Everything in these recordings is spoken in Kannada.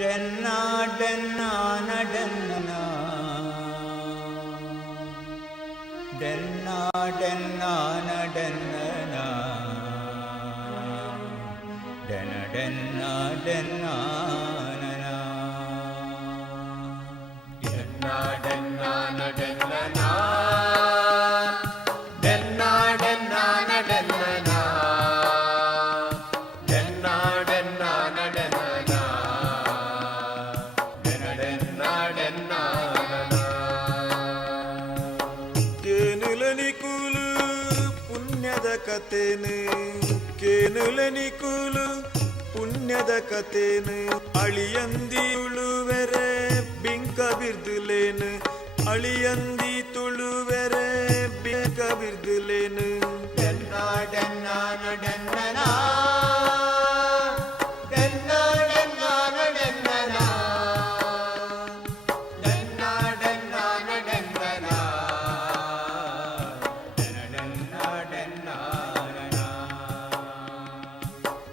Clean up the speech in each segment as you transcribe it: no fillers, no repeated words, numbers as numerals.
Donna ಡೆನ್ನಾನ ಡೆನ್ನನಾ Donna ಡೆನ್ನಾನ ಡೆನ್ನನಾ ಡೆನ Donna ಡೆನ್ನಾನನಾ Donna ಡೆನ್ನಾನ ಡೆನ್ನನಾ Donna ಡೆನ್ನಾನ ಡೆನ್ನನಾ Donna ಡೆನ್ನಾನ ಡೆನ್ನನಾ ಡೆನ Donna ಡೆನ್ನಾನನಾ ಕೇನುಲನಿಕುಲು ಪುಣ್ಯದ ಕಥೆನು ಕೇನುಲನಿಕುಲು ಪುಣ್ಯದ ಕಥೆನು ಅಳಿಯಂದಿ ತುಳುವೆರೆ ಬಿಂಕ ಬಿರ್ದುಲೇನು ಅಳಿಯಂದಿ ತುಳುವೆರೆ ಬಿಂಕ ಬಿರ್ದುಲೇನು Donna ಡೆನ್ನಾನ ಡೆನ್ನನಾ Donna ಡೆನ್ನಾನ ಡೆನ್ನನಾ Donna ಡೆನ್ನಾನ ಡೆನ್ನನಾ ಡೆನ Donna ಡೆನ್ನಾನನಾ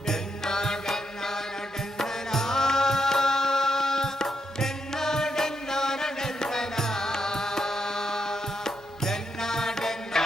Donna ಡೆನ್ನಾನ ಡೆನ್ನನಾ Donna ಡೆನ್ನಾನ ಡೆನ್ನನಾ Donna Donna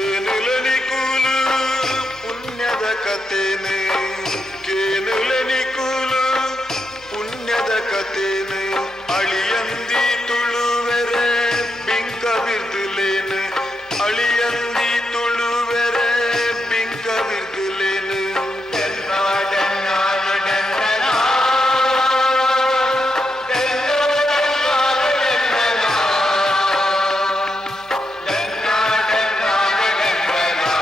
ಕೇನುಲನಿಕುಲು ಪುಣ್ಯದ ಕಥೆನು ಕೇನುಲನಿಕುಲು ಪುಣ್ಯದ ಕಥೆನು ಅಳಿಯಂದಿ ತುಳುವೆರೆ ಬಿಂಕ ಬಿರ್ದುಲೇನು ಅಳಿಯಂದಿ ತುಳುವೆರೆ ಬಿಂಕ ಬಿರ್ದುಲೇನು Donna ಡೆನ್ನಾನ ಡೆನ್ನನಾ Donna ಡೆನ್ನಾನ ಡೆನ್ನನಾ Donna ಡೆನ್ನಾನ ಡೆನ್ನನಾ ಡೆನ Donna ಡೆನ್ನಾನನಾ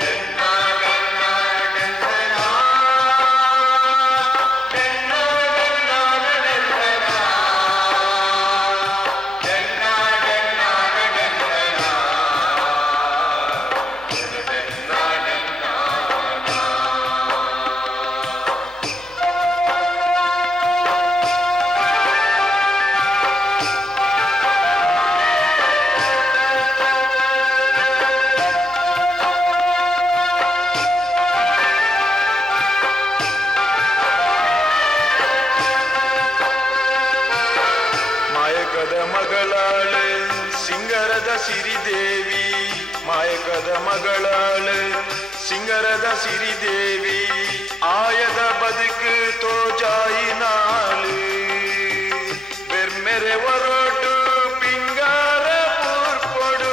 Donna ಡೆನ್ನಾನ ಡೆನ್ನನಾ Donna ಡೆನ್ನಾನ ಡೆನ್ನನಾ Donna ಡೆನ್ನಾನ ಡೆನ್ನನಾ ಡೆನ Donna ಡೆನ್ನಾನನಾ ಮಾಯಕದ ಮಗಳಾಳು ಸಿಂಗರದ Sridevi ಮಾಯಕದ ಮಗಳಾಳು ಸಿಂಗರದ Sridevi ಆಯದ ಬದುಕು ತೋಜಾಯಿ ನಾಳು ಬೆರ್ಮೆರೆ ಹೊರಟು ಪಿಂಗಾರ ಪೂರ್ಪೊಡು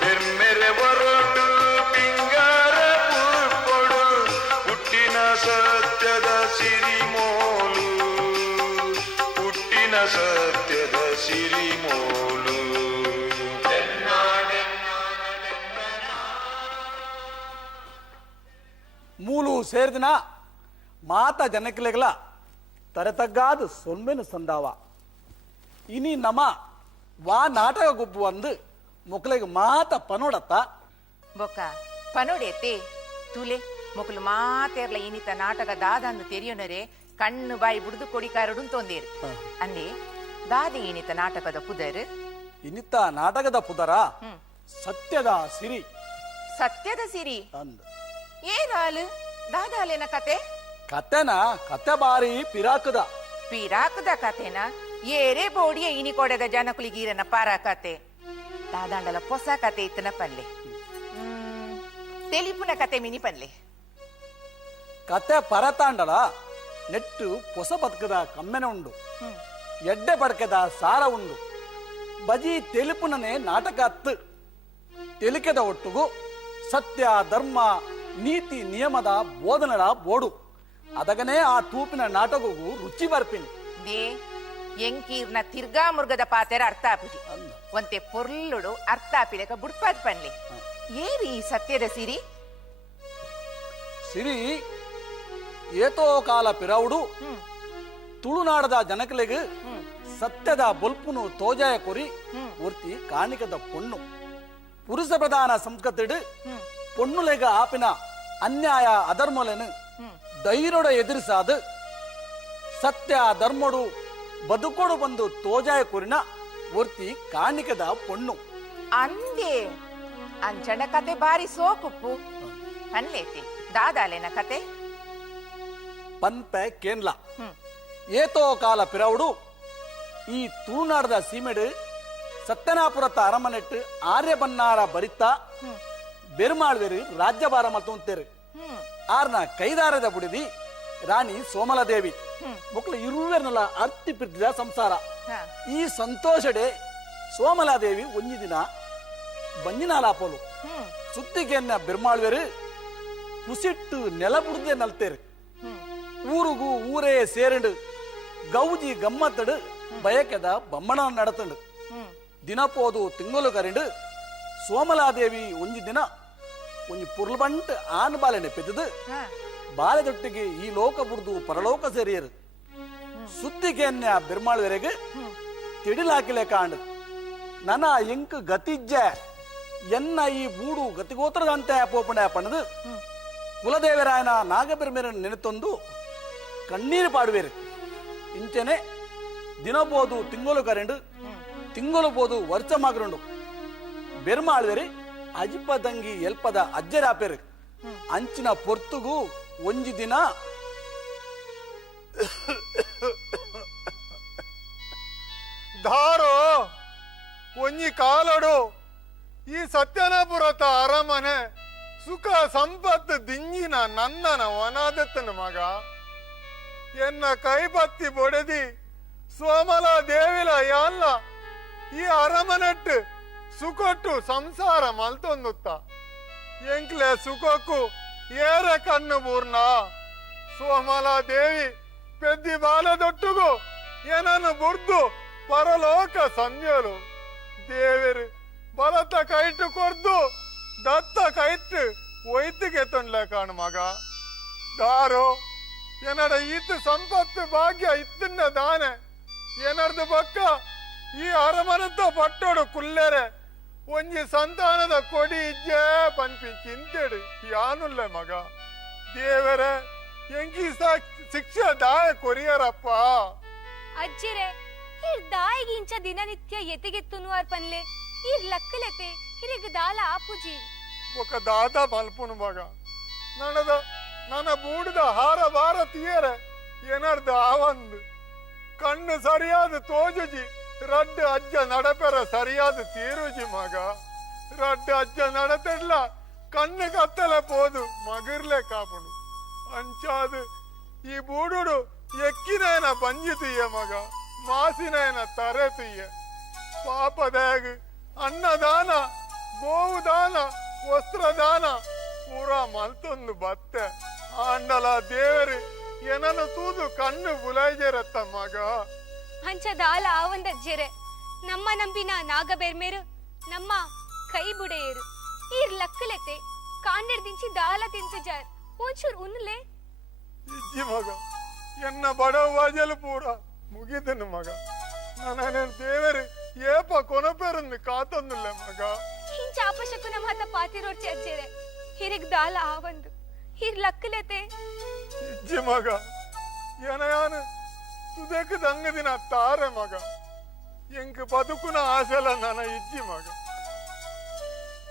ಬೆರ್ಮೆರೆ ಹೊರಟು ಪಿಂಗಾರ ಪೂರ್ಪೊಡು ಹುಟ್ಟಿನ ಸತ್ಯದ ಸಿರಿಮೋಲು ಹುಟ್ಟಿನ ಸತ್ಯದ ಸಿರಿಮೋಲು ಡೆನ್ನಾ ಡೆನ್ನಾನ ಡೆನ್ನನಾ ಮೂಲು ಸೇರಿದಿನ ಮಾತ ಜನಕಲೆಗಳ ತರತಗ್ಗಾದು ಸೊನ್ಮೆನು ಸಂದಾವ ಇನಿ ನಮ ವಾ ನಾಟಕ ಗುಬ್ಬು ಅಂದು ಮೊಕ್ಕಲಿಗೆ ಮಾತ ಪನೋಡತ್ತ ಬೊಕ್ಕ ಪನೋಡೆತೆ ತೂಲೆ ಮೊಕಲು ಮಾತೇರ್ಲ ಇನಿತ ನಾಟಕ ದಾದಂದು ತೆರಿಯೋನರೆ ಕಣ್ಣು ಬಾಯಿ ಬುಡ್ದು ಕೊಡಿಕಾರಡು ತೊಂದೇರು ಅಂದೆ ದಾದಿ ಇನಿತ ನಾಟಕದ ಪುದರ್ ಇನ್ನಿತ್ತ ನಾಟಕದ ಪುದರ ಸತ್ಯದ ಸಿರಿ ಸತ್ಯದ ಸಿರಿ ಅಂದ ಏನಾಲು ದಾದಾಲೇನ ಕತೆ ಕತೆನ ಕತೆ ಬಾರಿ ಪಿರಾಕದ ಪಿರಾಕದ ಕತೆನ ಏರೇ ಬೋಡಿಯ ಇನಿ ಕೊಡದ ಜನಕುಲಿಗೀರನ ಪಾರ ಕತೆ ದಾದಾಂಡಲ ಹೊಸ ಕತೆ ಇತ್ತನ ಪಲ್ಲೆ ತೆಲಿಪುನ ಕತೆ ಮಿನಿ ಪಲ್ಲೆ ಕತೆ ಪರತಾಂಡಲ ನೆಟ್ಟು ಹೊಸ ಬದುಕದ ಕಮ್ಮೆನ ಉಂಡು ಎಡ್ಡೆ ಪಡಕೆದ ಸಾರ ಉಂಡು ಬಜಿ ತೆಲುಪುನನೆ ನಾಟಕ ಅತ್ತು ತೆಲಿಕೆದ ಒಟ್ಟುಗು ಸತ್ಯ ಧರ್ಮ ನೀತಿ ನಿಯಮದ ಬೋಧನದ ಬೋಡು ಅದಗನೇ ಆ ತೂಪಿನ ನಾಟಕಗೂ ರುಚಿ ಬರ್ಪಿನಿ ದೇ ಎಂಕೀರ್ನ ತಿರ್ಗಾ ಮುರ್ಗದ ಪಾತೆರ ಅರ್ಥ ಆಪುಜಿ ಒಂತೆ ಪೊರ್ಲುಡು ಅರ್ಥ ಆಪಿಲೆಕ ಬುಡ್ಪಾದ್ ಪನ್ಲೆ ಏರಿ ಈ ಸತ್ಯದ ಸಿರಿ ಸಿರಿ ಏತೋ ಕಾಲ ಪಿರವುಡು ಹ್ಮ್ ತುಳುನಾಡದ ಜನಕಲೆಗೆ ಹ್ಮ್ ಸತ್ಯದ ಬೊಲ್ಪುನು ತೋಜಾಯ ಕೊರಿ ಹ್ಮ್. ಒರ್ತಿ ಕಾಣಿಕದ ಪೊಣ್ಣು ಪುರುಷ ಪ್ರಧಾನ ಸಂಸ್ಕೃತಿಡು ಹ್ಮ್ ಪೊಣ್ಣುಲೆಗ ಆಪಿನ ಅನ್ಯಾಯ ಅಧರ್ಮಲೆನು ಹ್ಮ್ ಧೈರ್ಯಡ ಎದುರಿಸಾದು ಸತ್ಯ ಧರ್ಮಡು ಬದುಕೋಡು ಬಂದು ತೋಜಾಯ ಕೊರಿನ ಒರ್ತಿ ಕಾಣಿಕದ ಪೊಣ್ಣು ಅಂದೇ ಅಂಚನ ಕತೆ ಬಾರಿ ಸೋಕುಪ್ಪು ಅನ್ಲೇತಿ ದಾದಾಲೆನ ಕತೆ ಪನ್ಪೆ ಕೇನ್ಲ ಹ್ಮ್ ಏತೋ ಕಾಲ ಪಿರವುಡು ಈ ತುಳುನಾಡದ ಸೀಮೆಡು ಸತ್ಯನಾಪುರತ ಅರಮನೆಟ್ಟು ಆರ್ಯ ಬನ್ನಾರ ಬರಿತ ಹ್ಮ್ ಬೆರುಮಾಳ್ವೆರು ರಾಜ್ಯಭಾರ ಮತ್ತೊಂತೇರು ಹ್ಮ್ ಆರ್ನ ಕೈದಾರದ ಬುಡಿದಿ ರಾಣಿ ಸೋಮಲದೇವಿ ಹ್ಮ್ ಮಕ್ಕಳು ಇರುವೆರ್ನಲ ಅರ್ತಿ ಪಿಟ್ಟಿದ ಸಂಸಾರ ಹ ಈ ಸಂತೋಷಡೆ ಸೋಮಲಾದೇವಿ ಒಂಜಿ ದಿನ ಬಂಜಿನಾಲಾಪೋಲು ಹ್ಮ್ ಸುತ್ತಿಗೆನ್ನ ಬೆರ್ಮಾಳ್ವೆರು ಕುಸಿಟ್ಟು ನೆಲ ಬುಡ್ದೆ ನಲ್ತೇರು ಹ್ಮ್ ಊರುಗೂ ಊರೇ ಸೇರಂಡು ಗೌಜಿ ಗಮ್ಮತ್ತಡು ಬಯಕೆದ ಬಮ್ಮಣ ನಡತಂಡು ಹ್ಮ್ ದಿನಪೋದು ತಿಂಗಳು ಕರೆಂಡು ಸೋಮಲಾದೇವಿ ಒಂಜಿ ದಿನ ಒಂಜಿ ಪುರ್ಲ್ಬಂಟ್ ಆನ್ ಬಾಲೆನೆ ಪೆದ್ದು ಹ ಬಾಲೆದೊಟ್ಟಿಗೆ ಈ ಲೋಕ ಬುಡ್ದು ಪರಲೋಕ ಸೇರಿಯರು ಸುತ್ತಿಗೆನ್ನ ಬೆರ್ಮಾಳ್ವೆರೆಗೆ ಹ್ಮ್ ತಿಡಿಲಾಕಿಲೆ ಕಾಂಡು ನನ ಎಂಕ್ ಗತಿಜ್ಜ ಎನ್ನ ಈ ಬೂಡು ಗತಿಗೋತ್ರದಂತೆ ಪೋಪಣೆ ಪಣದು ಹ್ಮ್ ಕುಲದೇವರಾಯನ ನಾಗಬೆರ್ಮೆರ ನೆನೆತೊಂದು ಕಣ್ಣೀರು ಪಾಡುವೆರು ಇಂಚೆನೆ ದಿನಬೋದು ತಿಂಗಳು ಕರೆಂಡು ತಿಂಗಳು ಬೋದು ವರ್ಷ ಮಗರುಂಡು ಬೆರ್ಮಾಳ್ವೆರಿ ಅಜಿಪದಂಗಿ ಎಲ್ಪದ ಅಜ್ಜರಾಪೆರು ಅಂಚಿನ ಪೊರ್ತುಗೂ ಒಂಜಿ ದಿನ ಧಾರೋ ಒಂಜಿ ಕಾಲಡು ಈ ಸತ್ಯನಾಪುರತ ಅರಮನೆ ಸುಖ ಸಂಪತ್ತು ದಿಂಜಿನ ನಂದನ ವನಾದತ್ತನ ಮಗ ಎನ್ನ ಕೈಪತ್ತಿ ಬೊಡೆದಿ ಸೋಮಲ ದೇವಿಲ ಯಾಲ್ಲ ಈ ಅರಮನೆಟ್ಟು ಸುಖಟ್ಟು ಸಂಸಾರ ಮಲ್ತೊಂದುತ್ತ ಎಂಕ್ಲೆ ಸುಖಕ್ಕೂ ಏರ ಕಣ್ಣು ಬೂರ್ನ ಸೋಮಲ ದೇವಿ ಪೆದ್ದಿ ಬಾಲದೊಟ್ಟುಗು ಏನನ್ನು ಬುರ್ದು ಪರಲೋಕ ಸಂಧ್ಯೋಲು ದೇವರು ಬಲತ ಕೈಟ್ಟು ಕೊರ್ದು ದತ್ತ ಕೈಟ್ಟು ಒಯ್ತಿಗೆ ತೊಂಡ್ಲೆ ಕಾಣು ಮಗ ದಾರೋ ಏನಡ ಇತ್ತು ಸಂಪತ್ತು ಭಾಗ್ಯ ಇತ್ತನ್ನ ದಾನೆ ಏನರ್ದು ಬಕ್ಕ ಈ ಅರಮನದ ಪಟ್ಟೋಡು ಕುಲ್ಲೆರೆ ಒಂಜಿ ಸಂತಾನದ ಕೊಡಿ ಇಜ್ಜೆ ಪನ್ಪಿ ಚಿಂತೆಡು ಯಾನುಲ್ಲೆ ಮಗ ದೇವರೇ ಎಂಕಿ ಶಿಕ್ಷೆ ದಾಯ ಕೊರಿಯರಪ್ಪ ಅಜ್ಜಿರೆ ಹಿರ್ ದಾಯಿಗಿಂಚ ದಿನನಿತ್ಯ ಎತೆಗೆತ್ತುನುವಾರ್ ಪನ್ಲೆ ಹಿರ್ ಲಕ್ಕಲೆತೆ ಹಿರಿಗ ದಾಲ ಆಪುಜಿ ఒక దాదా మల్పును మగ ನನ್ನ ಬೂಡಿದ ಹಾರ ಬಾರ ತೀಯರೆ ಏನರ್ದ ಆವಂದು ಕಣ್ಣು ಸರಿಯಾದ ತೋಜುಜಿ ರಡ್ಡು ಅಜ್ಜ ನಡಪೆರ ಸರಿಯಾದ ತೀರುಜಿ ಮಗ ರಡ್ಡು ಅಜ್ಜ ನಡತೆಡ್ಲ ಕಣ್ಣು ಕತ್ತಲೆ ಪೋದು ಮಗಿರ್ಲೆ ಕಾಪುಡು ಅಂಚಾದು ಈ ಬೂಡುಡು ಎಕ್ಕಿನೇನ ಪಂಜಿ ತುಯ್ಯ ಮಗ ಮಾಸಿನೇನ ತರೆ ತುಯ್ಯ ಪಾಪದಾಗ ಅನ್ನದಾನ ಗೋವುದಾನ ವಸ್ತ್ರದಾನ ಪೂರ ಮಲ್ತೊಂದು ಬತ್ತೆ ಆಂಡಲ ದೇವರು ಏನನ್ನು ತೂದು ಕಣ್ಣು ಬುಲಾಯ್ಜರತ್ತ ಮಗ ಅಂಚ ದಾಲ ಆವಂದಜ್ಜೆರೆ ನಮ್ಮ ನಂಬಿನ ನಾಗಬೆರ್ಮೇರು ನಮ್ಮ ಕೈ ಬುಡೆಯರು ಹಿರ್ ಲಕ್ಕಲೆತೆ ಕಾಂಡೆರ್ದಿಂಚಿ ದಾಲ ತಿಂತುಜಾರ್ ಒಂಚೂರ್ ಉನ್ಲೆ ಇಜ್ಜಿ ಮಗ ಎನ್ನ ಬಡವಾಜಲು ಪೂರ ಮುಗಿದನು ಮಗ ನನ್ನ ದೇವರು ಏಪ ಕೊನಪೆರಂದು ಕಾತೊಂದಿಲ್ಲ ಮಗ ಹಿಂಚ ಆಪಶಕುನ ಮಾತ ಪಾತಿರೋರ್ಚಿ ಅಜ್ಜೆರೆ ಹಿರಿಗ್ ದಾಲ ಆವಂದು ಹಿರ್ ಲಕ್ಕಲೆತೆ ಇಜ್ಜಿ ಮಗ ಏನಯಾನು ತುದಕ್ಕೆ ದಂಗದಿನ ತಾರೆ ಮಗ ಎಂಕ್ ಬದುಕುನ ಆಸೆಲ ನನ್ನ ಇಜ್ಜಿ ಮಗ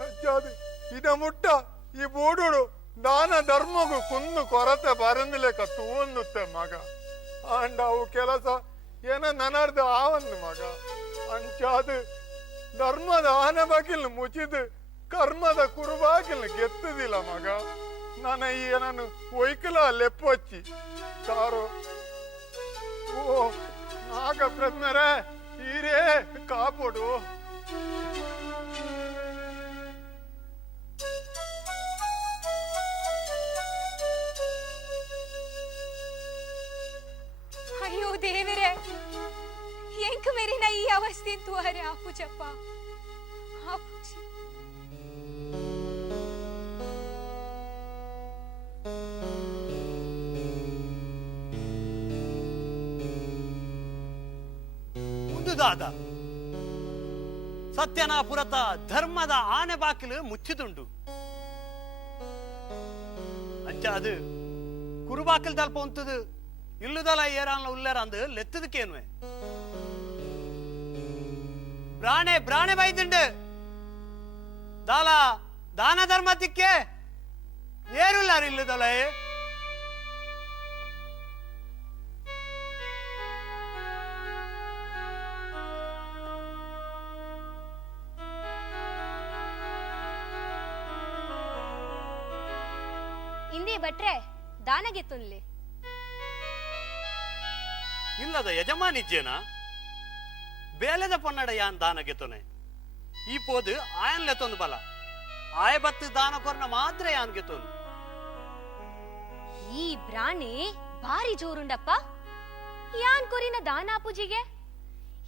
ಅಜ್ಜಾದು ಇದ ಮುಟ್ಟ ಈ ಬೂಡುಡು ದಾನ ಧರ್ಮಗು ಕುಂದು ಕೊರತೆ ಬರಂದಿಲೆಕ ತೂವನ್ನುತ್ತೆ ಮಗ ಅಂಡ ಅವು ಕೆಲಸ ಏನ ನನರ್ದ ಆವಂದು ಮಗ ಅಂಚಾದು ಧರ್ಮದ ಆನೆ ಬಾಗಿಲ್ ಮುಚಿದು ಕರ್ಮದ ಕುರುಬಾಗಿಲ್ ಗೆತ್ತದಿಲ್ಲ ಮಗ ನನ್ನ ಈ ನಾನು ಒಯ್ಕಲ ಲೆಪ್ಪೊಚ್ಚಿ ಸಾರು ಓ ನಾಗ ಬ್ರಹ್ಮರೇ ಹೀರೇ ಕಾಪುಡು ಅಯ್ಯೋ ದೇವರೇ ಎಂಕ ಮೇರಿನ ಈ ಅವಸ್ಥೆ ತುವರೆ ಆಪುಜಪ್ಪ ಆಪುಜಿ ದಾದ ಸತ್ಯನಾಪುರತ ಧರ್ಮದ ಆನೆ ಬಾಕಿಲು ಮುಚ್ಚಿದುಂಡು ಅಂಚ ಅದು ಕುರುಬಾಕಿಲ್ ತಲ್ಪ ಉಂತದು ಇಲ್ಲುದಲ ಏರಾನ್ಲ ಉಲ್ಲೇರ ಅಂದು ಲೆತ್ತದಕ್ಕೇನುವೆ ಬ್ರಾಣೆ ಬ್ರಾಣೆ ಬೈದುಂಡು ದಾಲ ದಾನ ಧರ್ಮತಿಕ್ಕೆ ಏರುಲ್ಲಾರು ಇಲ್ಲದಲ ಇಂದೇ ಭಟ್ರೆ ದಾನಗೆತ್ತೊನ್ಲೆ ಇಲ್ಲದ ಯಜಮಾನಿಜ್ಜೇನ ಬೇಲೆದ ಪೊನ್ನಡ ಯಾನ್ ದಾನಗೆತ್ತೊನೆ ಈ ಪೋದು ಆಯನ್ ಲೆತ್ತೊಂದು ಬಲ ಆಯ ಬತ್ತು ದಾನ ಕೊರ್ನ ಮಾತ್ರ ಯಾನ್ ಗೆತ್ತೊಂದು ಈ ಬ್ರಾಣಿ ಭಾರಿ ಜೋರುಂಡಪ್ಪ ಯಾನ್ ಕೊರಿನ ದಾನಾಪುಜಿಗೆ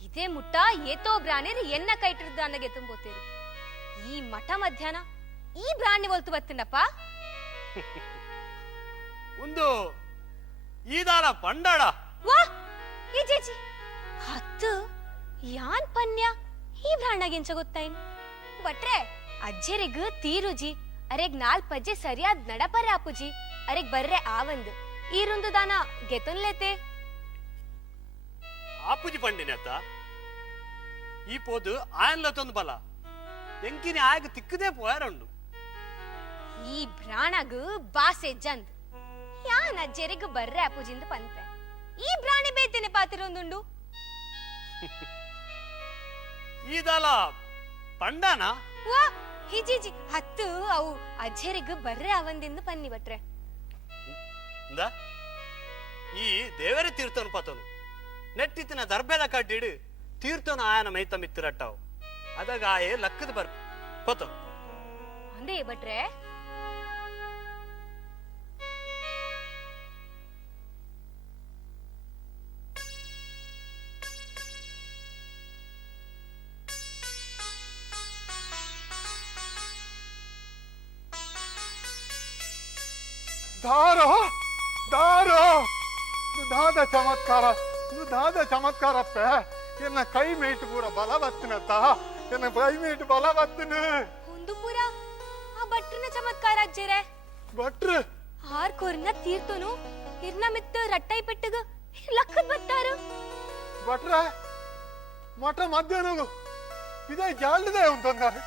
ಇದೇ ಮುಟ್ಟ ಏತೋ ಬ್ರಾಣಿರ್ ಎನ್ನ ಕೈಟಿರ್ ದಾನಗೆ ತುಂಬೋತೀರು ಈ ಮಠ ಮಧ್ಯಾಹ್ನ ಈ ಬ್ರಾಣಿ ಒಲ್ತು ಬತ್ತಿನಪ್ಪ ಒಂದು ಈದಾಲ ಪಂಡಾಡ ವಾ ಈಜೇಜಿ ಹತ್ತು ಯಾನ್ ಪನ್ಯ ಈ ಬ್ರಾಣಗೆಂಚ ಗೊತ್ತಾಯಿನ್ ಬಟ್ರೆ ಅಜ್ಜರಿಗ್ ತೀರುಜಿ ಅರೆಗ್ ನಾಲ್ ಪಜ್ಜೆ ಸರಿಯಾದ ನಡಪರೆ ಅಪ್ಪುಜಿ ಅರೆಗ್ ಬರ್ರೆ ಆವಂದ್ ಈರುಂದು ದಾನ ಗೆತೊನ್ಲೆತೆ ಆಪುಜಿ ಪಂಡಿನ ಅತ್ತ ಈ ಪೋದು ಆಯನ್ ಲೆತ್ತೊಂದು ಬಲ ಎಂಕಿನಿ ಆಯಗ ತಿಕ್ಕದೇ ಪೋಯಾರಂಡು ಈ ಬ್ರಾಣಗ್ ಬಾಸೆ ಜಂದ್ ಯಾನ್ ಅಜ್ಜರಿಗ್ ಬರ್ರೆ ಅಪ್ಪುಜಿಂದ ಪಂತೆ ಈ ಬ್ರಾಣಿ ಬೇತೇನೆ ಪಾತಿರೊಂದುಂಡು ಈದಾಲ ಪಂಡಾನ ವಾ ಹಿಜಿಜಿ ಹತ್ತು ಅವು ಅಜ್ಜರಿಗ್ ಬರ್ರೆ ಅವಂದಿಂದ ಪನ್ನಿ ಬಟ್ರೆ ಇಂದ ಈ ದೇವರ ತೀರ್ಥನು ಪತನು ನೆಟ್ಟಿತ್ತಿನ ದರ್ಬೆದ ಕಡ್ಡಿಡು ತೀರ್ಥನ ಆಯನ ಮೈತ ಮಿತ್ತಿರಟ್ಟವು ಅದಾಗ ಆಯೆ ಲಕ್ಕದ ಬರ್ ಪತನು ಅಂದೇ ಬಟ್ರೆ ದಾರೋ ದಾರೋ ದಾದ ಚಮತ್ಕಾರ ದಾದ ಚಮತ್ಕಾರಪ್ಪ ಎನ್ನ ಕೈ ಮೇಟು ಪೂರ ಬಲ ಬತ್ತಿನತ್ತ ಎನ್ನ ಕೈ ಮೇಟು ಬಲ ಬತ್ತಿನ ಒಂದು ಪುರ ಆ ಭಟ್ರನ ಚಮತ್ಕಾರ ಅಜ್ಜರೆ ಭಟ್ರು ಆರ್ ಕೊರ್ನ ತೀರ್ತನು ಇರ್ನ ಮಿತ್ತ ರಟ್ಟೈ ಪೆಟ್ಟಗ ಲಕ್ಕದ್ ಬತ್ತಾರು ಭಟ್ರ ಮಠ ಮಧ್ಯಾಹ್ನಗು ಇದೇ ಜಾಲ್ದೆ ಉಂಟಂಗಾರೆ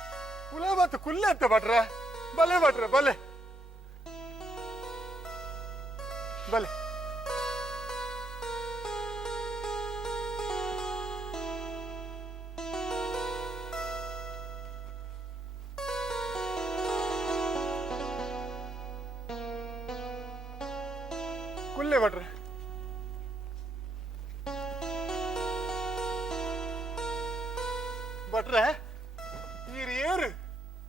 ಕುಲೆ ಬತ್ತು ಕುಲ್ಲೆ ಅತ್ತ ಭಟ್ರ ಬಲೆ ಭಟ್ರ ಬಲೆ ಬಲೆ ಕುಲ್ಲೆ ಭಟ್ರೆ ಭಟ್ರೆ ಈರ್ ಏರು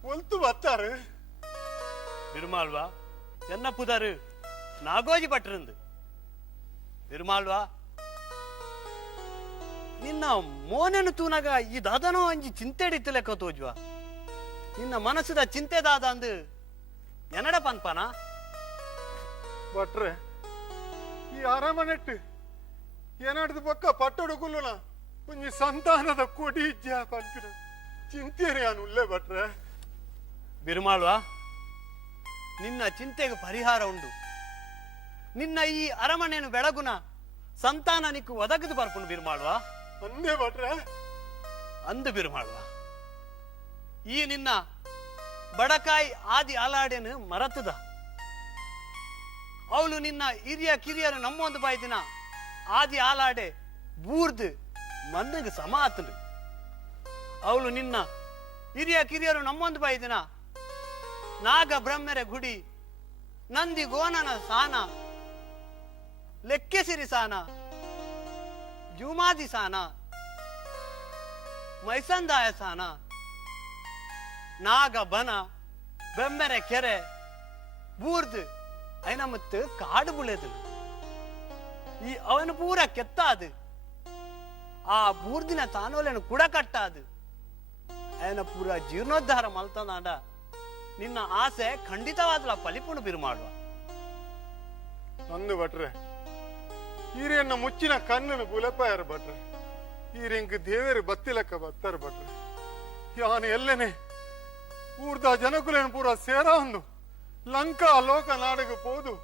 ಒಲ್ತು ಬತ್ತಾರು பெருமாள்வா என்ன புதாரு நாகோஜி பட்டிருந்து பெருமாள்வா ನಿನ್ನ ಮೋನೆನು ತೂನಾಗ ಈ ದಾದನೋ ಅಂಜಿ ಚಿಂತೆ ಹಿಡಿತು ಲೆಕ್ಕ ತೋಜ್ವಾ ನಿನ್ನ ಮನಸ್ಸದ ಚಿಂತೆ ದಾದ ಅಂದು ಎನಡ ಪನ್ಪನ ಭಟ್ರೆ ಈ ಅರಮನೆಟ್ಟು ಏನಾಡ್ದು ಪಕ್ಕ ಪಟ್ಟೊಡುಗುಲ್ಲುನ ಒಂಜಿ ಸಂತಾನದ ಕೊಡಿ ಇಜ್ಜ ಪನ್ಪಿನ ಚಿಂತೆರಿ ನಾನು ಉಲ್ಲೆ ಭಟ್ರೆ ಬಿರುಮಾಳ್ವಾ ನಿನ್ನ ಚಿಂತೆಗೆ ಪರಿಹಾರ ಉಂಡು ನಿನ್ನ ಈ ಅರಮನೆಯನ್ನು ಬೆಳಗುನ ಸಂತಾನ ನಿಕ್ಕು ಒದಗದು ಬರ್ಪುಂಡು ಬಿರುಮಾಳ್ವಾ ಅಂದೇ ಭಟ್ರೆ ಅಂದು ಬಿರುಮಾಳ್ವಾ ಈ ನಿನ್ನ ಬಡಕಾಯಿ ಆದಿ ಆಲಾಡೆನು ಮರತದ ಅವಳು ನಿನ್ನ ಹಿರಿಯ ಕಿರಿಯರು ನಮ್ಮೊಂದು ಬಾಯ್ದಿನ ಆದಿ ಆಲಾಡೆ ಬೂರ್ದು ಮಣ್ಣಿಗೆ ಸಮ ಆತನು ಅವಳು ನಿನ್ನ ಹಿರಿಯ ಕಿರಿಯರು ನಮ್ಮೊಂದು ಬಾಯ್ದಿನ ನಾಗ ಬ್ರಹ್ಮೆರೆ ಗುಡಿ ನಂದಿ ಗೋನನ ಸಾನ ಲೆಕ್ಕೆಸಿರಿ ಸಾನ ಜೂಮಾದಿ ಸಾನ ಮೈಸಂದಾಯ ಸಾನ ನಾಗ ಬನ ಬೆಂಬೆರೆ ಕೆರೆ ಬೂರ್ದು ಐನ ಮತ್ತು ಕಾಡು ಬುಳೆದು ಈ ಅವನು ಪೂರ ಕೆತ್ತಾದು ಆ ಬೂರ್ದಿನ ತಾನೋಲೆನು ಕುಡ ಕಟ್ಟಾದು ಅವನ ಪೂರ ಜೀರ್ಣೋದ್ಧಾರ ಮಲ್ತನಾಡ ನಿನ್ನ ಆಸೆ ಖಂಡಿತವಾದ ಫಲಿಪುಣು ಬಿರುಮಾಡುವ ಅಂದು ಭಟ್ರೆ ಹಿರಿಯನ್ನ ಮುಚ್ಚಿನ ಕಣ್ಣನ್ನು ಗುಲಪಾಯರು ಭಟ್ರೆ ಈ ರಿಂಗ್ ದೇವೇರು ಬತ್ತಿಲಕ್ಕ ಬತ್ತಾರೆ ಭಟ್ರೆ. ಯಾನ್ ಎಲ್ಲೆನೆ ಊರ್ದ ಜನಕುಲೇನು ಪೂರ ಸೇರ ಒಂದು ಲಂಕಾ ಲೋಕ ನಾಡಿಗೆ ಪೋದು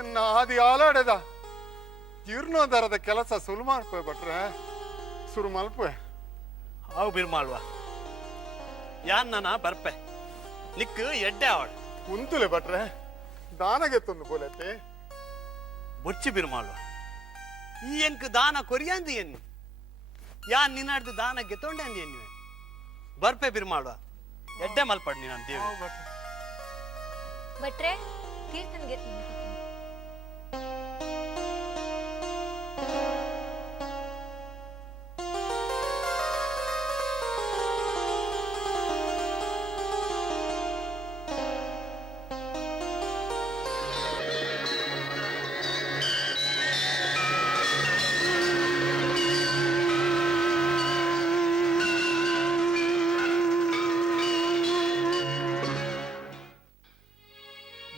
ಎನ್ನ ಆದಿ ಆಲಾಡೆದ ಜೀರ್ಣೋದ್ಧಾರದ ಕೆಲಸ ಸುಲು ಮಾಡ್ಪೆ ಭಟ್ರೆ, ಸುರು ಮಲ್ಪೆ. ಅವು ಬಿರ್ಮಾಳ್ವ ಯಾನ್ ನನ್ನ ಬರ್ಪೆ ನಿಕ್ಕು ಎಡ್ಡೆ ಅವಳು ಕುಂತುಲೆ ಭಟ್ರೆ, ದಾನಗೆ ತಂದು ಬೋಲತ್ತೆ ಬೊಚ್ಚಿ ಬಿರ್ಮಾಳ್ವ ಈ ಎಂಕ್ ದಾನ ಕೊರಿಯಂದು ಎನ್ನು ಯಾನ್ ನಿನ್ನಾಡ್ದು ದಾನ ಗೆತ್ತೊಂಡೆ ಅಂದಿ ಎನ್ನುವೆ ಬರ್ಪೆ ಬಿರ್ಮಾಳ್ವ ಎಡ್ಡೆ ಮಲ್ಪಡ್ ನೀನು ದೇವಿ. ಭಟ್ರೆ ತೀರ್ಥನ್ಗೆ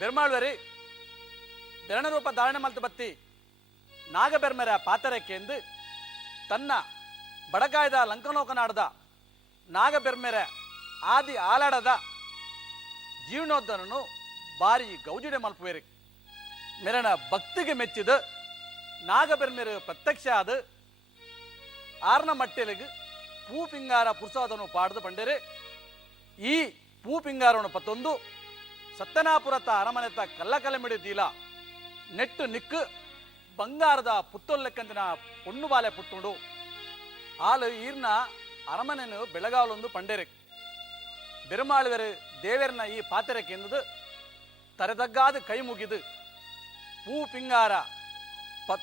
ಬೆರ್ಮಾಳ್ವರಿ ಬೆರಣರೂಪ ಧಾರಣೆ ಮಲ್ತು ಬತ್ತಿ ನಾಗಬೆರ್ಮೆರ ಪಾತರಕ್ಕೆಂದು ತನ್ನ ಬಡಕಾಯ್ದ ಲಂಕನೋಕನಾಡದ ನಾಗಬೆರ್ಮೆರ ಆದಿ ಆಲಾಡದ ಜೀರ್ಣೋದ್ಧರನು ಬಾರಿ ಗೌಜಿಡೆ ಮಲ್ಪುವೆರಿ ಮೆರಣ ಭಕ್ತಿಗೆ ಮೆಚ್ಚಿದ ನಾಗಬೆರ್ಮೆರ ಪ್ರತ್ಯಕ್ಷ ಆದ ಆರ್ನ ಮಟ್ಟೆಲಿಗೆ ಪೂ ಪಿಂಗಾರ ಪುರ್ಸಾದನು ಪಾಡ್ದು ಬಂಡರೆ ಈ ಪೂ ಪಿಂಗಾರವನ್ನು ಪತ್ತೊಂದು ಸತ್ತನಾಪುರತ ಅರಮನೆತ ಕಲ್ಲಕಲಮಿಡಿದೀಲ ನೆಟ್ಟು ನಿಕ್ಕು ಬಂಗಾರದ ಪುತ್ತೊಲ್ಲೆಕ್ಕಂದಿನ ಪೊಣ್ಣು ಬಾಲೆ ಪುಟ್ಟುಂಡು ಆಲು ಈರ್ನ ಅರಮನೆನು ಬೆಳಗಾವಲೊಂದು ಪಂಡೇರೆ ಬೆರುಮಾಳುವೆರು ದೇವೇರನ ಈ ಪಾತೆರಕ್ಕೆ ಎಂದುದು ತರೆದಗ್ಗಾದ ಕೈ ಮುಗಿದು ಪೂ ಪಿಂಗಾರ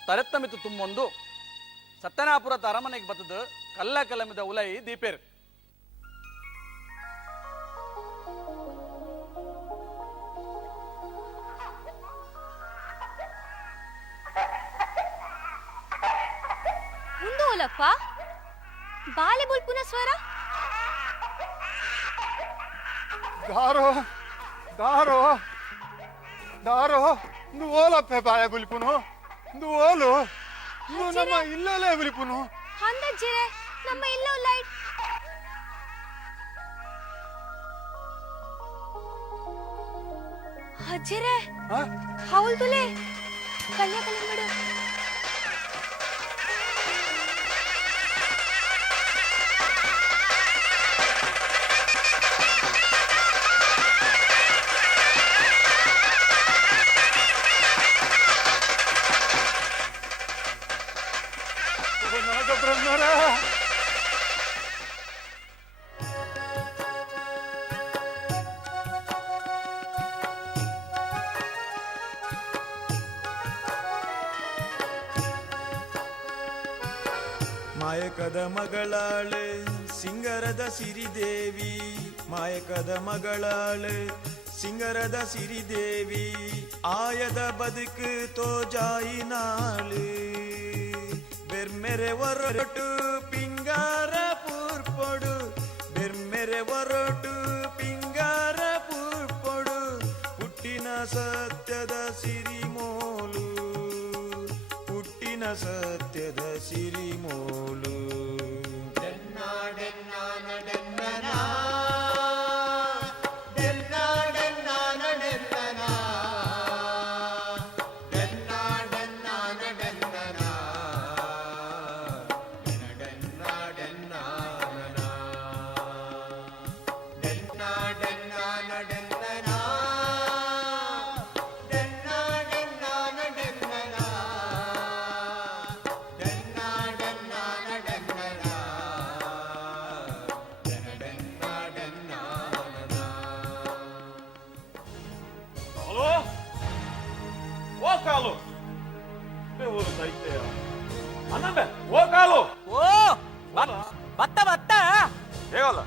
ತರೆತ್ತಮಿತು ತುಂಬೊಂದು ಸತ್ತನಾಪುರತ ಅರಮನೆಗೆ ಬತ್ತದು ಕಲ್ಲ ಕಲಮಿದ ಉಲೈ ದೀಪೇರು. ಮುಂದೆ ಓಲಪ್ಪ ಬಾಲೆ ಬುಲ್ಪುನ ಸ್ವರ ದಾರೋ ದಾರೋ ದಾರೋ ಇಂದು ಓಲಪ್ಪೆ ಬಾಯ ಬುಲಿಪುನು ಇಂದು ಓಲು ಇಂದು ನಮ್ಮ ಇಲ್ಲಲೇ ಬುಲಿಪುನು ಹಂದಜ್ಜಿರೆ ನಮ್ಮ ಇಲ್ಲ ಲೈಟ್ ಅಜ್ಜಿರೆ ಹೌಲ್ದುಲೆ ಕನ್ಯಾಕುಮಾರಿ ನಾಗಬ್ರಹ್ಮರ ಮಾಯಕದ ಮಗಳಾಳೆ ಸಿಂಗರದ ಸಿರಿದೇವಿ, ಮಾಯಕದ ಮಗಳಾಳೆ ಸಿಂಗರದ ಸಿರಿದೇವಿ, ಆಯದ ಬದುಕು ತೋಜಾಯಿನಾಳು ಬೆರ್ಮೆರೆ ಹೊರಟು ಪಿಂಗಾರ ಪೂರ್ಪೊಡು, ಬೆರ್ಮೆರೆ ಹೊರಟು ಪಿಂಗಾರ ಪೂರ್ಪೊಡು, ಹುಟ್ಟಿನ ಸತ್ಯದ ಸಿರಿಮೋಲು, ಹುಟ್ಟಿನ ಸತ್ಯದ ಸಿರಿಮೋಲು. ಕಾಲು ಅನ್ನಂಬೆ ಓ ಕಾಲು ಓ ಬತ್ತ ಬತ್ತ ಹೇಗಲ್ಲ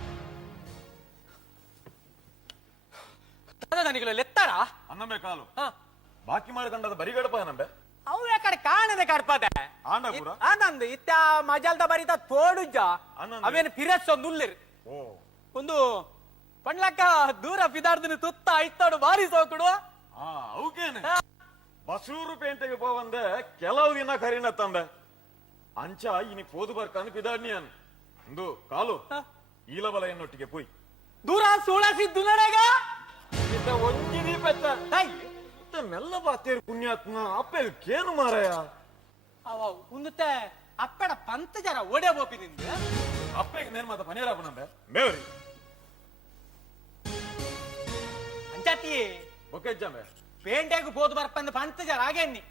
ನನಗೆ ಲೆತ್ತಾರ ಅನ್ನಂಬೆ ಕಾಲು ಬಾಕಿ ಮಾಡಿಕೊಂಡದ ಬರಿಗಡಪ ಅನ್ನಂಬೆ ಅವು ಯಾಕಡೆ ಕಾಣದೆ ಕಡ್ಪದೆ ಆಂಡಪುರ ಆನಂದ್ ಇತ್ತ ಮಜಲ್ದ ಬರಿತ ತೋಡುಜ್ಜ ಆನಂದ್. ಅವೇನು ಪಿರಸ್ ಒಂದು ಉಲ್ಲಿರ್ ಓ ಒಂದು ಪಂಡ್ಲಕ್ಕ ದೂರ ಪಿದಾರ್ದನ ತುತ್ತ ಐತೋಡು ಬಾರಿ ಸೋಕುಡು ಅವಕೇನೆ ಬಸೂರು ಪೇಂಟೆಗೆ ಹೋಗಂದೆ ಕೆಲವು ದಿನ ಕರಿನ ತಂದೆ ಅಂಚ ಇನಿ ಪೋದು ಬರ್ಕಾನು ಪಿದಾಡ್ನಿಯನ್ ಇಂದು ಕಾಲು ಈಲಬಲ ಎನ್ನೊಟ್ಟಿಗೆ ಪೋಯ್ ದೂರ ಸುಳಸಿದ್ದು ನಡೆಗ ಇತ್ತ ಒಂಜಿರಿ ಪೆತ್ತ ಇತ್ತ ಮೆಲ್ಲ ಬಾತೇರು ಪುಣ್ಯಾತ್ಮ ಅಪ್ಪೆಲ್ ಕೇನು ಮಾರಾಯ ಅವ ಉಂದುತ್ತೆ ಅಪ್ಪಡ ಪಂತ ಜರ ಒಡೆ ಬೋಪಿ ನಿಂದು ಅಪ್ಪೆಗೆ ನೇನ್ ಮಾತ ಪನೇರಾಪನಂಬೆ ಮೇವರಿ ಅಂಚಾತಿ ಬೊಕೆಜ್ಜಂಬೆ ಪೇಂಟೆಗೂ ಪೋದು ಬರ್ಪಂದ ಪಂತ ಜರ ಆಗೇನಿ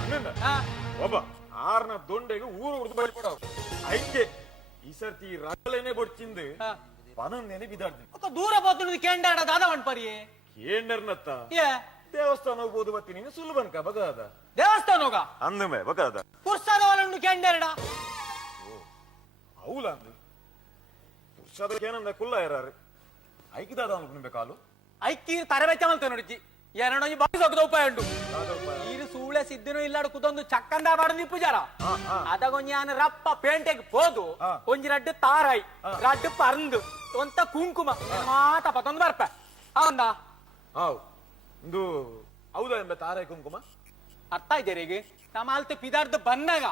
ಹಂಗಂದ ಒಬ್ಬ ಆರ್ನ ದೊಂಡೆಗೆ ಊರು ಉಡ್ದು ಬಳಿಪಡವ ಐಕೆ ಈ ಸರ್ತಿ ರಗಲೇನೆ ಬೊಡ್ಚಿಂದು ಪನಂದೇನೆ ಬಿದಾಡ್ದಿ ದೂರ పోతుంది కేండాడ దాదావన్ పరి ಕೇಂಡರ್ನತ್ತ ఏ ದೇವಸ್ಥಾನ ಹೋಗ್ಬೋದು ಬತ್ತೀನಿ ಸುಲಭನ್ಕ ಬಗಾದ దేవస్థానోಗ ಅಂದಮೆ ಬಗಾದ కుర్సాద వాళ్ళను కేండారడ అవుల ಅಂದು ಪುರುಷದಕ್ಕೇನಂದ ಕುಲ್ಲ ಯಾರು ಐಕಿದಾದ ಅನ್ಕೊಂಡೆ ಕಾಲು ಐಕ್ಕಿ ತರಬೇಚಮಲ್ತ ನೋಡಿಜಿ ಏನೋ ಬಾರಿ ಸೊಗದೋಪಾಯುಂಡು ಈರು ಸೂಳೆ ಸಿದ್ದಿನೋ ಇಲ್ಲಾಡು ಕುದೊಂದು ಚಕ್ಕಂದ ಬಾಡು ನಿಪ್ಪುಜಾರ ಅದಗೊಂಜಾನ ರಪ್ಪ ಪೇಂಟೆಗೆ ಹೋದು ಒಂಜಿ ರಡ್ಡು ತಾರಾಯಿ ರಡ್ಡು ಪರಂದು ಒಂತ ಕುಂಕುಮ ಮಾತ ಪತ್ತೊಂದು ಬರ್ಪ ಅವಂದ ಹಾವು ಇಂದು ಹೌದಾ ಎಂಬ ತಾರಾಯಿ ಕುಂಕುಮ ಅರ್ಥ ಇದ್ದೇರಿ ಈಗ ನಮ್ಮ ಅಲ್ತೆ ಪಿದಾರ್ದು ಬನ್ನಾಗ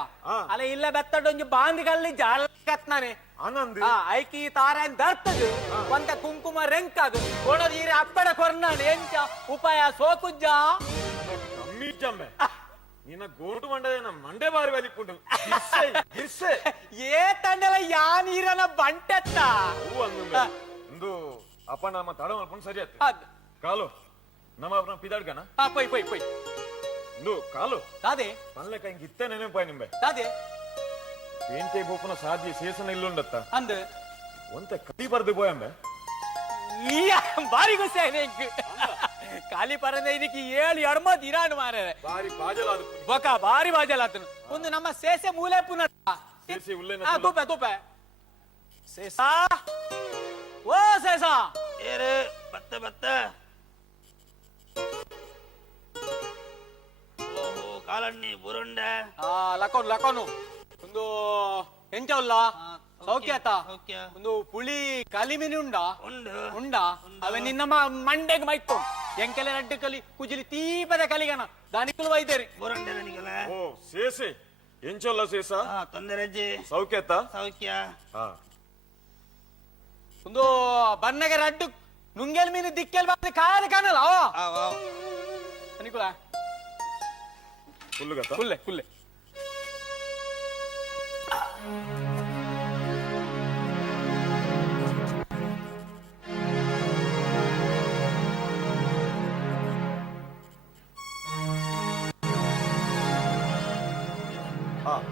ಅಲ್ಲ ಇಲ್ಲ ಬೆತ್ತಡೊಂಜಿ ಬಾಂದಿಗಲ್ಲಿ ಜಾಲಕತ್ನಾನೆ ಆನಂದ್ ಐಕಿ ತಾರಾಯನ್ ದರ್ತದು ಒಂದ ಕುಂಕುಮ ರೆಂಕದು ಕೊಡೋದು ಈರೆ ಅಪ್ಪಡ ಕೊರ್ನಾಡು ಎಂಚ ಉಪಾಯ ಸೋಕುಜ್ಜ ಕಮ್ಮಿ ಜಮ್ಮೆ ನಿನ್ನ ಗೋಟು ಮಂಡದೇನ ಮಂಡೆ ಬಾರಿ ಬಲಿಪುಂಡು ಗಿರ್ಸೆ ಏ ತಂಡಲ ಯಾ ನೀರನ ಬಂಟೆತ್ತ ಹೂ ಅಂದು ಇಂದು ಅಪ್ಪ ನಮ್ಮ ತಡ ಮಲ್ಪುಂಡು ಸರಿ ಆಯ್ತು ಕಾಲು ನಮ್ಮ ಅಪ್ಪನ ಪಿದಾಡ್ಗನ ಪೊಯ್ ಪೊಯ್ ಪೊಯ್ ಇಂದು ಕಾಲು ದಾದೆ ಪನ್ಲೆಕ್ಕ ಹಿಂಗ ಇತ್ತೆ ನೆನಪಾಯ ನಿಂಬೆ ದಾದೆ ಪೇಂಟೆ ಬೋಪನ ಸಾಧ್ಯ ಸೇಸನ ಇಲ್ಲುಂಡತ್ತ ಅಂದ್ ಒಂತ ಕಲಿ ಬರ್ದು போயಂಬೆ ಬಾರಿ ಗುಸ್ಸೆ ಇಂಕ್ ಖಾಲಿ ಪರಂದ ಇದಕ್ಕೆ 7 ಎಡಮದ್ ಇರಾನು ಮಾರೆ ಬಾರಿ ಬಾಜಲಾದ ಬೊಕ ಬಾರಿ ಬಾಜಲಾತನು ಒಂದು ನಮ್ಮ ಸೇಸೆ ಮೂಲೆ ಪುನಃ ಸೇಸೆ ಉಲ್ಲೇನ ತೂಪೆ ತೂಪೆ ಸೇಸಾ ಓ ಸೇಸಾ ಏರೆ ಬತ್ತ ಬತ್ತ ಓಹೋ ಕಾಲಣ್ಣಿ ಬುರುಂಡ ಲಕೋನು ಲಕೋನು ಒಂದು ಎಂಚವಲ್ಲ ಸೌಖ್ಯ ಆತ ಒಂದು ಪುಳಿ ಕಲಿಮಿನಿ ಉಂಡ ಉಂಡ ಅವೆ ನಿನ್ನ ಮಂಡೆಗೆ ಮೈತು ಎಂಕೆಲೆ ರಡ್ಡು ಕಲಿ ಕುಜಿಲಿ ತೀಪದ ಕಲಿಗನ ದಾನಿಕುಲು ವೈದ್ಯರಿ ಬುರುಂಡ ನನಗೆಲ್ಲ ಓ ಸೇಸೆ ಎಂಚೊಲ್ಲ ಸೇಸ ತೊಂದರೆಜ್ಜಿ ಸೌಖ್ಯತ ಸೌಖ್ಯ ಒಂದು ಬನ್ನಗೆ ರಡ್ಡು ನುಂಗೆಲ್ ಮೀನು ದಿಕ್ಕೆಲ್ ಬಂದು ಕಾಲು ಕಾಣಲ್ಲ ಅನಿಕುಲ ಫುಲ್ಗತ ಕುಲ್ಲೆ ಕುಲ್ಲೆ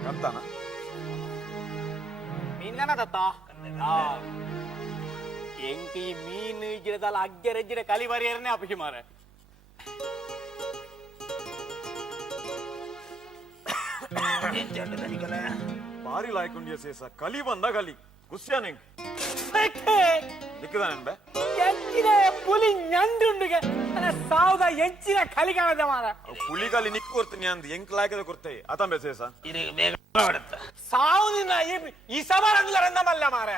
ಕಂತಾನ ಮೀನನ ದತ್ತ ಎಂಕಿ ಮೀನು ಗಿಡದಲ್ಲ ಅಗ್ಗೆರೆಜ್ಜಿರ ಕಲಿ ಬರಿಯರನೆ ಅಪಿ ಮಾರೆ ಬಾರಿ ಲಾಯ್ಕೊಂಡಿಯ ಸೇಸ ಕಲಿ ಬಂದ ಕಲಿ ಕುಸ್ಯ ನಿಂಗ್ ದಿಕ್ಕದಾನೆಂಬೆ ಎಂಚಿನ ಪುಲಿ ñಂಡುಂಡುಗೆ ಸಾವುದ ಎಂಚಿನ ಕಲಿ ಕಾಣದ ಮಾರ ಪುಲಿ ಕಲಿ ನಿಕ್ ಕೊಡ್ತೀನಿ ಅಂದ್ ಎಂಕ್ ಲಾಯ್ಕದ ಕೊಡ್ತೇ ಅತಂಬೆ ಸೇಸ ಸಾವು ನಿನ್ನ ಈ ಸಮಾರಂಗರನ್ನ ಮಲ್ಲ ಮಾರ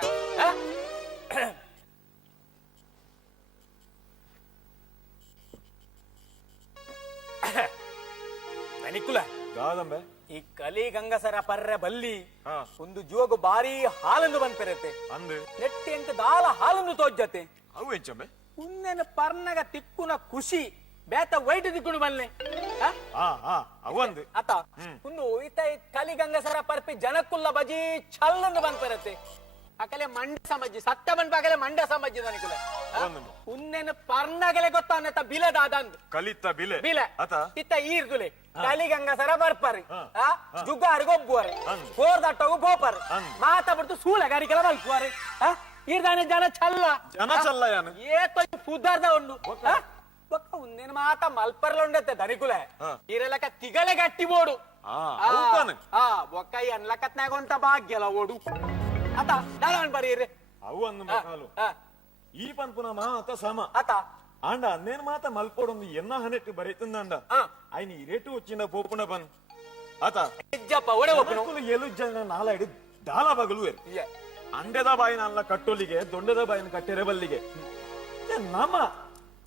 ನಿಕ್ಕುಲ ದಾದಂಬೆ ಈ ಕಲಿ ಗಂಗಸರ ಪರ್ರೆ ಬಲ್ಲಿ ಒಂದು ಜೋಗು ಬಾರಿ ಹಾಲನ್ನು ಬಂದ್ಪೆರತ್ತೆ ಅಂದ್ ನೆಟ್ಟಿ ಎಂಕ ದಾಲ ಹಾಲನ್ನು ತೋಜ್ಜತೆ ಅವು ಎಂಚಂಬೆ ಉನ್ನೆನ ಪರ್ನಗ ತಿಕ್ಕುನ ಖುಷಿ ಬೇತ ವೈಟ್ ತಿಕ್ಕುನು ಬಲ್ಲೆ ಅವು ಅಂದ್ ಅತ ಒಂದು ಈತ ಕಲಿ ಗಂಗಸರ ಪರ್ಪಿ ಜನಕ್ಕುಲ್ಲ ಬಜಿ ಛಲ್ಲನ್ನು ಬಂದ್ಪೆರತ್ತೆ ಅಕಲೆ ಮಂಡ ಸಮಜ್ಜಿ ಸತ್ತ ಬಂದ್ಪಾಗಲೆ ಮಂಡ ಸಮಜ್ಜಿ ನನಕುಲ ಉನ್ನೆನ ಪರ್ನಗಲೆ ಗೊತ್ತಾನತ ಬಿಲೆ ದಾದಂದ್ ಕಲಿತ ಬಿಲೆ ಬಿಲೆ ಅತ ಇತ್ತ ಈರ್ಗುಲೆ ಕಲಿ ಗಂಗಸರ ಬರ್ಪರಿ ಜುಗ್ಗಾರಿ ಗೊಬ್ಬುವರೆ ಕೋರ್ದಟ್ಟೋಗು ಬೋಪರ್ ಮಾತಾಡ್ಬಿಡ್ತು ಸೂಳೆಗಾರಿಕೆಲ್ಲ ಮಲ್ಪುವರೆ ಈರ್ದಾನೆ ಜನ ಛಲ್ಲ ಜನ ಚಲ್ಲ ಯಾನು ಏತೋ ಪುದ್ದಾರ್ದ ಉಂಡು ಬೊಕ್ಕ ಉನ್ನೇನ ಮಾತ ಮಲ್ಪರ್ಲ ಉಂಡತ್ತೆ ದನಿಕುಲೆ ಈರೆಲಕ ತಿಗಲೆ ಗಟ್ಟಿ ಬೋಡು ಬೊಕ್ಕ ಈ ಅನ್ಲಕತ್ನಾಗ ಒಂತ ಭಾಗ್ಯಲ ಓಡು ಅತ ದಾಳವನ್ ಬರೀರಿ ಅವು ಅಂದ್ ಕಾಲು ಈ ಪನ್ಪುನ ಮಾತ ಸಮ ಅತ ಆಂಡ ಅನ್ನೇನ್ ಮಾತ ಮಲ್ಪೋಡೊಂದು ಎನ್ನ ಹನೆಟ್ಟು ಬರೀತಂದ ಐನಿ ರೇಟು వచ్చిన ಪೋಪುನ ಬನ್ ಆತ ಇಜ್ಜಪ್ಪ ಒಡೆ ಒಪ್ಪನು ಎಲು ಜನ ನಾಲಾಯ್ಡು ದಾಲ ಬಗಲು ಅಂಡೆದ ಬಾಯಿನ ಅಲ್ಲ ಕಟ್ಟೋಲಿಗೆ ದೊಂಡೆದ ಬಾಯಿನ ಕಟ್ಟೆರೆ ಬಲ್ಲಿಗೆ ನಮ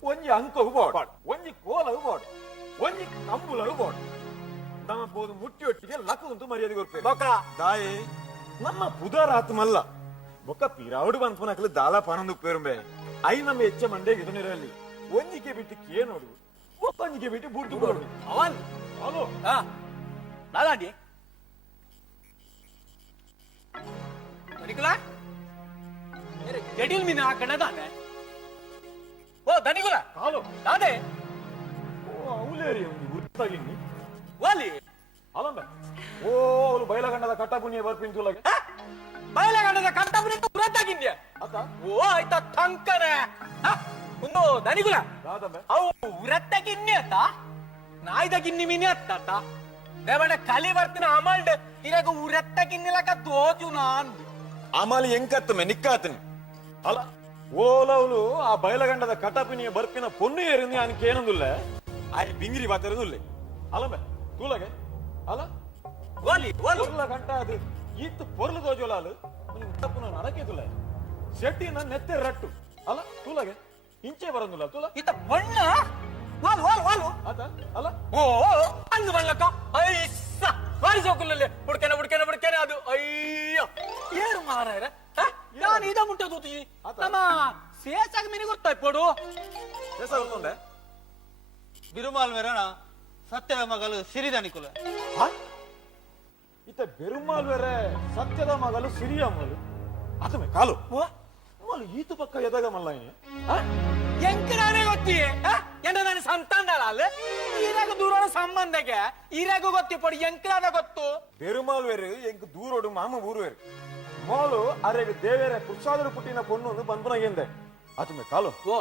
ಒಂಜಿ ಅಂಕವು ಬೋಡ್ ಒಂಜಿ ಕೋಲವು ಬೋಡ್ ಒಂಜಿ ಕಂಬುಲವು ಬೋಡ್ ನಮ್ಮ ಪೋದು ಮುಟ್ಟಿ ಒಟ್ಟಿಗೆ ಲಕ್ಕ ಉಂಟು ಮರ್ಯಾದೆ ಕೊಡ್ಪೇರು ಬೊಕ ದಾಯಿ ನಮ್ಮ ಪುದಾರ ಆತು ಮಲ್ಲ ಬೊಕ್ಕ ಪಿರಾವುಡು ಬಂದ್ಪನಕ್ಲು ದಾಲ ಪನೊಂದು ಪೇರುಂಬೆ ಐ ನಮ್ಮ ಹೆಚ್ಚ ಮಂಡೆಗೆ ಇದನ್ನಿರಲಿ ಒಂಜಿಕೆ ಬಿಟ್ಟು ಕೇನೋಡು ಒಪ್ಪಂಜಿಕೆ ಬಿಟ್ಟು ಬುಡ್ದು ಕೊಡು ಅವನ್ ಹಲೋ ದಾದಾಂಡಿ ದನಿಗುಲ ಜಡಿಲ್ ಮೀನು ಹಾಕಣ ದಾನೆ ಓ ದನಿಗುಲ ಕಾಲು ದಾದೆ ಓ ಅವಲೇರಿ ಒಂದು ಗುರ್ತಾಗಿನಿ ವಾಲಿ ಅಲಂಬೆ ಓ ಅವಳು ಬಯಲಗಂಡದ ಕಟ್ಟಪುಣ್ಯ ಬರ್ಪಿಂತುಲಗೆ ಬಯಲಗಂಡದ ಕಟ್ಟಬುನಿ ತುರತ್ತಾಗಿದ್ಯ ಅತ್ತ ಓ ಆಯ್ತಾ ತಂಕನೆ ಒಂದು ದನಿಗುಲ ದಾದಂಬೆ ಅವು ಉರತ್ತ ಗಿನ್ನಿ ಅತ್ತ ನಾಯ್ದ ಗಿನ್ನಿ ಮೀನಿ ಅತ್ತ ದೇವಣ್ಣ ಕಲಿ ಬರ್ತಿನ ಅಮಲ್ಡ್ ಇರಾಗ ಉರತ್ತ ಗಿನ್ನಿಲಕ ತೋಜು ನಾನ್ ಅಮಲಿ ಎಂಕತ್ತಮೆ ನಿಕ್ಕಾತನಿ ಅಲ್ಲ ಓಲವಳು ಆ ಬಯಲಗಂಡದ ಕಟಪಿನಿಯ ಬರ್ಪಿನ ಪೊನ್ನು ಏರಿಂది ఆయనకి ಏನಂದುಲ್ಲ ಆಯ್ ಬಿಂಗಿರಿ ಬಾತಿರದುಲ್ಲ ಅಲಂಬೆ ತೂಲಗೆ ಅಲ್ಲ ಓಲಿ ಓಲು పొర్ల గంట అది ఈత్ పొర్లు దోజోలాలు తప్పున నరకేతుల ಶೆಟ್ಟಿ ನನ್ನ ನೆತ್ತೆ ರಟ್ಟು ಅಲ್ಲ ತೂಲಗೆ ಇಂಚೆ ಬರಂದುಲ್ಲ ತೂಲ ಇತ ಬಣ್ಣ ವಾಲು ವಾಲು ವಾಲು ಆತ ಅಲ್ಲ ಓ ಅಂದು ಬಣ್ಣಕ್ಕ ಐಸ ಬಾರಿ ಸೋಕುಲ್ಲೇ ಬುಡ್ಕೇನೆ ಅದು ಅಯ್ಯೋ ಏರು ಮಾರಾಯರ ನಾನು ಇದ ಮುಟ್ಟ ತೂತಿ ನಮ್ಮ ಸೇಸಾಗ ಮಿನಿ ಗೊತ್ತಾಯ್ ಪೋಡು ಸೇಸ ಗೊತ್ತುಂಡೆ ಬಿರುಮಾಲ್ ಮೆರಣ ಸತ್ಯದ ಮಗಲು ಸಿರಿದನಿಕುಲ ಇತ ಬೆರುಮಾಲ್ ಬೇರೆ ಸತ್ಯದ ಮಗಲು ಸಿರಿಯ ಮಗಲು ಆತಮೆ ಕಾಲು ಮಗಳು ಈತು ಪಕ್ಕ ಎದಾಗ ಮಲ್ಲ ಎಂಕನಾನೇ ಗೊತ್ತಿ ಎಂಡ ನಾನು ಸಂತಾನಲ್ಲ ಇರಾಗ ದೂರ ಸಂಬಂಧಕ್ಕೆ ಇರಾಗ ಗೊತ್ತಿ ಪಡಿ ಎಂಕನಾದ ಗೊತ್ತು பெருமாள் வேறு எங்க தூரோடு மாம ஊர் வேறு மோಲು ಅರೆಗೆ ದೇವರ ಪುರುಷಾದರು ಪುಟ್ಟಿನ ಪೊಣ್ಣು ಒಂದು ಬಂದ್ಪನಾಗೆಂದೆ ಆತಮೆ ಕಾಲು ಓ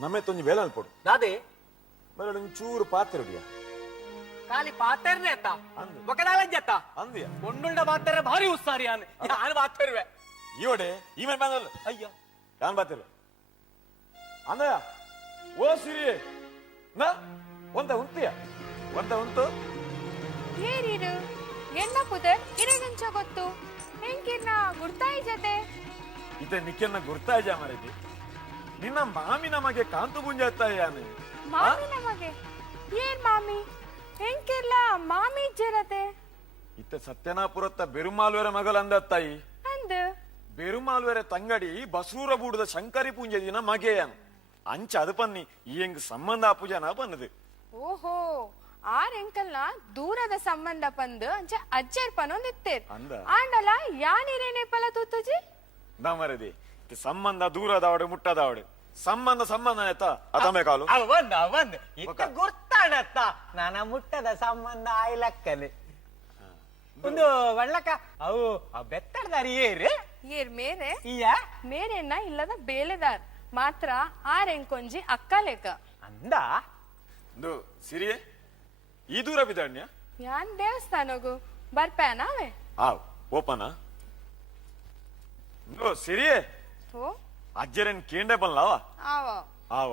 ನಮ್ಮೆ ತೊಂಜಿ ಬೇಲಲ್ ಪೊಡು ದಾದೆ ಬೇರೆ ಒಂಚೂರು ಪಾತ್ರೆಡಿಯ ಖಾಲಿ ಪಾತ್ರೆ ಅತ್ತ ಅಂದು. ఒకడాలంజత్త ಅಂದಿಯ ಒಂಡುಂಡ ಪಾತ್ರೆ ಭಾರಿ ಉಸ್ಸಾರಿ ನಾನು ಪಾತ್ರೆ ಈವಡೆ ಈಮೆ ಬಂದಲ್ಲ ಅಯ್ಯೋ ಯಾನ್ ಬಾತಿರು ಅಂದಯ ಓ ಸಿರಿ ನಾ ಒಂದ ಉಂತಿಯ ಒಂದ ಉಂಟು ಏರಿರು ಎನ್ನ ಪುದರ್ ಇರಗಂಚ ಗೊತ್ತು ಹೆಂಗಿರ್ನ ಗುರ್ತಾಯಿ ಜತೆ ಇತ ನಿಕ್ಕೆನ್ನ ಗುರ್ತಾಜ ಮರದಿ ನಿನ್ನ ಮಾಮಿ ನಮಗೆ ಕಾಂತು ಗುಂಜಾತಾಯಾನೆ ಮಾಮಿ ನಮಗೆ ಏನ್ ಮಾಮಿ ಹೆಂಗಿರ್ಲ ಮಾಮಿ ಜರತೆ ಇತ್ತ ಸತ್ಯನಾಪುರತ್ತ ಬೆರುಮಾಲ್ವರ ಮಗಲಂದ ತಾಯಿ ಅಂದ ಬೆರುಮಾಲ್ವರ ತಂಗಡಿ ಬಸೂರ ಬೂಡದ ಶಂಕರಿ ಪೂಂಜ ದಿನ ಮಗೆಯನ್ ಅಂಚ ಅದು ಪನ್ನಿ ಈ ಹೆಂಗ್ ಸಂಬಂಧ ಪೂಜನ ಪನ್ನದು ಓಹೋ ಆರ್ ಎಂಕಲ್ನ ದೂರದ ಸಂಬಂಧ ಪಂದು ಅಂಚ ಅಜ್ಜೇರ್ ಪನೊಂದಿತ್ತೇರ್ ಅಂದ ಆಂಡಲ ಯಾನಿರೇನೆ ಪಲ ತುತ್ತುಜಿ ಮರದಿ ಸಂಬಂಧ ದೂರದವಡೆ ಮುಟ್ಟದವಡೆ ಸಂಬಂಧ ಸಂಬಂಧ ಆಯ್ತಾ ಅತಮೆ ಕಾಲು ಅವನ್ ಇತ್ತ ಗುರ್ತಾಡತ್ತ ನಾನ ಮುಟ್ಟದ ಸಂಬಂಧ ಆಯ್ಲಕ್ಕಲೆ ಒಂದು ಒಳ್ಳಕ ಅವು ಬೆತ್ತಡದಾರಿ ಏರು ಏರ್ ಮೇರೆ ಇಯ ಮೇರೆನ್ನ ಇಲ್ಲದ ಬೇಲೆದಾರ್ ಮಾತ್ರ ಆರ್ ಎಂಕೊಂಜಿ ಅಕ್ಕ ಲೆಕ್ಕ ಅಂದ ಇದು ಸಿರಿಯೇ ಈ ದೂರ ಬಿದ್ದಾಣ್ಯ ಯಾನ್ ದೇವಸ್ಥಾನಗು ಬರ್ಪ್ಯಾನಾವೆ ಆವ್ ಓಪನ ಸಿರಿಯೇ ಓ ಅಜ್ಜರೇನ್ ಕೇಂಡೆ ಬನ್ಲಾವ ಆವ ಆವ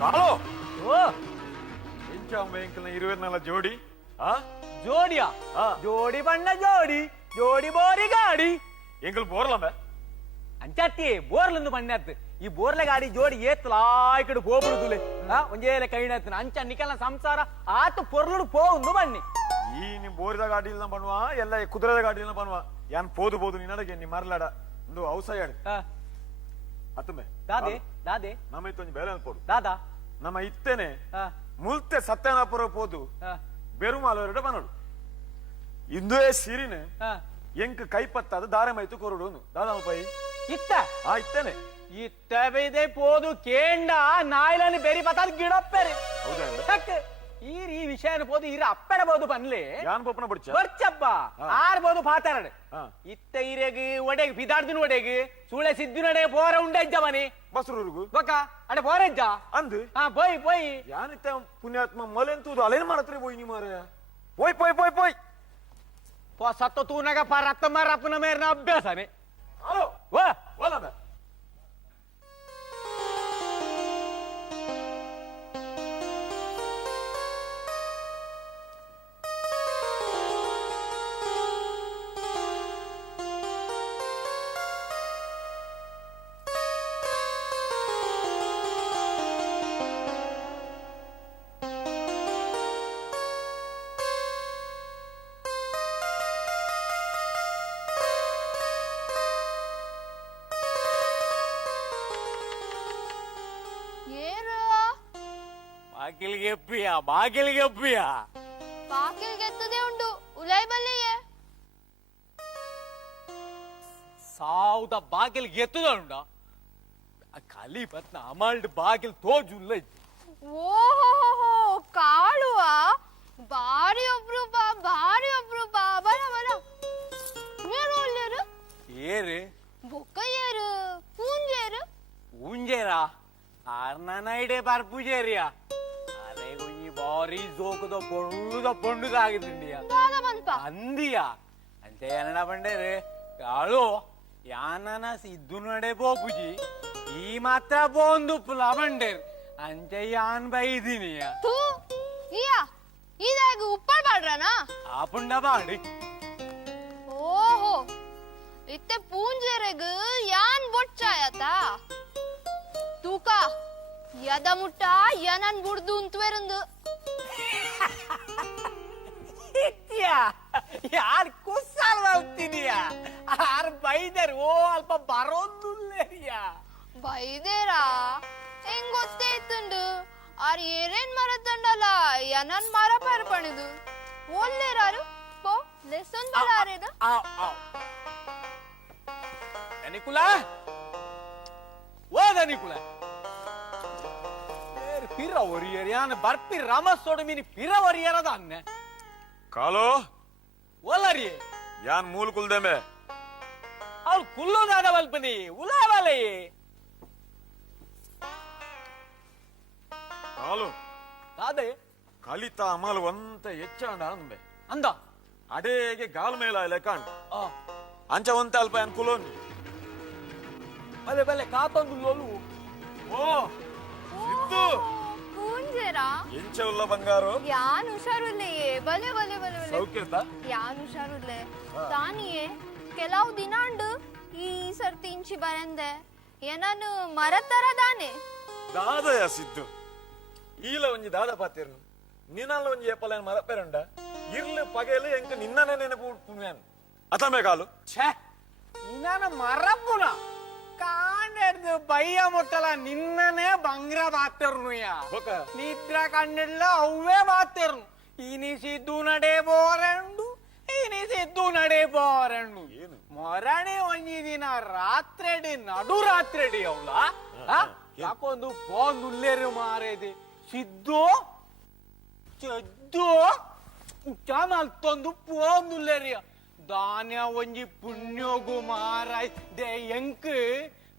ಕಾಲು ಓ ಇಂಚಾಂಬ ಎಂಕಲ್ನ 24 ಜೋಡಿ ಆ ಜೋಡಿಯಾ ಆ. ಜೋಡಿ ಬಣ್ಣ ಜೋಡಿ ಬೋರಿ ಗಾಡಿ ಎಂಕಲ್ ಬೋರ್ಲಂಬೆ ಅಂಚತ್ತಿ ಬೋರ್ಲಂದು ಬಣ್ಣತ್ ಈ ಬೋರ್ಲೆ ಗಾಡಿ ಜೋಡಿ ಏತ್ಲಾಯ್ಕಡು ಹೋಗ್ಬಿಡುದುಲೆ ಒಂಜೇಲೆ ಕೈಣತ್ನ ಅಂಚ ನಿಕಲ್ನ ಸಂಸಾರ ಆತು ಪೊರ್ಲುಡು ಪೋಂದು ಬನ್ನಿ ಈ ನಿಮ್ ಬೋರಿದ ಗಾಡಿಲ್ನ ಬನ್ನುವ ಎಲ್ಲ ಕುದುರೆದ ಗಾಡಿಲ್ನ ಬನ್ನುವ ಯಾನ್ ಪೋದು ನಿನ್ನಡಗೆ ನೀ ಮರ್ಲಾಡ ಒಂದು ಔಸಯಾಡು ಅತ್ತುಮೆ ದಾದೆ ನಮ್ಮ ಇತ್ತೊಂದು ಬೇರೆ ಅನ್ಪೋಡು ದಾದಾ ನಮ್ಮ ಇತ್ತೇನೆ ಆ, ಮುಲ್ತೆ ಸತ್ಯನಾಪುರ ಪೋದು ಆ, ಬೆರುಮಾಲವರೆಡೆ ಬನ್ನೋಡು ಇಂದೇ ಸಿರಿನೆ ಆ. ಎಂಕ್ ಕೈಪತ್ತಾದ ದಾರೆ ಮೈತು ಕೊರಡು ದಾದಾ ಪೈ ಇತ್ತ ಆ ಇತ್ತೇನೆ ಇತ್ತ ಬೇದೆ ಪೋದು ಕೇಂಡ ನಾಯಿలని ಬೆರಿ ಪತಾದ ಗಿಡಪ್ಪೆರಿ ಹೌದಾ ಈ ವಿಷಯನ ಪೋದು ಇರ ಅಪ್ಪೆಡಬಹುದು ಬನ್ಲಿ ಯಾನ್ ಪೋಪನ ಬಿಡ್ಚ ಬರ್ಚಪ್ಪ ಆರ್ಬೋದು ಪಾತಾರಡೆ ಇತ್ತ ಇರೆಗ್ ಒಡೆಗ್ ಬಿದಾಡ್ದಿನ ಒಡೆಗ್ ಸೂಳೆ ಸಿದ್ದಿನಡೆ ಪೋರ ಉಂಡೆಜ್ಜ ಮನಿ ಬಸ್ರೂರ್ಗು ಬೊಕ್ಕ ಅಡೆ ಪೋರೆಜ್ಜ ಅಂದು ಪೋಯ್ ಯಾನಿತ್ತ ಪುಣ್ಯಾತ್ಮ ಮಲೆಂತೂದು ಅಲೇನ್ ಮಾಡತ್ರಿ ಬೋಯ್ ನೀ ಮಾರ ಪೋಯ್ ಸತ್ತ ತೂನಗ ರತ್ತ ರಪ್ಪನ ಮೇರ್ನ ಅಭ್ಯಾಸನೆ ಹಲೋ ವಾ ಹೋಲಬ ಬಾಗಿಲಿಗೆ ಬಾಗಿಲಿಗೆ ಬಾಕಿಲ್ಗೆ ಎತ್ತದೆ ಉಂಟು ಉಲೈ ಬಲ್ಲಿಯೇ ಸಾವುದ ಬಾಗಿಲಿಗೆ ಎತ್ತುದ ಕಲಿ ಪತ್ನ ಅಮಲ್ಡ್ ಬಾಗಿಲ್ ತೋಜುಲ್ಲ ಓಹೋ ಕಾಳುವ ಭಾರಿ ಅಪರೂಪ ಬರ ಏನು ಒಳ್ಳೆಯರು ಏರು ಬೊಕ್ಕ ಏರು ಪೂಂಜೇರು ಊಂಜೇರ ಆರ್ನನೈಡೆ ಬರ್ಪುಜೇರಿಯ ಅದೇ ಕುഞ്ഞി ಬಾರಿ ಜೋಕದ ಪೊಂಡುದಾಗಿದ್ದಿಂಡಿಯ ದಾದ ಬಂದ್ಪ ಅಂದಿಯ ಅಂಚೆ ಏನಡ ಪಂಡೇರು ಕಾಳು ಯಾನನ ಸಿದ್ದು ನಡೆ ಪೋಪುಜಿ ಈ ಮಾತ್ರ ಬೋಂದು ಪುಲಬಂಡೇರು ಅಂಚೆ ಯಾನ್ ಬೈದಿನಿಯ ತೂ ಇದಾಗ ಉಪ್ಪಳ್ ಬಾಡ್ರನಾ ಆ ಪುಂಡ ಬಾಡಿ ಓಹೋ ಇತ್ತೆ ಪೂಂಜೆರೆಗ್ ಯಾನ್ ಬೊಚ್ಚಾಯತ ತೂಕ ಯದ ಮುಟ್ಟ ಯನನ್ ಬುಡ್ದು ಉಂತ್ವೆರಂದು ಯಾರು ಕುಸ್ಸಾಲ್ವ ಹೋಗ್ತಿದೀಯ ಆರ್ ಬೈದರು ಓ ಅಲ್ಪ ಬರೋದಿಲ್ಲ ಬೈದೇರಾ ಹೆಂಗ್ ಗೊತ್ತೇ ಇತ್ತುಂಡು ಆರ್ ಏರೇನ್ ಮರತ್ತಂಡಲ್ಲ ಯನನ್ ಮರ ಪರ್ಪಣಿದು ಒಲ್ಲೇರಾರು ಪೋ ಲೆಸನ್ ಬಲಾರೇದ ಧನಿಕುಲ ಓ ಧನಿಕುಲ ಪಿರ ಒರಿಯರ್ ಯಾನ್ ಬರ್ಪಿ ರಮಸೋಡು ಮೀನಿ ಪಿರ ಒರಿಯರದ ಅನ್ನೆ ಕಾಲು ಓಲರಿ ಯಾನ್ ಮೂಲ ಕುಲ್ದೆಮೆ ಅವ್ರು ಕುಲ್ಲುದಾದ ಬಲ್ಪನಿ ಉಲಾವಲೇ ಕಾಲು ಅದೇ ಕಲಿತ ಅಮಲ್ ಒಂತ ಹೆಚ್ಚಾಂಡ ಅಂಬೆ ಅಂದ ಅಡೇಗೆ ಗಾಲ್ ಮೇಲ ಲೆಕ್ಕಾಂಡ್ ಅಂಚ ಒಂತ ಅಲ್ಪ ಅನ್ಕುಲೋನಿ ಬಲೆ ಬಲೆ ಕಾತೊಂದು ಲೋಲು ಓ ಸಿದ್ದು ಪೂಂಜೆರಾ ಎಂಚ ಉಲ್ಲ ಬಂಗಾರು ಯಾನ್ ಹುಷಾರುಲ್ಲೆಯೇ ಬಲೆ ಬಲೆ ಬಲೆ ಬಲೆ ಸೌಖ್ಯದ ಯಾನ್ ಹುಷಾರುಲ್ಲೆ ತಾನಿಯೇ ಕೆಲವು ದಿನಾಂಡು ಈ ಸರ್ತಿ ಇಂಚಿ ಬರಂದೆ ಏನನು ಮರತರ ದಾನೆ ದಾದಯ ಸಿದ್ದು ಈಲ ಒಂಜಿ ದಾದ ಪಾತಿರ್ನು ನಿನ್ನಲ್ಲ ಒಂಜಿ ಏಪಲ ಮರಪೆರಂಡ ಇರ್ಲು ಪಗೆಲು ಎಂಕ ನಿನ್ನನೆ ನೆನಪು ಪುಣ್ಯಾನ್ ಅತಮೆ ಕಾಲು ಛೇ ನಿನ್ನ ಮರಪ್ಪುನ ಕಾಂಡೆಡ್ದು ಬಯ್ಯ ಮುಟ್ಟಲ ನಿನ್ನನೇ ಬಂಗ್ರ ಬಾತಿರ್ನುಯ್ಯ ಬೊಕ ನಿದ್ರ ಕಂಡಿಲ್ಲ ಅವೇ ಬಾತಿರ್ನು ಇನಿ ಸಿದ್ದು ನಡೆ ಬೋರಂಡು ಇನಿ ಸಿದ್ದು ನಡೆ ಬೋರಂಡು ಏನು? ಮೊರಣೆ ಒಂಜಿ ದಿನ ರಾತ್ರೆಡಿ ನಡು ರಾತ್ರೆಡಿ ಅವಳ ಯಾಕೊಂದು ಬೋಂದುಲ್ಲೇರು ಮಾರೇದೆ ಸಿದ್ದು ಚೆದ್ದು ಮಲ್ತೊಂದು ಪೋಂದುಲ್ಲೇರಿಯ ದಾನ್ಯ ಒಂಜಿ ಪುಣ್ಯೋಗು ಮಾರಾಯ್ ದೆ ಎಂಕ್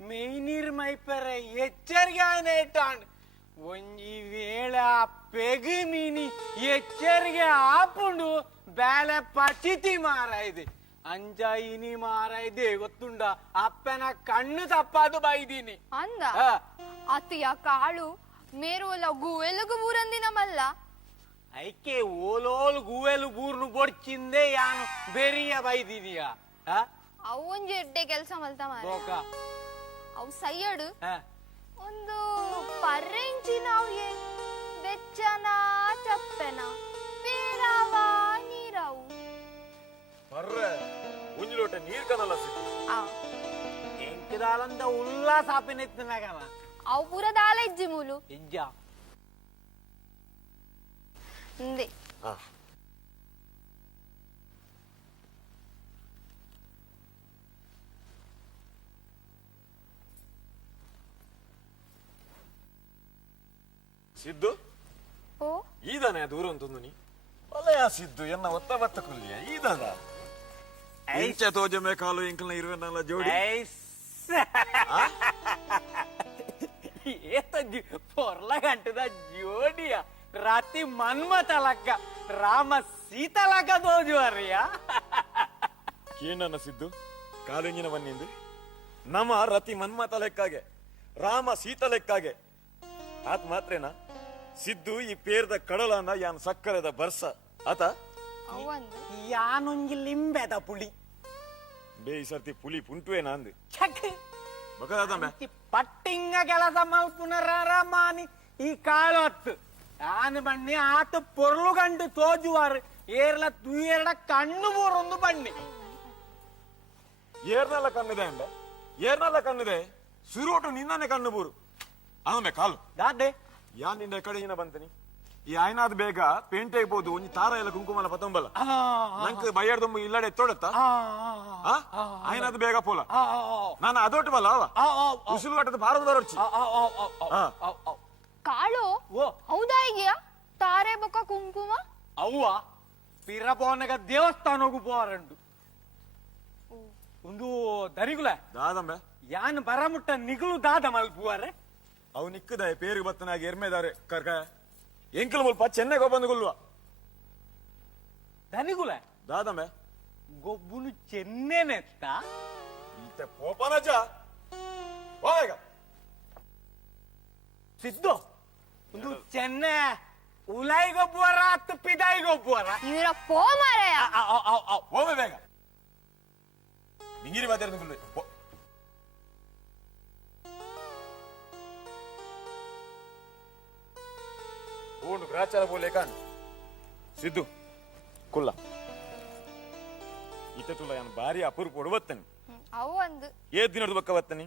ಮೇಯ್ನೀರ್ ಮೈಪೆರ ಎಚ್ಚರಿಕೆ ಇಟ್ಟಾಂಡ್ ಒಂಜಿ ವೇಳೆ ಆ ಪೆಗು ಮೀನಿ ಎಚ್ಚರಿಕೆ ಆಪುಂಡು ಬೇಲೆ ಪಚಿತಿ ಮಾರಾಯ್ದೆ ಅಂಜ ಇನಿ ಮಾರಾಯ್ದೆ ಗೊತ್ತುಂಡ ಅಪ್ಪನ ಕಣ್ಣು ತಪ್ಪಾದು ಬೈದೀನಿ ಅಂದ ಅತಿಯ ಕಾಳು ಮೇರು ಲಘು ಎಲುಗು ಬೂರಂದಿನ ಮಲ್ಲ ಐಕೆ ಓಲೋಲ್ ಗೂವೆಲು ಬೂರ್ನು ಬೊಡ್ಚಿಂದೆ ಯಾನು ಬೆರಿಯ ಬೈದಿದೀಯ ಅವು ಒಂಜಿ ಎಡ್ಡೆ ಕೆಲ್ಸ ಮಲ್ತ ಮಾರ ಬೋಕ ಅವು ಸೈಯಡು ಹ. ಒಂದು ಪರ್ರೆಂಚಿ ನಾವ್ಗೆ ಬೆಚ್ಚನ ಚಪ್ಪೆನ ಪೇರಾವ ನೀರಾವು ಬರ್ರೆ ಒಂಜಿ ಲೋಟ ನೀರ್ ಕನಲ್ಲ ಸಿದ್ದು ಆ ಎಂಕದಾಲಂದ ಉಲ್ಲಾಸ ಆಪಿನೆತ್ತಿನಾಗನ ಅವು ಪೂರ ದಾಲ ಇಜ್ಜಿ ಮೂಲು ಇಜ್ಜ ಹಿಂದೆ ಸಿದ್ದು ಓ ಈದನೆ ದೂರ ಅಂತಂದು ನೀ ಒಲೆಯ ಸಿದ್ದು ಎನ್ನ ಒತ್ತ ಬತ್ತ ಕೊಲ್ಲಿಯ ಈದನ ಎಂಚ ತೋಜಮೆ ಕಾಲು ಇಂಕಲ್ನ ಇರುವೆನಲ್ಲ ಜೋಡಿ పొర్ల గంటద జోడియా రాతి మన్మత లక్క రామ సీత లక్క దోజు అరియా ಏನನ್ನ ಸಿದ್ದು ಕಾಲಿಂಗಿನ ಬನ್ನಿಂದು ನಮ್ಮ ರತಿ ಮನ್ಮತ ಲೆಕ್ಕಾಗೆ ರಾಮ ಸೀತ ಲೆಕ್ಕಾಗೆ ಆತ್ ಮಾತ್ರೇನಾ ಸಿದ್ದು ಈ ಪೇರ್ದ ಕಡಲನ್ನ ಯಾನ್ ಸಕ್ಕರೆದ ಬರ್ಸ ಆತ ಅವಂದು ಯಾನೊಂಜಿ ಲಿಂಬೆದ ಪುಳಿ ಬೇ ಈ ಸರ್ತಿ ಪುಲಿ ಪುಂಟುವೇನಾ ಅಂದು ಛಕ್ ಬಕದಾದಮ್ಮೆ ಪಟ್ಟಿಂಗ ಕೆಲಸ ಮಲ್ಪುನರ ಮಾನಿ ಈ ಕಾಳು ಹತ್ತು ನಾನು ಬಣ್ಣಿ ಆತ ಪೊರ್ಲು ಗಂಡು ತೋಜುವಾರು ಏರ್ಲ ತುಯೆರಡ ಕಣ್ಣು ಬೂರೊಂದು ಬಣ್ಣಿ ಏರ್ನೆಲ್ಲ ಕಣ್ಣಿದೆ ಅಂಡೆ ಏರ್ನೆಲ್ಲ ಕಣ್ಣಿದೆ ಸುರೋಟು ನಿನ್ನನೆ ಕಣ್ಣು ಬೂರು ಆಮೆ ಕಾಲು ದಾದೆ ಯಾನ್ ನಿಂದ ಕಡೆಗಿನ ಬಂತನಿ ಈ ಆಯ್ನಾದ್ ಬೇಗ ಪೇಂಟ್ ಆಗ್ಬೋದು ಒಂಜಿ ತಾರ ಎಲ್ಲ ಕುಂಕುಮಲ ಪತಂಬಲ ನಂಗೆ ಬಯ್ಯಾಡ್ದೊಂಬ ಇಲ್ಲಡೆ ಎತ್ತೋಡತ್ತ ಆಯ್ನಾದ್ ಬೇಗ ಪೋಲ ನಾನು ಅದೊಟ್ಟು ಬಲ್ಲ ಅವ ಉಸುಲು ಕಟ್ಟದ ಭಾರತ ಬರೋಡ್ಚಿ ಕಾಳು ಹೌದಾ ಈಗ ತಾರೆ ಬೊಕ್ಕ ಕುಂಕುಮ ಅವ್ವ ಪಿರಬೋನಗ ದೇವಸ್ಥಾನಗೂ ಪೋರಂಡು ಒಂದು ದರಿಗುಲ ದಾದಂಬೆ ಯಾನ್ ಬರಮುಟ್ಟ ನಿಗುಲು ದಾದ ಮಲ್ಪುವಾರೆ ಅವು ನಿಕ್ಕದ ಪೇರಿಗೆ ಬತ್ತನಾಗಿ ಎರ್ಮೆದಾರೆ ಕರ್ಕ ಎಂಕಲ್ ಮುಲ್ಪ ಚೆನ್ನೈ ಬಂದುಗೊಳ್ಳುವ ದನಿಗುಲ ದಾದಂಬೆ ಗೊಬ್ಬುನು ಚೆನ್ನೆನೆತ್ತ ಈತ ಪೋಪನಜ ಹೋಗ ಸಿದ್ದು ಒಂದು ಚೆನ್ನೆ ಉಲಾಯಿ ಗೊಬ್ಬರ ಹತ್ತು ಪಿದಾಯಿ ಗೊಬ್ಬರ ಇವರ ಪೋ ಮಾರಾಯ ಹೋಗ ಬೇಗ ನಿಂಗಿರಿ ಮಾತಾಡ್ಕೊಂಡು ಗೋಂಡು ಗ್ರಾಚಾರ ಬೋಲೆ ಕಾನ್ ಸಿದ್ದು ಕುಲ್ಲ ಈತ ತುಲ ಯಾನ್ ಬಾರಿ ಅಪರೂಪ ಒಡವತ್ತನಿ ಅವು ಒಂದು ಏ ದಿನದ ಬಕ್ಕ ಬತ್ತನಿ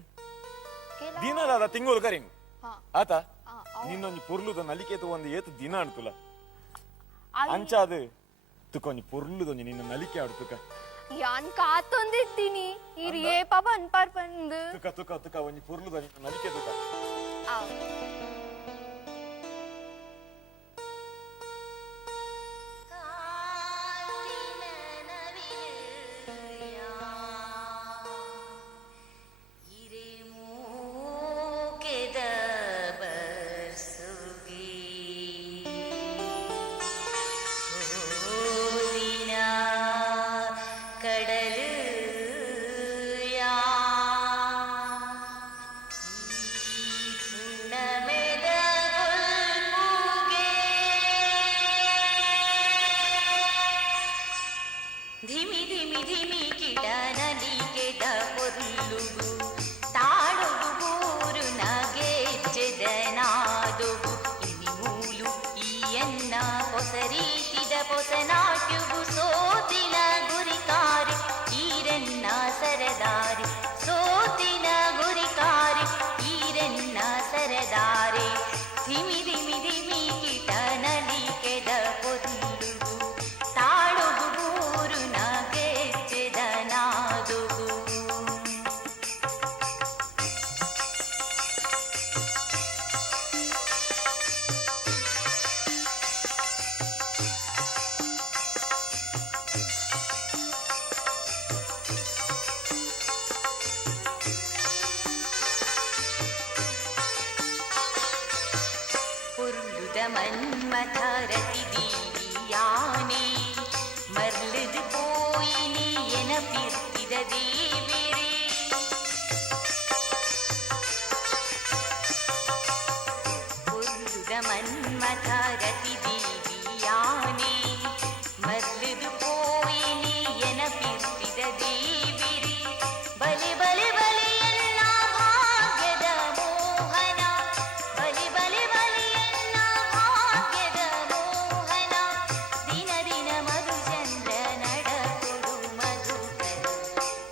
ದಿನದ ತಿಂಗಳು ಕರಿಂಗ್ ಆತ ನಿನ್ನೊಂದು ಪೊರ್ಲುದ ನಲಿಕೆ ಒಂದು ಏತು ದಿನ ಅಡ್ತುಲ ಅಂಚಾದ ತುಕೊಂಜಿ ಪೊರ್ಲುದೊಂಜಿ ನಿನ್ನ ನಲಿಕೆ ಆಡ್ತುಕ ಯಾನ್ ಕಾತೊಂದಿರ್ತೀನಿ ಇರ್ ಏ ಪಾಪ ಅನ್ಪಾರ್ ಬಂದು ತುಕ ತುಕ ತುಕ ಒಂಜಿ ಪೊರ್ಲುದ ನಿನ್ನ ನಲಿಕೆ ತುಕ ಧಿಮಿ ಧಿಮಿ ಧಿಮಿ ಕಿಡ ನಲಿಗೆದ ಪೊರ್ಲುಗು ತಾಳುಗು ಗೂರು ನಗೆಜ್ಜೆದನಾದುಗು ಇನಿ ಮೂಲು ಈಯನ್ನ ಪೊಸರೀತಿದ ಪೊಸನಾಟ್ಯುಗು ಸೋತಿನ ಗುರಿಕಾರಿ ಈರೆನ್ನ ಸರದಾರಿ ಸೋತಿನ ಗುರಿಕಾರಿ ಈರೆನ್ನ ಸರದಾರಿ ಧಿಮಿ ಧಿಮಿ ಧಿಮಿ ಕಿಟ ನಲಿಗೆದ ಪೊರ್ಲುಗು ತಾಳುಗು ಗೂರು ನಗೆಜ್ಜೆದನಾದುಗು பொருளுத மன்மதரதி தீவியானே மர்லுது போயினி என பிற்கித தேவிரே பொருளுத மன்மதரதி தீவியானே மர்லுது போயினி என பிற்கித தேவிரே பலே பலே பலே ಎಲ್ಲ ಭಾಗ್ಯದ ಮೋಹನ ಬಲಿ ಬಲಿ ಬಲಿ ಎನ್ನ ಭಾಗ್ಯದ ಮೋಹನ ದಿನ ದಿನ ಮಧುಚಂದ್ರ ನಡಕೊಡು ಮಧುಕರ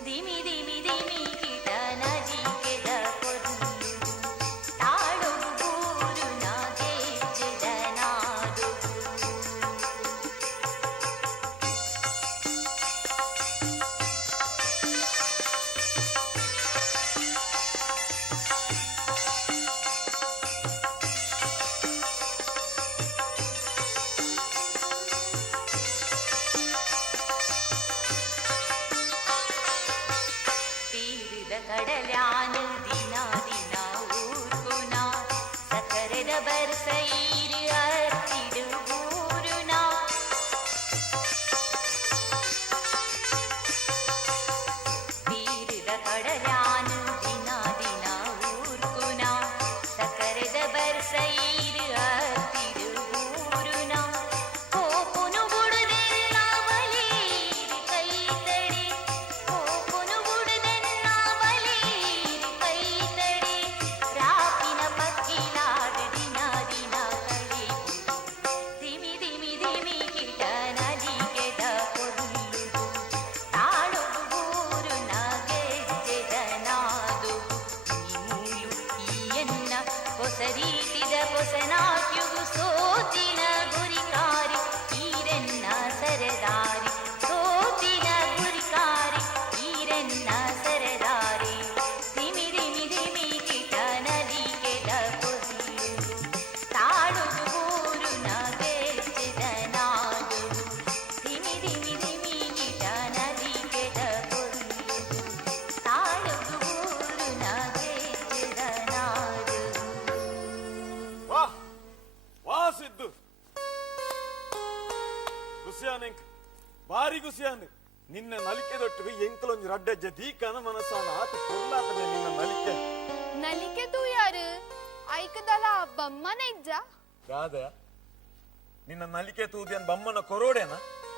ದಿಮಿ ದಿಮಿ ದಿಮಿ ಕಿಟ ನಲಿಕೆದ ಪೊರ್ಲು ತಾಳುಗು ಗೂರು ನಗೆಜ್ಜೆದನಾದುಗು ತೀರಿದ ಕಡಲ್ಯಾನು ದಿನ ದಿನ ಊರ್ಗುಣ ಸಕರೆದ ಬರ್ಸೈರು ಅರ್ತಿಡು ಊರುನ ತೀರಿದ ಕಡಲ್ಯಾನು ದಿನ ದಿನ ಊರ್ಗುಣ ಸಕರೆದ ಬರ್ಸೈರು ಅರ್ತಿಡು ಊರುನ ಕೋಪುನು ಬುಡುದೆಲ್ಲ ಬಲೀರಿ ಕೈ ತಡಿ ಕೋಪುನು ಬುಡುದೆಲ್ಲ ಬಲೀರಿ ಒಂಜಿ ರಡ್ಡೆಜ್ಜೆ ದೀಕನ ಮನಸ್ಸಾನ ಆತ ಕೊರ್ಲಾತನೆ ನಿನ್ನ ನಲಿಕೆ ನಲಿಕೆ ತೂಯಾರು ಐಕದಲ ಬಮ್ಮನ ಇಜ್ಜ ಕಾದ ನಿನ್ನ ನಲಿಕೆ ತೂದಿಯನ್ ಬಮ್ಮನ ಕೊರೋಡೆನ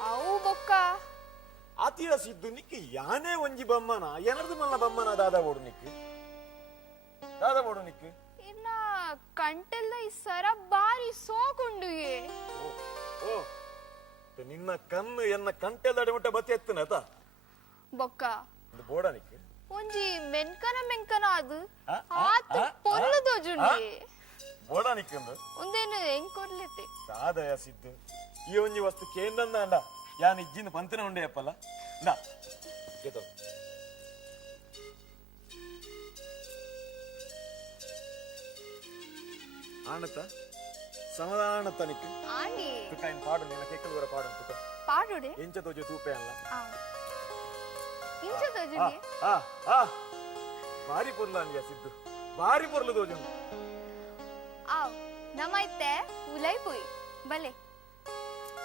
ಅವು ಬೊಕ್ಕ ಆತಿಯ ಸಿದ್ದು ನಿಕ್ಕಿ ಯಾನೇ ಒಂಜಿ ಬಮ್ಮನ ಎನರ್ದು ಮಲ್ಲ ಬಮ್ಮನ ದಾದ ಬೋಡು ನಿಕ್ಕಿ ಇನ್ನ ಕಂಟೆಲ್ಲ ಈ ಸರ ಬಾರಿ ಸೋಕುಂಡುಯೆ ಓ ನಿನ್ನ ಕಣ್ಣು ಎನ್ನ ಕಂಟೆಲ್ದಡೆ ಮುಟ್ಟ ಬತ್ತಿ ಎತ್ತನತ ಬೊಕ್ಕ ಇದು ಬೋಡ ನಿಕ್ಕಿ ಒಂಜಿ ಮೆನ್ಕನ ಅದು ಆತ ಪೊರ್ಲುದೋ ಜುಂಡಿ ಬೋಡ ನಿಕ್ಕಂದು ಒಂದೇನು ಹೆಂಗ್ ಕೊರ್ಲೆತೆ ಕಾದಯ ಸಿದ್ದು ಈ ಒಂಜಿ ವಸ್ತು ಕೇಂದಂದ ಅಂಡ ಯಾನ್ ಇಜ್ಜಿನ ಪಂತನ ಉಂಡೆ ಅಪ್ಪಲ್ಲ ನಾ ಕೇತೋ ಆಣತ ಸಮಾಧಾನತ ನಿಕ್ಕು ಆಂಡಿ ತುಕಾಯಿನ ಪಾಡು ನಿನ್ನ ಕೆಕ್ಕಲ್ವರ ಪಾಡು ತುಕ ಪಾಡುಡೆ ಎಂಚ ತೋಜೆ ತೂಪೆ ಅಲ್ಲ ಇಂಚ ತೋಜುಂಡಿ ಆ ಆ ಬಾರಿ ಪೊರ್ಲ ಅಂದ್ಯ ಸಿದ್ದು ಬಾರಿ ಪೊರ್ಲು ತೋಜುಂಡು ಆವ್ ನಮೈತೆ ಉಲೈ ಪುಯ್ ಬಲೆ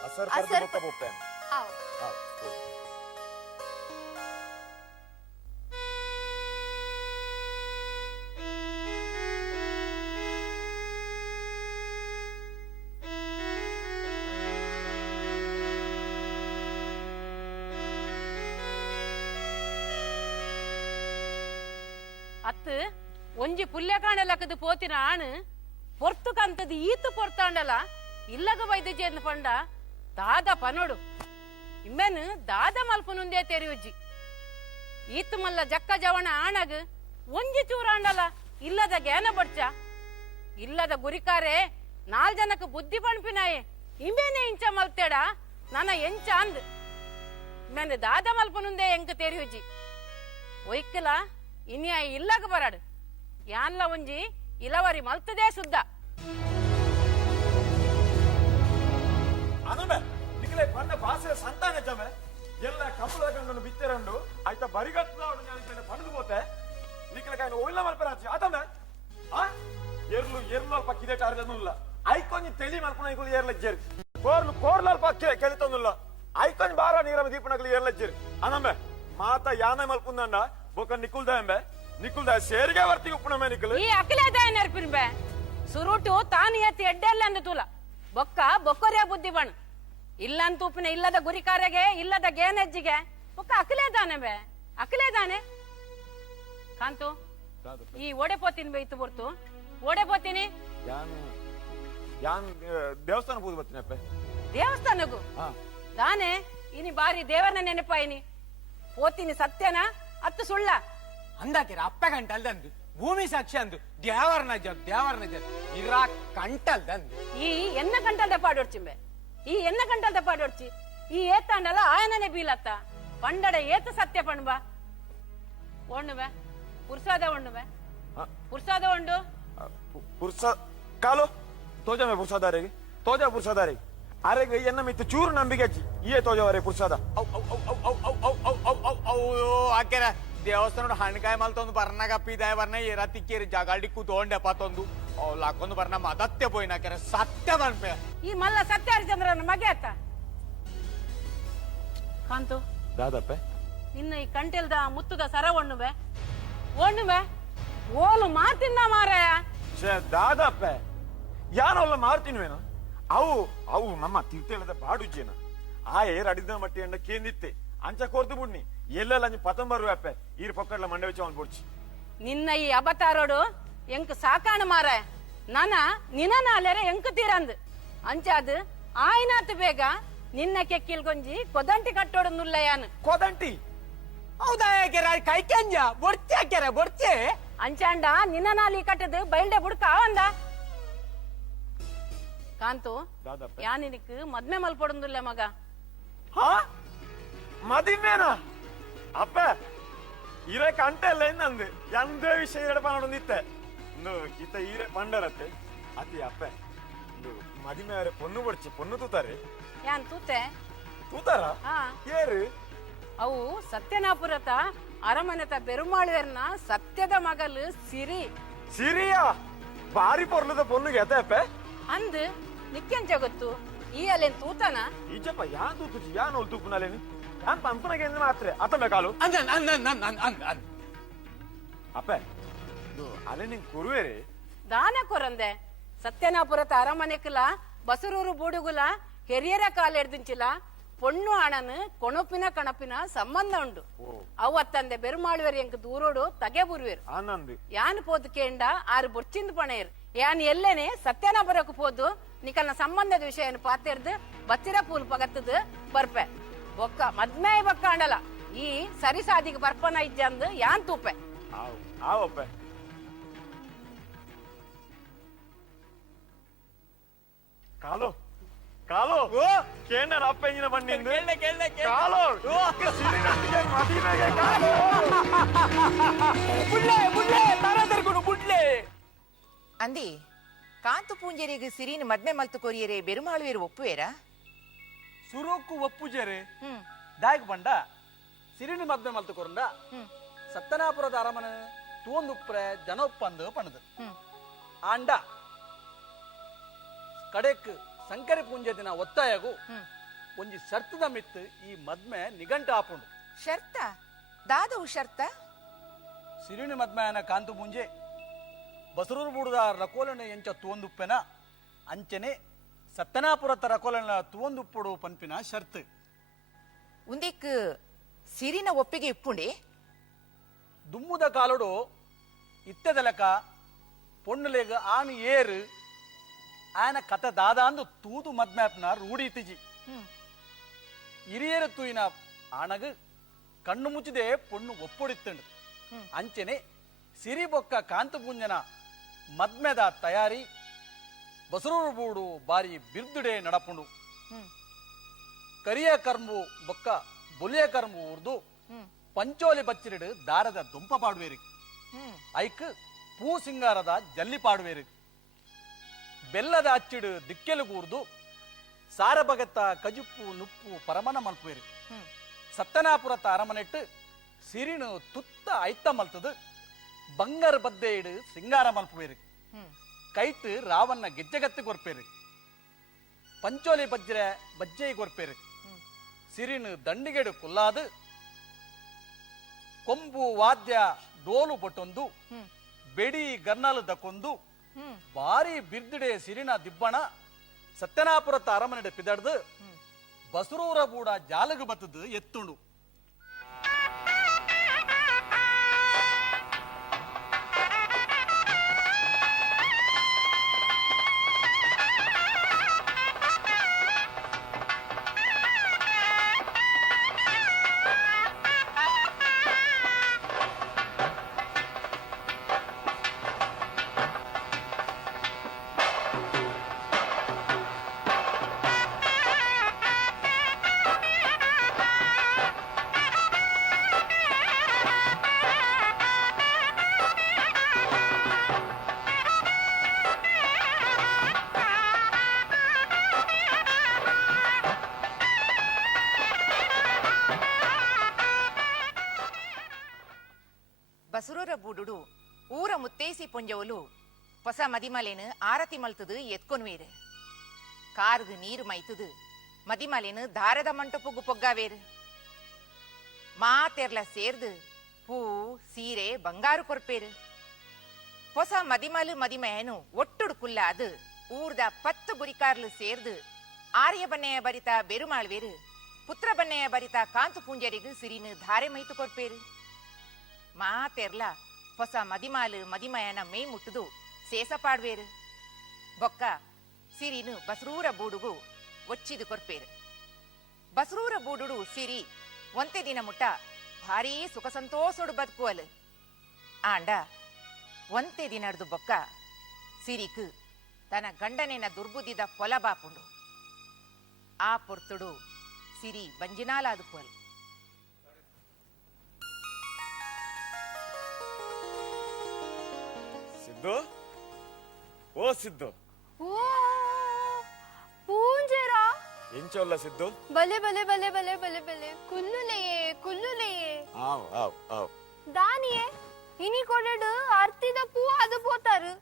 ಅಸರ್ ಅಸರ್ ಪರ್ದು ಬೊಕ್ಕ ಬೊಪ್ಪೆ ಆವ್ ಆ ಅತ್ತು ಒಂಜಿ ಪುಲ್ಯ ಕಾಣಲಕ್ಕದು ಪೋತಿನ ಆಣ್ ಪೊರ್ತು ಕಂತದು ಈತು ಪೊರ್ತಾಂಡಲ ಇಲ್ಲಗ ವೈದ್ಯಜಿ ಪಂಡ ದಾದ ಪನೋಡು ಇಮ್ಮೆನ್ ದಾದ ಮಲ್ಪನುಂದೇ ತೆರಿಯುಜ್ಜಿ ಈತು ಮಲ್ಲ ಜಕ್ಕ ಜವಣ ಆಣಗ್ ಒಂಜಿ ಚೂರಾಂಡಲ ಇಲ್ಲದ ಜ್ಞಾನ ಬಡ್ಚ ಇಲ್ಲದ ಗುರಿಕಾರೆ 4 ಜನಕ್ಕೆ ಬುದ್ಧಿ ಪಣ್ಪಿನಾಯೆ ಇಮೇನೆ ಇಂಚ ಮಲ್ತೇಡ ನನ್ನ ಎಂಚ ಅಂದ್ ಇಮ್ಮೆನ್ ದಾದ ಮಲ್ಪನುಂದೇ ಎಂಕ ತೆರಿಯುಜ್ಜಿ ಒಯ್ಕಲ ಇನ್ಯಾ ಇಲ್ಲಗ ಬರಾಡು ಯಾನ್ಲ ಒಂಜಿ ಇಲವರಿ ಮಲ್ತದೇ ಸುದ್ದ ಅನಮೆ ನಿಕಲೆ ಪಂಡ ಭಾಷೆ ಸಂತಾನ ಜಮೆ ಎಲ್ಲ ಕಪ್ಪಲ ಕಂಡನು ಬಿತ್ತೆರಂಡು ಆಯ್ತಾ ಬರಿಗಟ್ನ ಅವನು ನಾನು ಪಡೆದು ಹೋತೆ ನಿಕಲೆ ಕಾಯ್ನ ಒಳ್ಳೆ ಮಲ್ಪರಾಚಿ ಆತಮೆ ಆ ಎರ್ಲು ಅಲ್ಪ ಕಿದೆ ಟಾರ್ದನುಲ್ಲ ಐಕೊಂಜಿ ತೆಲಿ ಮಲ್ಪನ ಇಕುಲು ಏರ್ಲಜ್ಜೇರಿ ಕೋರ್ಲು ಅಲ್ಪ ಕೆಲಿತನುಲ್ಲ ಐಕೊಂಜಿ ಬಾರ ನೀರಮ ದೀಪನಕಲಿ ಏರ್ಲಜ್ಜೇರಿ ಅನಮೆ ಮಾತ ಯಾನೆ ಮಲ್ಪುಂದಂಡ ಬೊಕ ನಿಕುಲ್ದ ಸೇರಿಗೆ ವರ್ತಿ ಉಪ್ಪುನಮೆ ನಿಕಲು ಈ ಅಕಲೇದಾಯ ನೆರ್ಪಿನ್ಬೆ ಸುರುಟು ತಾನು ಎತ್ತಿ ಎಡ್ಡೆಲ್ಲ ಅಂದು ತೂಲ ಬೊಕ್ಕೊರಿಯ ಬುದ್ಧಿ ಬಣ್ ಇಲ್ಲಂತ ಉಪ್ಪಿನ ಇಲ್ಲದ ಗುರಿಕಾರೆಗೆ ಇಲ್ಲದ ಗೇನೆಜ್ಜಿಗೆ ಬೊಕ್ಕ ಅಕಲೇದಾನೆ ಕಾಂತು ಈ ಓಡೆ ಪೋತಿನ ಬೇಯ್ತು ಬರ್ತು ಓಡೆ ಪೋತೀನಿ ಯಾನ್ ದೇವಸ್ಥಾನ ಪೂಜೆ ಬರ್ತೀನಿ ಅಪ್ಪ ದೇವಸ್ಥಾನಗೂ ದಾನೆ ಇನಿ ಬಾರಿ ದೇವರನ್ನ ನೆನಪಾಯಿನಿ ಪೋತಿನಿ ಸತ್ಯನ ಅತ್ತು ಸುಳ್ಳ ಅಂದಾಕಿರ ಅಪ್ಪ ಕಂಟಲ್ದಂದು ಭೂಮಿ ಸಾಕ್ಷಿ ಅಂದು ದೇವರನ ಜಗ್ ಇರಾ ಕಂಟಲ್ದಂದು ಈ ಎನ್ನ ಕಂಟಲ್ದ ಪಾಡೋಡ್ಚಿಂಬೆ ಈ ಎನ್ನ ಕಂಟಲ್ದ ಪಾಡೋಡ್ಚಿ ಈ ಏತಾಂಡಲ ಆಯನನೆ ಬೀಲತ್ತ ಪಂಡಡ ಏತ ಸತ್ಯ ಪಣ್ಬಾ ಒಣ್ಣುವೆ ಪುರ್ಸಾದ ಉಂಡು ಪುರ್ಸ ಕಾಲು ತೋಜಮೆ ಪುರ್ಸಾದಾರಿಗೆ ಪುರ್ಸಾದಾರಿಗೆ ಅರೆಗೆ ಎನ್ನ ಮಿತ್ತು ಚೂರು ನಂಬಿಕೆ ಈ ತೋಜವರೆ ಪುರ್ಸಾದ ಆಕೆರ ದೇವಸ್ಥಾನ ಹಣ್ಕಾಯಿ ಮಲ್ತೊಂದು ಬರ್ನಾಗ ಪಿದಾಯ ಬರ್ನ ಏರ ತಿಕ್ಕೇರಿ ಜಗಾಡಿ ಕೂತ್ಕೊಂಡೆ ಪತ್ತೊಂದು ಲಾಕೊಂದು ಬರ್ನ ಮದತ್ತೆ ಪೋಯಿನಾಕೆರ ಸತ್ಯ ಬನ್ಪೆ ಈ ಮಲ್ಲ ಸತ್ಯ ಹರಿಚಂದ್ರನ ಮಗೆ ಅತ್ತ ಕಾಂತು ದಾದಪ್ಪೆ ನಿನ್ನ ಈ ಕಂಟೆಲ್ದ ಮುತ್ತುದ ಸರ ಒಣ್ಣುವೆ ಓಲು ಮಾತಿಂದ ಮಾರಾಯ ದಾದಪ್ಪೆ ಯಾನೊಲ್ಲ ಮಾರ್ತೀನಿವೇನು ಅವು ನಮ್ಮ ತೀರ್ಥೇಳದ ಬಾಡುಜ್ಜೇನ ಆ ಏರ್ ಅಡಿದ ಮಟ್ಟಿ ಎಂಡ ಕೇಂದಿತ್ತೆ ಅಂಚ ಕೊರ್ದು ಬುಡ್ನಿ ಎಲ್ಲೆಲ್ಲ ಅಂಚ ಪತಂಬರು ಅಪ್ಪೆ ಈರ್ ಪೊಕ್ಕಡ್ಲ ಮಂಡೆ വെച്ച് ಅವನ್ ಬುಡ್ಚಿ ನಿನ್ನ ಈ ಅಬತಾರೋಡು ಎಂಕ್ ಸಾಕಾಣ ಮಾರಾಯ ನಿನ್ನ ನಾಲೆರೆ ಎಂಕ್ ತೀರಂದ್ ಅಂಚಾದ್ ಆಯ್ನಾತ್ ಬೇಗ ನಿನ್ನ ಕೆಕ್ಕಿಲ್ಗೊಂಜಿ ಕೊದಂಟಿ ಕಟ್ಟೋಡು ನುಲ್ಲಯಾನ್ ಕೋದಂಟಿ ಹೌದಾ ಯಾಕೆರ ಕೈಕೆಂಜ ಬೊಡ್ಚೆ ಹಾಕ್ಯಾರ ಬೊಡ್ಚೆ ಅಂಚಾಂಡ ನಿನ್ನ ನಾಲಿ ಕಟ್ಟದು ಬೈಲ್ಡೆ ಬುಡ್ಕ ಅವಂದ ಕಾಂತು ದಾದಪ್ಪೆ ಯಾನಿನಿಕ್ ಮದ್ಮೆ ಮಲ್ಪೊಡುಂದುಲ್ಲ ಮಗ ಹಾ ಮದಿಮೇನ ಅಪ್ಪ ಇರೆ ಕಂಟೆ ಇಲ್ಲ ಇನ್ನಂದು ಎಂದೇ ವಿಷಯ ಎಡಪಾನೊಂದಿತ್ತೆ ಈತ ಈರೆ ಪಂಡರತ್ತೆ ಅತಿ ಅಪ್ಪ ಮದಿಮೆ ಅವರೇ ಪೊನ್ನು ತೂತಾರೆ ಯಾನ್ ತೂತಾರ ಹಾ ಏರು ಅವು ಸತ್ಯನಾಪುರತ ಅರಮನೆತ ಬೆರುಮಾಳುವೆರ್ನ ಸತ್ಯದ ಮಗಲು ಸಿರಿಯಾ ಬಾರಿ ಪೊರ್ಲದ ಪೊನ್ನುಗೆ ಅಪ್ಪ ಅಂದ್ ನಿಕ್ಕೆಂಚ ಗೊತ್ತು ಈ ಅಲ್ಲೇನ್ ತೂತನ ಈಜಪ್ಪ ಯಾನ್ ತೂತುಜಿ ಯಾನ್ ಒಲ್ ತೂಪುನಲೇನು ಪಂಪನಗೆ ಮಾತ್ರ ಅತ್ತ ಕಾಲು ಅಪ್ಪ ಅಲ್ಲೇ ನಿಂಗೆ ಕುರುವೇರಿ ದಾನ ಕೊರಂದೆ ಸತ್ಯನಾಪುರತ ಅರಮನೆಕಲ ಬಸರೂರು ಬೂಡುಗುಲ ಹೆರಿಯರ ಕಾಲೆಡ್ದಿಂಚಿಲ ಪೊಣ್ಣು ಆಣನು ಕೊಣಪಿನ ಕಣಪಿನ ಸಂಬಂಧ ಉಂಡು ಅವತ್ತಂದೆ ಬೆರುಮಾಳುವರಿ ಎಂಕ್ ದೂರೋಡು ತಗೆ ಬುರುವೇರು ಆನಂದ್ ಯಾನ್ ಪೋದು ಕೇಂಡ ಆರು ಬೊಚ್ಚಿಂದ ಪಣೇರು ಯಾನ್ ಎಲ್ಲೇನೆ ಸತ್ಯನಾಪುರಕ್ಕೆ ಪೋದು ನಿಕಲ್ನ ಸಂಬಂಧದ ವಿಷಯ ಪಾತೆರ್ದು ಬಚ್ಚಿರ ಪೂಲ್ ಪಗತ್ತದು ಬರ್ಪೆ ಬೊಕ್ಕ ಮದ್ಮೆ ಬೊಕ್ಕ ಅಂಡಲ ಈ ಸರಿ ಸಾದಿಗೆ ಬರ್ಪನ ಇಜ್ಜಂದು ಯಾನ್ ತೂಪೆ ಆವಪ್ಪ ಕಾಲು ಕಾಲು ಕೇಂಡ ಅಪ್ಪ ಎಂಜಿನ ಬಂಡಿಂದು ಕಾಲು ಮದಿಮೆಗೆ ಕಾಲು ಅಂದಿ ಕಾಂತು ಪೂಂಜರಿಗೆ ಸಿರಿನ ಮದ್ಮೆ ಮಲ್ತು ಕೊರಿಯರೆ ಬೆರುಮಾಳುವೇರು ಒಪ್ಪುವೇರಾ ಸುರೋಕು ಒಪ್ಪುಜೇರೆ ಹ್ಮ್ ದಾಯಕ್ ಬಂಡ ಸಿರಿನಿ ಮದ್ಮೆ ಮಲ್ತು ಕೊರಂಡ ಸತ್ತನಾಪುರದ ಅರಮನೆ ತೂಂದುಪ್ರೆ ಜನೊಪ್ಪಂದು ಪಣದು ಹ್ಮ್ ಆಂಡ ಕಡೆಕ್ ಸಂಕರೆ ಪೂಂಜೆ ದಿನ ಒತ್ತಾಯಗು ಹ್ಮ್ ಒಂಜಿ ಶರ್ತದ ಮಿತ್ತು ಈ ಮದ್ಮೆ ನಿಗಂಟ ಆಪುಂಡು ಶರ್ತ ದಾದವು ಶರ್ತ ಸಿರಿನಿ ಮದ್ಮೆಯನ ಕಾಂತು ಪೂಂಜೆ ಬಸರೂರು ಬೂಡದ ರಕೋಲನೆ ಎಂಚ ತೂಂದುಪ್ಪೆನ ಅಂಚನೆ ಸತ್ತನಾಪುರತ ರಕೋಲನ ತೂಂದುಪ್ಪುಡು ಪನ್ಪಿನ ಶರ್ತ್ ಉಂದಿಕ್ ಸಿರಿನ ಒಪ್ಪಿಗೆ ಇಪ್ಪುಂಡೆ ದುಮ್ಮುದ ಕಾಲುಡು ಇತ್ತೆದಲಕ ಪೊಣ್ಣುಲೆಗ ಆನು ಏರು ಆಯನ ಕತೆ ದಾದಾಂದು ತೂದು ಮದ್ಮ್ಯಾಪ್ನ ರೂಢಿ ತಿಜಿ ಹ್ಮ್ ಹಿರಿಯರ ತೂಯಿನ ಆಣಗ ಕಣ್ಣು ಮುಚ್ಚಿದೆ ಪೊಣ್ಣು ಒಪ್ಪೊಡಿತ್ತಂಡು ಅಂಚನೆ ಸಿರಿ ಬೊಕ್ಕ ಕಾಂತು ಪುಂಜನ ಮದ್ಮೆದ ತಯಾರಿ ಬಸರೂರು ಬೂಡು ಬಾರಿ ಬಿರ್ದುಡೆ ನಡಪುಂಡು ಹ್ಮ್ ಕರಿಯ ಕರ್ಮು ಬೊಕ್ಕ ಬೊಲಿಯ ಕರ್ಮು ಉರ್ದು ಹ್ಮ್ ಪಂಚೋಲಿ ಬಚ್ಚಿರಿಡು ದಾರದ ದುಂಪ ಪಾಡುವೇರಿ ಹ್ಮ್ ಐಕ್ ಪೂ ಸಿಂಗಾರದ ಜಲ್ಲಿ ಪಾಡುವೇರಿ ಬೆಲ್ಲದ ಅಚ್ಚಿಡು ದಿಕ್ಕೆಲು ಕೂರ್ದು ಸಾರ ಬಗತ್ತ ಕಜುಪ್ಪು ನುಪ್ಪು ಪರಮನ ಮಲ್ಪುವೇರಿ ಹ್ಮ್ ಸತ್ತನಾಪುರತ ಅರಮನೆಟ್ಟು ಸಿರಿನು ತುತ್ತ ಐತ್ತ ಮಲ್ತದು ಬಂಗಾರ ಬದ್ದೆ ಇಡು ಸಿಂಗಾರ ಮಲ್ಪುವೇರಿ ಹ್ಮ್ ಕೈಟ್ ರಾವನ್ನ ಗೆಜ್ಜೆಗತ್ತಿ ಕೊರ್ಪೇರಿ ಪಂಚೋಲಿ ಬಜ್ಜೆ ಕೊರ್ಪೇರಿ ಸಿರಿನು ದಂಡಿಗೆಡು ಕುಲ್ಲಾದು ಕೊಂಬು ವಾದ್ಯ ಡೋಲು ಬೊಟ್ಟೊಂದು ಹ್ಮ್ ಬೆಡಿ ಗರ್ನಲು ದಕ್ಕೊಂದು ಹ್ಮ್ ಬಾರಿ ಬಿರ್ದಿಡೆ ಸಿರಿನ ದಿಬ್ಬಣ ಸತ್ಯನಾಪುರತ ಅರಮನೆಡೆ ಪಿದಡ್ದು ಬಸರೂರ ಬೂಡ ಜಾಲಗು ಬತ್ತದು ಎತ್ತುಂಡು ಬಸರೂರ ಬೂಡುಡು ಊರ ಮುತ್ತೇಸಿ ಪೊಂಜವಲು ಹೊಸ ಮದಿಮಲೆನು ಆರತಿ ಮಲ್ತದು ಎತ್ಕೊನ್ವೇರು ಕಾರ್ದು ನೀರು ಮೈತದು ಮದಿಮಲೆನು ದಾರದ ಮಂಟಪುಗು ಪೊಗ್ಗಾವೇರು ಮಾತೆರ್ಲ ಸೇರ್ದು ಪೂ ಸೀರೆ ಬಂಗಾರು ಕೊರ್ಪೇರು ಹೊಸ ಮದಿಮಲು ಮದಿಮಯನು ಒಟ್ಟುಡು ಕುಲ್ಲಾದು ಊರ್ದ 10 ಗುರಿಕಾರ್ಲು ಸೇರ್ದು ಆರ್ಯ ಬನ್ನೆಯ ಬರಿತ ಬೆರುಮಾಳ್ವೇರು ಪುತ್ರ ಬನ್ನೆಯ ಬರಿತ ಕಾಂತು ಪೂಂಜರಿಗೂ ಸಿರಿನು ಧಾರೆ ಮೈತು ಕೊರ್ಪೇರು ಮಾತೆರ್ಲ ಹೊಸ ಮದಿಮಾಲು ಮದಿಮಯನ ಮೇ ಮುಟ್ಟುದು ಸೇಸ ಪಾಡ್ವೇರು ಬೊಕ್ಕ ಸಿರಿನು ಬಸರೂರ ಬೂಡುಗು ಒಚ್ಚಿದು ಕೊರ್ಪೇರು ಬಸರೂರ ಬೂಡುಡು ಸಿರಿ ಒಂತೆ ದಿನ ಮುಟ್ಟ ಭಾರೀ ಸುಖ ಸಂತೋಷಡು ಬದುಕುವಲು ಆಂಡ ಒಂತೆ ದಿನಡ್ದು ಬೊಕ್ಕ ಸಿರಿಕು ತನ್ನ ಗಂಡನೆನ ದುರ್ಬುದ್ದಿದ ಪೊಲ ಬಾಪುಂಡು ಆ ಪೊರ್ತುಡು ಸಿರಿ ಬಂಜಿನಾಲಾದುಕುವಲು ಸಿದ್ದು ಓ ಸಿದ್ದು ಓ ಪೂಂಜರಾ ಎಂಚೊಲ್ಲ ಸಿದ್ದು ಬಲೆ ಬಲೆ ಬಲೆ ಬಲೆ ಬಲೆ ಬಲೆ ಕುಲ್ಲುಲೆಯೇ ಕುಲ್ಲುಲೆಯೇ ಆವ್ ಆವ್ ಆವ್ ದಾನಿಯೇ ಇನಿ ಕೊಡಡು ಅರ್ತಿದ ಪೂ ಅದು ಪೋತಾರು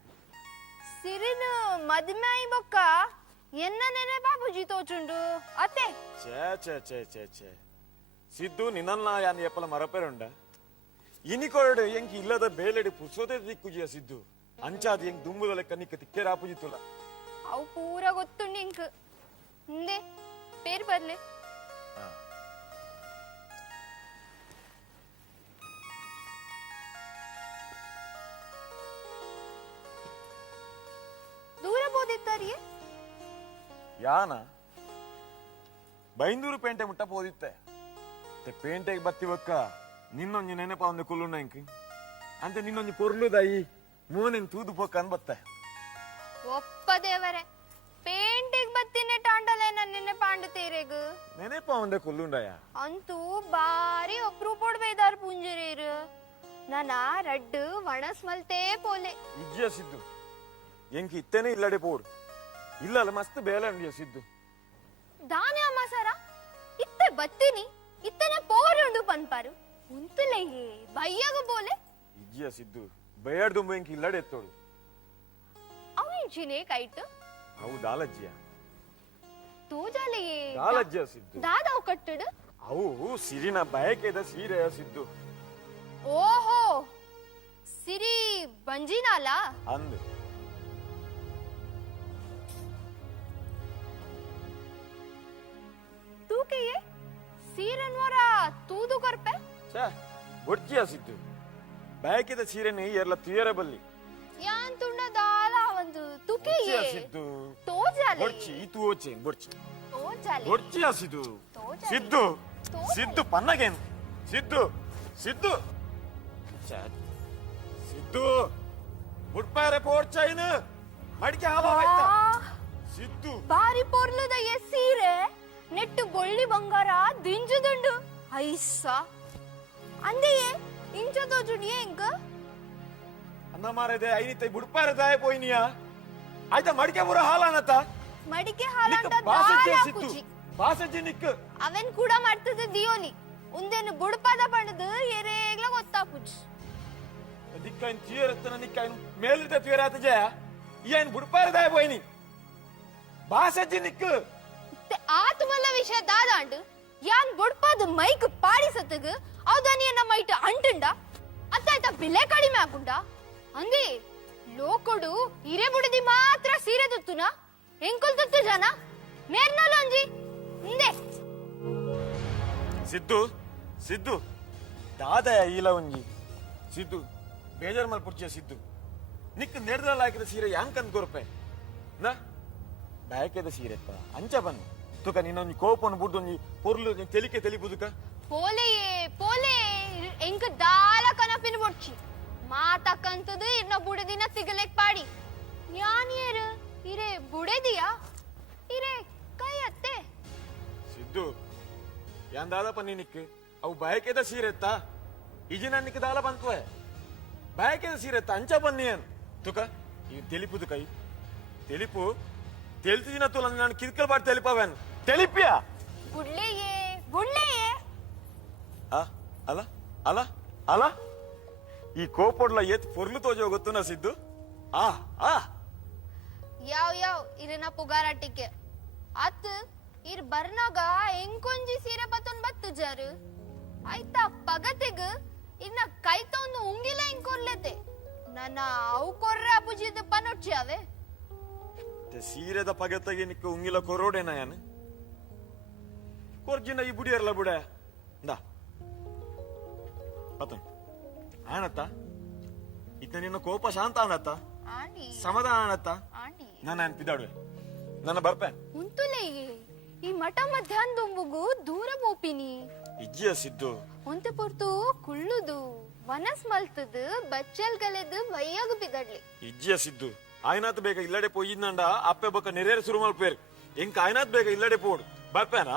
ಸಿರಿನ ಮದ್ಮಾಯಿ ಬೊಕ್ಕ ಎನ್ನ ನೆನೆ ಬಾಬುಜಿ ತೋಚುಂಡು ಅತ್ತೆ ಛೇ ಛೇ ಛೇ ಛೇ ಛೇ ಸಿದ್ದು ನಿನ್ನ ಯಾನ್ ಎಪ್ಪಲ ಮರಪೇರುಂಡ ಇನಿಕೊರಡು ಎಂಕಿ ಇಲ್ಲದ ಬೇಲೆಡಿ ಪುಸೋದೆ ದಿಕ್ಕುಜಿಯ ಸಿದ್ದು ಅಂಚಾದ ಎಂಕ್ ದುಂಬುದ ಲೆಕ್ಕ ನಿಕ್ಕ ತಿಕ್ಕೆ ರಾಪುಜಿತ್ತುಲ ಅವು ಪೂರ ಗೊತ್ತುಂಡು ಇಂಕ್ ಹಿಂದೆ ಪೇರು ಬರ್ಲೆ ದೂರ ಬೋದಿತ್ತಾರಿಯೇ ಯಾನ ಬೈಂದೂರು ಪೇಂಟೆ ಮುಟ್ಟ ಪೋದಿತ್ತೆ ಪೇಂಟೆಗೆ ಬತ್ತಿವಕ್ಕ ನಿನ್ನೊಂಜಿ ನೆನಪ ಒಂದು ಕುಲ್ಲುಂಡ ಇಂಕ್ ಅಂತ ನಿನ್ನೊಂಜಿ ಪೊರ್ಲುದಾಯಿ ಮೋನೆನ್ ತೂದು ಪೊಕ್ಕ ಅನ್ಬತ್ತೆ ಒಪ್ಪ ದೇವರೇ ಪೇಂಟಿಗ್ ಬತ್ತಿನೆ ಟಾಂಡಲೆ ನನ್ನ ಪಾಂಡು ತೀರೆಗ್ ನೆನಪ ಒಂದೇ ಕುಲ್ಲುಂಡಯ ಅಂತೂ ಬಾರಿ ಅಪ್ರೂಪೋಡ್ ಬೇದಾರ್ ಪುಂಜರೇರು ನಾನ ರಡ್ಡು ವಣಸ್ ಮಲ್ತೇ ಪೋಲೆ ಇಜ್ಜಿಯ ಸಿದ್ದು ಎಂಕಿ ಇತ್ತೇನೆ ಇಲ್ಲಡೆ ಪೋಡು ಇಲ್ಲಲ್ಲ ಮಸ್ತ್ ಬೇಲೆ ಉಂಡಿಯ ಸಿದ್ದು ದಾನೆ ಅಮ್ಮಸಾರ ಇತ್ತೆ ಬತ್ತಿನಿ ಇತ್ತನೆ ಪೋರುಂಡು ಪನ್ಪಾರು ಉಂತುಲೆಯೇ ಬಯ್ಯಗ ಬೋಲೆ ಇಜ್ಜಿಯ ಸಿದ್ದು ಬೇಡ್ದು ಎಂಕಿ ಇಲ್ಲಡೆ ಎತ್ತೋಡು ಅವಿಂಚಿನೇ ಕೈಟ್ ಅವು ದಾಲಜ್ಜಿಯ ತೋಜಾಲೆಯೇ ದಾಲಜ್ಜಿಯ ಸಿದ್ದು ದಾದಾವ್ ಕಟ್ಟಡು ಅವು ಸಿರಿನ ಬಯಕೆದ ಸೀರೆಯ ಸಿದ್ದು ಓಹೋ ಸಿರಿ ಬಂಜಿನಾಲ ಅಂದು ತೂಕೆಯೇ ಸೀರೆನ್ವರ ತೂದು ಕೊರ್ಪೆ ಛೇ ಬೊಡ್ಜಿಯ ಸಿದ್ದು ಬಯಕೆದ ಸೀರೆನೆ ಎಲ್ಲ ತುಯರ ಬಲ್ಲಿ ಯಾನ್ ತುಂಡ ದಾಲ ಒಂದು ತುಕೆಯೇ ಬೊಡ್ಜಿಯ ಸಿದ್ದು ತೋಜಾಲೆ ಬೊಡ್ಚಿ ಈ ತೂಚೆ ಬೊಡ್ಚಿ ತೋಜಾಲೆ ಬೊಡ್ಚಿಯ ಸಿದ್ದು ತೋಜಾಲೆ ಸಿದ್ದು ಸಿದ್ದು ಪನ್ನಗೇನು ಸಿದ್ದು ಸಿದ್ದು ಛೇ, ಸಿದ್ದು ಬುಡ್ಪಾರೆ ಪೋಡ್ಚೈನು ಮಡಿಕೆ ಹಾವಾಯ್ತಾ ಸಿದ್ದು ಬಾರಿ ಪೊರ್ಲುದ ಸೀರೆ ನೆಟ್ಟು ಬೊಳ್ಳಿ ಬಂಗಾರ ದಿಂಜುದುಂಡು ಐಸ ಅಂದೆಯೇ ಇಂಚದೋ ಜುಡಿಯೇ ಇಂಕ ಅನ್ನ ಮಾರದೆ ಐನಿತೈ ಬುಡ್ಪಾರೆ ದಾಯ ಪೋಯ್ನಿಯ ಆಯ್ತಾ ಮಡಿಕೆ ಬುರ ಹಾಲಾನತ ಮಡಿಕೆ ಹಾಲಾಂಟ ಬಾಸಜ್ಜೆ ದಾಲ ಸಿದ್ದು ಕುಜಿ ಬಾಸಜ್ಜೆ ನಿಕ್ ಅವನ್ ಕೂಡ ಮಾಡ್ತದ ದಿಯೋಲಿ ಉಂದೇನು ಬುಡ್ಪದ ಪಂಡದು ಎರೇಗ್ಲ ಗೊತ್ತಾಪುಜ್ ದಿಕ್ಕೈನ್ ತೀರತ್ತನ ನಿಕ್ಕೈನ್ ಮೇಲಿದ ತೀರಾತ ಜಯ ಏನ್ ಬುಡ್ಪಾರೆ ದಾಯ ಪೋಯ್ನಿ ಬಾಸಜ್ಜೆ ನಿಕ್ ಆತ್ಮಲ್ಲ ವಿಷಯ ದಾದಾಂಡು ಯಾನ್ ಬುಡ್ಪದ ಮೈಕ್ ಪಾಡಿಸತ್ತಗ ಅವದನಿಯನ್ನ ಮೈಟ್ ಅಂಟುಂಡ ಅತ್ತಾಯ್ತ ಬೆಲೆ ಕಡಿಮೆ ಆಗುಂಡ ಅಂದಿ ಲೋಕೊಡು ಹಿರೇ ಬುಡದಿ ಮಾತ್ರ ಸೀರೆ ತುತ್ತುನ ಎಂಕುಲ್ ತುತ್ತು ಜನ ಮೇರ್ನಲ್ಲ ಅಂಜಿ ಹಿಂದೆ ಸಿದ್ದು ಸಿದ್ದು ದಾದಯ ಈಲ ಒಂಜಿ ಸಿದ್ದು ಬೇಜಾರ್ ಮಲ್ಪುಡ್ಚಿಯ ಸಿದ್ದು ನಿಕ್ ನೆಡ್ದ್ರಲ್ಲ ಹಾಕಿದ ಸೀರೆ ಯಾಂಕ್ ಅಂದ್ಕೊರ್ಪೆ ನಾ ಬ್ಯಾಕೆದ ಸೀರೆಪ್ಪ ಅಂಚ ಬನ್ನಿ ತುಕ ನಿನ್ನೊಂದು ಕೋಪನ್ನು ಬುಡ್ದೊಂಜಿ ಪೊರ್ಲು ತೆಲಿಕೆ ತೆಲಿಬುದುಕ ಪೋಲೆಯೇ ಪೋಲೆ ಎಂಕ ದಾಲ ಕನಪಿನ ಬೊಡ್ಚಿ ಮಾತಕ್ಕಂತದು ಇರ್ನ ಬುಡದಿನ ಸಿಗಲೆಕ್ ಪಾಡಿ ಜ್ಞಾನಿಯರು ಇರೆ ಬುಡೆದಿಯಾ ಇರೆ ಕೈ ಅತ್ತೆ ಸಿದ್ದು ಯಾನ್ ದಾದಪ್ಪ ನಿನಿಕ್ ಅವು ಬಯಕೆದ ಸೀರೆತ್ತ ಇಜಿನ ನಿಕ್ ದಾಲ ಬಂತ್ವೆ ಬಯಕೆದ ಸೀರೆತ್ತ ಅಂಚ ಬನ್ನಿ ಅನ್ ತುಕ ಈ ತೆಲಿಪುದು ಕೈ ತೆಲಿಪು ತೆಲ್ತಿದಿನ ತುಲ ನಾನು ಕಿರ್ಕಲ್ ಬಾಡ್ ತೆಲಿಪವನ್ ತೆಲಿಪಿಯ ಬುಡ್ಲೆಯೇ ಬುಡ್ಲೆಯೇ ಅಲ ಅಲ ಅಲ ಈ ಕೋಪೊಡ್ಲ ಎತ್ ಪೊರ್ಲು ತೋಜೋ ಗೊತ್ತುನ ಸಿದ್ದು ಆ ಆ ಯಾವ್ ಇರನ ಪುಗಾರಾಟಿಕೆ ಅತ್ ಇರ್ ಬರ್ನಾಗ ಎಂಕೊಂಜಿ ಸೀರೆ ಬತ್ತೊಂದ್ ಬತ್ತು ಜಾರು ಆಯ್ತಾ ಪಗತೆಗ್ ಇನ್ನ ಕೈತ ಒಂದು ಉಂಗಿಲ ಎಂಕೊರ್ಲೆತೆ ನನ್ನ ಅವು ಕೊರ್ರೆ ಅಪುಜಿದ ಪನೊಚ್ಚಿ ಅವೆ ಸೀರೆದ ಪಗತೆಗೆ ನಿಕ್ಕ ಉಂಗಿಲ ಕೊರೋಡೆನ ಯಾನ್ ಕೊರ್ಜಿನ ಈ ಬುಡಿಯರ್ಲ ಬುಡ ದಾ ಪತನ್ ಆನತ್ತ ಇತ್ತ ನಿನ್ನ ಕೋಪ ಶಾಂತ ಆನತ್ತ ಆಂಡಿ ಸಮಾಧಾನ ಆನತ್ತ ಆಂಡಿ ನಾನು ಪಿದಾಡುವೆ ನನ್ನ ಬರ್ಪೆ ಉಂತುಲೆಯೇ ಈ ಮಠ ಮಧ್ಯಾಹ್ನ ದುಂಬುಗು ದೂರ ಬೋಪಿನಿ ಇಜ್ಜಿಯ ಸಿದ್ದು ಒಂತೆ ಪೊರ್ತು ಕುಳ್ಳುದು ವನಸ್ ಮಲ್ತದು ಬಚ್ಚಲ್ ಗಲೆದು ಬಯ್ಯಾಗ ಬಿದಡ್ಲಿ ಇಜ್ಜಿಯ ಸಿದ್ದು ಆಯ್ನಾತ್ ಬೇಗ ಇಲ್ಲಡೆ ಪೋಯಿದ್ನಂಡ ಅಪ್ಪೆ ಬೊಕ್ಕ ನೆರೇರು ಶುರು ಮಲ್ಪೇರು ಎಂಕ ಆಯ್ನಾತ್ ಬೇಗ ಇಲ್ಲಡೆ ಪೋಡು ಬರ್ಪೇನಾ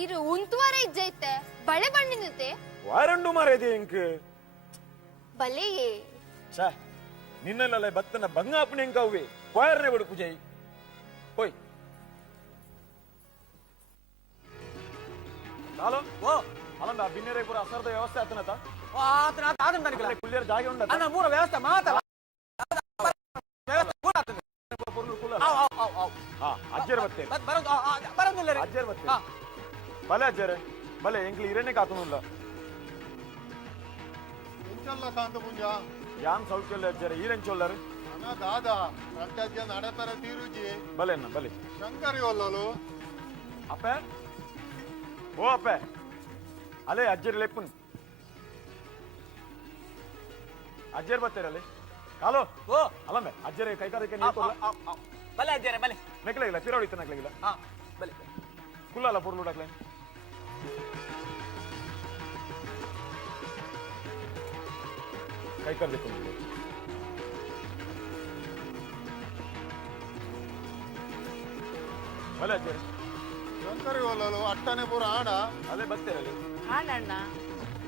ಇರು ಉಂತುವರ ಇಜ್ಜೈತೆ ಬಳೆ ಬಣ್ಣಿನತೆ ವಾರಂಡು ಮಾರೇದಿ ಎಂಕ್ ಬಲೆಯೇ ಛಾ ನಿನ್ನಲ್ಲ ಬತ್ತನ ಬಂಗಾಪಣಿ ಎಂಕವ್ವೆ ಪೋಯರ್ನೆ ಬಿಡು ಪೂಜೈ ಹೋಯ್ ಹಲೋ ಓ ಅಲಂದ ಬಿನ್ನೆರೆ ಪೂರ ಅಸರದ ವ್ಯವಸ್ಥೆ ಆತನತ ಆತನ ಆತನ ತನಿಕಲ ಕುಲ್ಲಿಯರ್ ಜಾಗ ಉಂಡ ಅನ್ನ ಮೂರ ವ್ಯವಸ್ಥೆ ಮಾತಲ್ಲ ವ್ಯವಸ್ಥೆ ಕೂಡ ಆತನ ಅಜ್ಜರ್ ಬತ್ತೆ ಬರೋದಿಲ್ಲ ರೀ ಅಜ್ಜರ್ ಬತ್ತೆ ಬಲೆ ಅಜ್ಜರ್ ಬಲೆ ಎಂಕ್ಲಿ ಇರೇನೆ ಕಾತುನಿಲ್ಲ ಎಂಚಲ್ಲ ಕಾಂತ ಪುಂಜ ಯಾನ್ ಸೌಖ್ಯಲ್ಲ ಅಜ್ಜರೆ ಈರೆಂಚೊಲ್ಲರು ಅಣ್ಣ ದಾದ ರಡ್ಡಜ್ಜ ನಡತರ ತೀರುಜಿ ಬಲೆ ಅಣ್ಣ ಬಲೆ ಶಂಕರಿ ಒಲ್ಲಲು ಅಪ್ಪೆ ಓ ಅಪ್ಪೆ ಅಲೆ ಅಜ್ಜರಿ ಲೆಪ್ಪುನ್ ಅಜ್ಜರ್ ಬರ್ತೀರಲ್ಲಿ ಹಲೋ ಓ ಅಲ್ಲಮ್ಮೆ ಅಜ್ಜರಿ ಕೈಕಾರಕ್ಕೆ ನೀರು ಬಲೆ ಅಜ್ಜರೆ ಬಲೆ ನೆಕ್ಲಾಗಿಲ್ಲ ತಿರೋಡಿತ್ತು ನೆಕ್ಲಾಗಿಲ್ಲ ಹಾ ಬಲೆ ಕುಲ್ಲಲ್ಲ ಪುರ್ಲು ಡಕ್ಲೆ ಕೈಕಾರ್ಬೇಕು ಬಲೆ ಅಜ್ಜರಿ ಶಂಕರಿ ಒಲ್ಲಲು ಅಟ್ಟನೆ ಪೂರ ಆಡ ಅದೇ ಬರ್ತೀರಲ್ಲಿ ಆಡಣ್ಣ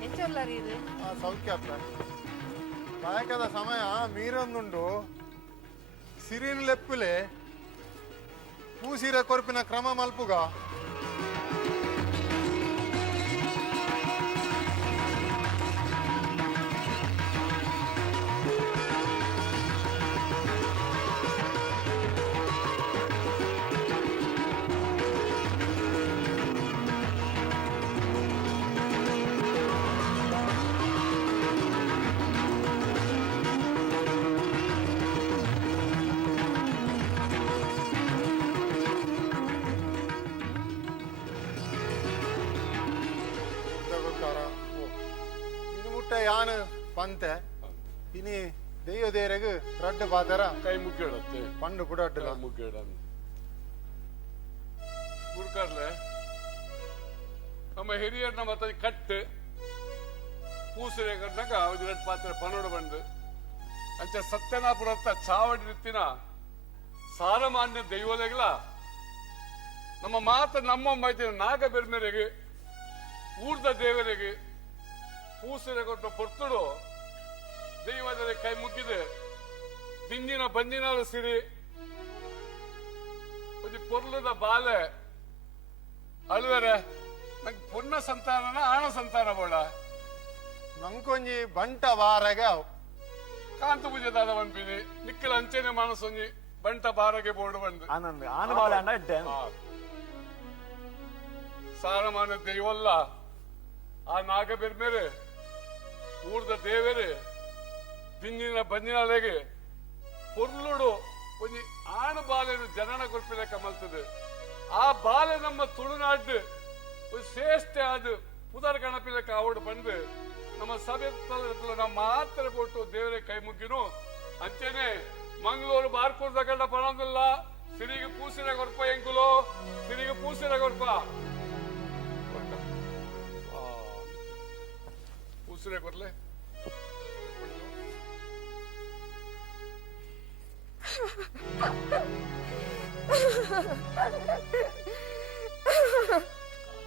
ಎಂಚೊಲ್ಲರಿ ಇದು ಆ ಸೌಖ್ಯ ಅತ್ತ ಕಾಯಕದ ಸಮಯ ಮೀರೊಂದುಂಡು ಸಿರಿನ್ ಲೆಪ್ಪುಲೆ ಪೂಸಿರ ಕೊರ್ಪಿನ ಕ್ರಮ ಮಲ್ಪುಗ ಇನ್ನು ಮುಟ್ಟ ಯಾನ್ ಪಂತೆ ಇನಿ ದೆಯ್ಯ ದೇರೆಗ್ ರಡ್ಡು ಪಾತರ ಕೈ ಮುಗ್ಗೇಡತ್ತೆ ಪಂಡು ಪುಡಡ್ಡಲ ಮುಗ್ಗೇಡ ಗುಡ್ಕರ್ಲೆ ನಮ್ಮ ಹಿರಿಯರ್ ನಮ್ಮ ಹತ್ರ ಕಟ್ಟು ಪೂಸರೆ ಕಟ್ನಾಗ ಒಂದು ಎರಡು ಪಾತ್ರೆ ಪನೋಡು ಬಂದು ಅಂಚ ಸತ್ಯನಾಪುರ ಹತ್ತ ಚಾವಡಿ ನಿತ್ತಿನ ಸಾರಮಾನ್ಯ ದೈವಲೆಗಳ ನಮ್ಮ ಮಾತ ನಮ್ಮ ಮೈತಿನ ನಾಗ ಬೆರ್ಮೆರೆಗೆ ಊರ್ದ ದೇವರಿಗೆ ಪೂಸರೆ ಕೊಟ್ಟ ಪೊರ್ತುಡು ದೈವದಲ್ಲಿ ಕೈ ಮುಗ್ಗಿದೆ ದಿಂಜಿನ ಬಂಜಿನಾಳು ಸಿರಿ ಒಂದು ಪೊರ್ಲದ ಬಾಲೆ ಅಳುವರೆ ನಂಗೆ ಪೊನ್ನ ಸಂತಾನನ ಆಣ ಸಂತಾನ ಬೋಡ ನಂಕೊಂಜಿ ಬಂಟ ವಾರಗೆ ಅವು ಕಾಂತ ಪೂಜೆ ದಾದ ಬಂಪಿನಿ ನಿಕ್ಕಲ ಅಂಚೆನೆ ಮಾನಸೊಂಜಿ ಬಂಟ ಬಾರಗೆ ಬೋರ್ಡು ಬಂದು ಆನಂದ ಆನಬಾಳ ಅಣ್ಣ ಇಡ್ಡೆ ಸಾರಮಾನ ದೈವಲ್ಲ ಆ ನಾಗ ಬೆರ್ಮೇರೆ ಊರ್ದ ದೇವರೇ ದಿಂಜಿನ ಬಂಜಿನಾಳೆಗೆ ಪೊರ್ಲುಡು ಒಂದು ಆಣ ಬಾಲೆನು ಜನನ ಕೊರ್ಪಿಲೆ ಕಮಲ್ತದೆ ಆ ಬಾಲೆ ನಮ್ಮ ತುಳುನಾಡು ಒಂದು ಶ್ರೇಷ್ಠ ಆದ ಪುದರ್ ಗಣಪಿಲೆ ಕಾವಡು ಬಂದು ನಮ್ಮ ಸಭೆ ನಾವು ಮಾತ್ರ ಕೊಟ್ಟು ದೇವರೇ ಕೈ ಮುಗ್ಗಿನು ಅಂಚೆನೆ ಮಂಗಳೂರು ಬಾರ್ಕೂರ್ದ ಗಂಡ ಪಣದಿಲ್ಲ ಸಿರಿಗೆ ಪೂಸಿನ ಕೊರ್ಪ ಎಂಕುಲು ಸಿರಿಗೆ ಪೂಸಿನ ಕೊರ್ಪ ಪೂಸಿನ ಕೊರ್ಲೆ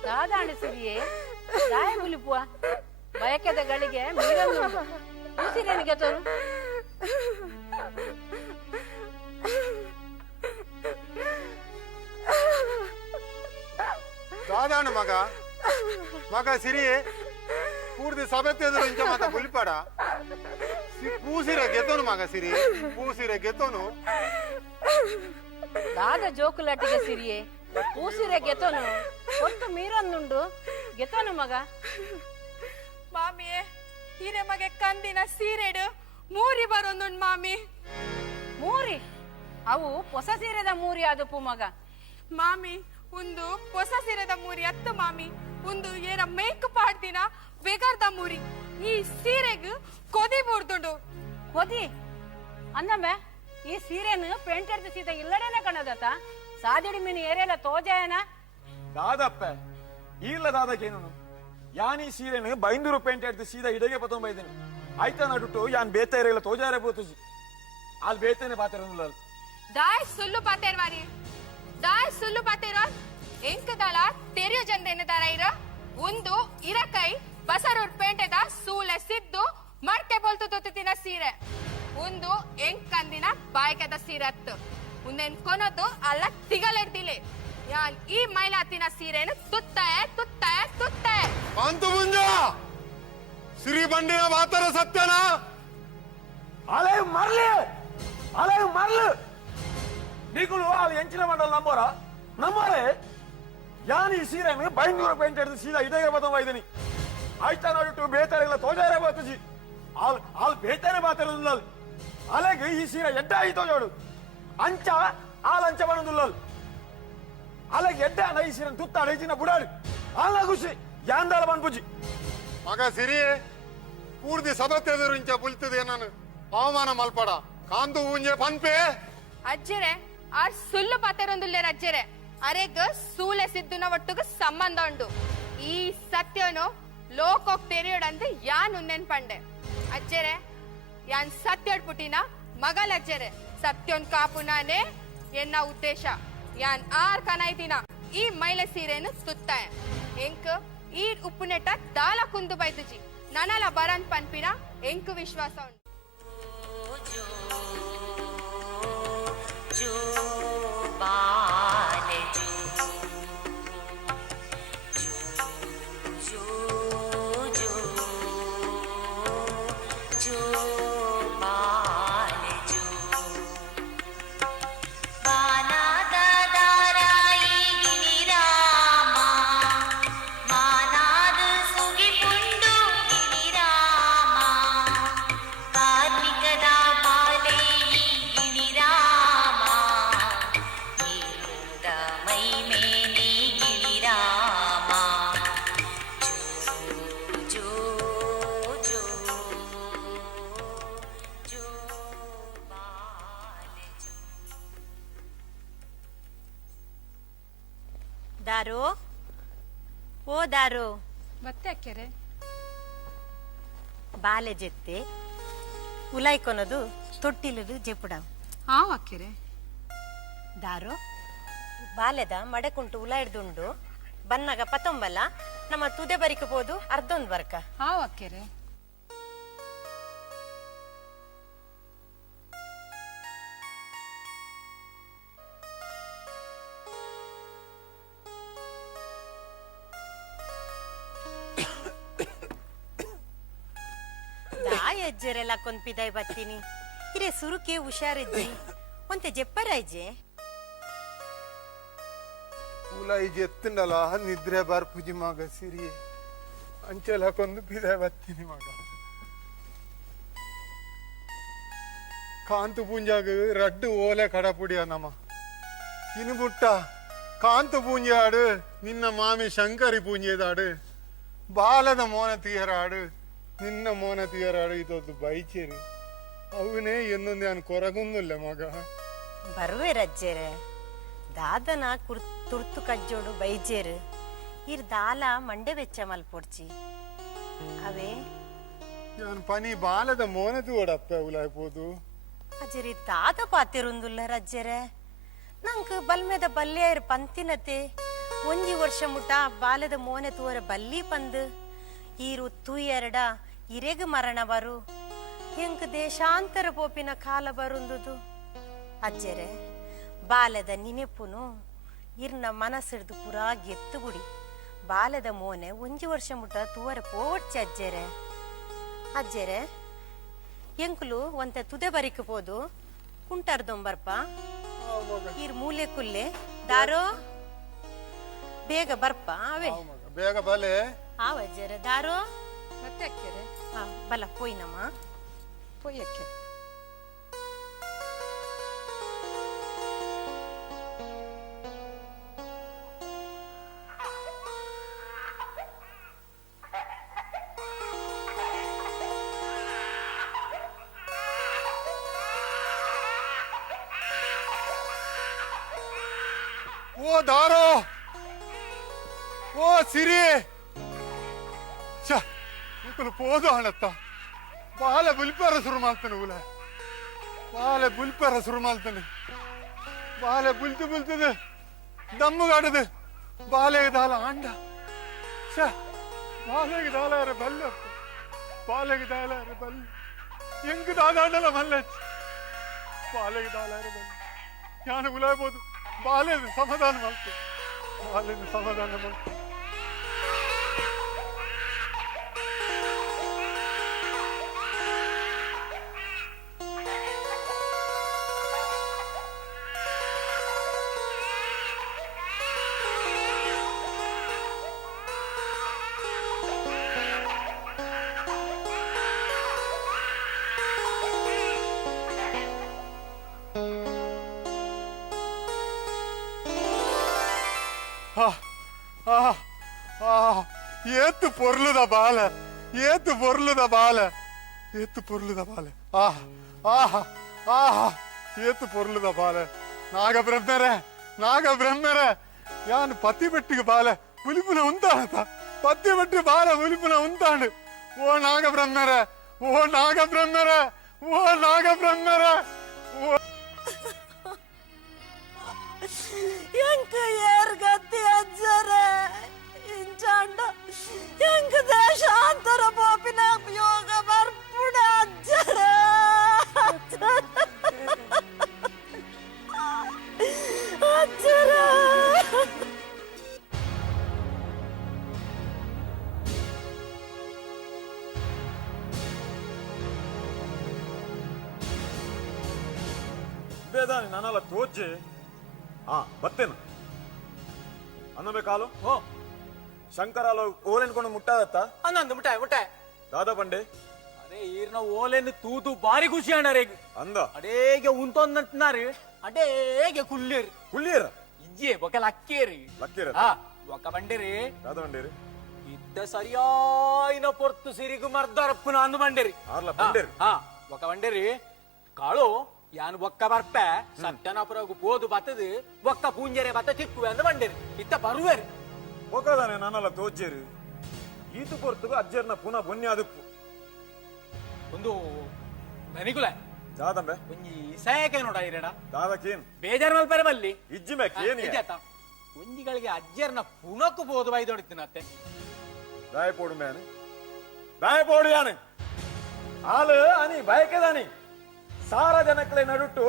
ದಾದಾಂಡ ಸಿರಿಯೇ ದಾಯ ಮುಲಿಪುವ ಬಯಕೆದ ಗಳಿಗೆ ಮೀರನ್ನು ಉಸಿರೇನಿಗೆ ತೋರು ದಾದಾಣ ಮಗ ಮಗ ಸಿರಿ ಪೂರ್ತಿ ಸಭೆತ್ತೆದ್ರು ಇಂಚ ಮಗ ಬುಲಿಪಾಡ ಪೂಸಿರ ಗೆತ್ತೋನು ಮಗ ಸಿರಿ ಪೂಸಿರ ಗೆತ್ತೋನು ದಾದ ಜೋಕುಲಾಟಿಗೆ ಸಿರಿಯೇ ಉಸಿರೆ ಗೆತೋನು ಒಟ್ಟು ಮೀರನ್ನುಂಡು ಗೆತೋನು ಮಗ ಮಾಮಿಯೇ ಹಿರೆ ಮಗೆ ಕಂದಿನ ಸೀರೆಡು ಮೂರಿ ಬರೊಂದುಂಡು ಮಾಮಿ ಮೂರಿ ಅವು ಹೊಸ ಸೀರೆದ ಮೂರಿ ಆದುಪು ಮಗ ಮಾಮಿ ಒಂದು ಹೊಸ ಸೀರೆದ ಮೂರಿ ಅತ್ತು ಮಾಮಿ ಒಂದು ಏನ ಮೇಕ್ ಪಾಡ್ದಿನ ಬೆಗರ್ದ ಮೂರಿ ಈ ಸೀರೆಗ್ ಕೊದಿ ಬುಡ್ದುಂಡು ಕೊದಿ ಅಂದಮ್ಮೆ ಈ ಸೀರೆನು ಪೇಂಟೆಡ್ ಸೀತೆ ಇಲ್ಲಡೇನೆ ಕಣದತ್ತ ಸಾದಿಡಿ ಮೀನು ಏರಿಯಲ್ಲ ತೋಜಾಯನ ದಾದಪ್ಪ ಇಲ್ಲ ದಾದಕ್ಕೇನು ಯಾನಿ ಸೀರೆನು ಬೈಂದೂರು ಪೇಂಟ್ ಎಡ್ದು ಸೀದಾ ಇಡೆಗೆ ಪತ್ತೊಂಬೈದೇನು ಆಯ್ತಾ ನಡುಟ್ಟು ಯಾನ್ ಬೇತ ಇರಲ್ಲ ತೋಜಾರೆ ಬೋತುಜಿ ಅಲ್ಲಿ ಬೇತೇನೆ ಪಾತಿರಲ್ಲ ದಾಯ್ ಸುಳ್ಳು ಪಾತೇರ್ ಮಾರಿ ದಾಯ್ ಸುಳ್ಳು ಪಾತೇರ ಎಂಕದಾಳ ತೆರಿಯೋ ಜಂದೇನ ದಾರ ಇರ ಒಂದು ಇರಕೈ ಬಸರೂರ್ ಪೇಂಟೆದ ಸೂಲೆ ಸಿದ್ದು ಮಡ್ಕೆ ಬೋಲ್ತು ತೊತ್ತಿನ ಸೀರೆ ಒಂದು ಎಂಕಂದಿನ ಬಾಯ್ಕದ ಸೀರೆ ಅತ್ತು ಒಂದೇನ್ ಕೊನದು ಅಲ್ಲ ತಿಗಲೆಡ್ದಿಲೆ ಯಾನ್ ಈ ಮೈಲಾತಿನ ಸೀರೆನು ತುತ್ತಾಯ ತುತ್ತಾಯ ತುತ್ತಾಯ ಅಂತು ಮುಂಜ ಸಿರಿ ಬಂಡಿನ ಮಾತರ ಸತ್ಯನ ಅಲೆ ಮರ್ಲು ನೀಗಳು ಅಲ್ಲಿ ಎಂಚಿನ ಮಂಡಲ ನಂಬೋರ ನಮ್ಮರೆ ಯಾನ್ ಈ ಸೀರೆಯನ್ನು ಬೈಂದೂರ ಪೇಂಟ್ ಹಿಡಿದು ಸೀದಾ ಇದೇ ಬದವ ಇದೀನಿ ಆಯ್ತಾ ನೋಡಿಟ್ಟು ಬೇತಾರೆಲ್ಲ ತೋಜಾರೆ ಬಾತುಜಿ ಆಲ್ ಬೇತಾರೆ ಮಾತಾಡೋದಿಲ್ಲ ಅಲೆಗೆ ಈ ಸೀರೆ ಎಡ್ಡ ಆಯ್ತೋ ನೋಡು ಅಂಚ ಆಲ್ ಬರೋದಿಲ್ಲ ಅಲೆಗೆ ಎಡ್ಡ ಈ ಸೀರೆ ತುತ್ತ ಅಡೈಜಿನ ಬುಡಾಡಿ ಆಲ ಖುಷಿ ಯಾಂದಾಲ ಬಂದ್ಪುಜಿ ಮಗ ಸಿರಿಯೇ ಪೂರ್ತಿ ಸಭತೆದರು ಇಂಚ ಬುಲ್ತದೆ ನಾನು ಅವಮಾನ ಮಲ್ಪಡ ಕಾಂತು ಉಂಜೆ ಪನ್ಪೆ ಅಜ್ಜರೆ ಆ ಸುಳ್ಳು ಪಾತೆರೊಂದುಲ್ಲೇರ ಅಜ್ಜರೆ ಅರೆಗ್ ಸೂಲೆ ಸಿದ್ದುನ ಒಟ್ಟುಗ ಸಂಬಂಧ ಉಂಡು ಈ ಸತ್ಯನು ಲೋಕೋಕ್ ತೆರೆಯೋಡಂತ ಯಾನ್ ಉನ್ನೆನ್ ಪಂಡೆ ಅಜ್ಜರೆ ಯಾನ್ ಸತ್ಯೋಡ್ ಪುಟಿನ ಮಗಲ್ ಅಜ್ಜರೆ ಸತ್ಯೋನ್ ಕಾಪುನಾನೆ ಎನ್ನ ಉದ್ದೇಶ ಯಾನ್ ಆರ್ ಕನಾಯ್ತಿನ ಈ ಮೈಲೆ ಸೀರೆನು ತುತ್ತಾಯ ಎಂಕ್ ಈ ಉಪ್ಪುನೆಟ ದಾಲ ಕುಂದು ಬೈದುಜಿ ನನಲ ಬರನ್ ಪನ್ಪಿನ ಎಂಕ್ ವಿಶ್ವಾಸ ಉಂಟು जो बाल जो जो जो बाल जो बाना दादाराई गिरिरामा मानाद सुगी पुंडु गिरिरामा कार्मिकदा बाले गिरिरामा इंद मೈ ಮೇನೆ ಗಿರಿರಾಮ जो जो जो बाल जो ದಾರು ಓ ದಾರು ಮತ್ತೆ ಅಕ್ಕೆರೆ ಬಾಲೆ ಜೆತ್ತೆ ಉಲಾಯ್ಕೊನದು ತೊಟ್ಟಿಲದು ಜೆಪುಡ ಹಾವ್ ಅಕ್ಕೆರೆ ದಾರು ಬಾಲೆದ ಮಡಕುಂಟು ಉಲಾಯ್ದುಂಡು ಬನ್ನಗ ಪತೊಂಬಲ ನಮ್ಮ ತುದೆ ಬರಿಕಬಹುದು ಅರ್ಧೊಂದು ಬರ್ಕ ಹಾವ್ ಅಕ್ಕೆರೆ ಅಜ್ಜರೆಲ್ಲ ಕೊಂದ್ಪಿದಾಯ್ ಬತ್ತೀನಿ ಇರೇ ಸುರುಕೆ ಹುಷಾರಿದ್ದಿ ಒಂತೆ ಜೆಪ್ಪರಾಯ್ಜೆ ಉಲಾಯಿಜಿ ಎತ್ತಂಡಲ್ಲ ನಿದ್ರೆ ಬರ್ಪುಜಿ ಮಗ ಸಿರಿಯೇ ಅಂಚೆಲ್ ಹಾಕೊಂದು ಪಿದಾಯ್ ಬತ್ತೀನಿ ಮಗ ಕಾಂತು ಪೂಂಜಾಗ ರಡ್ಡು ಓಲೆ ಕಡಪುಡಿಯ ನಮ ಇನ್ನು ಬುಟ್ಟ ಕಾಂತು ಪೂಂಜೆ ಆಡು ನಿನ್ನ ಮಾಮಿ ಶಂಕರಿ ಪೂಂಜೆದಾಡು ಬಾಲದ ಮೋನ ತೀಯರಾಡು ನಿನ್ನ ಮೋನ ತೀಯರಾಡು ಇದೊಂದು ಬೈಚೇರಿ ಅವನೇ ಇನ್ನೊಂದು ನಾನು ಕೊರಗೊಂದಿಲ್ಲ ಮಗ ಬರುವೆ ರಜ್ಜೆರೆ ದಾದನ ತುರ್ತು ಕಜ್ಜೋಡು ಬೈಜೇರು ಇರ್ ದಾಲ ಮಂಡೆ ವೆಚ್ಚ ಮಲ್ಪೊಡ್ಚಿ ಅವೇ ನಾನು ಪನಿ ಬಾಲದ ಮೋನ ತೂಡಪ್ಪ ಉಲಾಯ್ಬೋದು ಅಜ್ಜರಿ ದಾದ ಪಾತಿರೊಂದುಲ್ಲ ರಜ್ಜೆರೆ ನಂಕ್ ಬಲ್ಮೆದ ಬಲ್ಲೆಯರ್ ಪಂತಿನತೆ ಒಂಜಿ ವರ್ಷ ಮುಟ ಬಾಲದ ಮೋನೆ ತೂವರ ಬಲ್ಲಿ ಪಂದು ಈರು ತೂಯರಡ ಇರೆಗ್ ಮರಣ ಬರು ಹೆಂಗ್ ದೇಶಾಂತರ ಪೋಪಿನ ಕಾಲ ಬರುಂದುದು ಅಜ್ಜೆರೆ ಬಾಲದ ನಿನೆಪುನು ಇರ್ನ ಮನಸ್ಸಿಡ್ದು ಪುರಾ ಗೆತ್ತುಗುಡಿ ಬಾಲದ ಮೋನೆ ಒಂಜಿ ವರ್ಷ ಮುಟ ತೂವರ ಪೋಡ್ಚಿ ಅಜ್ಜೆರೆ ಅಜ್ಜೆರೆ ಎಂಕುಲು ಒಂತೆ ತುದೆ ಬರಿಕಬಹುದು ಕುಂಟರ್ದೊಂಬರ್ಪ ಇರ್ ಮೂಲೆ ಕುಲ್ಲೆ ದಾರೋ ಬೇಗ ಬರ್ಪ ಅವೇ ಬೇಗ ಬಲೆ ಆವಜ್ಜೆರೆ ದಾರೋ ಮತ್ತೆ ಅಕ್ಕೆರೆ ಬಲ ಪೋಯ್ನಮ್ಮ ಪೊಯ್ ಅಕ್ಕೆರೆ ಓ ದಾರೋ ಓ ಸಿರಿ ಮಕ್ಕಳು ಪೋದು ಹಣತ್ತ ಬಾಲೆ ಬುಲ್ಪರ ಶುರು ಮಾಡ್ತಾನೆ ಉಲ ಬಾಲೆ ಬುಲ್ಪರ ಶುರು ಮಾಡ್ತಾನೆ ಬಾಲೆ ಬುಲ್ತು ಬುಲ್ತದೆ ದಮ್ಮಗಾಡದು ಬಾಲೆಗೆ ದಾಲ ಆಂಡ ಬಾಲೆಗೆ ದಾಲ ಯಾರ ಬಲ್ಲಪ್ಪ ಬಾಲೆಗೆ ದಾಲ ಯಾರ ಬಲ್ಲ ಹೆಂಗ್ ದಾದಾಂಡಲ್ಲ ಮಲ್ಲ ಬಾಲೆಗೆ ದಾಲ ಯಾರ ಬಲ್ಲ ನಾನು ಉಲಾಯ್ಬೋದು ಬಾಲೆದು ಸಮಾಧಾನ ಮಾಡ್ತೆ ಬಾಲೆದು ಸಮಾಧಾನ ಮಾಡ್ತೆ ஏத்து பொருளுத பால ஏத்து பொருளுத பால ஏத்து பொருளுத பால ஏத்து பொருளுத பால ನಾಗ ಬ್ರಹ್ಮರ ಯಾನ್ ಪತ್ತಿ ಬೆಟ್ಟಿಗೆ ಬಾಲ ಮುಲಿಪುನ ಉಂತಾಣ ಪತ್ತಿ ಬೆಟ್ಟಿ ಬಾಲ ಮುಲಿಪುನ ಉಂತಾಂಡು ಓ ನಾಗ ಬ್ರಹ್ಮರ ಓ ನಾಗ ಬ್ರಹ್ಮರ ಓ ನಾಗ ಬ್ರಹ್ಮರ ಎಂಕ ಏರ್ಗತ್ತಿ ಅಜ್ಜರ ಇಂಚಾಂಡ ಎಂಕ ದೇಶಾಂತರ ಪಾಪಿನ ಯೋಗ ಬರ್ಪುಡ ಅಜ್ಜರ ಅಜ್ಜರ ಬೇದಾನಿ ನಾನಲ್ಲ ತೋಜೆ ಬತ್ತೇನು ಅನ್ನಬೇಕಾಲು ಓ ಶಂಕರಾಲು ಓಲೆನ್ಕೊಂಡು ಮುಟ್ಟಾದತ್ತ ಅನ್ನೊಂದು ಮುಟ್ಟಾಯ ದಾದಾ ಬಂಡೆ ಅರೆ ಈರ್ನ ಓಲೆನ್ನು ತೂತು ಬಾರಿ ಖುಷಿ ಅಣ್ಣರೇಗ ಅಂದ ಅಡೇಗೆ ಉಂತೊಂದಂటున్నారు ಅಡೇಗೆ ಕುಲ್ಲಿಯರ್ ಇಜ್ಜೆ ఒక లక్కేరి ఒక బండేరి ದಾದಾ ಬಂಡೇರಿ ಇದ್ದ ಸರಿಯಾಯಿನ ಪೊರ್ತು ಸಿರಿಗು ಮರ್ದರಪ್ಪನ ಅಂದು ಬಂಡೇರಿ ಆರ್ಲ ಬಂಡೇರಿ ఒక బండేರಿ ಕಾಳು ಯಾನು ಒಕ್ಕ ಬರ್ಪೆ ಸತ್ಯನಾಪುರಗು ಪೋದು ಬತ್ತದು ಒಕ್ಕ ಪೂಂಜರೆ ಬತ್ತ ತಿಕ್ಕುವೆ ಅಂದು ಬಂಡೇರಿ ಇತ್ತ ಬರುವೇರಿ ಒಕ್ಕದಾನೆ ನಾನಲ್ಲ ತೋಜೇರಿ ಈತು ಪೊರ್ತುಗು ಅಜ್ಜರ್ನ ಪುನಃ ಬೊನ್ಯಾದಪ್ಪು ಒಂದು ನನಗುಲ ದಾದಂಬೆ ಒಂಜಿ ಸಯಕೆ ನೋಡ ಇರೇಡ ದಾದಕೇನ್ ಬೇಜಾರ್ ಮಲ್ಪರೆ ಬಲ್ಲಿ ಇಜ್ಜಿಮೆ ಕೇನಿ ಒಂಜಿಗಳಿಗೆ ಅಜ್ಜರ್ನ ಪುನಕ್ಕು ಬೋದು ಬೈದೊಡಿತಿನತ್ತೆ ದಾಯಪೋಡು ಮೇನೆ ದಾಯಪೋಡು ಯಾನೆ ಆಲು ಅನಿ ಬಯಕೆದಾನಿ ಸಾರ ಜನಕ್ಲೆ ನಡುಟ್ಟು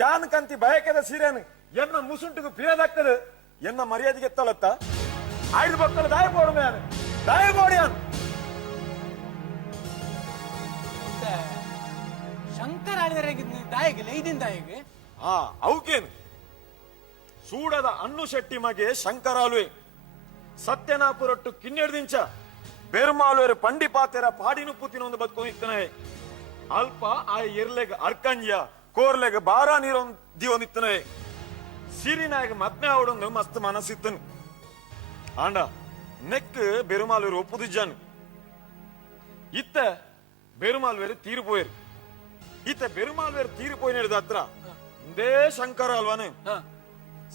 ಯಾನ್ ಕಂತಿ ಬಯಕೆದ ಸೀರೆನು ಎನ್ನ ಮುಸುಂಟುಗು ಪಿರದಾಗ್ತದೆ ಎನ್ನ ಮರ್ಯಾದೆಗೆ ಎತ್ತಲತ್ತ ಐದು ಮಕ್ಕಳು ದಾಯಪೋಡು ಮೇನೆ ದಾಯಪೋಡು ಯಾನ್ ಶಂಕರ ಆಳಿದರೆಗೆ ದಾಯಿಗೆ ಲೈದಿನ ದಾಯಿಗೆ ಅವಕೇನು ಸೂಡದ ಅಣ್ಣು ಶೆಟ್ಟಿ ಮಗೆ ಶಂಕರಾಲುವೆ ಸತ್ಯನಾಪುರೊಟ್ಟು ಕಿನ್ನೆಡ್ದಿಂಚ ಬೆರ್ಮಾಲುವೆರು ಪಂಡಿಪಾತೆರ ಪಾಡಿನು ಪುತ್ತಿನೊಂದು ಬದುಕೊಂಡಿತ್ತನೆ ಅಲ್ಪ ಆ ಎರ್ಲೆಗ್ ಅರ್ಕಂಜ್ಯ ಕೋರ್ಲೆಗ್ ಬಾರ ನೀರೊಂದಿ ಒಂದಿತ್ತನೆ ಸಿರಿನಾಗ ಮದ್ಮೆ ಅವಡೊಂದು ಮಸ್ತ್ ಮನಸ್ಸಿತ್ತನು ಆಂಡ ನೆಕ್ ಬೆರುಮಾಲುವೆರು ಒಪ್ಪುದಿಜ್ಜಾನು ಇತ್ತ ಬೆರುಮಾಲ್ವೇರು ತೀರಿಪೋಯರು ಈತ ಬೆರುಮಾಲ್ವೇರು ತೀರಿಪೋಯಿನ ಹತ್ರ ಒಂದೇ ಶಂಕರ ಅಲ್ವಾನು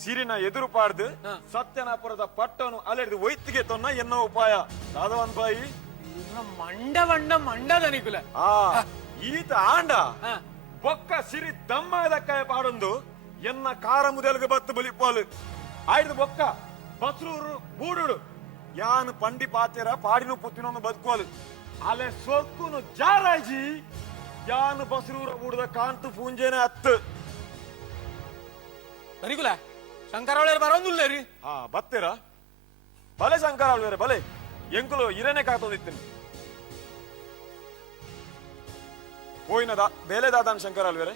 ಸಿರಿನ ಎದುರು ಪಾಡ್ದು ಸತ್ಯನಾಪುರದ ಪಟ್ಟನು ಅಲೆಡ್ದು ಒಯ್ತಿಗೆ ತೊನ್ನ ಎನ್ನ ಉಪಾಯ ದಾದವನ್ ಬಾಯಿ ಮಂಡ ದನಿಕುಲ ಈತ ಆಂಡ ಬೊಕ್ಕ ಸಿರಿ ದಮ್ಮದಕ್ಕಾಯ ಪಾಡೊಂದು ಎನ್ನ ಕಾರ ಮುದಲ್ಗೆ ಬತ್ತು ಬಲಿಪಾಲು ಆಯ್ದು ಬೊಕ್ಕ ಬಸ್ರೂರು ಬೂಡುಡು ಯಾನ್ ಪಂಡಿ ಪಾತೆರ ಪಾಡಿನ ಪುತ್ತಿನೊಂದು ಬದುಕೋಲು ಅಲೆ ಸೊಕ್ಕುನು ಜಾರಾಜಿ ಯಾನ್ ಬಸ್ರೂರ ಬೂಡದ ಕಾಂತು ಪೂಂಜೆನೆ ಹತ್ತು ದನಿಕುಲ ಶಂಕರಾವಳೇರು ಬರೋದಿಲ್ಲ ರೀ ಬತ್ತೀರ ಬಲೆ ಶಂಕರಾವಳೇರು ಬಲೆ ಎಂಕುಲು ಇರೇನೆ ಕಾತೋದಿತ್ತೇನೆ ಹೋಯ್ನದ ಬೇಲೆ ದಾದಾನ್ ಶಂಕರಾಲ್ವೇರೆ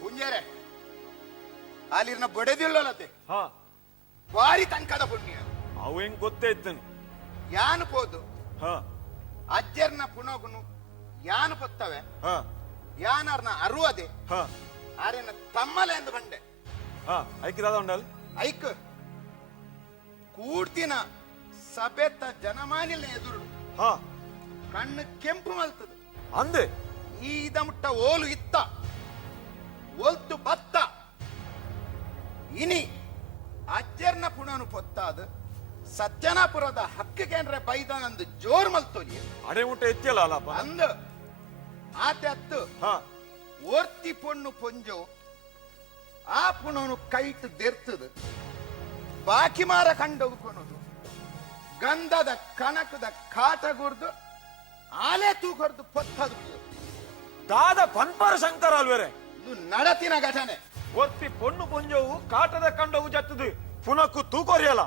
ಪುಂಜರೆ ಅಲ್ಲಿನ ಬೊಡೆದಿಲ್ಲತೆ ಬಾರಿ ತನಕದ ಪುಣ್ಯ ಅವು ಹೆಂಗ್ ಗೊತ್ತೇ ಇತ್ತೇನೆ ಯಾನು ಪೋದು ಅಜ್ಜರ್ನ ಪುನಗುನು ಯಾನು ಪೊತ್ತವೆ ಯಾನರ್ನ ಅರುವದೆ ಆರೆನ ತಮ್ಮಲೆ ಎಂದು ಬಂಡೆ ಐಕ್ಯದಾದ ಉಂಡಲ್ ಐಕ್ ಕೂಡ್ತಿನ ಸಭೆತ ಜನಮಾನಿಲ ಎದುರು ಕಣ್ಣು ಕೆಂಪು ಮಲ್ತದ ಅಂದೆ ಈದ ಮುಟ್ಟ ಓಲು ಇತ್ತ ಒಲ್ತು ಬತ್ತ ಇನಿ ಅಜ್ಜರ್ನ ಪುಣನು ಪೊತ್ತಾದ ಸತ್ಯನಾಪುರದ ಹಕ್ಕಿಗೆನ್ರೆ ಬೈದಾನಂದು ಜೋರ್ ಮಲ್ತೋಲಿ ಅಡೆ ಊಟ ಎತ್ತಿಯಲ್ಲ ಅಲ್ಲಪ್ಪ ಅಂದು ಆತೆ ಹತ್ತು ಓರ್ತಿ ಪೊಣ್ಣು ಪೊಂಜು ಆ ಪುಣನು ಕೈಟ್ ದೆರ್ತದ ಬಾಕಿ ಮಾರ ಕಂಡೋಗ್ಕೊನೋದು ಗಂಧದ ಕನಕದ ಕಾಟಗುರ್ದು ಆಲೆ ತೂಕೊರ್ದು ಪೊತ್ತದು ದಾದ ಪನ್ಪರ ಶಂಕರ ಅಲ್ವೇರೆ ಇದು ನಡತಿನ ಘಟನೆ ಒತ್ತಿ ಪೊಣ್ಣು ಪುಂಜವು ಕಾಟದ ಕಂಡವು ಜತ್ತದು ಪುನಕ್ಕು ತೂಕೊರಿಯಲ್ಲ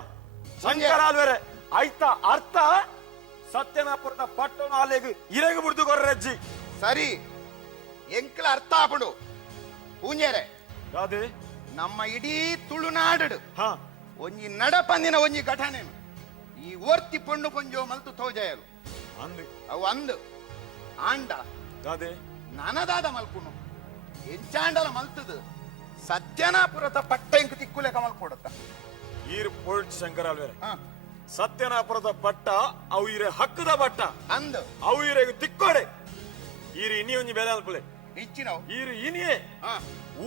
ಶಂಕರ ಅಲ್ವೇರೆ ಆಯ್ತ ಅರ್ಥ ಸತ್ಯನಾಪುರದ ಪಟ್ಟಣ ಆಲೆಗೆ ಇರೆಗೆ ಬಿಡ್ದು ಕೊರ್ರಜ್ಜಿ ಸರಿ ಎಂಕ್ಲ ಅರ್ಥ ಆಪಡು ಪೂಂಜೆರೆ ಅದೇ ನಮ್ಮ ಇಡೀ ತುಳುನಾಡು ಒಂಜಿ ನಡಪಂದಿನ ಒಂಜಿ ಘಟನೆ ಈ ಓರ್ತಿ ಪೊಣ್ಣು ಪೊಂಜೋ ಮಲ್ತು ತೋಜಯರು ಅವು ಅಂದು ಆಂಡ ಅದೇ ನನದಾದ ಮಲ್ಪುನು ಎಂಚಾಂಡಲ ಮಲ್ತದು ಸತ್ಯನಾಪುರದ ಪಟ್ಟ ಇಂಕು ತಿಕ್ಕುಲೆಕ ಮಲ್ಪೊಡತ್ತ ಈರ್ ಪೊಳ್ಚ ಶಂಕರಾಲ್ವೇರೆ ಹಾ ಸತ್ಯನಾಪುರದ ಪಟ್ಟ ಅವು ಇರೆ ಹಕ್ಕದ ಬಟ್ಟ ಅಂದು ಅವು ಇರೆಗೆ ತಿಕ್ಕೋಡೆ ಈರು ಇನಿ ಒಂಜಿ ಬೆಲೆ ಅಲ್ಪಲೆ ಇಚ್ಚಿನವು ಈರು ಇನಿಯೇ ಹಾ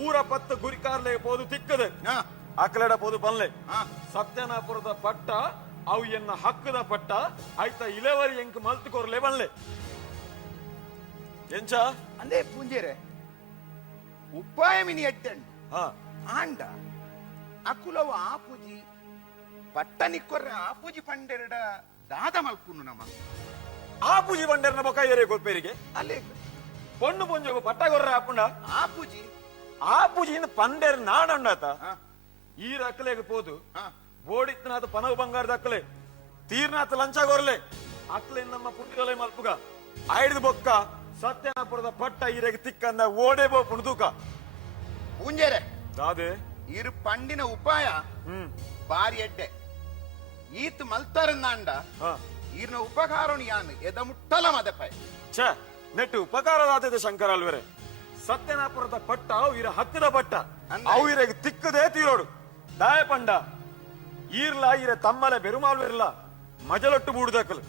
ಊರ ಪತ್ತ ಗುರಿಕಾರ್ಲೆ ಪೋದು ತಿಕ್ಕದೆ ಹಾ ಅಕಲೆಡ ಪೋದು ಬನ್ಲೆ ಹಾ ಸತ್ಯನಾಪುರದ ಪಟ್ಟ ಅವು ಎನ್ನ ಹಕ್ಕದ ಪಟ್ಟ ಆಯ್ತಾ ಇಲೆವರಿ ಎಂಕ್ ಮಲ್ತು ಕೊರ್ಲೆ ಬನ್ಲೆ ಎಂಚ ಅಂದೇ ಪುಂಜೇರೆ ಉಪಾಯ ಮಿನಿ ಎಟ್ಟಂಡು ಹಾ ಆಂಡ ಅಕುಲವು ಆಪುಜಿ ಪಟ್ಟನಿಕ್ಕೊರ್ರೆ ಆಪುಜಿ ಪಂಡೆರಡ ದಾದ ಮಲ್ಪುನು ನಮ ಆಪುಜಿ ಬಂಡರ್ನ ಬೊಕ ಏರೆ ಗೊಪ್ಪೇರಿಗೆ ಅಲ್ಲೇ ಪೊಣ್ಣು ಪೊಂಜೋಗು ಪಟ್ಟ ಗೊರ್ರೆ ಆಪುಂಡ ಆಪುಜಿ ಆಪುಜಿನ ಪಂಡೇರ್ ನಾಡಂಡಾತ ಹಾ ಈ ಅಕ್ಕಲೆಗೆ ಪೋದು ಹಾ ಬೋಡಿತ್ನಾಥ ಪನವು ಬಂಗಾರದ ಅಕ್ಕಲೆ ತೀರ್ನಾಥ ಲಂಚ ಗೊರ್ಲೆ ಅಕ್ಲೆ ನಮ್ಮ ಪುಟ್ಟಿಗಲೆ ಮಲ್ಪುಗ ಆಯ್ದು ಬೊಕ್ಕ ಸತ್ಯನಾಪುರದ ಪಟ್ಟ ಈರೆಗೆ ತಿಕ್ಕಂದ ಓಡೆ ಬೋ ಪುಣ್ತೂಕ ಪುಂಜೇರೆ ದಾದೆ ಇರು ಪಂಡಿನ ಉಪಾಯ ಬಾರಿ ಎಡ್ಡೆ ಈತ್ ಮಲ್ತಾರನ್ನಾಂಡ ಹಾ ಈರ್ನ ಉಪಕಾರನು ಯಾನು ಎದ ಮುಟ್ಟಲ ಮದಪಾಯ ಛ ನೆಟ್ಟು ಉಪಕಾರದಾದ ಶಂಕರ ಅಲ್ವೇರೆ ಸತ್ಯನಾಪುರದ ಪಟ್ಟ ಅವು ಇರ ಹಕ್ಕದ ಪಟ್ಟ ಅಂದ್ರೆ? ಅವು ಇರೆಗೆ ತಿಕ್ಕದೇ ತೀರೋಡು ದಾಯ ಪಂಡ ಈರ್ಲ ಇರ ತಮ್ಮಲೆ ಬೆರುಮಾಲ್ವಿರ್ಲ ಮಜಲೊಟ್ಟು ಬೂಡುದಕ್ಕಲು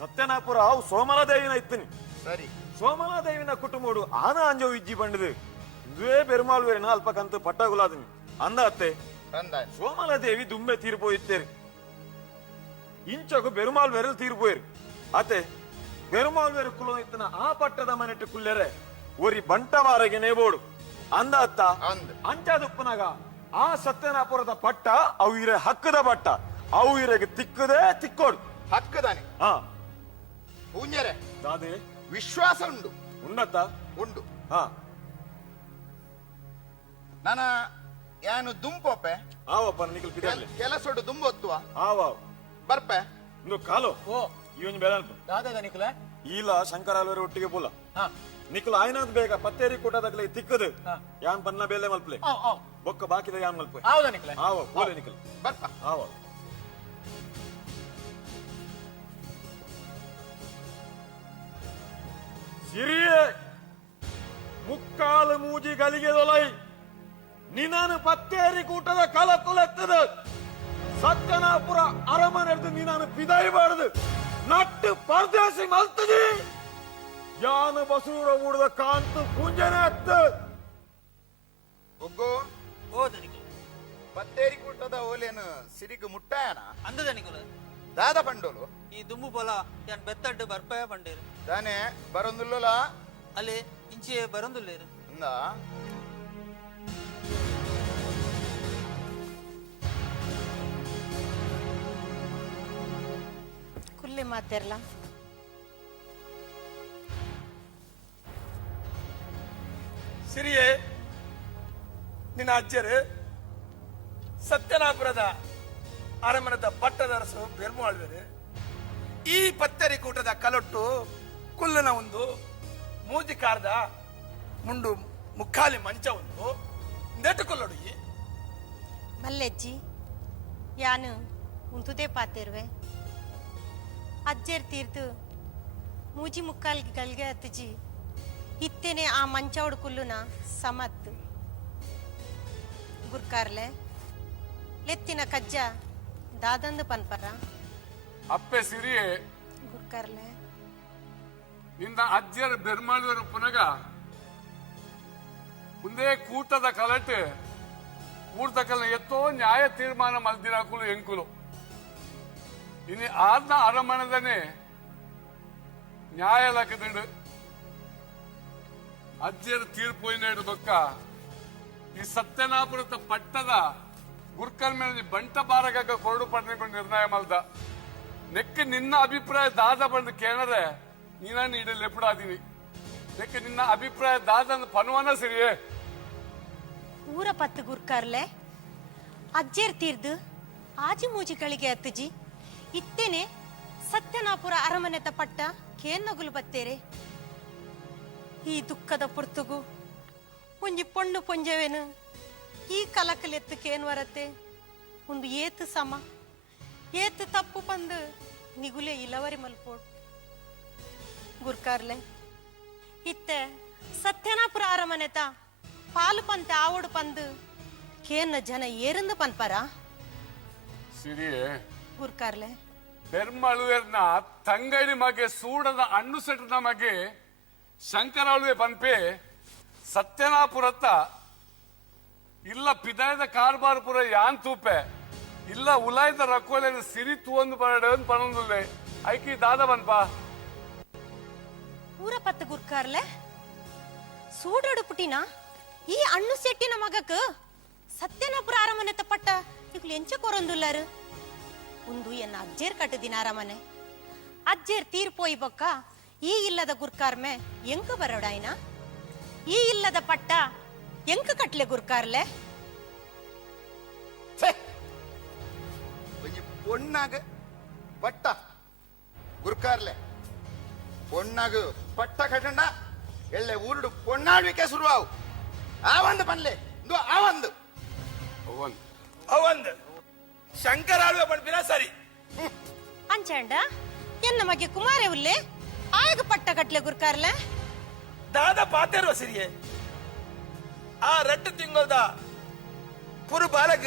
ಸತ್ಯನಾಪುರ ಅವು ಸೋಮಲದೇವಿನ ಇತ್ತಿನಿ ಸರಿ ಸೋಮಲಾದೇವಿನ ಕುಟುಂಬಡು ಆನ ಅಂಜೋ ಇಜ್ಜಿ ಬಂಡದು ಇದುವೇ ಬೆರುಮಾಲ್ವೇರಿನ ಅಲ್ಪಕಂತು ಪಟ್ಟಗುಲಾದಿನಿ ಅಂದ ಅತ್ತೆ ಬಂದಾಯ ಸೋಮಲಾದೇವಿ ದುಂಬೆ ತೀರ್ಪೋಯಿತ್ತೇರಿ ಇಂಚಕು ಬೆರುಮಾಲ್ವೇರಲ್ಲಿ ತೀರ್ಪೋಯಿರು ಅತ್ತೆ ಬೆರುಮಾಲ್ವೇರು ಕುಲ ಇತ್ತನ ಆ ಪಟ್ಟದ ಮನೆಟ್ಟು ಕುಲ್ಲೆರೆ ಒರಿ ಬಂಟವಾರಗೆ ನೇಬೋಡು ಅಂದ ಅತ್ತ ಅಂದ್. ಅಂಚಾದುಪ್ಪನಾಗ ಆ ಸತ್ಯನಾಪುರದ ಪಟ್ಟ ಅವು ಇರೆ ಹಕ್ಕದ ಪಟ್ಟ ಅವು ಇರೆಗೆ ತಿಕ್ಕದೇ ತಿಕ್ಕೋಡು ಹಕ್ಕದಾನೆ ಹಾ ಪುಂಜೇರೆ ದಾದೆ ವಿಶ್ವಾಸ ಉಂಡು ಉನ್ನತ ಉಂಡು ಹಾ ನನ ಯಾನು ದುಂಪೊಪ್ಪೆ ಆವಪ್ಪ ನಿಖಲ್ ಪಿದರ್ಲೆ ಕೆಲಸೊಡು ದುಂಬೊತ್ತುವ ಆವಾವ್ ಬರ್ಪೆ ಇಂದು ಕಾಲು ಓ ಇವನ್ ಬೆಳಲ್ಪು ದಾದ ನಿಖಲ ಈಲ ಶಂಕರಾಲವರ ಒಟ್ಟಿಗೆ ಪುಲ ಹಾ ನಿಖಲ್ ಆಯ್ನಾದ್ ಬೇಗ ಪತ್ತೇರಿ ಕೂಟದಾಗಲೇ ತಿಕ್ಕದು ಹಾ. ಯಾನ್ ಪನ್ನ ಬೇಲೆ ಮಲ್ಪಲೆ ಬೊಕ್ಕ ಬಾಕಿದ ಯಾನ್ ಮಲ್ಪೆ ಹೌದಾ ನಿಖಲ ಆವ ಪೋಲೆ ನಿಖಲ್ ಬರ್ಪ ಆವ ಸಿರಿಯೇ ಮುಕ್ಕಾಲು ಮೂಜಿ ಗಲಿಗೆ ದೊಲೈ ನಿನಾನು ಪತ್ತೇರಿ ಕೂಟದ ಕಲಕುಲೆತ್ತದ ಸತ್ಯನಾಪುರ ಅರಮನೆಡ್ದು ನೀನಾನು ಪಿದಾಯಿ ಬಾಡದು ನಟ್ಟು ಪರದೇಶಿ ಮಲ್ತದಿ ಯಾನ ಬಸೂರ ಊಡದ ಕಾಂತು ಪುಂಜನೆ ಅತ್ತ ಒಗ್ಗೋ ಓದ ನಿಖಲ ಪತ್ತೇರಿ ಕೂಟದ ಓಲೇನು ಸಿರಿಗು ಮುಟ್ಟಾಯನ ಅಂದದ ನಿಖಲ ದಾದ ಪಂಡೋಲು ಈ ದುಂಬು ಪೊಲ ಯಾನ್ ಬೆತ್ತಡ್ಡು ಬರ್ಪಯ ಪಂಡೇರು ದಾನೆ ಬರೊಂದುಲ್ಲ ಅಲ್ಲಿ ಇಂಚೆ ಬರೊಂದುಲ್ಲೇರು ಅಂದ ಕುಲ್ಲೆ ಮಾತೆರ್ಲ ಸಿರಿಯೇ ನಿನ್ನ ಅಜ್ಜರು ಸತ್ಯನಾಪುರದ ಅರಮನದ ಪಟ್ಟದರಸು ಬೆರ್ಮಾಳ್ವೇರು ಈ ಪತ್ತರಿ ಕೂಟದ ಕಲೊಟ್ಟು ಕುಲ್ಲನ ಒಂದು ಮೂಜಿಕಾರ್ದ ಮುಂಡು ಮುಕ್ಕಾಲಿ ಮಂಚ ಒಂದು ನೆಟ್ಟು ಕೊಲ್ಲೊಡುಗಿ ಮಲ್ಲೆಜ್ಜಿ ಯಾನು ಉಂತುದೇ ಪಾತೆರ್ವೆ ಅಜ್ಜೇರ್ ತೀರ್ತು ಮೂಜಿ ಮುಕ್ಕಾಲ್ಗೆ ಗಲ್ಗೆ ಹತ್ತಜಿ ಇತ್ತೇನೆ ಆ ಮಂಚೌಡ್ ಕುಲ್ಲುನ ಸಮತ್ ಗುರ್ಕಾರ್ಲೆ ಲೆತ್ತಿನ ಕಜ್ಜ ದಾದಂದು ಪನ್ಪರ ಅಪ್ಪೆ ಸಿರಿಯೇ ಗುರ್ಕಾರ್ಲೆ ನಿನ್ನ ಅಜ್ಜರ ಬೆರ್ಮಾಳುವರು ಪುನಗ ಮುಂದೆ ಕೂಟದ ಕಲಟೆ ಕೂಟದ ಎತ್ತೋ ನ್ಯಾಯ ತೀರ್ಮಾನ ಮಲ್ದಿರಾಕುಲು ಎಂಕುಲು ಇನ್ನು ಆದ್ನ ಅರಮಣದನೆ ನ್ಯಾಯ ಲಕ್ಕದಿಂಡು ಅಜ್ಜರ ತೀರ್ಪು ಏನೇಡು ಬೊಕ್ಕ ಈ ಸತ್ಯನಾಪುರದ ಪಟ್ಟದ ಗುರ್ಕಲ್ ಮೇಲೆ ಬಂಟ ಬಾರಗ ಕೊರಡು ಪಡ್ಕೊಂಡು ನಿರ್ಣಯ ಮಲ್ದ ನೆಕ್ಕ ನಿನ್ನ ಅಭಿಪ್ರಾಯ ದಾದ ಬಂದು ಕೇಳರೆ ನೀನನ್ನು ಇಡಲಿ ಎಪ್ಪಡಾದೀನಿ ನೆಕ್ಕ ನಿನ್ನ ಅಭಿಪ್ರಾಯ ದಾದ ಪನುವನ ಸಿರಿಯೇ ಊರ ಪತ್ತು ಗುರ್ಕಾರ್ಲೆ ಅಜ್ಜೇರ್ ತೀರ್ದು ಆಜಿ ಮೂಜಿಗಳಿಗೆ ಹತ್ತಜಿ ಇತ್ತೇನೆ ಸತ್ಯನಾಪುರ ಅರಮನೆತ ಪಟ್ಟ ಕೇನ್ನಗುಲು ಬತ್ತೇರೆ ಈ ದುಃಖದ ಪುರ್ತುಗು ಒಂಜಿ ಪೊಣ್ಣು ಪೊಂಜವೇನು ಈ ಕಲಕಲೆತ್ತು ಕೇನ್ ವರತ್ತೆ ಒಂದು ಏತು ಸಮ ಏತು ತಪ್ಪು ಬಂದು ನಿಗುಲೆ ಇಲವರಿ ಮಲ್ಪೋಡು ಗುರ್ಕಾರ್ಲೆ ಇತ್ತೆ ಸತ್ಯನಾಪುರ ಅರಮನೆತ ಪಾಲು ಪಂತೆ ಆವಡು ಪಂದು ಕೇನ್ನ ಜನ ಏರಂದು ಪನ್ಪರ ಸಿರಿಯೇ ಗುರ್ಕಾರ್ಲೆ ಬೆರ್ಮಳುವೆರ್ನ ತಂಗೈನ ಮಗೆ ಸೂಡದ ಹಣ್ಣು ಸೆಟ್ನ ಮಗೆ ಶಂಕರಾಳುವೆ ಪನ್ಪೆ ಸತ್ಯನಾಪುರತ್ತ ಇಲ್ಲ ಪಿದಾಯದ ಕಾರ್ಬಾರ್ಪುರ ಯಾನ್ ತೂಪೆ ಇಲ್ಲ ಉಲಾಯ್ದ ರಕ್ಕೋಲೆ ಸಿರಿ ತೂವೊಂದು ಬರಡ್ ಪಣೊಂದುಲ್ಲೆ ಐಕಿ ದಾದ ಬನ್ಪ ಊರ ಪತ್ತು ಗುರ್ಕಾರ್ಲೆ ಸೂಡಡು ಪುಟಿನ ಈ ಅಣ್ಣು ಸೆಟ್ಟಿನ ಮಗಕ್ ಸತ್ಯನಾಪುರ ಅರಮನೆ ತಪ್ಪಟ್ಟ ಇವ್ಲು ಎಂಚ ಕೊರೊಂದುಲ್ಲಾರು ಒಂದು ಎನ್ನ ಅಜ್ಜೇರ್ ಕಟ್ಟದಿನ ಅರಮನೆ ಅಜ್ಜೇರ್ ತೀರ್ಪೋಯ್ ಬೊಕ್ಕ ಈ ಇಲ್ಲದ ಗುರ್ಕಾರ್ಮೆ ಎಂಕ ಬರೋಡಾಯ್ನ ಈ ಇಲ್ಲದ ಪಟ್ಟ ಎಂಕ ಕಟ್ಲೆ ಗುರ್ಕಾರ್ಲೆ பொண்ணாக பட்டா குர்கார்ல பொண்ணாக பட்ட கட்டண்டா ಎಳ್ಳೆ ಊರುಡು ಪೊಣ್ಣಾಳ್ವಿಕೆ ಶುರುವಾವು ಆವಂದು ಪನ್ಲೆ ಇಂದು ಆವಂದು ಅವಂದು ಶಂಕರಾಳುವೆ ಪಡ್ಪಿನ ಸರಿ ಅಂಚಂಡ ಎನ್ನ ಮಗೆ ಕುಮಾರೇ ಉಲ್ಲೆ ಆಗ ಪಟ್ಟ ಕಟ್ಲೆ ಗುರ್ಕಾರ್ಲೆ ದಾದ ಪಾತೆರುವ ಸಿರಿಯೇ ಆ 2 ತಿಂಗಳದ ಪುರು ಬಾಲಗ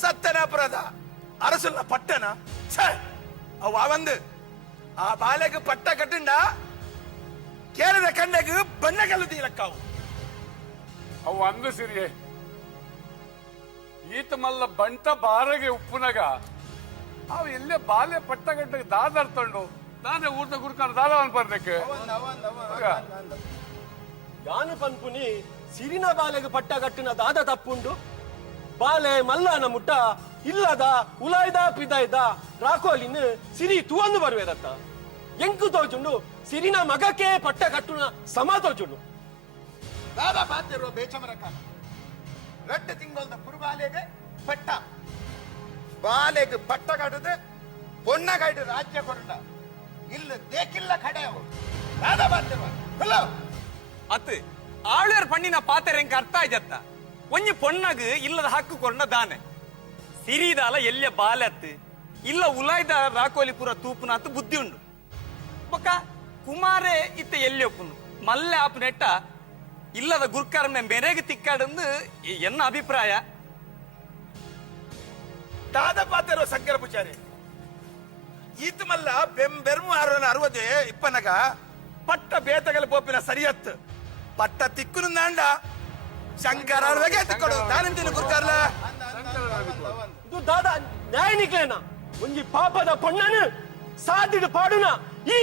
ಸತ್ತನಾಪುರದ அரசுல பட்டனா அவ வந்து ಆ ಬಾಲೆಗೆ ಪಟ್ಟ ಕಟ್ಟಿಂಡ ಕೇರಳ ಕಣ್ಣೆಗೆ ಬಣ್ಣಗಲ್ಲು ತೀರಕ್ಕಾವು ಅವು ಅಂದು ಸಿರಿಯೇ ಈತ ಮಲ್ಲ ಬಂಟ ಬಾರಗೆ ಉಪ್ಪುನಗ ಅವು ಎಲ್ಲೇ ಬಾಲ್ಯ ಪಟ್ಟಗಟ್ಟಗೆ ದಾದರ್ತಂಡು ನಾನೇ ಊರ್ದ ಗುರ್ಕಾನ ದಾದವನ್ ಬರ್ದಕ್ಕೆ ಯಾನು ಪನ್ಪುನಿ ಸಿರಿನ ಬಾಲೆಗೆ ಪಟ್ಟ ಕಟ್ಟಿನ ದಾದ ತಪ್ಪುಂಡು ಬಾಲೆ ಮಲ್ಲನ ಮುಟ್ಟ ಇಲ್ಲದ ಉಲಾಯ್ದ ಪಿದಾಯ್ದ ರಾಕೋಲಿನ ಸಿರಿ ತೂವೊಂದು ಬರುವೇದತ್ತ ಎಂಕು ತೋಚುಂಡು ಸಿರಿನ ಮಗಕ್ಕೆ ಪಟ್ಟ ಕಟ್ಟುನ ಸಮ ತೋಚುಂಡು ದಾದಾ ಪಾತಿರುವ ಬೇಚಮರ ಕಾಲ 2 ತಿಂಗಳದ ಪುರುಬಾಲೆಗೆ ಪಟ್ಟ ಬಾಲೆಗೆ ಪಟ್ಟ ಕಟ್ಟದೆ பொண்ணகாய்ட்டு ರಾಜ್ಯ ಕೊರಂಡ ಇಲ್ಲ ದೇಕಿಲ್ಲ ಕಡೆ ಅವರು ದಾದಾ ಪಾತಿರುವ ಹಲೋ ಅತ್ತು ಆಳ್ವೇರ್ ಪಣ್ಣಿನ ಪಾತೆರೆ ಎಂಕ ಅರ್ಥ ಆಯ್ತತ್ತ ಒಂಜಿ ಪೊಣ್ಣಗ್ ಇಲ್ಲದ ಹಕ್ಕು ಕೊರಂಡ ದಾನೆ ಸಿರಿದಾಲ ಎಲ್ಯ ಬಾಲತ್ತು ಇಲ್ಲ ಉಲಾಯ್ದ ರಾಕೋಲಿ ಪೂರ ತೂಪುನಾತ್ ಬುದ್ಧಿ ಉಂಡು ಬೊಕ್ಕ ಕುಮಾರೇ ಇತ್ತ ಎಲ್ಲಿ ಒಪ್ಪುನು ಮಲ್ಲೆ ಆಪು ನೆಟ್ಟ ಇಲ್ಲದ ಗುರ್ಕಾರಮೆ ಮೆರೆಗೆ ತಿಕ್ಕಾಡಂದು ಎನ್ನ ಅಭಿಪ್ರಾಯ ದಾದ ಪಾತೆರುವ ಶಂಕರ ಪೂಜಾರಿ ಈತ ಮಲ್ಲ ಬೆರ್ಮು 60 ಇಪ್ಪನಗ ಪಟ್ಟ ಬೇತಗಲ ಪೋಪಿನ ಸರಿಯತ್ತು ಪಟ್ಟ ತಿಕ್ಕುನು ನಾಂಡ ಶಂಕರಾಳುವೆಗೆ ಎತ್ತಿಕೊಡು ತಾನಿಂತಿನ ಗುರ್ಕಾರ್ಲ ಇದು ದಾದ ನ್ಯಾಯ ನಿಕ್ಲೇನ ಒಂಜಿ ಪಾಪದ ಪೊಣ್ಣನು ಸಾದಿಡು ಪಾಡುನ ಈ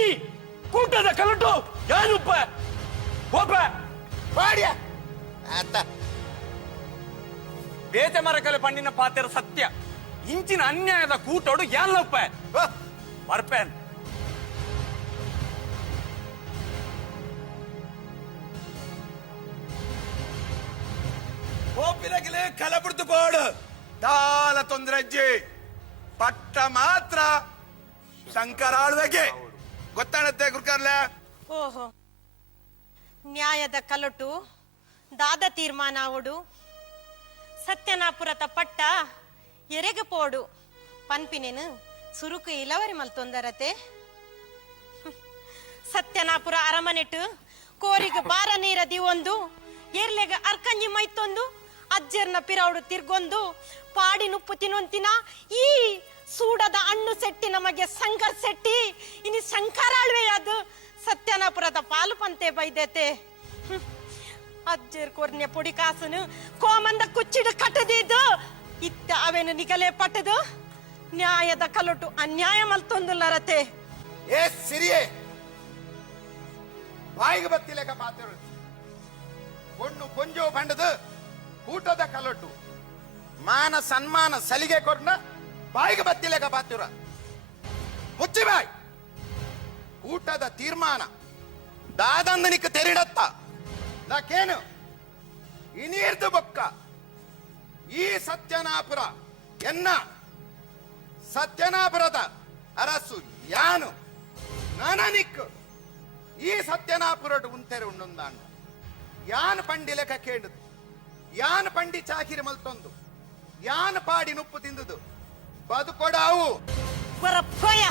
ಕೂಟದ ಕಲಟು ಯಾನುಪ್ಪ ಒಬ್ಬ ಬಾಡ್ಯ ಆತ ಬೇತ ಮರಕಲೆ ಪಣ್ಣಿನ ಪಾತೆರ ಸತ್ಯ ಇಂಚಿನ ಅನ್ಯಾಯದ ಕೂಟೋಡು ಯಾನ್ಲಪ್ಪ ಬರ್ಪೇನ್ ಪೋಪಿನಗಿಲೆ ಕಲಬುಡ್ದು ಬೋಡು ದಾಲ ತೊಂದ್ರೆ ಅಜ್ಜಿ ಪಟ್ಟ ಮಾತ್ರ ಶಂಕರಾಳುವೆಗೆ ಗೊತ್ತಾಣತ್ತೆ ಗುರ್ಕಾರ್ಲೆ ಓಹೋ ನ್ಯಾಯದ ಕಲಟು ದಾದ ತೀರ್ಮಾನ ಅವಡು ಸತ್ಯನಾಪುರತ ಪಟ್ಟ ಎರೆಗೆ ಪೋಡು ಪನ್ಪಿನೇನು ಸುರುಕು ಇಲವರಿ ಮಲ್ತೊಂದರತೆ ಸತ್ಯನಾಪುರ ಅರಮನೆಟ್ಟು ಕೋರಿಗೆ ಬಾರ ನೀರದಿ ಒಂದು ಏರ್ಲೆಗ ಅರ್ಕಂಜಿ ಮೈತೊಂದು ಅಜ್ಜರ್ನ ಪಿರೌಡು ತಿರ್ಗೊಂದು ಪಾಡಿ ನುಪ್ಪು ತಿನ್ನೊಂತಿನ ಈ ಸೂಡದ ಹಣ್ಣು ಸೆಟ್ಟಿ ನಮಗೆ ಸಂಕರ್ ಸೆಟ್ಟಿ ಇನಿ ಶಂಕರಾಳ್ವೆ ಅದು ಸತ್ಯನಾಪುರದ ಪಾಲು ಪಂತೆ ಬೈದೈತೆ ಅಜ್ಜರ್ ಕೊರ್ನೆ ಪುಡಿ ಕಾಸನು ಕೋಮಂದ ಕುಚ್ಚಿಡು ಕಟ್ಟದಿದ್ದು ಇತ್ತ ಅವೇನು ನಿಗಲೆ ಪಟ್ಟದು ನ್ಯಾಯದ ಕಲಟು ಅನ್ಯಾಯ ಮಲ್ತೊಂದುಲ್ಲರತೆ ಏ ಸಿರಿಯೇ ಬಾಯಿಗೆ ಬತ್ತಿಲೆಗ ಪಾತಿರು பொண்ணு பொஞ்சோ பண்டது கூட்டத கலட்டு ಮಾನ ಸನ್ಮಾನ ಸಲಿಗೆ ಕೊರ್ನ ಬಾಯಿಗೆ ಬತ್ತಿಲೆಗ ಪಾತಿರ ಮುಚ್ಚಿ ಬಾಯ್ ಕೂಟದ ತೀರ್ಮಾನ ದಾದಂದನಿಕ ತೆರಿಡತ್ತ ನಾಕೇನು ಇನಿರ್ದು ಬೊಕ್ಕ ಈ ಸತ್ಯನಾಪುರ ಎನ್ನ ಸತ್ಯನಾಪುರದ ಅರಸು ಯಾನು ನನನಿಕ್ ಈ ಸತ್ಯನಾಪುರಡು ಉಂತೆರೆ ಉಂಡೊಂದಾಂಡು ಯಾನ್ ಪಂಡಿ ಲೆಕ್ಕ ಕೇಳುದು ಯಾನ್ ಪಂಡಿ ಚಾಕಿರಿ ಮಲ್ತೊಂದು ಯಾನ್ ಪಾಡಿ ನುಪ್ಪು ತಿಂದುದು ಬದುಕೊಡಾವು ಬರಪ್ಪಯ್ಯ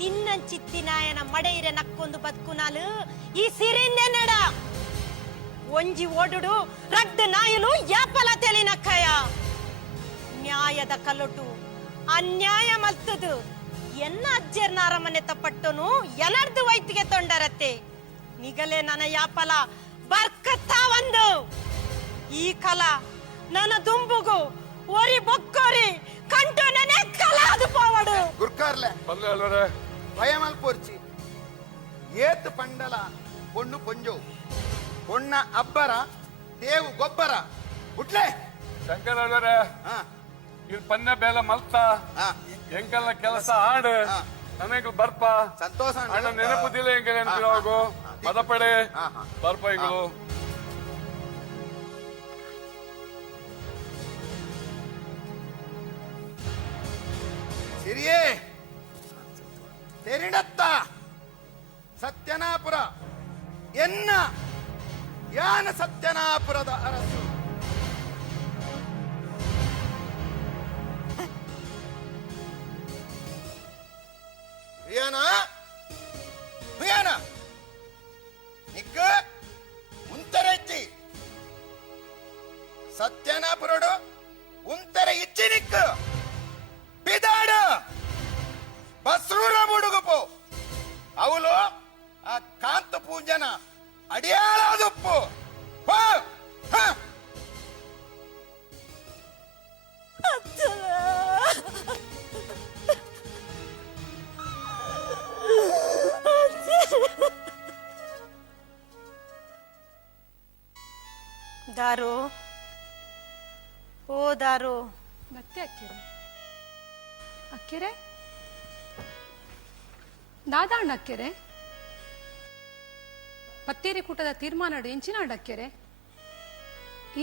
ನಿನ್ನ ಚಿತ್ತಿನಾಯನ ಮಡೆಯಿರೆ ನಕ್ಕೊಂದು ಬದುಕುನಾಲು ಈ ಸಿರಿಂದೆ ನಡ ಒಂಜಿ ಓಡುಡು ರಡ್ಡು ನಾಯಲು ಯಾಪಲ ತೆಲಿನಕ್ಕಯ್ಯ ನ್ಯಾಯದ ಕಲಟು ಅನ್ಯಾಯ ಮಲ್ತದು ಎನ್ನ ಅಜ್ಜರ್ನ ಅರಮನೆ ತಪ್ಪಟ್ಟನು ಎನರ್ದು ವೈದ್ಯಗೆ ತೊಂಡರತ್ತೆ ನಿಗಲೇ ನನ್ನ ಯಾಪಲ ಬರ್ಕತ್ತಾ ಒಂದು ಈ ಕಲ ನನ್ನ ದುಂಬುಗು ಒರಿ ಬೊಕ್ಕೋರಿ ಕಂಟು ನೆನೆ ಕಲಾದು ಪೋವಡು ಗುರ್ಕಾರ್ಲೆ ಬಲ್ಲೆ ಅಲ್ವರೇ ಭಯಮಲ್ ಪೋರ್ಚಿ ಏತ್ ಪಂಡಲ பொண்ணு ಪೊಂಜೋ பொண்ண ಅಬ್ಬರ ದೇವು ಗೊಬ್ಬರ ಹುಟ್ಲೆ ಶಂಕರ ಅಲ್ವರೇ ಹಾ ಇದು ಪನ್ನೆ ಬೇಲ ಮಲ್ತ ಹಾ ಎಂಕಲ್ಲ ಕೆಲಸ ಆಡು ಹಾ. ನನಗೆ ಬರ್ಪ ಸಂತೋಷ ಅಣ್ಣ ನೆನಪುದಿಲ್ಲ ಎಂಕ ನೆನಪಿರೋಗು ಪದಪಡೆ ಹಾ, ಹಾ. ಬರ್ಪ ಈಗಲು ಸಿರಿಯೇ ತೆರಿಡತ್ತ ಸತ್ಯನಾಪುರ ಎನ್ನ ಯಾನ ಸತ್ಯನಾಪುರದ ಅರಸು ಹುಯಾನ ನಿಕ್ಕ ಉಂತರಜ್ಜಿ ಸತ್ಯನಾಪುರಡು ಉಂತರ ಇಜ್ಜಿ ನಿಕ್ಕ ಬಿದಾಡ ಬಸ್ರೂರ ಬುಡುಗುಪು ಅವಳು ಆ ಕಾಂತ ಪೂಜನ ಅಡಿಯಾಳದುಪ್ಪು ದಾರು ಓ ದಾರು ಮತ್ತೆ ಅಕ್ಕಿರೆ ಅಕ್ಕಿರೆ ದಾದಾಂಡ ಅಕ್ಕಿರೆ ಪತ್ತೇರಿ ಕೂಟದ ತೀರ್ಮಾನ ಎಂಚಿನಾಡ ಅಕ್ಕಿರೆ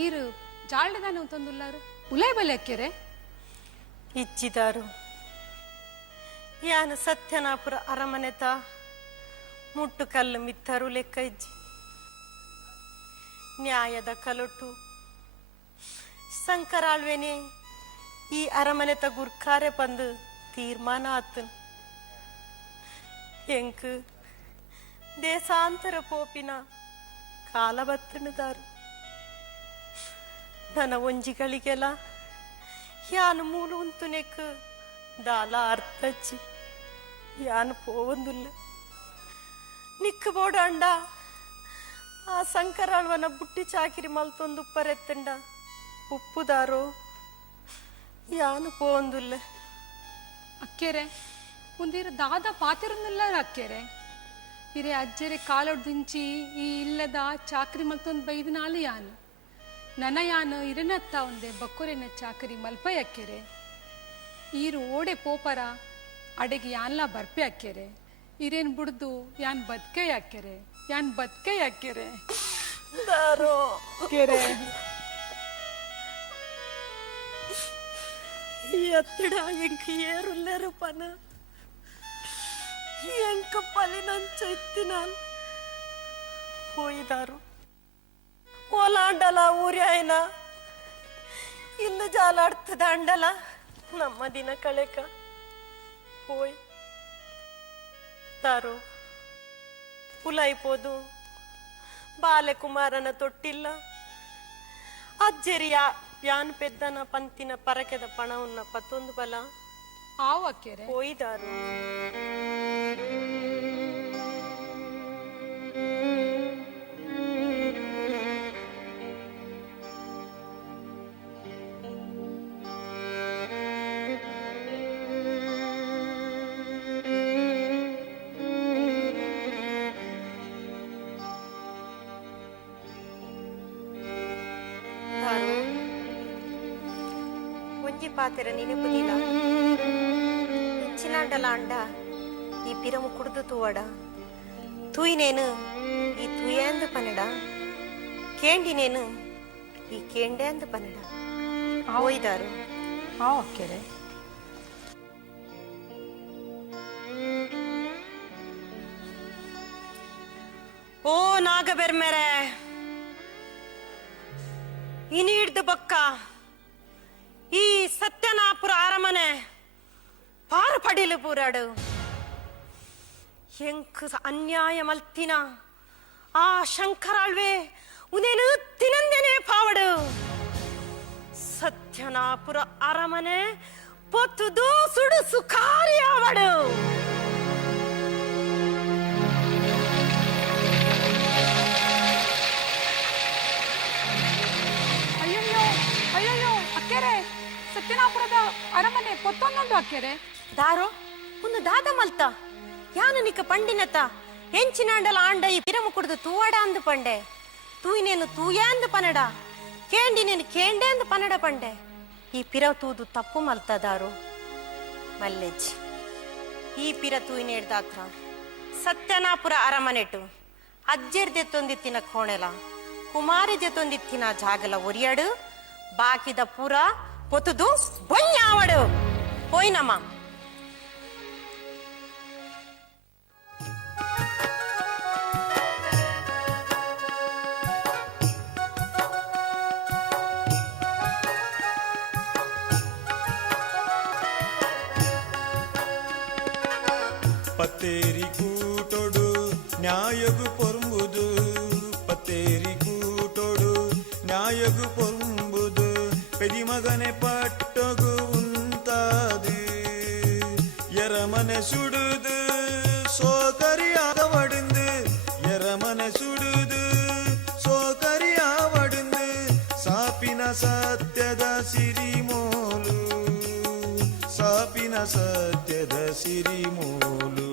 ಈರು ಜಾಲ್ಡದಾನೆ ತಂದುಲ್ಲಾರು ಉಲೈ ಬಲೆ ಅಕ್ಕಿರೆ ಇಚ್ಚಿದಾರು ಯಾನ ಸತ್ಯನಾಪುರ ಅರಮನೆತ ಮುಟ್ಟು ಕಲ್ಲು ಮಿತ್ತರು ಲೆಕ್ಕ ಇಜ್ಜಿ ನ್ಯಾಯದ ಕಲೊಟ್ಟು ಸಂಕರಾಳ್ವೇನೆ ಈ ಅರಮನೆತ ಗುರ್ಕಾರೆ ಬಂದು ತೀರ್ಮಾನ ಆತನ್ ಎಂಕ್ ದೇಶಾಂತರ ಪೋಪಿನ ಕಾಲ ಬತ್ತಣದಾರು ನನ್ನ ಒಂಜಿಗಳಿಗೆಲ್ಲ ಯಾನು ಮೂಲು ಉಂತು ನೆಕ್ ದಾಲ ಅರ್ಥಚ್ಚಿ ಯಾನು ಪೋವಂದುಲ್ಲ ನಿಕ್ಕ ಬೋಡ ಅಂಡ ಆ ಸಂಕರಾಳ್ವನ ಬುಟ್ಟಿ ಚಾಕಿರಿ ಮಲ್ತೊಂದು ಉಪ್ಪರೆತ್ತಂಡ ಉಪ್ಪುದಾರೋ ಯಾನು ಪೋವಂದುಲ್ಲ ಅಕ್ಕೆರೆ ಒಂದಿರು ದಾದ ಪಾತಿರೊಂದಿಲ್ಲ ಅಕ್ಕೆರೆ ಇರೆ ಅಜ್ಜರೆ ಕಾಲೊಡ್ದಿಂಚಿ ಈ ಇಲ್ಲದ ಚಾಕ್ರಿ ಮಲ್ತೊಂದು ಬೈದಿನಾಲು ಯಾನು ನನ್ನ ಯಾನು ಇರನತ್ತ ಒಂದೆ ಬಕ್ಕುರೆನ ಚಾಕರಿ ಮಲ್ಪೈ ಅಕ್ಕೆರೆ ಈರು ಓಡೆ ಪೋಪರ ಅಡೆಗೆ ಯಾನ್ಲ ಬರ್ಪೆ ಅಕ್ಕೆರೆ ಇರೇನ್ ಬುಡ್ದು ಯಾನ್ ಬದ್ಕೈ ಅಕ್ಕೆರೆ ಯಾನ್ ಬದ್ಕೈ ಅಕ್ಕೆರೆ ದಾರೋ ಕೆರೆ ಎತ್ತಡ ಎಂಕ ಏರುಲ್ಲೇರು ಪನ ಎಂಕ ಪಲಿನಂಚ ಎತ್ತಿನಾಲ್ ಹೋಯಿದಾರು ಓಲಾಂಡಲ ಊರಿ ಆಯ್ನ ಇನ್ನು ಜಾಲಾಡ್ತದ ಅಂಡಲ ನಮ್ಮ ದಿನ ಕಳೆಕ ಹೋಯ್ ತಾರು ಪುಲೈಪೋದು ಬಾಲೆಕುಮಾರನ ತೊಟ್ಟಿಲ್ಲ ಅಜ್ಜೆರಿಯ ಯಾನ್ ಪೆದ್ದನ ಪಂತಿನ ಪರಕೆದ ಪಣವನ್ನ ಪತ್ತೊಂದು ಬಲ ಆವು ಅಕ್ಕೆರೆ ಹೋಯ್ದಾರು ಒಂಜಿ ಪಾತೆರ ನೆನಪುದಿಲ್ಲ ಇಚ್ಚಿನಾಂಡಲ ಅಂಡ ಈ ಪಿರಮು ಕುಡ್ದು ತೂವಡ ತೂಯಿನೇನು ಈ ತುಯಂದು ಪನಡ ಕೇಂಡಿನೇನು ಈ ಕೇಂಡೆ ಅಂದು ಪನಡ ಹೋಯ್ದಾರು ಆವು ಅಕ್ಕೆರೆ ಓ ನಾಗಬೆರ್ಮೆರೆ ಇನಿ ಹಿಡ್ದು ಬೊಕ್ಕ ಈ ಸತ್ಯನಾಪುರ ಅರಮನೆ ಪಾರು ಪಡಿಲು ಪೂರಾಡು ಎಂಕ್ ಅನ್ಯಾಯ ಮಲ್ತಿನ ಆ ಶಂಕರಾಳ್ವೆ ಉನೇನು ತಿನಂದೆನೆ ಪಾವಡು ಸತ್ಯನಾಪುರ ಅರಮನೆ పొత్తుదు సుడు సుఖారి ఆవడు ಅಯ್ಯಯ್ಯೋ ಅಯ್ಯಯ್ಯೋ ಅಕ್ಕೆರೆ ಸತ್ಯನಾಪುರದ ಅರಮನೆ ಪೊತ್ತೊಂದುಂಡು ಅಕ್ಕೆರೆ దారో ಒಂದು ದಾದ ಮಲ್ತ ಯಾನ ನಿಕ ಪಂಡಿನತ ಹೆಂಚಿನಾಂಡಲ ಆಂಡ ಈ ಪಿರಮ ಕುಡ್ದು ತೂವಾಡ ಅಂದು ಪಂಡೆ ತೂಯಿನೇನು ತೂಯಾ ಅಂದು ಪನಡ ಕೇಂಡಿ నేను ಕೇಂಡೆ ಅಂದು ಪನಡ ಪಂಡೆ ಈ ಪಿರ ತೂದು ತಪ್ಪು ಮಲ್ತದಾರು ಮಲ್ಲೆಜ್ಜಿ ಈ ಪಿರ ತೂಯಿನೇಡ್ದಾತ್ರ ಸತ್ಯನಾಪುರ ಅರಮನೆಟು ಅಜ್ಜೆರ್ದೆತ್ತೊಂದಿತ್ತಿನ ಕೋಣೆಲ ಕುಮಾರಿ ಜೊತೊಂದಿತ್ತಿನ ಜಾಗಲ ಒರಿಯಡು ಬಾಕಿದ ಪುರ పొతుదు బొయ్యావడు పోయినమ్మా ಪತ್ತೇರಿ ಕೂಟೊಡು ನ್ಯಾಯಗು ಪೊರ್ಂಬುದು ಪತ್ತೇರಿ ಕೂಟೊಡು ನ್ಯಾಯಗು ಪೊರ್ಂಬುದು ಪೆದಿ ಮಗನೆ ಪಟ್ಟೊಗು ಉಂತಾದು ಎರಮನೆ ಸುಡುದು ಸೋಕರಿಯಾವಡುಂದು ಎರಮನೆ ಸುಡುದು ಸೋಕರಿಯಾವಡುಂದು ಸಾಪಿನ ಸತ್ಯದ ಸಿರಿಮೋಲು ಸಾಪಿನ ಸತ್ಯದ ಸಿರಿಮೋಲು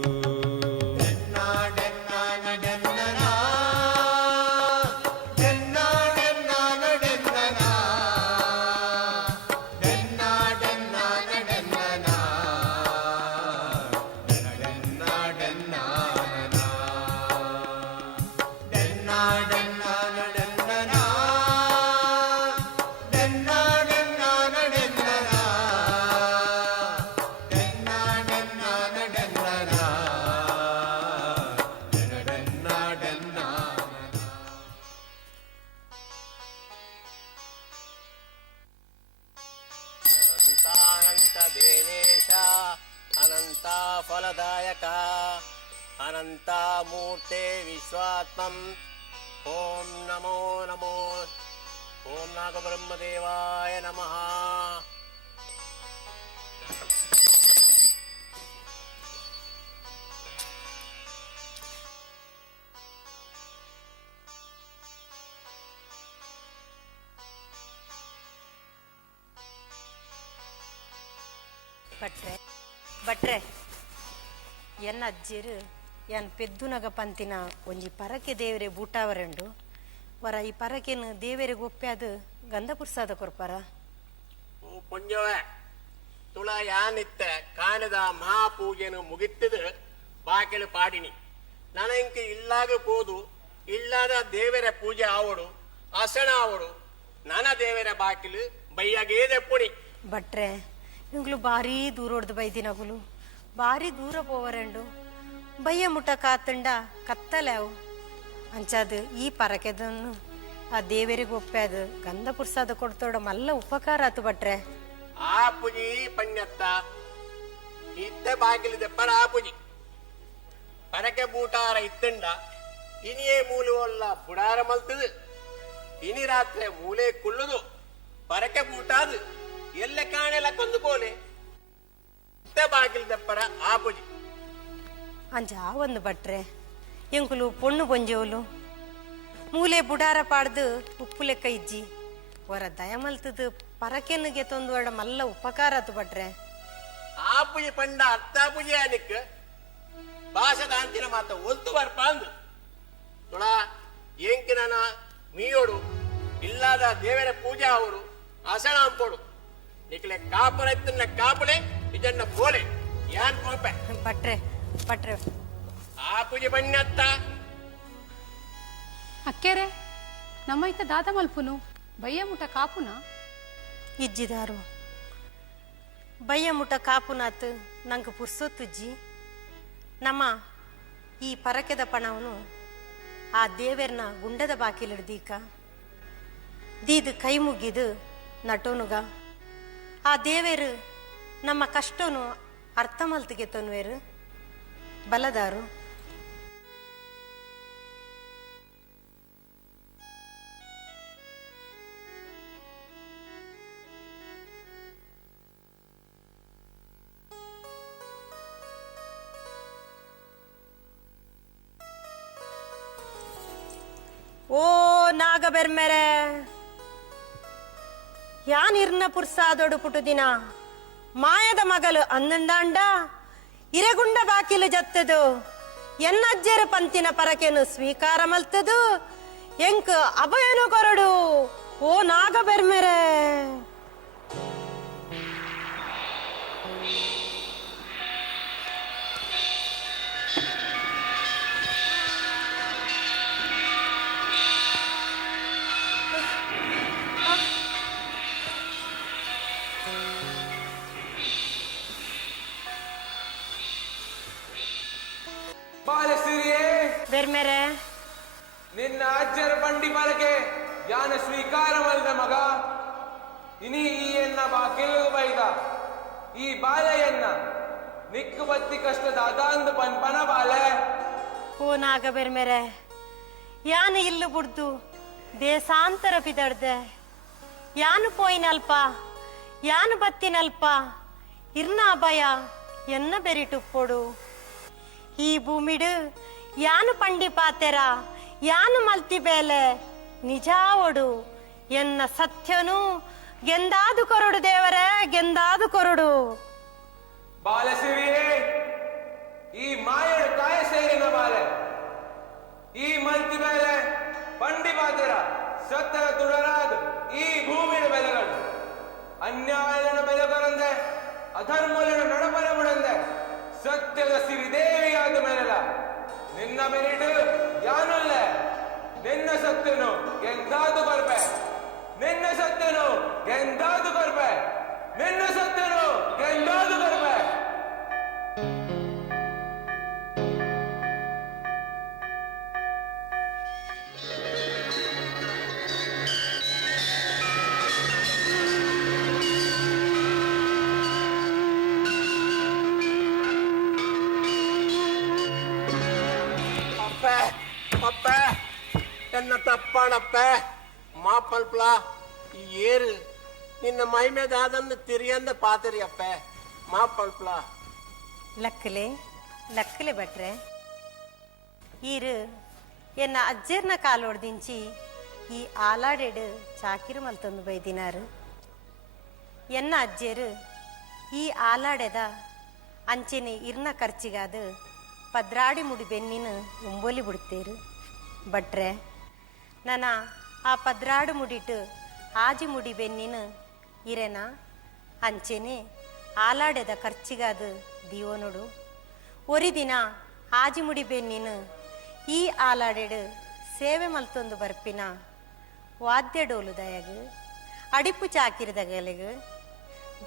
ದೇವೇಶ ಅನಂತ ಫಲದಾಯಕ ಅನಂತ ಮೂರ್ತೆ ವಿಶ್ವಾತ್ಮಂ ಓಂ ನಮೋ ನಮೋ ಓಂ ನಾಗಬ್ರಹ್ಮದೇವಾಯ ನಮಃ ಭಟ್ರೆ ಎನ್ನ ಅಜ್ಜಿರು ಎನ್ ಪೆದ್ದುನಗ ಪಂತಿನ ಒಂಜಿ ಪರಕೆ ದೇವರೆ ಬೂಟಾವರೆಂಡು ವರ ಈ ಪರಕೆನು ದೇವರಿಗೆ ಒಪ್ಪ್ಯಾದು ಗಂಧ ಪುರ್ಸಾದ ಕೊರ್ಪಾರ ಪುಂಜವೇ ತುಳ ಯಾನಿತ್ತ ಕಾಣದ ಮಹಾಪೂಜೆನು ಮುಗಿತ್ತದು ಬಾಕೆಲು ಪಾಡಿನಿ ನನಂಕೆ ಇಲ್ಲಾಗ ಪೋದು ಇಲ್ಲದ ದೇವರ ಪೂಜೆ ಆವಡು ಅಸಣ ಆವಡು ನನ್ನ ದೇವರ ಬಾಕಿಲು ಬಯ್ಯಗೇದೆ ಪುಣಿ ಭಟ್ರೆ ನಿಂಗ್ಲು ಭಾರಿ ದೂರ ಹೊಡ್ದು ಬೈದಿನಗುಲು ಭಾರಿ ದೂರ ಪೋವರೆಂಡು ಬಯ್ಯ ಮುಟ ಕಾತಂಡ ಕತ್ತಲ್ಯಾವು ಅಂಚಾದು ಈ ಪರಕೆದನ್ನು ಆ ದೇವರಿಗೆ ಒಪ್ಪ್ಯಾದು ಗಂಧ ಪುರ್ಸಾದ ಕೊಡ್ತೋಡ ಮಲ್ಲ ಉಪಕಾರ ಆತು ಭಟ್ರೆ ಆ ಪೂಜಿ ಪಣ್ಯತ್ತ ಇತ್ತ ಬಾಗಿಲಿದೆ ಪರ ಆ ಪೂಜಿ ಪರಕೆ ಬೂಟಾರ ಇತ್ತಂಡ ಇನಿಯೇ ಮೂಲೆವಲ್ಲ ಬುಡಾರ ಮಲ್ತದು ಇನಿ ರಾತ್ರಿ ಮೂಲೆ ಕುಲ್ಲುದು ಪರಕೆ ಬೂಟಾದು ಎಲ್ಲ ಕಾಣೆಲ್ಲ ಕೊಂದು ಪೋಲೆ ಇತ್ತ ಬಾಗಿಲಿದ ಪರ ಆ ಪೂಜಿ ಅಂಚ ಆ ಒಂದು ಭಟ್ರೆ ಎಂಕುಲು ಪೊಣ್ಣು ಬೊಂಜೋಲು ಮೂಲೆ ಬುಡಾರ ಪಾಡ್ದು ಉಪ್ಪು ಲೆಕ್ಕ ಇಜ್ಜಿ ವರ ದಯಮಲ್ತದು ಪರಕೆನ್ನಿಗೆ ತೊಂದುವಡ ಮಲ್ಲ ಉಪಕಾರ ಆತು ಭಟ್ರೆ ಆ ಪೂಜೆ ಪಂಡ ಅರ್ಥ ಪೂಜೆ ಅನಿಕ್ ಭಾಷದ ಅಂತಿನ ಮಾತ ಒಲ್ತು ಬರ್ಪ ಅಂದು ತುಳ ಏಂಕಿನ ಮೀಯೋಡು ಇಲ್ಲದ ದೇವರ ಪೂಜೆ ಅವರು ಅಸಣ ಅಂಪೋಡು ನಿಕ್ಲೆ ಕಾಪುರ ಇತ್ತನ್ನ ಕಾಪುಲೆ ಇದನ್ನ ಪೋಲೆ ಯಾನ್ ಕೋಪೆ ಭಟ್ರೆ ಭಟ್ರೆ ಆ ಪೂಜೆ ಬಣ್ಣತ್ತ ಅಕ್ಕೆರೆ ನಮ್ಮ ಇತ್ತ ದಾದ ಮಲ್ಪುನು ಬಯ್ಯ ಮುಟ ಕಾಪುನ ಇಜ್ಜಿದಾರು ಬಯ್ಯ ಮುಟ ಕಾಪುನಾತ್ ನಂಗೆ ಪುರ್ಸೊತ್ತುಜ್ಜಿ ನಮ್ಮ ಈ ಪರಕೆದ ಪಣವನು ಆ ದೇವರನ್ನ ಗುಂಡದ ಬಾಕಿಲಿಡ್ದೀಕ ದೀದು ಕೈ ಮುಗಿದು ನಟೋನುಗ ಆ ದೇವೇರು ನಮ್ಮ ಕಷ್ಟನು ಅರ್ಥ ಮಲ್ತಿಗೆ ತೊನ್ವೇರು ಬಲದಾರು ಬೆರ್ಮೆರೆ ಯಾನ್ ಇರ್ನ ಪುರ್ಸಾದೊಡು ಪುಟು ದಿನ ಮಾಯದ ಮಗಲು ಅನ್ನಂದಾಂಡ ಇರೆಗುಂಡ ಬಾಕಿಲು ಜತ್ತದು ಎನ್ನಜ್ಜೆರ ಪಂತಿನ ಪರಕೆನು ಸ್ವೀಕಾರ ಮಲ್ತದು ಎಂಕ್ ಅಭಯನು ಕೊರಡು ಓ ನಾಗ ಬೆರ್ಮೆರೆ ಬಾಲಸಿರಿಯೇ ಬೆರ್ಮೆರೆ ನಿನ್ನ ಅಜ್ಜರ ಬಂಡಿ ಪಲಕೆ ಯಾನ ಸ್ವೀಕಾರ ಮಾಡಿದ ಮಗ ಇನಿ ಈ ಎನ್ನ ಬಾಗಿಲು ಬೈದ ಈ ಬಾಲೆಯನ್ನ ನಿಕ್ಕು ಬತ್ತಿ ಕಷ್ಟದ ಅದಾಂದು ಪನ್ಪನ ಬಾಲೆ ಓ ನಾಗ ಬೆರ್ಮೆರೆ ಯಾನು ಇಲ್ಲು ಬುಡ್ದು ದೇಶಾಂತರ ಪಿದಡ್ದೆ ಯಾನು ಪೋಯಿನಲ್ಪ ಯಾನು ಬತ್ತಿನಲ್ಪ ಇರ್ನ ಅಭಯ ಎನ್ನ ಬೆರಿಟುಪ್ಪೊಡು ಈ ಭೂಮಿಡು ಯಾನು ಪಂಡಿ ಪಾತೆರ ಯಾನು ಮಲ್ತಿ ಬೇಲೆ ನಿಜಾವಡು ಎನ್ನ ಸತ್ಯನು ಗೆಂದಾದು ಕೊರಡು ದೇವರೇ ಗೆಂದಾದು ಕೊರಡು ಬಾಲಸಿರಿಯೇ ಈ ಮಾಯಡು ಕಾಯ ಸೇರಿನ ಬಾಲೆ ಈ ಮಲ್ತಿ ಮೇಲೆ ಪಂಡಿ ಪಾತೆರ ಸತ್ಯದ ತುಡರಾದು ಈ ಭೂಮಿಯ ಬೆಲೆಗಳು ಅನ್ಯಾಯನ ಬೆಲೆಗಳಂದೆ ಅಧರ್ಮನ ನಡಪನ ಬಿಡಂದೆ ಸತ್ಯದ ಸಿರಿದೇವಿಯಾದ ಮೇಲೆಲ್ಲ ನಿನ್ನ ಮೆರಿಟ್ ಯಾನುಲ್ಲ ನಿನ್ನ ಸತ್ಯನು ಎಂದಾದು ಬರ್ಬೆ ನಿನ್ನ ಸತ್ಯನು ಎಂದಾದು ಬರ್ಬೆ ನಿನ್ನ ಸತ್ಯನು ಎಂದಾದು ಬರ್ಬೆ ಅಪ್ಪ ಎನ್ನ ತಪ್ಪಾಣಪ್ಪ ಮಾಪಲ್ಪ್ಲ ಈ ಏರು ನಿನ್ನ ಮೈ ಮೇಲೆ ಆದಂದು ತಿರಿಯಂದ ಪಾತರಿ ಅಪ್ಪ ಮಾಪಲ್ಪ್ಲ ಲಕ್ಕಲೆ ಲಕ್ಕಲೆ ಭಟ್ರೆ ಈರು ಎನ್ನ ಅಜ್ಜರ್ನ ಕಾಲೊಡ್ದಿಂಚಿ ಈ ಆಲಾಡೆಡು ಚಾಕಿರು ಮಲ್ತೊಂದು ಬೈದಿನಾರು ಎನ್ನ ಅಜ್ಜರು ಈ ಆಲಾಡೆದ ಅಂಚೆನೆ ಇರ್ನ ಖರ್ಚಿಗಾದ ಪದ್ರಾಡಿ ಮುಡಿ ಬೆನ್ನಿನ ಉಂಬೋಲಿ ಬಿಡ್ತೇರು ಭಟ್ರೆ ನನ್ನ ಆ ಪದ್ರಾಡು ಮುಡಿಟ್ಟು ಆಜಿ ಮುಡಿ ಬೆನ್ನಿನ ಇರೆನ ಅಂಚೆನೆ ಆಲಾಡೆದ ಖರ್ಚಿಗಾದ ದೀವನೋಡು ಒರಿ ದಿನ ಆಜಿ ಮುಡಿ ಬೆನ್ನಿನ ಈ ಆಲಾಡೆಡು ಸೇವೆ ಮಲ್ತೊಂದು ಬರ್ಪಿನ ವಾದ್ಯ ಡೋಲು ದಯಗು ಅಡಿಪು ಚಾಕಿರದ ಗಲೆಗು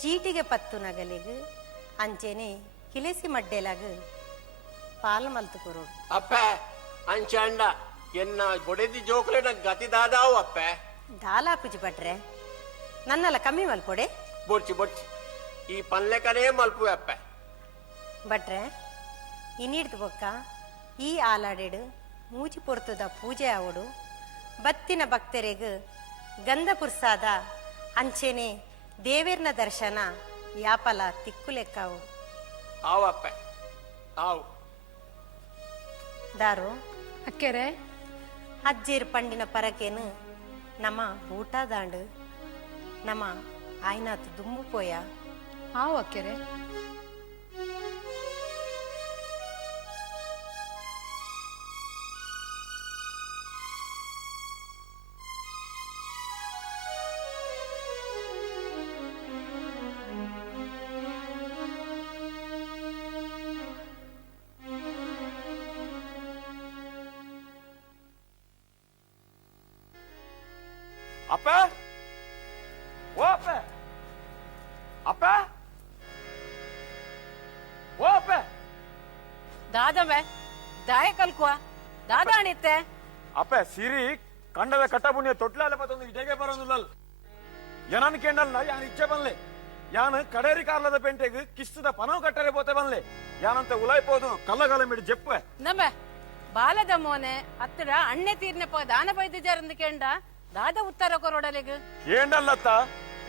ಜೀಟಿಗೆ ಪತ್ತು ನಗಲೆಗು ಅಂಚೆನೆ ಕಿಲೆಸಿ ಮಡ್ಡೆಲಾಗು ಪಾಲು ಮಲ್ತು ಕೊರು ಅಪ್ಪ ಅಂಚಾಂಡ ಎನ್ನ ಗೊಡೆದಿ ಜೋಕ್ಲೆನ ಗತಿ ದಾದಾವು ಅಪ್ಪ ದಾಲಾಪುಜಿ ಭಟ್ರೆ ನನ್ನೆಲ್ಲ ಕಮ್ಮಿ ಮಲ್ಪೊಡೆ ಬೊಡ್ಚಿ ಬೊಡ್ಚಿ ಈ ಪನ್ಲೆಕನೇ ಮಲ್ಪು ಅಪ್ಪ ಭಟ್ರೆ ಇನ್ನಿಡ್ದು ಬೊಕ್ಕ ಈ ಆಲಾಡೆಡು ಮೂಜಿ ಪೊರ್ತದ ಪೂಜೆ ಆವಡು ಬತ್ತಿನ ಭಕ್ತರಿಗೂ ಗಂಧ ಪುರ್ಸಾದ ಅಂಚೆನೆ ದೇವೇರ್ನ ದರ್ಶನ ಯಾಪಲ ತಿಕ್ಕು ಲೆಕ್ಕಾವು ಆವು ಅಪ್ಪ ಆವು ದಾರು ಅಕ್ಕೆರೆ ಅಜ್ಜೇರ್ ಪಂಡಿನ ಪರಕೇನು ನಮ್ಮ ಊಟ ದಾಂಡು ನಮ್ಮ ಆಯ್ನಾತು ದುಂಬು ಪೋಯ ಹಾವು ಅಕ್ಕೆರೆ ಅಪ್ಪ ಓ ಅಪ್ಪ ಅಪ್ಪ ಓ ಅಪ್ಪ ದಾದವೆ ದಾಯ ಕಲ್ಕುವ ದಾದ ಅಣಿತ್ತೆ ಅಪ್ಪ ಸಿರಿ ಕಂಡದ ಕಟ್ಟಬುಣಿಯ ತೊಟ್ಲಾಲೆ ಮತ್ತೊಂದು ಇಟೆಗೆ ಬರೋದಿಲ್ಲ ಯಾನ್ ಕೇಂಡಲ್ನ ಯಾನ್ ಇಚ್ಛೆ ಬನ್ಲೆ ಯಾನ್ ಕಡೇರಿ ಕಾರ್ಲದ ಪೆಂಟೆಗೆ ಕಿಸ್ತದ ಪನವು ಕಟ್ಟರೆ ಪೋತೆ ಬನ್ಲೆ ಯಾನಂತ ಉಲಾಯ್ಪೋದು ಕಲ್ಲಗಾಲ ಮಿಡಿ ಜೆಪ್ಪೆ ನಮ್ಮೆ ಬಾಲದ ಮೋನೆ ಹತ್ತಿರ ಅಣ್ಣೆ ತೀರ್ನೆ ದಾನ ಪೈದಿದ್ದಾರಂದು ಕೇಂಡ ದಾದ ಉತ್ತರ ಕೊರೊಡಲೆಗ್ ఏండల్లత్త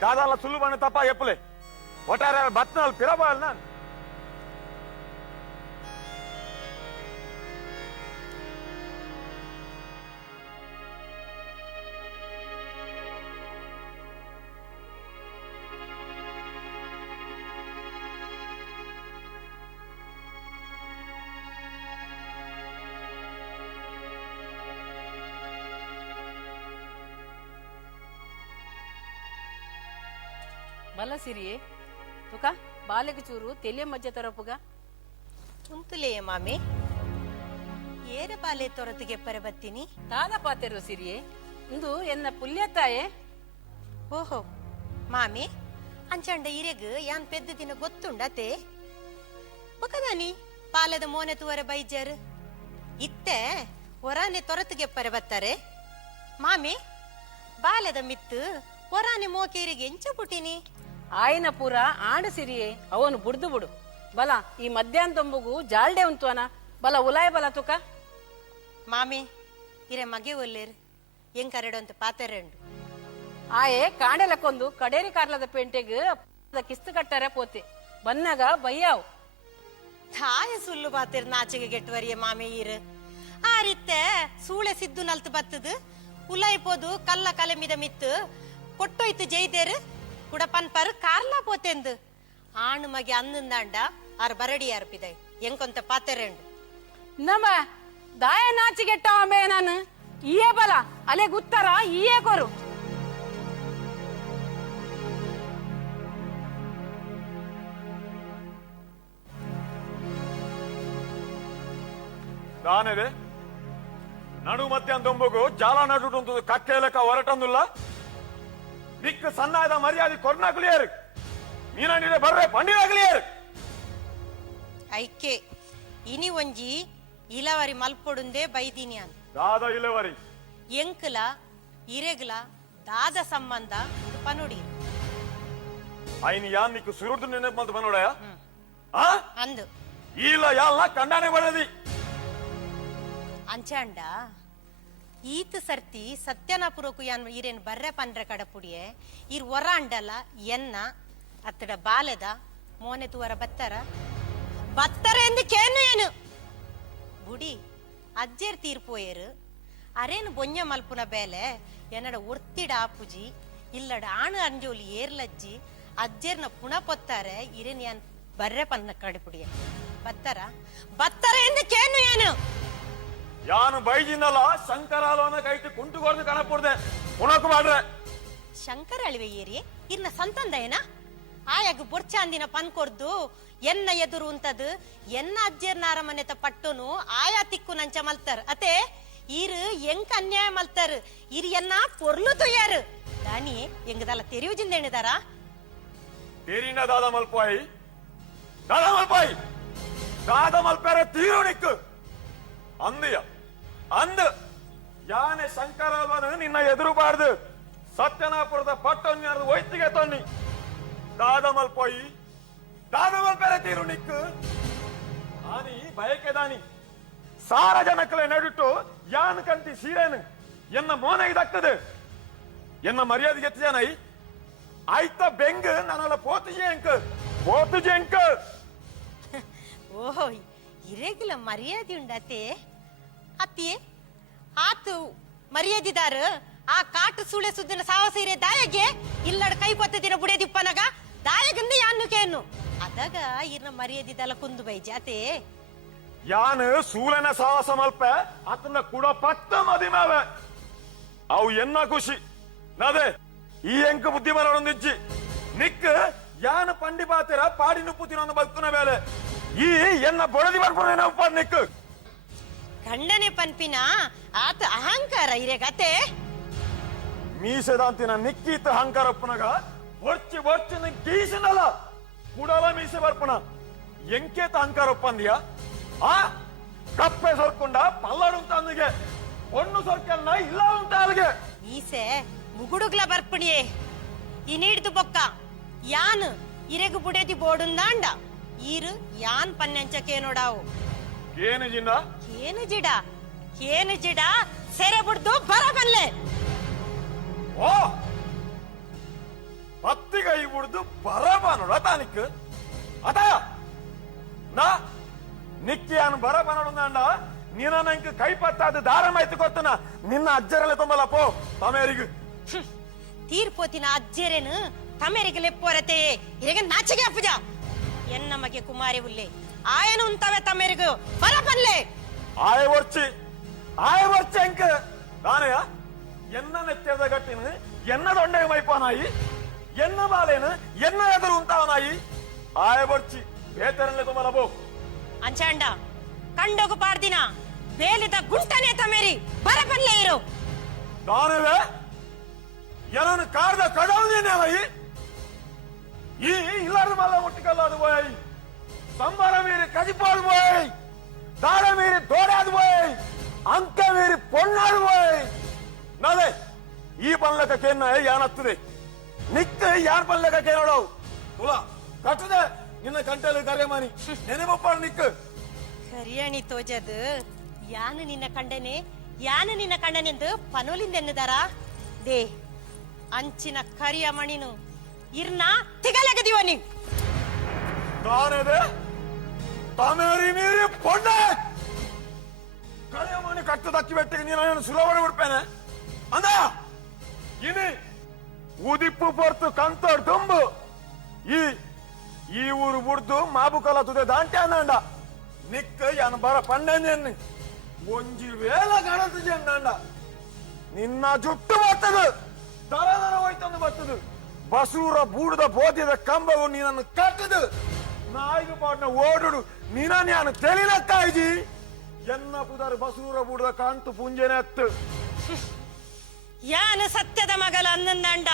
దాదాల సులువని తప్ప ఎప్పులే ఒటారే బత్నాలు పిరబాల్ నాన్ ಬಲ ಸಿರಿಯೇ ತುಕ ಬಾಲೆಗೆ ಚೂರು ತೆಲಿಯ ಮಜ್ಜೆ ತರಪುಗ ಕುಂತುಲೆಯ ಮಾಮಿ ಏರ ಬಾಲೆ ತೊರತಿಗೆ ಪರಬತ್ತೀನಿ ತಾದ ಪಾತೆರು ಸಿರಿಯೇ ಇಂದು ಎನ್ನ ಪುಲ್ಯತಾಯೇ ಓಹೋ ಮಾಮಿ ಅಂಚಂಡ ಇರೆಗ್ ಯಾನ್ ಪೆದ್ದ ದಿನ ಗೊತ್ತುಂಡತೆ ಬಕದಾನಿ ಪಾಲದ ಮೋನೆ ತುವರ ಬೈಜರ್ ಇತ್ತೆ ಒರಾನೆ ತೊರತಿಗೆ ಪರಬತ್ತಾರೆ ಮಾಮಿ ಬಾಲದ ಮಿತ್ತು ಒರಾನೆ ಮೋಕೇರಿಗೆ ಎಂಚ ಪುಟಿನಿ ಆಯ್ನ ಪೂರ ಆಂಡ ಸಿರಿಯೇ ಅವನು ಬುಡ್ದು ಬಿಡು ಬಲ ಈ ಮಧ್ಯಾಹ್ನ ತೊಂಬುಗು ಜಾಲ್ಡೆ ಉಂತುವನ ಬಲ ಉಲಾಯ ಬಲ ತುಕ ಮಾಮಿ ಇರೆ ಮಗೆ ಒಲ್ಲೇರು ಎಂಕರಡು ಅಂತ ಪಾತೆರೆಂಡು ಆಯೆ ಕಾಂಡೆಲಕ್ಕೊಂದು ಕಡೇರಿ ಕಾರ್ಲದ ಪೇಂಟೆಗ್ ಕಿಸ್ತು ಕಟ್ಟರೆ ಪೋತೆ ಬನ್ನಗ ಬಯ್ಯಾವ್ ತಾಯ ಸುಳ್ಳು ಪಾತೆರ್ ನಾಚಿಗೆ ಗೆಟ್ಟುವರಿಯ ಮಾಮಿ ಈರು ಆ ರೀತೆ ಸೂಳೆ ಸಿದ್ದು ನಲ್ತು ಬತ್ತದು ಉಲಾಯ್ಪೋದು ಕಲ್ಲ ಕಲೆ ಮಿದ ಮಿತ್ತು ಕೊಟ್ಟೋಯ್ತು ಜೈದೇರು ಕೂಡ ಪನ್ಪರ್ ಕಾರ್ಲಾ ಪೋತೆಂದು ಆಣು ಮಗೆ ಅನ್ನಂದಾಂಡ ಆರ್ ಬರಡಿ ಅರ್ಪಿದೆ ಎಂಕೊಂತ ಪಾತೆರೆಂಡು ನಮ್ಮ ದಾಯ ನಾಚಿಗೆಟ್ಟವ ಮೇ ನಾನು ಈಯೇ ಬಲ ಅಲೆ ಗುತ್ತರ ಈಯೇ ಕೊರು ದಾನೆದೆ ನಡು ಮಧ್ಯಾಹ್ನ ದೊಂಬಗು ಜಾಲ ನಡುಟು ಕಕ್ಕೆ ಲೆಕ್ಕ ಹೊರಟಂದುಲ್ಲ ದಿಕ್ಕು ಸಣ್ಣಾದ ಮರ್ಯಾದೆ ಕೊರ್ನಾಕ್ಲಿಯರ್ ಮೀನಂಡಿದೆ ಬರ್ರೆ ಪಂಡಿರಾಗ್ಲಿಯರ್ ಐಕೆ ಇನಿ ಒಂಜಿ ಇಲವರಿ ಮಲ್ಪೊಡುಂದೇ ಬೈದಿನಿ ಅಂತ ದಾದ ಇಲೆವರಿ ಎಂಕಲ ಇರೆಗ್ಲ ದಾದ ಸಂಬಂಧ ಪನುಡಿ ಐನ್ ಯಾನ್ ನಿಕ್ಕು ಸುರುಡ್ದು ನೆನಪು ಮಂತ ಬನ್ನೋಡಯ ಆ ಅಂದು ಇಲ್ಲ ಯಾಲ್ನ ಕಂಡಾನೆ ಬಡದಿ ಅಂಚಾಂಡ ಈತ ಸರ್ತಿ ಸತ್ಯನಾಪುರಕು ಯಾನ್ ಇರೇನ್ ಬರ್ರೆ ಪನ್ರೆ ಕಡಪುಡಿಯೆ ಇರ್ ಹೊರ ಅಂಡಲ ಎನ್ನ ಅತ್ತಡ ಬಾಲೆದ ಮೋನೆ ತುವರ ಬತ್ತರ ಎಂದು ಕೇನು ಏನು ಬುಡಿ ಅಜ್ಜೇರ್ ತೀರ್ಪೋಯರು ಅರೇನು ಬೊಂಜ ಮಲ್ಪುನ ಬೇಲೆ ಎನ್ನಡ ಒರ್ತಿಡ ಆಪುಜಿ ಇಲ್ಲಡ ಆಣು ಅಂಜೋಲಿ ಏರ್ಲಜ್ಜಿ ಅಜ್ಜೇರ್ನ ಪುಣ ಪೊತ್ತಾರೆ ಇರೇನ್ ಯಾನ್ ಬರ್ರೆ ಪನ್ನ ಕಡಪುಡಿಯೆ ಬತ್ತರ ಎಂದು ಕೇನು ಏನು ಯಾನು ಬೈಜಿಂದಲ್ಲ ಶಂಕರಾಲೋನ ಕೈಟಿ ಕುಂಟುಗೋರ್ದು ಕಣಪುಡ್ದೆ ಪುನಕು ಮಾಡ್ರೆ ಶಂಕರ ಅಳಿವೆ ಏರಿ ಇರ್ನ ಸಂತಂದ ಏನ ಆಯಾಗ ಬೊರ್ಚಾಂದಿನ ಪನ್ಕೊರ್ದು ಎನ್ನ ಎದುರು ಉಂತದು ಎನ್ನ ಅಜ್ಜೇರ್ನ ಅರಮನೆತ ಪಟ್ಟುನು ಆಯಾ ತಿಕ್ಕು ನಂಚ ಮಲ್ತಾರ ಅತೆ ಇರು ಎಂಕ ಅನ್ಯಾಯ ಮಲ್ತಾರ ಇರು ಎನ್ನ ಪೊರ್ಲು ತೊಯ್ಯಾರು ದಾನಿ ಎಂಗದಲ್ಲ ತೆರಿಯುಜಿಂದ ಎಣಿದಾರ ತೀರಿನ ದಾದ ಮಲ್ಪಾಯಿ ದಾದ ಮಲ್ಪೇರೆ ತೀರು ನಿಕ್ಕು ಅಂದಿಯ ಅಂದ್ ಯಾನೆ ಶಂಕರವನು ನಿನ್ನ ಎದುರು ಬಾರ್ದು ಸತ್ಯನಾಪುರದ ಪಟ್ಟೊನ್ಯಾರ್ದು ಒಯ್ತಿಗೆ ತೊನ್ನಿ ದಾದ ಮಲ್ಪೋಯಿ ದಾದ ಮಲ್ಪೇರೆ ತೀರು ನಿಕ್ಕು ಆನಿ ಬಯಕೆ ದಾನಿ ಸಾರ ಜನಕ್ಕಲೆ ನಡುಟ್ಟು ಯಾನ್ ಕಂತಿ ಸೀರೇನು ಎನ್ನ ಮೋನೆ ಇದಾಗ್ತದೆ ಎನ್ನ ಮರ್ಯಾದೆಗೆ ಎತ್ತಿಯಾನೈ ಆಯ್ತ ಬೆಂಗ್ ನನ್ನಲ್ಲ ಪೋತುಜೆ ಎಂಕ ಓಹೋ ಇರೆಗ್ಲ ಮರ್ಯಾದೆ ಉಂಡತೆ ಅತ್ತಿಯೇ ಆತು ಮರ್ಯಾದಿದಾರ ಆ ಕಾಟು ಸುಳೆ ಸುದ್ದಿನ ಸಾವಸ ಇರೆ ದಾಯಗೆ ಇಲ್ಲಡ ಕೈ ಪತ್ತದಿನ ಬುಡೆ ದಿಪ್ಪನಗ ದಾಯಗಂದ ಯಾನು ಕೇನು ಅದಾಗ ಇರ್ನ ಮರ್ಯಾದಿದಲ್ಲ ಕುಂದು ಬೈ ಜಾತೆ ಯಾನು ಸೂಲನ ಸಾಹಸ ಮಲ್ಪ ಆತನ ಕೂಡ ಪತ್ತ ಮದಿಮಾವೆ ಅವು ಎನ್ನ ಖುಷಿ ನದೆ ಈ ಎಂಕ ಬುದ್ಧಿ ಬರೋದಿಜ್ಜಿ ನಿಕ್ ಯಾನ ಪಂಡಿ ಪಾತೆರ ಪಾಡಿ ನುಪ್ಪುತ್ತಿನ ಬದುಕುನ ಬೇಲೆ ಈ ಎನ್ನ ಬೊಡದಿ ಬರ್ಪುನ ನಿಕ್ ಗಂಡನೆ ಪನ್ಪಿನ ಆತ ಅಹಂಕಾರ ಇರೆಗತೆ ಮೀಸೆದಾಂತಿನ ನಿಕ್ಕೀತ ಅಹಂಕಾರ ಪುನಗ ಒರ್ಚಿ ಒರ್ಚಿನ ಗೀಸಿನಲ್ಲ ಕುಡಲ ಮೀಸೆ ಬರ್ಪುನ ಎಂಕೇತ ಅಹಂಕಾರ ಒಪ್ಪಂದಿಯ ಆ ಕಪ್ಪೆ ಸೊರ್ಕೊಂಡ ಪಲ್ಲಡು ತಂದಿಗೆ ಒಣ್ಣು ಸೊರ್ಕನ್ನ ಇಲ್ಲ ಉಂಟ ಅಲ್ಲಿಗೆ ಮೀಸೆ ಮುಗುಡುಗ್ಲ ಬರ್ಪಣಿಯೇ ಇನಿಡ್ದು ಬೊಕ್ಕ ಯಾನ್ ಇರೆಗು ಬುಡೆದಿ ಬೋಡುಂದಾಂಡ ಈರು ಯಾನ್ ಪನ್ನೆಂಚಕ್ಕೆ ನೋಡಾವು ಏನು ಜಿಂದ ಕೇನು ಜಿಡ ಸೆರೆ ಬಿಡ್ದು ಬರಬಲ್ಲೆ ಓ ಪತ್ತಿಗೈ ಬಿಡ್ದು ಬರಬ ನೋಡ ತಾನಿಕ್ ಅದ ನಾ ನಿಕ್ಕಿಯಾನು ಬರಬ ನೋಡುಂದಾಂಡ ನಿನ್ನ ನಂಗೆ ಕೈ ಪತ್ತಾದ ದಾರ ಮಾಹಿತಿ ಕೊತ್ತನ ನಿನ್ನ ಅಜ್ಜರಲ್ಲೇ ತುಂಬಲ್ಲ ಪೋ ತಮೇರಿಗು ತೀರ್ಪೋತಿನ ಅಜ್ಜೆರೇನು ತಮೇರಿಗೆ ಲೆಪ್ಪೋರತೆ ಇರೆಗೆ ನಾಚಿಗೆ ಅಪ್ಪುಜ ಎನ್ನ ಮಗೆ ಕುಮಾರಿ ಉಲ್ಲೆ ಆಯನು ಉಂತವೆ ತಮೇರಿಗು ಬರಬಲ್ಲೆ ಆಯ ವರ್ಚಿ ಅಂಕ ನಾನಯ ಎನ್ನ ನೆತ್ತದ ಗಟ್ಟಿನ ಎನ್ನ ದೊಂಡೆ ಮೈಪಾನಾಯಿ ఎన్న బాలేను ఎన్న ఎదురు ఉంటావనాయి ఆయబొచ్చి ಬೇತರನ್ಲೆ ತುಮಲ ಬೋ ಅಂಚಾಂಡ ಕಂಡೋಗು ಪಾಡ್ದಿನ ಬೇಲಿದ ಗುಂಟನೆ ತಮೇರಿ ಬರಪನ್ಲೇ ಇರು ದಾನವೇ ಏನನ್ನು ಕಾರ್ದ ಕಡವುದೇನೆ ಅವಾಯಿ ಈ ಇಲ್ಲಾರ್ದು ಮಲ್ಲ ಒಟ್ಟಿಗಲ್ಲಾದು போய் ಸಂಬಾರ ಮೀರಿ ಕಜಿಪಾಡು போய் ದಾರ ಮೀರಿ ದೋಡಾದು போய் ಅಂಕ ಮೀರಿ ಪೊಣ್ಣಾಡು போய் ನಾಳೆ ಈ ಪಲ್ಲಕಕ್ಕೇನ ಯಾನತ್ತದೆ ನಿಕ್ಕ ಯಾನ್ ಪಲ್ಲಕಕ್ಕೆ ನೋಡವು ತುಲ ಕಟ್ಟದೆ ನಿನ್ನ ಕಂಟೆಲು ಕರೆಮಾನಿ ನೆನೆಬಪ್ಪ ನಿಕ್ಕ ಕರಿಯಣಿ ತೋಜದು ಯಾನು ನಿನ್ನ ಕಂಡನೆಂದು ಪನೋಲಿಂದೆನ್ನುದಾರ ದೇ ಅಂಚಿನ ಕರಿಯ ಮಣಿನು ಇರ್ನ ತಿಗಲಗದಿವ ನೀ ತಾನೇದೆ ತಮೇರಿ ಮೀರಿ ಪೊಣ್ಣೆ ಕರಿಯ ಮಣಿ ಕಟ್ಟು ದಕ್ಕಿ ಬೆಟ್ಟಿಗೆ ನೀನು ಸುಲಭ ಬಿಡ್ಪೇನೆ ಅಂದ ಇನಿ ಉದಿಪ್ಪು ಪೊರ್ತು ಕಂತೋಡ್ ತುಂಬು ಈ ಊರು ಬುಡ್ದು ಮಾಬುಕಲ ತುದೆ ದಾಂಟೆ ಅಂದಂಡ ನಿಕ್ಕ ಯಾನ ಬರ ಪಂಡಂಜೆನ್ನು ಒಂಜಿ ವೇಲ ಗಣತು ಜಂಡ ನಿನ್ನ ಜುಟ್ಟು ಬರ್ತದು ದರ ಹೋಯ್ತಂದು ಬರ್ತದು ಬಸೂರ ಬೂಡದ ಬೋದಿದ ಕಂಬವು ನೀನನ್ನು ಕಟ್ಟದು ನಾಯಿಗೆ ಪಾಟ್ನ ಓಡುಡು ನೀನ ನಾನು ತೆಲಿನಕ್ಕಾಯ್ಜಿ ಎನ್ನ ಪುದರ್ ಬಸೂರ ಬೂಡದ ಕಾಂತು ಪುಂಜೆನೆ ಅತ್ತು ಯಾನ ಸತ್ಯದ ಮಗಲ ಅನ್ನಂದಂಡ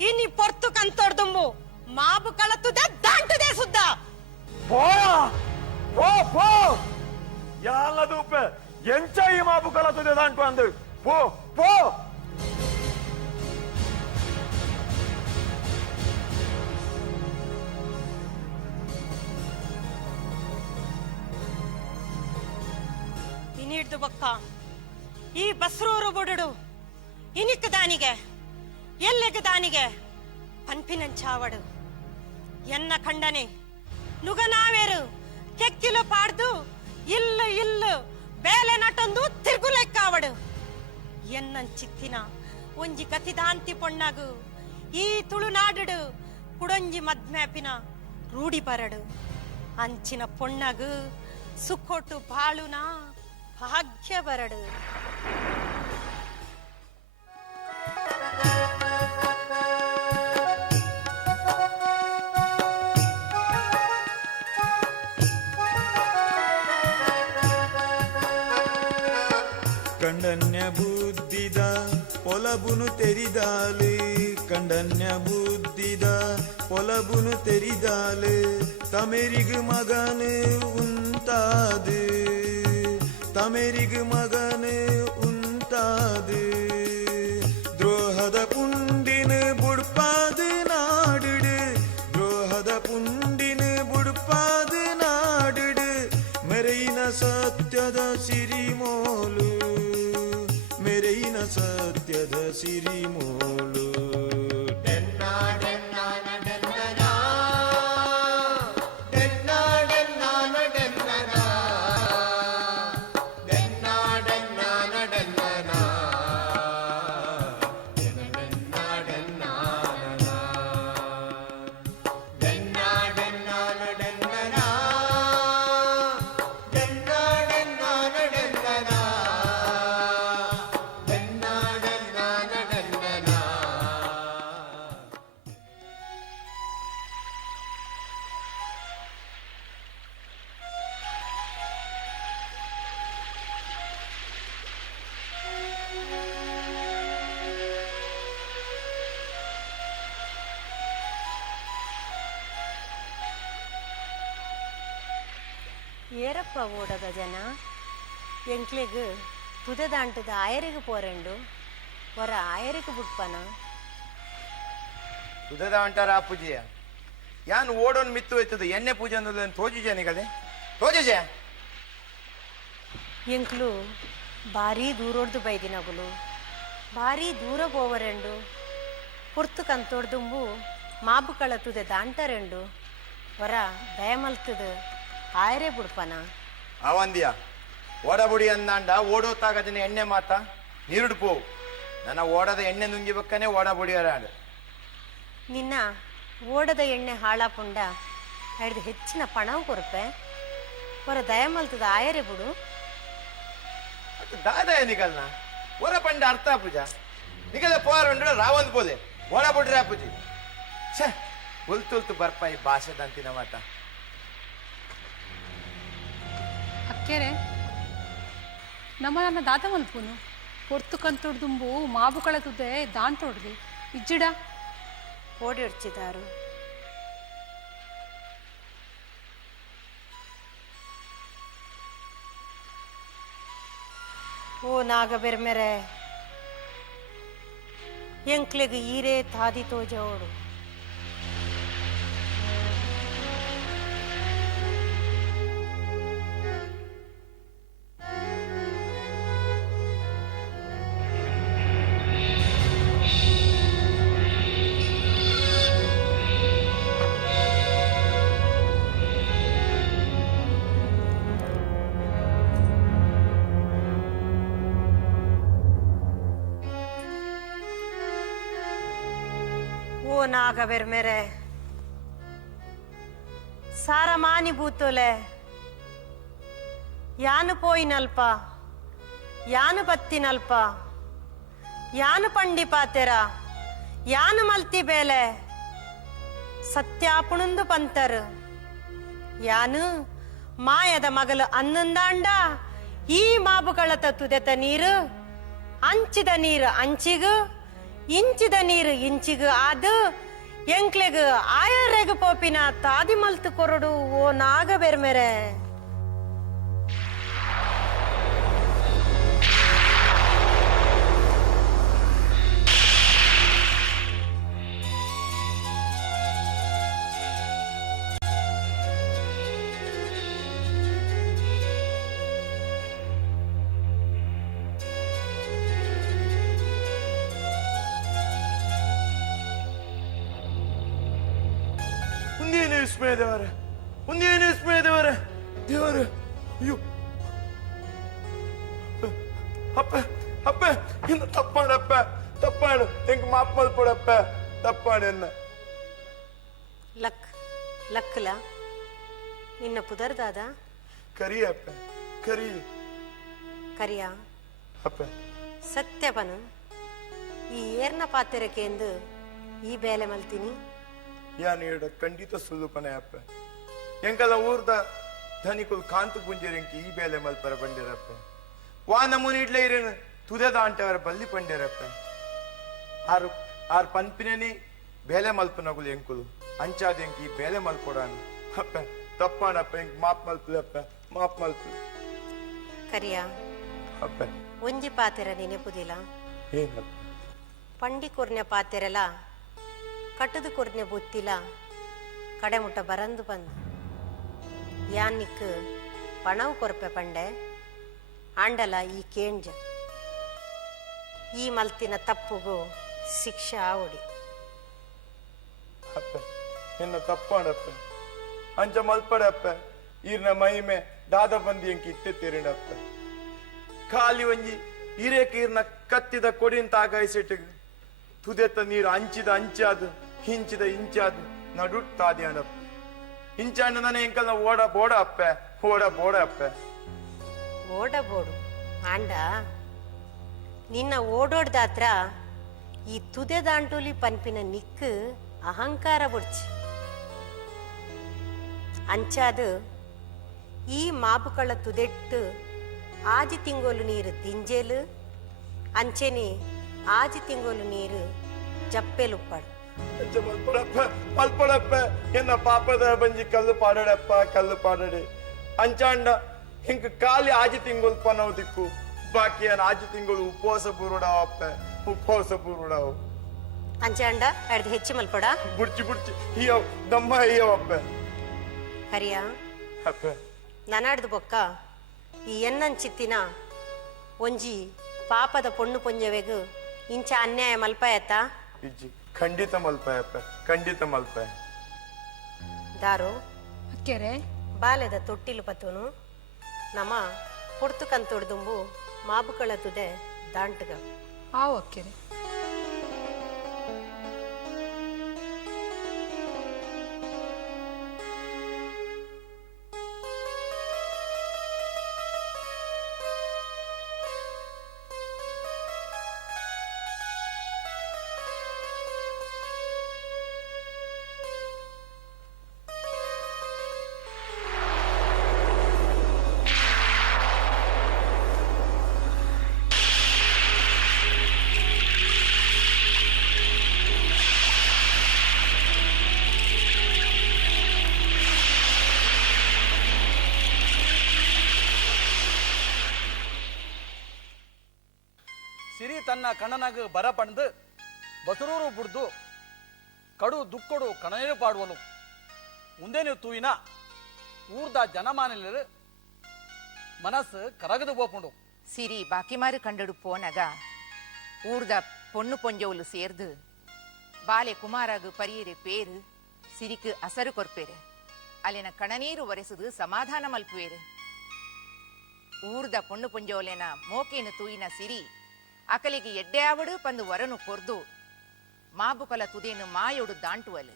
ಇನಿ ಪೊರ್ತು ಕಂತೋಡ್ದುಂಬು ಮಾಬು ಕಳತುದೆ ದಾಂಟುದೆ ಸುದ್ದ ಪೋ ಯಾಲದೂಪೆ ಎಂಚ ಈ ಮಾಬು ಕಳತುದೆ ದಾಂಟು ಅಂದು ಪೋ ಇನಿಡ್ದು ಬಕ್ಕ ಈ ಬಸ್ರೂರು ಬುಡುಡು ಇನಿಕ್ ದಾನಿಗೆ ಎಲ್ಲೆಗ್ ದಾನಿಗೆ ಪನ್ಪಿನಂಚಾವಡು ಎನ್ನ ಕಂಡನೆ ನುಗನಾವೇರು ಕೆಕ್ಕಿಲು ಪಾಡ್ದು ಇಲ್ಲು ಬೇಲೆ ನಟೊಂದು ತಿರ್ಗುಲೆಕ್ಕಾವಡು ಎನ್ನಂಚಿತ್ತಿನ ಒಂಜಿ ಗತಿದಾಂತಿ ಪೊಣ್ಣಗು ಈ ತುಳುನಾಡು ಕುಡೊಂಜಿ ಮದ್ಮ್ಯಾಪಿನ ರೂಢಿ ಬರಡು ಅಂಚಿನ ಪೊಣ್ಣಗು ಸುಕ್ಕೊಟ್ಟು ಬಾಳುನ ಭಾಗ್ಯ ಬರಡು ಕಂಡನ್ಯ ಬುದ್ಧಿದ ಪೊಲಬುನು ತೆರಿದಾಲು ಕಂಡನ್ಯ ಬುದ್ಧಿದ ಪೊಲಬುನು ತೆರಿದಾಲು ತಮೆರಿಗು ಮಗನು ಉಂಟಾದು ತಮೆರಿಗು ಮಗನು ಉಂಟಾದು ದ್ರೋಹದ ಪುಂಡಿನ ಬುಡ್ಪಾದು ನಾಡುಡು ದ್ರೋಹದ ಪುಂಡಿನ ಬುಡ್ಪಾದು ನಾಡುಡು ಮೆರೈನ ಸತ್ಯದ ಸಿರಿಮೋಲು ಮೆರೈನ ಸತ್ಯದ ಸಿರಿಮೋಲು ಏರಪ್ಪ ಓಡದ ಜನ ಎಂಕ್ಲೆಗ್ ತುದದಾಂಟದ ಆಯರಿಗೆ ಪೋರೆಂಡು ವರ ಆಯರಿಗೆ ಬುಡ್ಪನ ತುದದ ಅಂಟಾರ ಆ ಪೂಜೆಯ ಯಾನ್ ಓಡೋನ್ ಮಿತ್ತು ಹೋಯ್ತದ ಎಣ್ಣೆ ಪೂಜೆ ಅನ್ನೋದು ತೋಜುಜೆ ನಿಗದೆ ತೋಜುಜೆ ಎಂಕ್ಲು ಭಾರಿ ದೂರೋಡ್ದು ಬೈದಿನಗುಲು ಭಾರಿ ದೂರ ಹೋವರೆಂಡು ಪುರ್ತು ಕಂತೋಡ್ದುಂಬು ಮಾಬು ಕಳತುದೆ ದಾಂಟರೆಂಡು ವರ ದಯಮಲ್ತದ ಆಯರೇ ಬುಡ್ಪನ ಅವಂದಿಯ ಓಡಬುಡಿ ಅಂದಾಂಡ ಓಡೋತಾಗದಿನ ಎಣ್ಣೆ ಮಾತ ನೀರುಡು ಪೋ ನನ್ನ ಓಡದ ಎಣ್ಣೆ ನುಂಗಿಬೇಕನೆ ಓಡಬುಡಿಯರಾಡು ನಿನ್ನ ಓಡದ ಎಣ್ಣೆ ಹಾಳಾಪುಂಡ ಹಿಡ್ದು ಹೆಚ್ಚಿನ ಪಣವು ಕೊರಪೆ ಹೊರ ದಯಮಲ್ತದ ಆಯರೇ ಬಿಡು ದಾದ ನಿಗಲ್ನ ಹೊರ ಪಂಡ ಅರ್ಥ ಪೂಜ ನಿಗಲ ಪೋರ ರಾವಂದ್ ಪೋದೆ ಓಡಬುಡ್ರಿ ಆ ಪೂಜೆ ಛೇ ಉಲ್ತುಲ್ತು ಬರ್ಪಾಯಿ ಭಾಷೆದಂತಿನ ಮಾತ ಅಕ್ಕೆರೆ ನಮ್ಮ ದಾದ ಮಲ್ಪುನು ಹೊರ್ತು ಕಂತೊಡ್ದುಂಬು ಮಾಬುಕಳ ತುದೆ ದಾಂಟೋಡ್ದು ಇಜ್ಜಿಡ ಓಡಿಡ್ಚಿದಾರು ಓ ನಾಗಬೆರ್ಮೆರೆ ಎಂಕ್ಲೆಗ್ ಈರೇ ತಾದಿ ತೋಜೋಡು ಓ ನಾಗಬೆರ್ಮೆರೆ ಸಾರ ಮಾನಿ ಬೂತೋಲೆ ಯಾನು ಪೋಯಿನಲ್ಪ ಯಾನು ಬತ್ತಿನಲ್ಪ ಯಾನು ಪಂಡಿ ಪಾತೆರ ಯಾನು ಮಲ್ತಿ ಬೇಲೆ ಸತ್ಯಾಪುಣುಂದು ಪಂತರ್ ಯಾನು ಮಾಯದ ಮಗಲು ಅನ್ನಂದಾಂಡ ಈ ಮಾಬುಗಳತ ತುದೆತ ನೀರು ಅಂಚಿದ ನೀರು ಅಂಚಿಗು ಇಂಚಿದ ನೀರು ಇಂಚಿಗು ಆದು ಎಂಕ್ಲೆಗ್ ಆಯರೆಗು ಪೋಪಿನ ತಾದಿ ಮಲ್ತು ಕೊರಡು ಓ ನಾಗಬೆರ್ಮೆರೆ ಮುಂದೇನು ವಿಸ್ಮಯ ದೇವರ ಮುಂದೇನು ವಿಸ್ಮಯ ದೇವರ ದೇವರ ಅಯ್ಯೋ ಅಪ್ಪ ಅಪ್ಪ ಇನ್ನು ತಪ್ಪಾಡಪ್ಪ ತಪ್ಪಾಡು ಎಂಗ್ ಮಾಪ್ ಮಲ್ಪಡಪ್ಪ ತಪ್ಪಾಡು ಎನ್ನ ಲಕ್ ಲಕ್ಲ ನಿನ್ನ ಪುದರ್ದಾದ ಕರಿ ಅಪ್ಪ ಕರಿ ಕರಿಯ ಅಪ್ಪ ಸತ್ಯಪನು ಈ ಏರ್ನ ಪಾತೆರಕೆಂದು ಈ ಬೇಲೆ ಮಲ್ತೀನಿ ಯಾನ್ ಹೇಳ ಖಂಡಿತ ಸುಳ್ಳು ಪನೆ ಅಪ್ಪ ಎಂಕಲ್ಲ ಊರ್ದ ಧನಿಕುಲ್ ಕಾಂತು ಪುಂಜರಿಂಕಿ ಈ ಬೇಲೆ ಮಲ್ಪರ ಬಂದಿರಪ್ಪ ವಾ ನಮೂನಿ ಇಡ್ಲೇ ಇರೇನು ತುದೆದ ಅಂಟವರ ಬಲ್ಲಿ ಪಂಡಿರಪ್ಪ ಆರ್ ಪನ್ಪಿನೇನಿ ಬೇಲೆ ಮಲ್ಪನಗುಲು ಎಂಕುಲು ಅಂಚಾದ ಎಂಕಿ ಈ ಬೇಲೆ ಮಲ್ಪೊಡಾನು ಅಪ್ಪ ತಪ್ಪಾಣಪ್ಪ ಎಂಕ್ ಮಾಪ್ ಮಲ್ಪುದಪ್ಪ ಮಾಪ್ ಮಲ್ಪು ಕರಿಯ ಅಪ್ಪ ಒಂಜಿ ಪಾತೆರ ನೆನೆಪುದಿಲ್ಲ ಏನಪ್ಪ ಪಂಡಿ ಕೊರ್ನೆ ಪಾತೆರಲ ಕಟ್ಟದು ಕೊರ್ನೆ ಬುತ್ತಿಲ ಕಡೆ ಮುಟ್ಟ ಬರಂದು ಬಂದು ಯಾನಿಕ್ ಪಣವು ಕೊರ್ಪೆ ಪಂಡೆ ಆಂಡಲ ಈ ಕೇಂಜ ಈ ಮಲ್ತಿನ ತಪ್ಪುಗೂ ಶಿಕ್ಷೆ ಆವಡಿ ಅಪ್ಪ ಎನ್ನ ತಪ್ಪಾಡಪ್ಪ ಅಂಚ ಮಲ್ಪಡಪ್ಪ ಈರ್ನ ಮಹಿಮೆ ದಾದ ಬಂದಿ ಎಂಕಿ ಇತ್ತೆ ತೆರಿಡಪ್ಪ ಖಾಲಿ ಒಂಜಿ ಹಿರೇಕ ಈರ್ನ ಕತ್ತಿದ ಕೊಡಿಂತ ಆಗೈಸಿಟ್ಟು ತುದೆತ್ತ ನೀರು ಅಂಚಿದ ಅಂಚಾದು ಹಿಂಚಿದ ಇಂಚಾದು ನಡುತ್ತಾದಿ ಅಣ್ಣಪ್ಪ ಇಂಚಾಂಡ ನನ್ನ ಎಂಕಲ್ನ ಓಡ ಬೋಡ ಅಪ್ಪ ಓಡ ಬೋಡ ಅಪ್ಪ ಓಡಬೋಡು ಆಂಡ ನಿನ್ನ ಓಡೋಡ್ದಾತ್ರ ಈ ತುದೆ ದಾಂಟೋಲಿ ಪನ್ಪಿನ ನಿಕ್ಕು ಅಹಂಕಾರ ಬುಡ್ಚಿ ಅಂಚಾದು ಈ ಮಾಬುಕಳ ತುದೆಟ್ಟು ಆಜಿ ತಿಂಗೋಲು ನೀರು ದಿಂಜೇಲು ಅಂಚೆನಿ ಆಜಿ ತಿಂಗೋಲು ನೀರು ಜಪ್ಪೆಲುಪ್ಪಡು ಅಂಚ ಮಲ್ಪಡಪ್ಪ ಮಲ್ಪಡಪ್ಪ ಎನ್ನ ಪಾಪದ ಬಂಜಿ ಕಲ್ಲು ಪಾಡಡಪ್ಪ ಕಲ್ಲು ಪಾಡಡೆ ಅಂಚಾಂಡ ಹಿಂಗ ಖಾಲಿ ಆಜಿ ತಿಂಗೋಲ್ ಪನವ್ ದಿಕ್ಕು ಬಾಕಿ ಏನ್ ಆಜಿ ತಿಂಗೋಲು ಉಪವಾಸ ಬುರುಡಾವಪ್ಪ ಉಪವಾಸ ಬುರುಡಾವು ಅಂಚಾಂಡ ಅಡ್ದು ಹೆಚ್ಚಿ ಮಲ್ಪಡ ಬುಡ್ಚಿ ಬುಡ್ಚಿ ಹಿಯವ್ ದಮ್ಮ ಹಿಯವಪ್ಪ ಕರಿಯ ಅಪ್ಪ ನನಾಡ್ದು ಬೊಕ್ಕ ಈ ಎನ್ನಂಚಿತ್ತಿನ ಒಂಜಿ ಪಾಪದ ಪೊಣ್ಣು ಪೊಂಜವೆಗು ಇಂಚ ಅನ್ಯಾಯ ಮಲ್ಪಾಯತ್ತ ಇಜ್ಜಿ ಖಂಡಿತ ಮಲ್ಪಾಯಪ್ಪ ಖಂಡಿತ ಮಲ್ಪಾಯ ದಾರು ಅಕ್ಕೆರೆ ಬಾಲೆದ ತೊಟ್ಟಿಲು ಪತುನು ನಮ ಪುಡ್ತು ಕಂತೊಡ್ದುಂಬು ಮಾಬುಕಳ ತುದೆ ದಾಂಟ್ಗ ಆವು ಅಕ್ಕೆರೆ ತನ್ನ ಕಣ್ಣನಾಗ ಬರ ಪಣ್ದು ಬಸರೂರು ಬುಡ್ದು ಕಡು ದುಕ್ಕಡು ಕಣನೀರು ಪಾಡುವಲು ಮುಂದೇನು ತೂಯಿನ ಊರ್ದ ಜನಮಾನಲರು ಮನಸ್ಸು ಕರಗದು போப்புண்டு சிரி பாக்கிமாறு கண்டடு போனக ஊர்த பொண்ணு பொஞ்சவுలు சேர்ந்து ಬಾಲೆ ಕುಮಾರಗು ಪರಿಯರೆ ಪೇರು ಸಿರಿಕು ಅಸರು ಕೊರ್ಪೇರು ಅಲ್ಲಿನ ಕಣನೀರು ಒರೆಸುದು ಸಮಾಧಾನ ಮಲ್ಪುವೇರು ಊರ್ದ ಪೊಣ್ಣು ಪೊಂಜೋಲೆನ ಮೋಕೇನು ತೂಯಿನ ಸಿರಿ ಅಕಲಿಗೆ ಎಡ್ಡೆ ಆವಡು ಪಂದು ವರನು ಕೊರ್ದು ಮಾಬುಕಲ ತುದೇನು ಮಾಯೊಡು ದಾಂಟುವಲು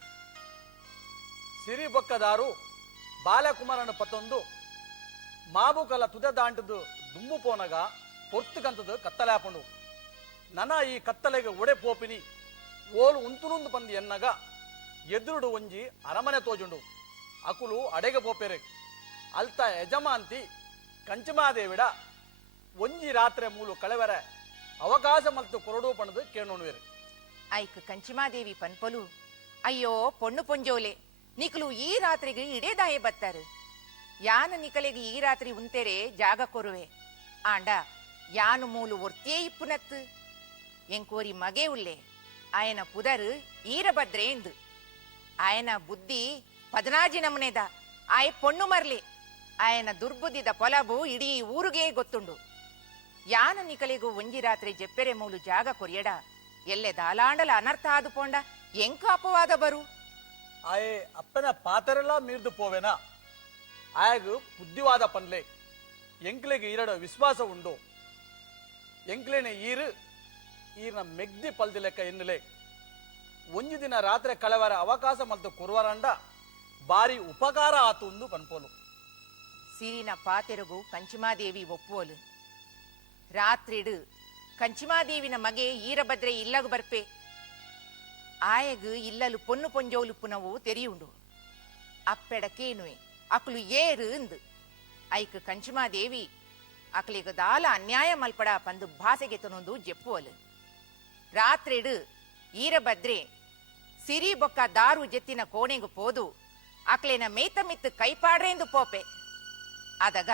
ಸಿರಿ ಬೊಕ್ಕದಾರು ಬಾಲಕುಮಾರನ ಪತ್ತೊಂದು ಮಾಬುಕಲ ತುದೆ ದಾಂಟದು ದುಂಬು ಪೋನಗ ಪೊರ್ತುಕಂತದು ಕತ್ತಲಾಪಂಡು ನನ ಈ ಕತ್ತಲೆಗೆ ಒಡೆ ಪೋಪಿನಿ ಓಲು ಉಂತುನುಂದು ಪಂದು ಎನ್ನಗ ಎದುರುಡು ಒಂಜಿ ಅರಮನೆ ತೋಜುಂಡು ಅಕುಲು ಅಡೆಗೆ ಪೋಪೆರೆ ಅಲ್ತ ಯಜಮಾಂತಿ ಕಂಚಮಾದೇವಿಡ ಒಂಜಿ ರಾತ್ರಿ ಮೂಲು ಕಳೆವರೆ ಅವಕಾಶ ಮಲ್ತು ಕೊರಡು ಪಣದು ಕೇಳೋಣುವೆರು ಐಕ್ ಕಂಚಿಮಾದೇವಿ ಪನ್ಪೊಲು ಅಯ್ಯೋ ಪೊಣ್ಣು ಪೊಂಜೋಲೆ ನಿಕಲು ಈ ರಾತ್ರಿಗೆ ಇಡೇ ದಾಯೆ ಬತ್ತಾರು ಯಾನ ನಿಕಲೆಗೆ ಈ ರಾತ್ರಿ ಉಂತೆರೆ ಜಾಗ ಕೊರುವೆ ಆಂಡ ಯಾನು ಮೂಲು ಒರ್ತಿಯೇ ಇಪ್ಪುನತ್ತು ಎಂಕೋರಿ ಮಗೆ ಉಲ್ಲೆ ಆಯನ ಪುದರು ಈರಭದ್ರೆ ಎಂದು ಆಯನ ಬುದ್ಧಿ ಪದನಾಜಿ ನಮನೆದ ಆಯ ಪೊಣ್ಣು ಮರ್ಲೆ ಆಯನ ದುರ್ಬುದ್ಧಿದ ಪೊಲಬು ಇಡೀ ಊರುಗೇ ಗೊತ್ತುಂಡು ಯಾನ ನಿಕಲೆಗೂ ಒಂಜಿ ರಾತ್ರಿ ಜೆಪ್ಪೆರೆ ಮೂಲು ಜಾಗ ಕೊರಿಯಡ ಎಲ್ಲೆ ದಾಲಾಂಡಲ ಅನರ್ಥ ಆದುಕೊಂಡ ಎಂಕ ಅಪವಾದ ಬರು ಆಯೆ ಅಪ್ಪನ ಪಾತರೆಲ್ಲ ಮೀರ್ದು ಪೋವೆನಾ ಆಯಗು ಬುದ್ಧಿವಾದ ಪನ್ಲೆ ಎಂಕ್ಲೆಗೆ ಈರಡ ವಿಶ್ವಾಸ ಉಂಡು ಎಂಕ್ಲೆನೆ ಈರ್ನ ಮೆಗ್ದಿ ಪಲ್ದಿ ಲೆಕ್ಕ ಎನ್ನಲೆ ಒಂಜಿ ದಿನ ರಾತ್ರಿ ಕಳೆವರ ಅವಕಾಶ ಮತ್ತು ಕುರುವರಂಡ ಬಾರಿ ಉಪಕಾರ ಆತು ಉಂದು ಪನ್ಪೋಲು ಸಿರಿನ ಪಾತೆರಗು ಕಂಚಿಮಾದೇವಿ ಒಪ್ಪುವಲು ರಾತ್ರಿಡು ಕಂಚಿಮಾದೇವಿನ ಮಗೆ ಈರಭದ್ರೆ ಇಲ್ಲಗು ಬರ್ಪೆ ಆಯಗು ಇಲ್ಲಲು ಪೊಣ್ಣು ಪೊಂಜೋಲು ಪುನವು ತೆರಿಯುಂಡು ಅಪ್ಪೆಡಕೇನುವೆ ಅಕ್ಲು ಏರು ಇಂದು ಐಕ್ ಕಂಚಿಮಾದೇವಿ ಅಕ್ಲಿಗ ದಾಲ ಅನ್ಯಾಯ ಮಲ್ಪಡ ಪಂದು ಭಾಸೆಗೆ ತನೊಂದು ಜೆಪ್ಪುವಲು ರಾತ್ರಿಡು ಈರಭದ್ರೆ ಸಿರಿ ಬೊಕ್ಕ ದಾರು ಜೆತ್ತಿನ ಕೋಣೆಗು ಪೋದು ಅಕ್ಲೇನ ಮೇತ ಮಿತ್ತು ಕೈಪಾಡ್ರೆಂದು ಪೋಪೆ ಅದಗ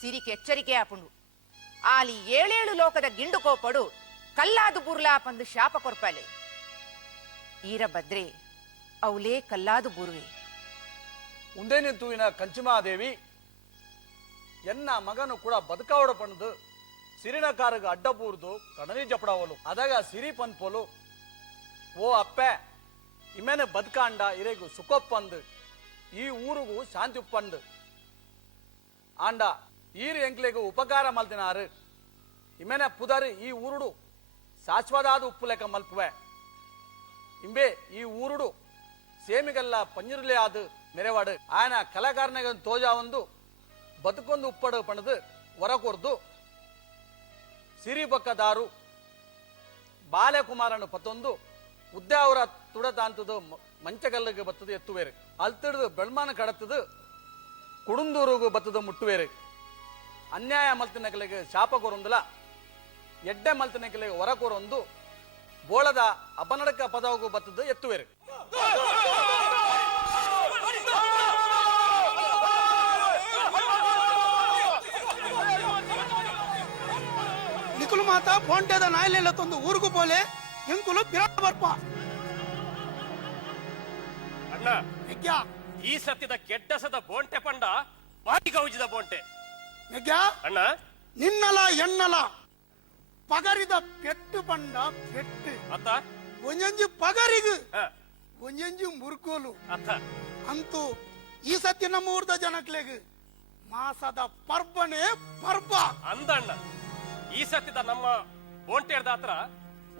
ಸಿರಿಗೆ ಎಚ್ಚರಿಕೆ ಆಪುಂಡು ಆಲಿ ಏಳೇಳು ಲೋಕದ ಗಿಂಡು ಕೋಪಡು ಕಲ್ಲಾದು ಬುರ್ಲಾ ಪಂದು ಶಾಪ ಕೊರ್ಪಲೆ ಈರಭದ್ರೆ ಅವಲೇ ಕಲ್ಲಾದು ಬುರುವೆ ಉಂದೇನಿ ತೂವಿನ ಕಂಚಿಮಾದೇವಿ ಎನ್ನ ಮಗನು ಕೂಡ ಬದುಕಾವಡ ಪಣದು ಸಿರಿನ ಕಾರಗ ಅಡ್ಡಬೂರ್ದು ಕಡನಿ ಜಪಡವಲು ಅದಾಗ ಸಿರಿ ಪನ್ಪೋಲು ಓ ಅಪ್ಪೆ ಇಮೇನೆ ಬದುಕಾಂಡ ಇರೆಗು ಸುಖಪ್ಪಂದು ಈ ಊರುಗು ಶಾಂತಿ ಉಪ್ಪಂಡು ಆಂಡ ಈರು ಎಂಕ್ಲೆಗು ಉಪಕಾರ ಮಲ್ತಿನಾರು ಇಮೇನೆ ಪುದರ್ ಈ ಊರುಡು ಶಾಶ್ವತಾದ ಉಪ್ಪು ಲೆಕ್ಕ ಮಲ್ಪುವೆ ಇಂಬೆ ಈ ಊರುಡು ಸೇಮಿಗೆಲ್ಲ ಪಂಜುರ್ಲೆ ಆದು ಮೆರೆವಾಡು ಆಯನ ಕಲಾಕಾರನಿಗೆ ತೋಜ ಒಂದು ಬದುಕೊಂದು ಉಪ್ಪಡು ಪಣದು ಹೊರಕೊರ್ದು ಸಿರಿ ಬಕ್ಕದಾರು ಬಾಲಕುಮಾರನು ಪತ್ತೊಂದು ಉದ್ಯಾವರ ತುಡತಾಂತದು ಮಂಚಗಲ್ಲಿಗೆ ಬತ್ತದು ಎತ್ತುವೇರು ಅಲ್ತಿಡ್ದು ಬೆಳ್ಮಾನ ಕಡತದು ಕುಡುಂದೂರುಗು ಬತ್ತದು ಮುಟ್ಟುವೇರು ಅನ್ಯಾಯ ಮಲ್ತಿನಕಲಿಗೆ ಶಾಪ ಕೊರೊಂದಲ ಎಡ್ಡೆ ಮಲ್ತಿನಕಲಿಗೆ ಹೊರ ಕೊರೊಂದು ಬೋಳದ ಅಪನಡಕ ಪದವಗೂ ಬತ್ತದು ಎತ್ತುವೇರು ನಿಕುಲು ಮಾತ ಪೋಂಟೆದ ನಾಯಿಲೆಲ್ಲ ತಂದು ಊರುಗು ಪೋಲೆ ಎಂಕುಲು ಬಿರಾಟ ಬರ್ಪ ಅಣ್ಣ ಈ ಸತ್ಯದ ಕೆಡ್ಡಸದ ಬೋಂಟೆ ಪಂಡ ಬಾಟಿ ಗೌಜಿದ ಬೋಂಟೆ ಅಣ್ಣ ನಿನ್ನಲ ಎನ್ನಲ ಪಗರಿದ ಪೆಟ್ಟು ಪಂಡ ಪೆಟ್ಟು ಅತ್ತ ಒಂಜಂಜಿ ಪಗರಿಗು ಒಂಜಂಜಿ ಮುರ್ಕೋಲು ಅತ್ತ ಅಂತೂ ಈ ಸತ್ಯ ನಮ್ಮ ಊರ್ದ ಜನಕ್ಲೆಗ್ ಮಾಸದ ಪರ್ಬನೆ ಪರ್ಬ ಅಂದಣ್ಣ ಈ ಸತ್ಯದ ನಮ್ಮ ಬೋಂಟೆರ್ದ ಹತ್ರ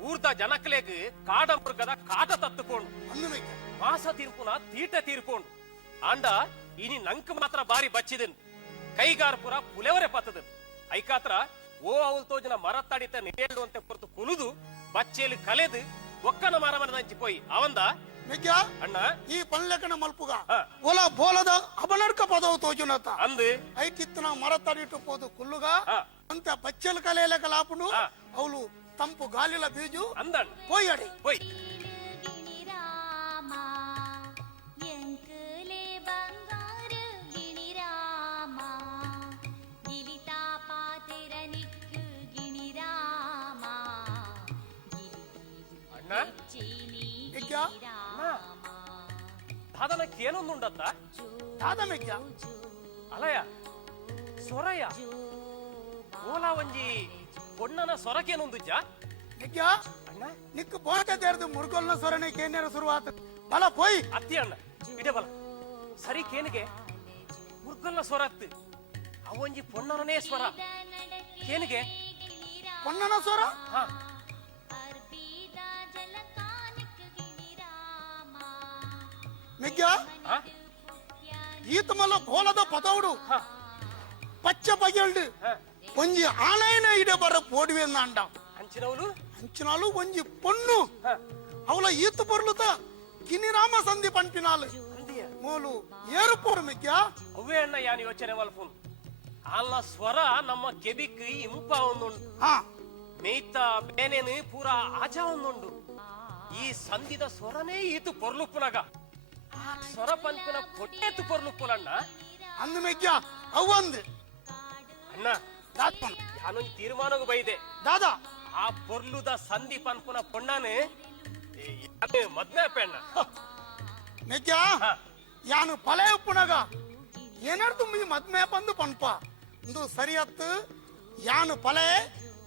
ಊರ್ದ ಜನಕ್ಲೆಗ್ ಕಾಡ ಮೃಗದ ಕಾಟ ತತ್ತುಕೊಂಡು ಮಾಸ ತೀರ್ಪುನ ತೀಟ ತೀರ್ಕೊಂಡು ಆಂಡ ಇನಿ ನಂಕ್ ಮಾತ್ರ ಬಾರಿ ಬಚ್ಚಿದೆನ್ ಕೈಗಾರ್ಪುರ ಪುಲೆವರೆ ಪತ್ತದನ್ ಐಕಾತ್ರ ಓ ಅವಲ್ ತೋಜನ ಮರ ತಡಿತ ನಿಡೇಳು ಅಂತ ಹೊರತು ಕುಲುದು ಬಚ್ಚೇಲಿ ಕಲೆದು ಒಕ್ಕನ ಮರವನ್ನ ಹಂಚಿಪೋಯಿ ಅವಂದ ಅಣ್ಣ ಈ ಪನ್ಲೆಕನ ಮಲ್ಪುಗ ಒಲ ಬೋಲದ ಅಬನಡ್ಕ ಪದವು ತೋಜುನತ ಅಂದು ಐಕಿತ್ತನ ಮರ ತಡಿಟ್ಟು ಪೋದು ಕುಲ್ಲುಗ ಅಂತ ಬಚ್ಚಲ್ ಕಲೆಯಲ ಕಲಾಪುನು ಅವಳು ತಂಪು ಗಾಲಿಲ ಬೀಜು ಅಂದಣ್ಣ పోయి అడి పోయి ಅಣ್ಣ ಮೆಗ್ಗ ದಾದನಕ್ಕೇನೊಂದುಂಡತ್ತ ದಾದ ಮೆಗ್ಗ ಅಲಯ ಸೊರಯ ಓಲಾ ಒಂಜಿ ಪೊಣ್ಣನ ಸೊರಕೇನೊಂದುಜ್ಜ ಮೆಗ್ಗ ಅಣ್ಣ ನಿಕ್ಕು ಬೋಕದೇರ್ದು ಮುರುಗೊಲ್ನ ಸೊರನೆ ಕೇನ್ಯಾರ ಶುರುವಾತ ಬಲ ಪೋಯ್ ಅತ್ತಿ ಅಣ್ಣ ಇಡೆ ಬಲ ಸರಿ ಕೇನಿಗೆ ಮುರ್ಗಲ್ಲ ಸ್ವರತ್ತು ಅವೊಂಜಿ ಪೊಣ್ಣನೇ ಸ್ವರ ಕೇನಿಗೆ ಪೊನ್ನನ ಸ್ವರ ಹಾ ಮೆಗ್ಗ ಹಾ ಈತ ಮಲ್ಲ ಬೋಲದ ಪದವುಡು ಹಾ ಪಚ್ಚ ಬಗೆಲ್ಡು ಹಾ ಒಂಜಿ ಆನಯನ ಇಡೆ ಬರ ಪೋಡಿವೆ ಅಂಡ ಅಂಚಿನವಳು ಅಂಚಿನಾಲು ಒಂಜಿ ಪೊಣ್ಣು ಹಾ ಅವಳ ಈತ ಬರ್ಲುತ ಕಿನಿರಾಮ ಸಂಧಿ ಪಂಪಿನಾಲು ಅಂದಿಯ ಮೂಲು ಏರುಪೋಡು ಮೆಗ್ಗ ಅವೇ ಅಣ್ಣ ಯಾನ್ ಯೋಚನೆ ಮಲ್ಪುನು ಅಲ್ಲ ಸ್ವರ ನಮ್ಮ ಕೆಬಿಕ್ ಇಂಪ ಒಂದುಂಡು ಹಾ ಮೇಯ್ತ ಬೇನೇನು ಪೂರ ಆಜ ಒಂದುಂಡು ಈ ಸಂಧಿದ ಸ್ವರನೇ ಈತು ಪೊರ್ಲುಪ್ಪುನಗ ಆ ಸ್ವರ ಪಂಪಿನ ಪೊಟ್ಟೆತ್ತು ಪೊರ್ಲುಪ್ಪುಲಣ್ಣ ಅಂದು ಮೆಗ್ಗ ಅವಂದು ಅಣ್ಣ ದಾತ್ಮನ್ ಯಾನೊಂದು ತೀರ್ಮಾನಗೂ ಬೈದೆ ದಾದಾ ಆ ಪೊರ್ಲುದ ಸಂಧಿ ಪನ್ಪುನ ಪೊಣ್ಣಾನೆ ಮದ್ವೆ ಪೆಣ್ಣ ಮೆಗ್ಗ ಯಾನು ಪಲೆ ಉಪ್ಪುನಗ ಏನಾರು ತುಂಬಿ ಮದ್ಮೆ ಬಂದು ಪನ್ಪ ಇಂದು ಸರಿಯತ್ತು ಯಾನು ಪಲೆ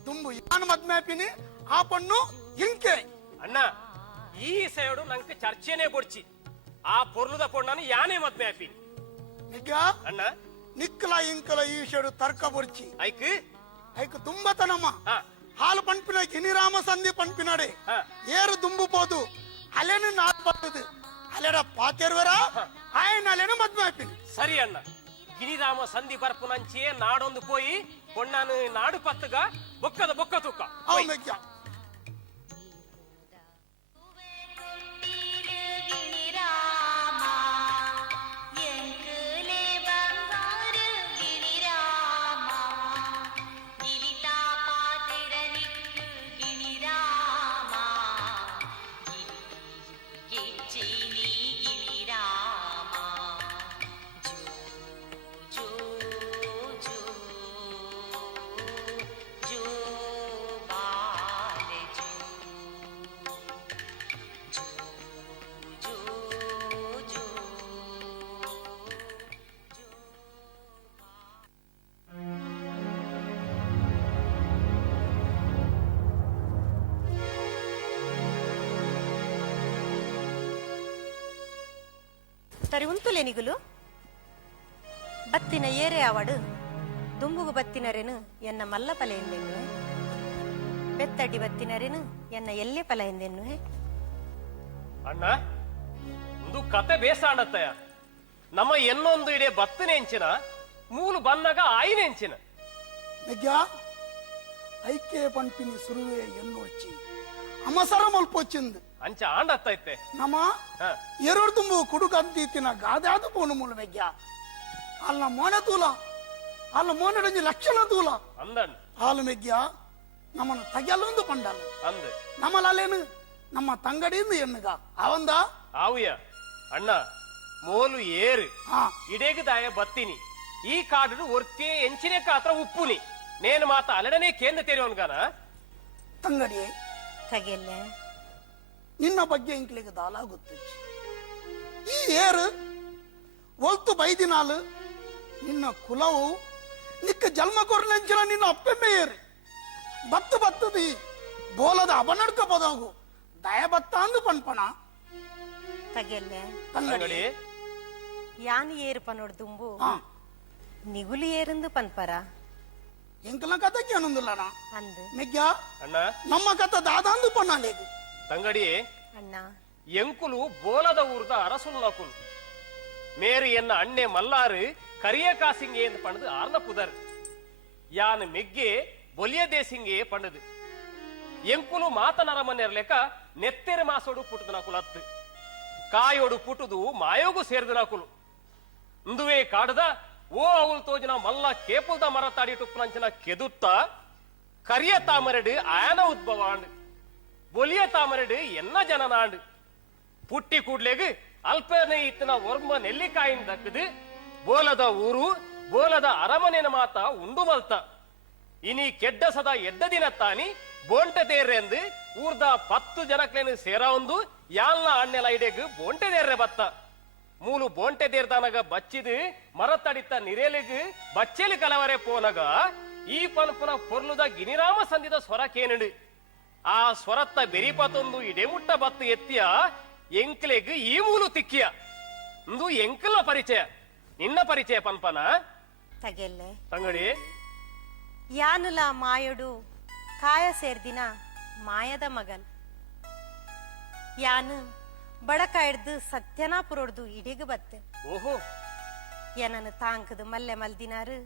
ತುಂಬು ಯಾನು ಮದ್ಮೆ ಪಿನಿ ಆ ಪಣ್ಣು ಇಂಕೆ ಅಣ್ಣ ಈ ಸೈಡು ನಂಗೆ ಚರ್ಚೆನೆ ಬೊಡ್ಚಿ ಆ ಪೊರ್ಲುದ ಪೊಣ್ಣಾನು ಯಾನೇ ಮದ್ವೆ ಆಪಿ ಮೆಗ್ಗ ಅಣ್ಣ ನಿಕ್ಕಲ ಇಂಕಲ ಈ ಶೇಡು ತರ್ಕ ಬೊಡ್ಚಿ ಐಕ್ ಐಕ್ ತುಂಬತನಮ್ಮ ಹಾ ಹಾಲು ಪಂಪಿನ ಕಿನಿರಾಮ ಸಂಧಿ ಪಂಪಿನಡೆ ಹಾ ಏರು ದುಂಬು పోదు ಅಲೆನು ನಾಟ್ ಬರ್ತದೆ ಅಲೆಡ ಪಾತೆರ್ವರ ಆಯನ ಅಲೆನು ಮದ್ಮೆ ಆಪಿನಿ ಸರಿ ಅಣ್ಣ ಗಿರಿರಾಮ ಸಂಧಿ ಬರ್ಪುನಂಚೆ ನಾಡೊಂದು ಪೋಯಿ ಪೊಣ್ಣಾನು ನಾಡು ಪತ್ತಗ ಬೊಕ್ಕದ ಬೊಕ್ಕ ತೂಕ ಅವ್ ಮೆಗ್ಗ ತರಿ ಉಂತುಲೆ ನಿಗುಲು ಬತ್ತಿನ ಏರೆ ಅವಡು ದುಂಬುಗು ಬತ್ತಿನರೆನು ಎನ್ನ ಮಲ್ಲ ಪಲ ಎಂದೆನ್ನು ಬೆತ್ತಡಿ ಬತ್ತಿನರೆನು ಎನ್ನ ಎಲ್ಲೆ ಪಲ ಎಂದೆನ್ನು ಅಣ್ಣ ಒಂದು ಕತೆ ಬೇಸಾಣತ್ತಯ ನಮ್ಮ ಎನ್ನೊಂದು ಇಡೆ ಬತ್ತನೆ ಎಂಚಿನ ಮೂಲು ಬನ್ನಗ ಆಯ್ನೆ ಎಂಚಿನ ಮೆಗ್ಗ ಐಕೆ ಪಂಪಿನಿ ಸುರುವೆ ಎನ್ನೋಡ್ಚಿ ಅಮಸರ ಮಲ್ಪೊಚ್ಚಿಂದು ಅಂಚ ಆಂಡತ್ತೈತೆ ನಮ್ಮ ಹಾ ಎರಡು ತುಂಬು ಕುಡುಕಂತೀತಿನ ಗಾದಾದು ಪೋನು ಮೂಲ ಮೆಗ್ಗ ಅಲ್ಲ ಮೋನೆ ತೂಲ ಅಲ್ಲ ಮೋನೆಡಂಜಿ ಲಕ್ಷಣ ತೂಲ ಅಂದಣ್ಣ ಹಾಲು ಮೆಗ್ಗ ನಮ್ಮನ್ನು ತಗೆಯಲ್ಲೊಂದು ಪಂಡಲ್ಲ ಅಂದೆ ನಮ್ಮಲ್ಲೇನು ನಮ್ಮ ತಂಗಡಿಯಿಂದ ಎನ್ನುಗ ಅವಂದ ಆವುಯ ಅಣ್ಣ ಮೋಲು ಏರು ಹಾ ಇಡೇಗದಾಯ ಬತ್ತಿನಿ ಈ ಕಾಡು ಒರ್ತೆ ಎಂಚಿನ ಕಾತ್ರ ಉಪ್ಪುನಿ ನೇನು ಮಾತ ಅಲಡನೆ ಕೇಂದ್ರ ತೆರೆಯೋನ್ಗಾನ ತಂಗಡಿ ತಗೆಲ್ಲೆ ನಿನ್ನ ಬಗ್ಗೆ ಇಂಕ್ಲಿಗೆ ದಾಲ ಗೊತ್ತು ಈ ಏರು ಒಲ್ತು ಬೈದಿನಾಲು ನಿನ್ನ ಕುಲವು ನಿಕ್ಕ ಜನ್ಮ ಕೊರ್ಲೆಂಚಿನ ನಿನ್ನ ಅಪ್ಪೆಮ್ಮೆ ಏರು ಬತ್ತು ಬತ್ತದಿ ಬೋಲದ ಅಬನಡ್ಕ ಪದವು ದಯ ಬತ್ತ ಅಂದು ಪನ್ಪಣ ತಗೆಲ್ಲೆ ತಂಗಡಿ ಯಾನ್ ಏರು ಪನೋಡ್ ದುಂಬು ಹಾ ನಿಗುಲು ಏರಂದು ಪನ್ಪರ ಇಂಕಲ ಕಥಕ್ಕೆ ಅನ್ನೊಂದಿಲ್ಲಣ ಅಂದು ಮೆಗ್ಗ ಅಣ್ಣ ನಮ್ಮ ಕಥ ದಾದಾಂದು ಪಣ್ಣಲೇದು ತಂಗಡಿ ಅಣ್ಣ ಎಂಕುಲು ಬೋಲದ ಊರ್ದ ಅರಸುಲ್ನಕುಲು ಮೇರು ಎನ್ನ ಅಣ್ಣೆ ಮಲ್ಲಾರು ಕರಿಯ ಕಾಸಿಂಗೆ ಎಂದು ಪಣದು ಆರ್ನ ಪುದರ್ ಯಾನ್ ಮೆಗ್ಗೆ ಬೊಲಿಯ ದೇಸಿಂಗೆ ಪಂಡದು ಎಂಕುಲು ಮಾತನರ ಮನೆಯರ್ಲೆಕ ನೆತ್ತೆರೆ ಮಾಸೋಡು ಪುಟದ ನಕುಲು ಹತ್ತು ಕಾಯೋಡು ಪುಟುದು ಮಾಯೋಗು ಸೇರಿದ ನಕುಲು ಇಂದುವೇ ಕಾಡದ ಓ ಅವಳು ತೋಜಿನ ಮಲ್ಲ ಕೇಪುಲ್ದ ಮರ ತಾಡಿ ಟುಪ್ಪುನಂಚಿನ ಕೆದುತ್ತ ಕರಿಯ ತಾಮರಡು ಆಯನ ಉದ್ಭವ ಆಂಡು ಬೊಲಿಯ ತಾಮರಡು ಎನ್ನ ಜನನಾಂಡು ಪುಟ್ಟಿ ಕೂಡ್ಲೆಗು ಅಲ್ಪನೆ ಇತ್ತನ ವರ್ಮ ನೆಲ್ಲಿಕಾಯಿನ ದಕ್ಕದು ಬೋಲದ ಊರು ಬೋಲದ ಅರಮನೆನ ಮಾತ ಉಂಡು ಮಲ್ತ ಇನಿ ಕೆಡ್ಡ ಸದ ಎಡ್ಡ ದಿನ ತಾನಿ ಬೋಂಟೆ ತೇರ್ರೆ ಅಂದು ಊರ್ದ 10 ಜನಕ್ಲೇನು ಸೇರ ಒಂದು ಯಾಲ್ನ ಅಣ್ಣೆಲ ಐಡೆಗ್ ಬೋಂಟೆ ತೇರ್ರೆ ಬತ್ತ ಮೂಲು ಬೋಂಟೆ ತೇರ್ದಾನಗ ಬಚ್ಚಿದು ಮರತಡಿತ ನಿರೇಲಿಗ್ ಬಚ್ಚೆಲಿ ಕಲವರೆ ಪೋನಗ ಈ ಪನ್ಪುನ ಪೊರ್ಲುದ ಗಿನಿರಾಮ ಸಂದಿದ ಸ್ವರ ಕೇನುಡು ಆ ಸ್ವರತ್ತ ಬೆರಿಪತ್ತೊಂದು ಇಡೆಮುಟ್ಟ ಬತ್ತು ಎತ್ತಿಯ ಎಂಕ್ಲೆಗ್ ಈ ಮೂಲು ತಿಕ್ಕಿಯ ಇಂದು ಎಂಕಲ್ನ ಪರಿಚಯ ನಿನ್ನ ಪರಿಚಯ ಪನ್ಪನ ತಗೆಲ್ಲೆ ತಂಗಡಿ ಯಾನುಲ ಮಾಯಡು ಕಾಯ ಸೇರ್ದಿನ ಮಾಯದ ಮಗನ್ ಯಾನು ಬಡಕ ಹಿಡ್ದು ಸತ್ಯನಾಪುರೊಡ್ದು ಇಡಿಗೆ ಬತ್ತೆ ಓಹೋ ಏನನ್ನು ತಾಂಕದು ಮಲ್ಲೆ ಮಲ್ದಿನಾರು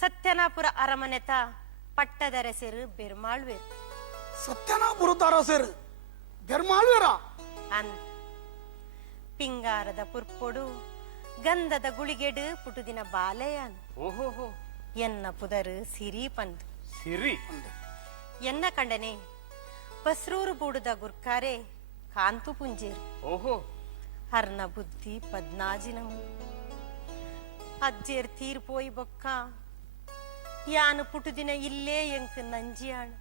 ಸತ್ಯನಾಪುರ ಅರಮನೆತ ಪಟ್ಟದರಸೆರು ಬೆರ್ಮಾಳ್ವೇರು ಸತ್ಯನಾಪುರದ ಅರಸರು ಬೆರ್ಮಾಳ್ವೇರ ಅಂದ್ ಪಿಂಗಾರದ ಪುರ್ಪೊಡು ಗಂಧದ ಗುಳಿಗೆಡು ಪುಟುದಿನ ಬಾಲೆಯಾನ್ ಓಹೋ ಎನ್ನ ಪುದರು ಸಿರಿ ಪಂದು ಸಿರಿ ಎನ್ನ ಕಂಡನೆ ಬಸ್ರೂರು ಬೂಡುದ ಗುರ್ಕಾರೆ ಕಾಂತು ಪುಂಜೇರು ಓಹೋ ಹರ್ನ ಬುದ್ಧಿ ಪದ್ನಾಜಿನಮು ಅಜ್ಜೇರ್ ತೀರ್ಪೋಯಿ ಬೊಕ್ಕ ಯಾನು ಪುಟುದಿನ ಇಲ್ಲೇ ಎಂಕ್ ನಂಜಿಯಾಣ್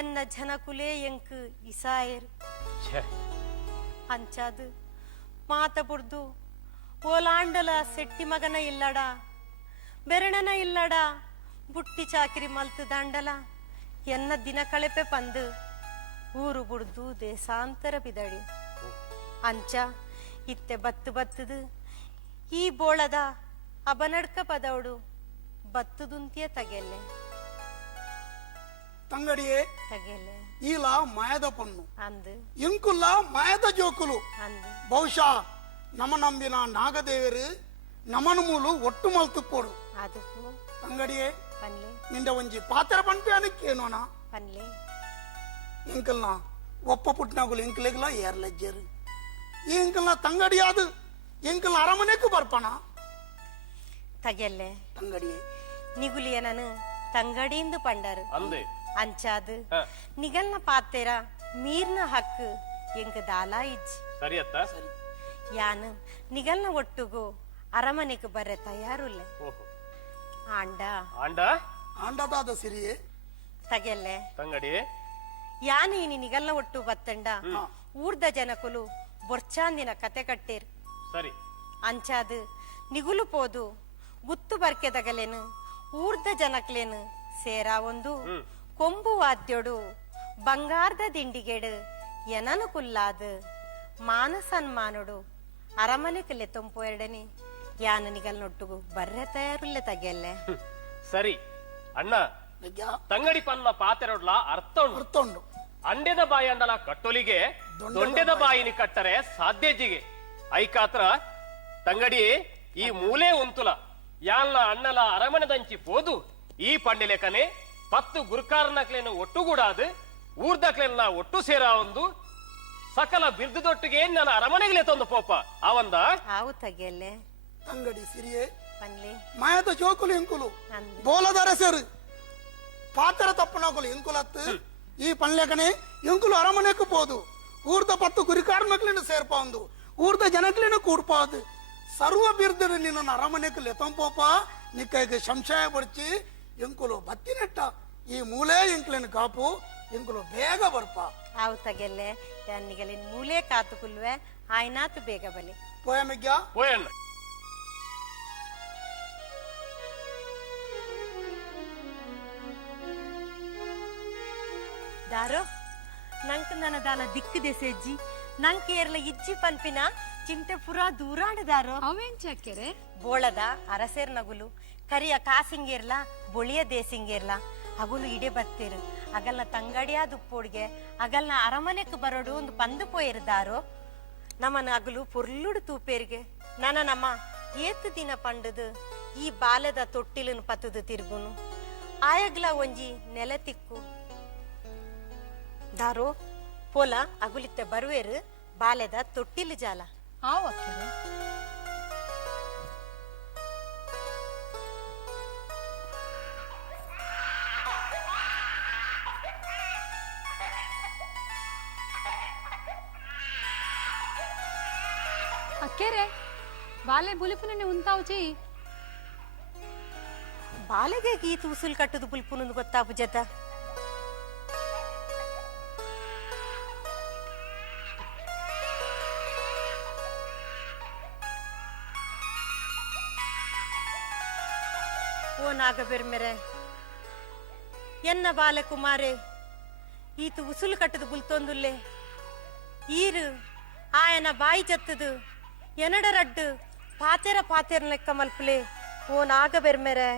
ಎನ್ನ ಜನಕುಲೇ ಎಂಕ್ ಇಸಾಯರ್ ಅಂಚಾದು ಮಾತ ಬುಡ್ದು ಓಲಾಂಡಲ ಸೆಟ್ಟಿ ಮಗನ ಇಲ್ಲಡ ಬೆರಣನ ಇಲ್ಲಡ ಬುಟ್ಟಿ ಚಾಕಿರಿ ಮಲ್ತು ದಾಂಡಲ ಎನ್ನ ದಿನ ಕಳೆಪೆ ಪಂದು ಊರು ಬುಡ್ದು ದೇಶಾಂತರ ಬಿದಡಿ ಅಂಚ ಇತ್ತೆ ಬತ್ತು ಬತ್ತದು ಈ ಬೋಳದ ಅಬನಡ್ಕ ಪದವಡು ಬತ್ತುದುಂತಿಯ ತಗೆಲ್ಲೆ ತಂಗಡಿಯೇ ತಗೆಲ್ಲೆ ಈಲ ಮಾಯದ ಪೊನ್ನು ಅಂದು ಇಂಕುಲ್ಲ ಮಾಯದ ಜೋಕುಲು ಅಂದು ಬಹುಶಃ ನಮ ನಂಬಿನ ನಾಗದೇವರು ನಮನ ಮೂಲು ಒಟ್ಟು ಮಲ್ತು ಕೊಡು ಅದಕ್ಕೂ ತಂಗಡಿಯೇ ಪನ್ಲೆ ನಿಂದ ಒಂಜಿ ಪಾತ್ರ ಪಂಪೆ ಅನಕ್ಕೇನೋನ ಪನ್ಲೆ ಇಂಕಲ್ನ ಒಪ್ಪ ಪುಟ್ನಾಗುಲು ಇಂಕಲೆಗ್ಲ ಏರ್ಲಜ್ಜರು ಈ ಇಂಕಲ್ನ ತಂಗಡಿಯಾದು ಇಂಕಲ್ ಅರಮನೆಗೂ ಬರ್ಪಣ ತಗೆಲ್ಲೆ ತಂಗಡಿಯೇ ನಿಗುಲಿಯ ನಾನು ತಂಗಡಿಯಿಂದ ಪಂಡರು ಅಂದೆ ಅಂಚಾದು ನಿಗಲ್ನ ಪಾತೆರ ಮೀರ್ನ ಹಕ್ಕು ಎಂಕ ದಾಲಾ ಇಜ್ಜಿ ಸರಿಯತ್ತ ಯಾನು ನಿಗಲ್ನ ಒಟ್ಟುಗು ಅರಮನೆಗೆ ಬರೆ ತಯಾರುಲ್ಲ ಓಹೋ ಆಂಡ ಆಂಡ ಆಂಡದಾದ ಸಿರಿಯೇ ತಗೆಲ್ಲೆ ತಂಗಡಿ ಯಾನು ಇನಿ ನಿಗಲ್ನ ಒಟ್ಟು ಬತ್ತಂಡ ಊರ್ದ ಜನಕುಲು ಬೊರ್ಚಾಂದಿನ ಕತೆ ಕಟ್ಟೇರು ಸರಿ ಅಂಚಾದು ನಿಗುಲು ಪೋದು ಗುತ್ತು ಬರ್ಕೆದಗಲೇನು ಊರ್ದ ಜನಕ್ಲೇನು ಸೇರಾ ಒಂದು ಕೊಂಬು ವಾದ್ಯೋಡು ಬಂಗಾರದ ದಿಂಡಿಗೆಡು ಎನನು ಕುಲ್ಲಾದು ಮಾನ ಸನ್ಮಾನೋಡು ಅರಮನೆಕಲ್ಲೆ ತೊಂಪು ಎರಡನೆ ಯಾನ ನಿಗಲ್ ನೊಟ್ಟುಗು ಬರ್ರೆ ತಯಾರುಲ್ಲೆ ತಗೆಲ್ಲೆ ಸರಿ ಅಣ್ಣ ತಂಗಡಿ ಪನ್ನ ಪಾತೆರೊಡ್ಲ ಅರ್ಥ ಉಂಟು ಅರ್ಥೊಂಡು ಅಂಡೆದ ಬಾಯಿ ಅಂಡಲ ಕಟ್ಟೊಲಿಗೆ ದೊಂಡೆದ ಬಾಯಿನಿ ಕಟ್ಟರೆ ಸಾಧ್ಯಜಿಗೆ ಐಕಾತ್ರ ತಂಗಡಿ ಈ ಮೂಲೆ ಉಂತುಲ ಯಾಲ್ನ ಅಣ್ಣಲ ಅರಮನೆದಂಚಿ ಪೋದು ಈ ಪಂಡಿಲೆಕನೆ 10 ಗುರ್ಕಾರನಕ್ಲೇನು ಒಟ್ಟುಗೂಡಾದು ಊರ್ದಕ್ಲೆಲ್ಲ ಒಟ್ಟು ಸೇರ ಒಂದು ಸಕಲ ಬಿರ್ದುದೊಟ್ಟಿಗೆ ನನ್ನ ಅರಮನೆಗೆ ತಂದು ಪೋಪ ಅವಂದ ಆವು ತಗೆಲ್ಲೆ ತಂಗಡಿ ಸಿರಿಯೇ ಪನ್ಲೆ ಮಾಯದ ಜೋಕುಲು ಇಂಕುಲು ಅಂದು ಬೋಲದಾರ ಸೇರು ಪಾತ್ರ ತಪ್ಪನಾಗುಲು ಇಂಕುಲತ್ತು ಈ ಪನ್ಲೆಕನೆ ಇಂಕುಲು ಅರಮನೆಗೂ ಪೋದು ಊರ್ದ 10 ಗುರಿಕಾರ್ನಕ್ಲಿನ ಸೇರ್ಪಾಂದು ಊರ್ದ ಜನಕ್ಲಿನ ಕೂಡ್ಪಾದು ಸರ್ವ ಬಿರ್ದನ ನಿನ್ನ ಅರಮನೆಗೆ ಲೆತಂಪೋಪ ನಿಕ್ಕೈಗೆ ಸಂಶಯ ಪಡಿಸಿ ಇಂಕುಲು ಬತ್ತಿನೆಟ್ಟ ಈ ಮೂಲೆ ಇಂಕ್ಲಿನ ಕಾಪು ಇಂಕುಲು ಬೇಗ ಬರ್ಪ ಆವು ತಗೆಲ್ಲೆ ಯಾನಿಗಲಿನ ಮೂಲೆ ಕಾತು ಕುಲ್ವೆ ಆಯ್ನಾತು ಬೇಗ ಬಲೆ ಪೋಯಮಿಗ್ಯ ಹೋಯಣ್ಣ ದಾರೋ ನಂಕ ನನ್ನ ದಾಲ ದಿಕ್ಕು ದೆಸೆಜ್ಜಿ ನಂಕ ಏರ್ಲ ಇಜ್ಜಿ ಪನ್ಪಿನ ಚಿಂತೆ ಪುರಾ ದೂರಾಡದಾರೋ ಅವೇನ್ ಚಕ್ಕೆರೆ ಬೋಳದ ಅರಸೇರ್ ನಗುಲು ಕರಿಯ ಕಾಸಿಂಗೇರ್ಲ ಬೊಳಿಯ ದೇಸಿಂಗೇರ್ಲ ಅಗುಲು ಇಡೆ ಬತ್ತೇರು ಅಗಲ್ನ ತಂಗಡಿಯಾದ ಉಪ್ಪೋಡ್ಗೆ ಅಗಲ್ನ ಅರಮನೆಕ್ ಬರೋಡು ಒಂದು ಪಂದು ಪೋಯಿರ್ದಾರೋ ನಮ್ಮನ ಅಗಲು ಪುರ್ಲುಡು ತೂಪೇರ್ಗೆ ನಮ್ಮ ಏತು ದಿನ ಪಂಡದು ಈ ಬಾಲದ ತೊಟ್ಟಿಲನ್ನು ಪತ್ತದು ತಿರ್ಗುನು ಆಯಗ್ಲ ಒಂಜಿ ನೆಲ ತಿಕ್ಕು ದಾರೋ ಪೋಲ ಅಗುಲಿತ್ತೆ ಬರುವೇರು ಬಾಲೆದ ತೊಟ್ಟಿಲು ಜಾಲ ಅಕ್ಕೆರೆ ಬಾಲೆ ಬುಲಿಪುನೆ ಉಂತಾವುಚಿ ಬಾಲೆಗೆ ಈ ತೂಸುಲ್ ಕಟ್ಟುದು ಬುಲ್ಪುನಂದು ಗೊತ್ತಾಪು ಜತ ನಾಗಬೆರ್ಮೆರೆ ಎನ್ನ ಬಾಲಕುಮಾರೆ ಈತು ಉಸುಲು ಕಟ್ಟದು ಬುಲ್ತೊಂದುಲ್ಲೆ ಈರು ಆಯನ ಬಾಯಿ ಜತ್ತದು ಎನಡರಡ್ಡು ಪಾತೆರ ಪಾತೆರ ಲೆಕ್ಕ ಮಲ್ಪಲೆ ಓ ನಾಗಬೆರ್ಮೆರೆ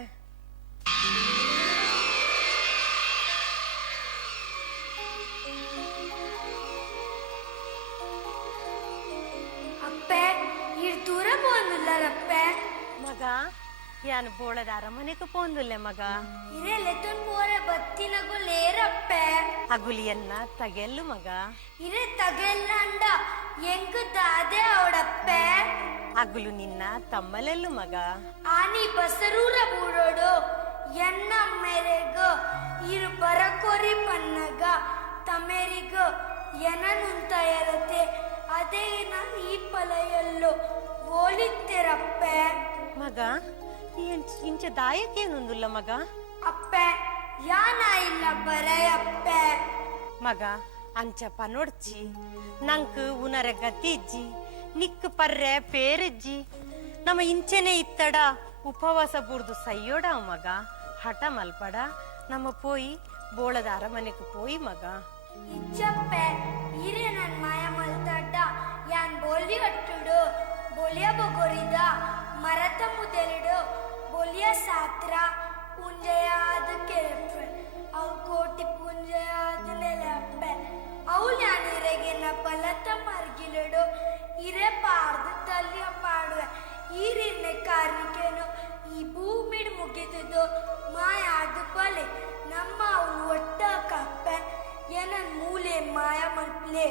ಅಪ್ಪೆ ಇರ್ ದೂರ പോന്നില്ലറപ്പേ ಮಗ ಯಾನ್ ಬೋಳದ ಅರಮನೆಗೆ ಪೋಂದುಲ್ಲೆ ಮಗ ಇರೆ ಲೆತನ್ ಪೋರೆ ಬತ್ತಿನಗು ಲೇರಪ್ಪೆ ಅಗುಲಿಯನ್ನ ತಗೆಲ್ಲು ಮಗ ಇರೆ ತಗೆಲ್ಲಂಡ ಎಂಕ ದಾದೆ ಅವಡಪ್ಪೆ ಅಗುಲು ನಿನ್ನ ತಮ್ಮಲೆಲ್ಲು ಮಗ ಆನಿ ಬಸರೂರ ಬೂಡೋಡು ಎನ್ನ ಮೆರೆಗು ಇರು ಬರಕೊರಿ ಪನ್ನಗ ತಮೆರಿಗ ಎನನುಂತ ಎರತೆ ಅದೇ ಈ ಪಲಯಲ್ಲೋ ಓಲಿತ್ತೆರಪ್ಪೆ ಮಗ ಇಂಚ ದಾಯಕ್ಕೇನೊಂದುಲ್ಲ ಮಗ ಅಪ್ಪೆ ಯಾನ ಇಲ್ಲ ಬರೆಯಪ್ಪೆ ಮಗ ಅಂಚ ಪನೊಡ್ಚಿ ನಂಕ್ ಉನರೆ ಗತಿಜ್ಜಿ ನಿಕ್ ಪರ್ರೆ ಪೇರಿಜ್ಜಿ ನಮ್ಮ ಇಂಚೆನೆ ಇತ್ತಡ ಉಪವಾಸ ಬುರ್ದು ಸಯ್ಯೋಡ ಮಗ ಹಠ ಮಲ್ಪಡ ನಮ್ಮ ಪೋಯಿ ಬೋಳದ ಅರಮನೆಗೆ ಪೋಯಿ ಮಗ ಇಚ್ಚಪ್ಪೆ ಇರೆ ನನ್ ಮಾಯ ಮಲ್ತಡ್ಡ ಯಾನ್ ಬೋಲಿ ಒಟ್ಟುಡು ಬೋಲಿಯ ಬೊಗೊರಿದ ಮರತ ಮುದೆಲಿಡು ಬೋಲಿಯ ಸಾತ್ರ ಪುಂಜಯಾದ ಕೆಳಪೆ ಅವು ಕೋಟಿ ಪುಂಜಯಾದ ನೆಲಪ್ಪೆ ಅವು ഞാൻ ഇരകിന പലത്ത മർഗിലിടു ഇരെ പാർದು തല്ലിയ പാടുವೆ ಈರಿನ ಕಾರ್ಮಿಕನು ಈ ಭೂಮಿಡ್ ಮುಗಿದುದು ಮಾಯಾದು ಬಲೆ ನಮ್ಮ ಅವನು ಒಟ್ಟ ಕಪ್ಪೆ ಏನನ್ ಮೂಲೆ ಮಾಯ ಮಲ್ಪ್ಲೆ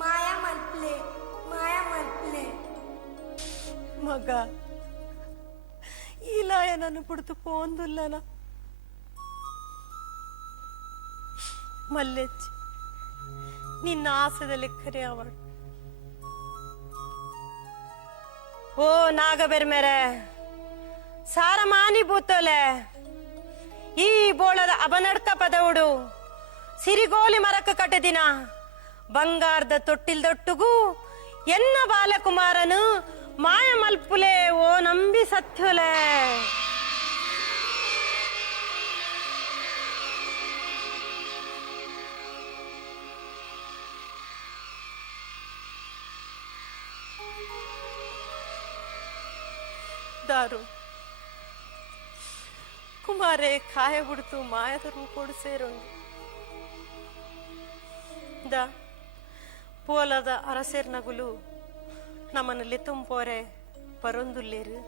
ಮಾಯ ಮಲ್ಪ್ಲೆ ಮಾಯ ಮಲ್ಪ್ಲೆ ಮಗ ಇಲಾಯ ನನ್ನ ಬಿಡ್ತು ಪೋಂದುಲ್ಲನ ಮಲ್ಲೆಚ್ಚಿ ನಿನ್ನ ಆಸದ ಲೆಕ್ಕರೆ ಅವಳು ಓ ನಾಗಬೆರ್ಮೆರೆ ಸಾರ ಮಾನಿ ಬೂತೋಲೆ ಈ ಬೋಳದ ಅಬನಡ್ಕ ಪದವುಡು ಸಿರಿಗೋಲಿ ಮರಕ ಕಟ್ಟದಿನ ಬಂಗಾರದ ತೊಟ್ಟಿಲ್ದೊಟ್ಟುಗೂ ಎನ್ನ ಬಾಲಕುಮಾರನು ಮಾಯ ಮಲ್ಪುಲೆ ಓ ನಂಬಿ ಸತ್ಯುಲೆ ದಾರು ಕುಮಾರೆ ಕಾಯ ಬಿಡ್ತು ಮಾಯದ ರೂಪೋಡು ಸೇರೋಂಡು ದ ಪೋಲದ ಅರಸೇರ್ ನಗುಲು ನಮ್ಮನ್ನು ಲೆತ್ತುಂಪೋರೆ ಪರೊಂದುಲ್ಲೇರು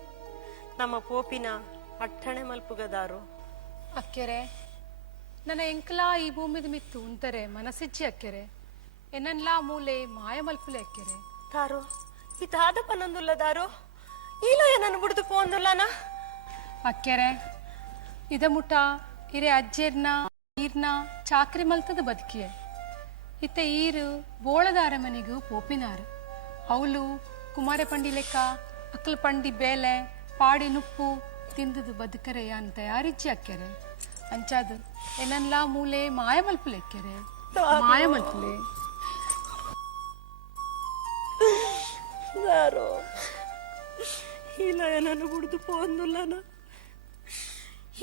ನಮ್ಮ ಪೋಪಿನ ಅಟ್ಟಣೆ ಮಲ್ಪುಗದಾರು ಅಕ್ಕೆರೆ ನನ್ನ ಎಂಕ್ಲಾ ಈ ಭೂಮಿದ ಮಿತ್ತು ಉಂತರೆ ಮನಸ್ಸಿಜ್ಜಿ ಅಕ್ಕೆರೆ ಎನ್ನನ್ಲಾ ಮೂಲೆ ಮಾಯ ಮಲ್ಪುಲೆ ಅಕ್ಕೆರೆ ದಾರು ಇದಾದ ಪನ್ನೊಂದುಲ್ಲ ದಾರು ಇಲ್ಲ ಏನನ್ನು ಬಿಡ್ದು ಪೋಂದುಲ್ಲನ ಅಕ್ಕೆರೆ ಇದ ಮುಟ ಇರೆ ಅಜ್ಜೇರ್ನ ಈರ್ನ ಚಾಕ್ರಿ ಮಲ್ತದ ಬದುಕಿಯೆ ಇತ್ತೆ ಈರು ಬೋಳದ ಅರಮನೆಗೂ ಪೋಪಿನಾರು ಅವಳು ಕುಮಾರ ಪಂಡಿ ಲೆಕ್ಕ ಅಕ್ಕಲ ಪಂಡಿ ಬೇಲೆ ಪಾಡಿ ನುಪ್ಪು ತಿಂದದು ಬದುಕರೆ ಅಂತ ತಯಾರಿಜ್ಜಿ ಅಕ್ಕೆರೆ ಅಂಚಾದು ಏನನ್ಲಾ ಮೂಲೆ ಮಾಯ ಮಲ್ಪುಲೆ ಅಕ್ಕೆರೆ ಮಾಯ ಮಲ್ಪುಲೆ ದಾರು ಇಲ್ಲ ಏನನ್ನು ಬಿಡ್ದು ಪೋಂದುಲ್ಲನ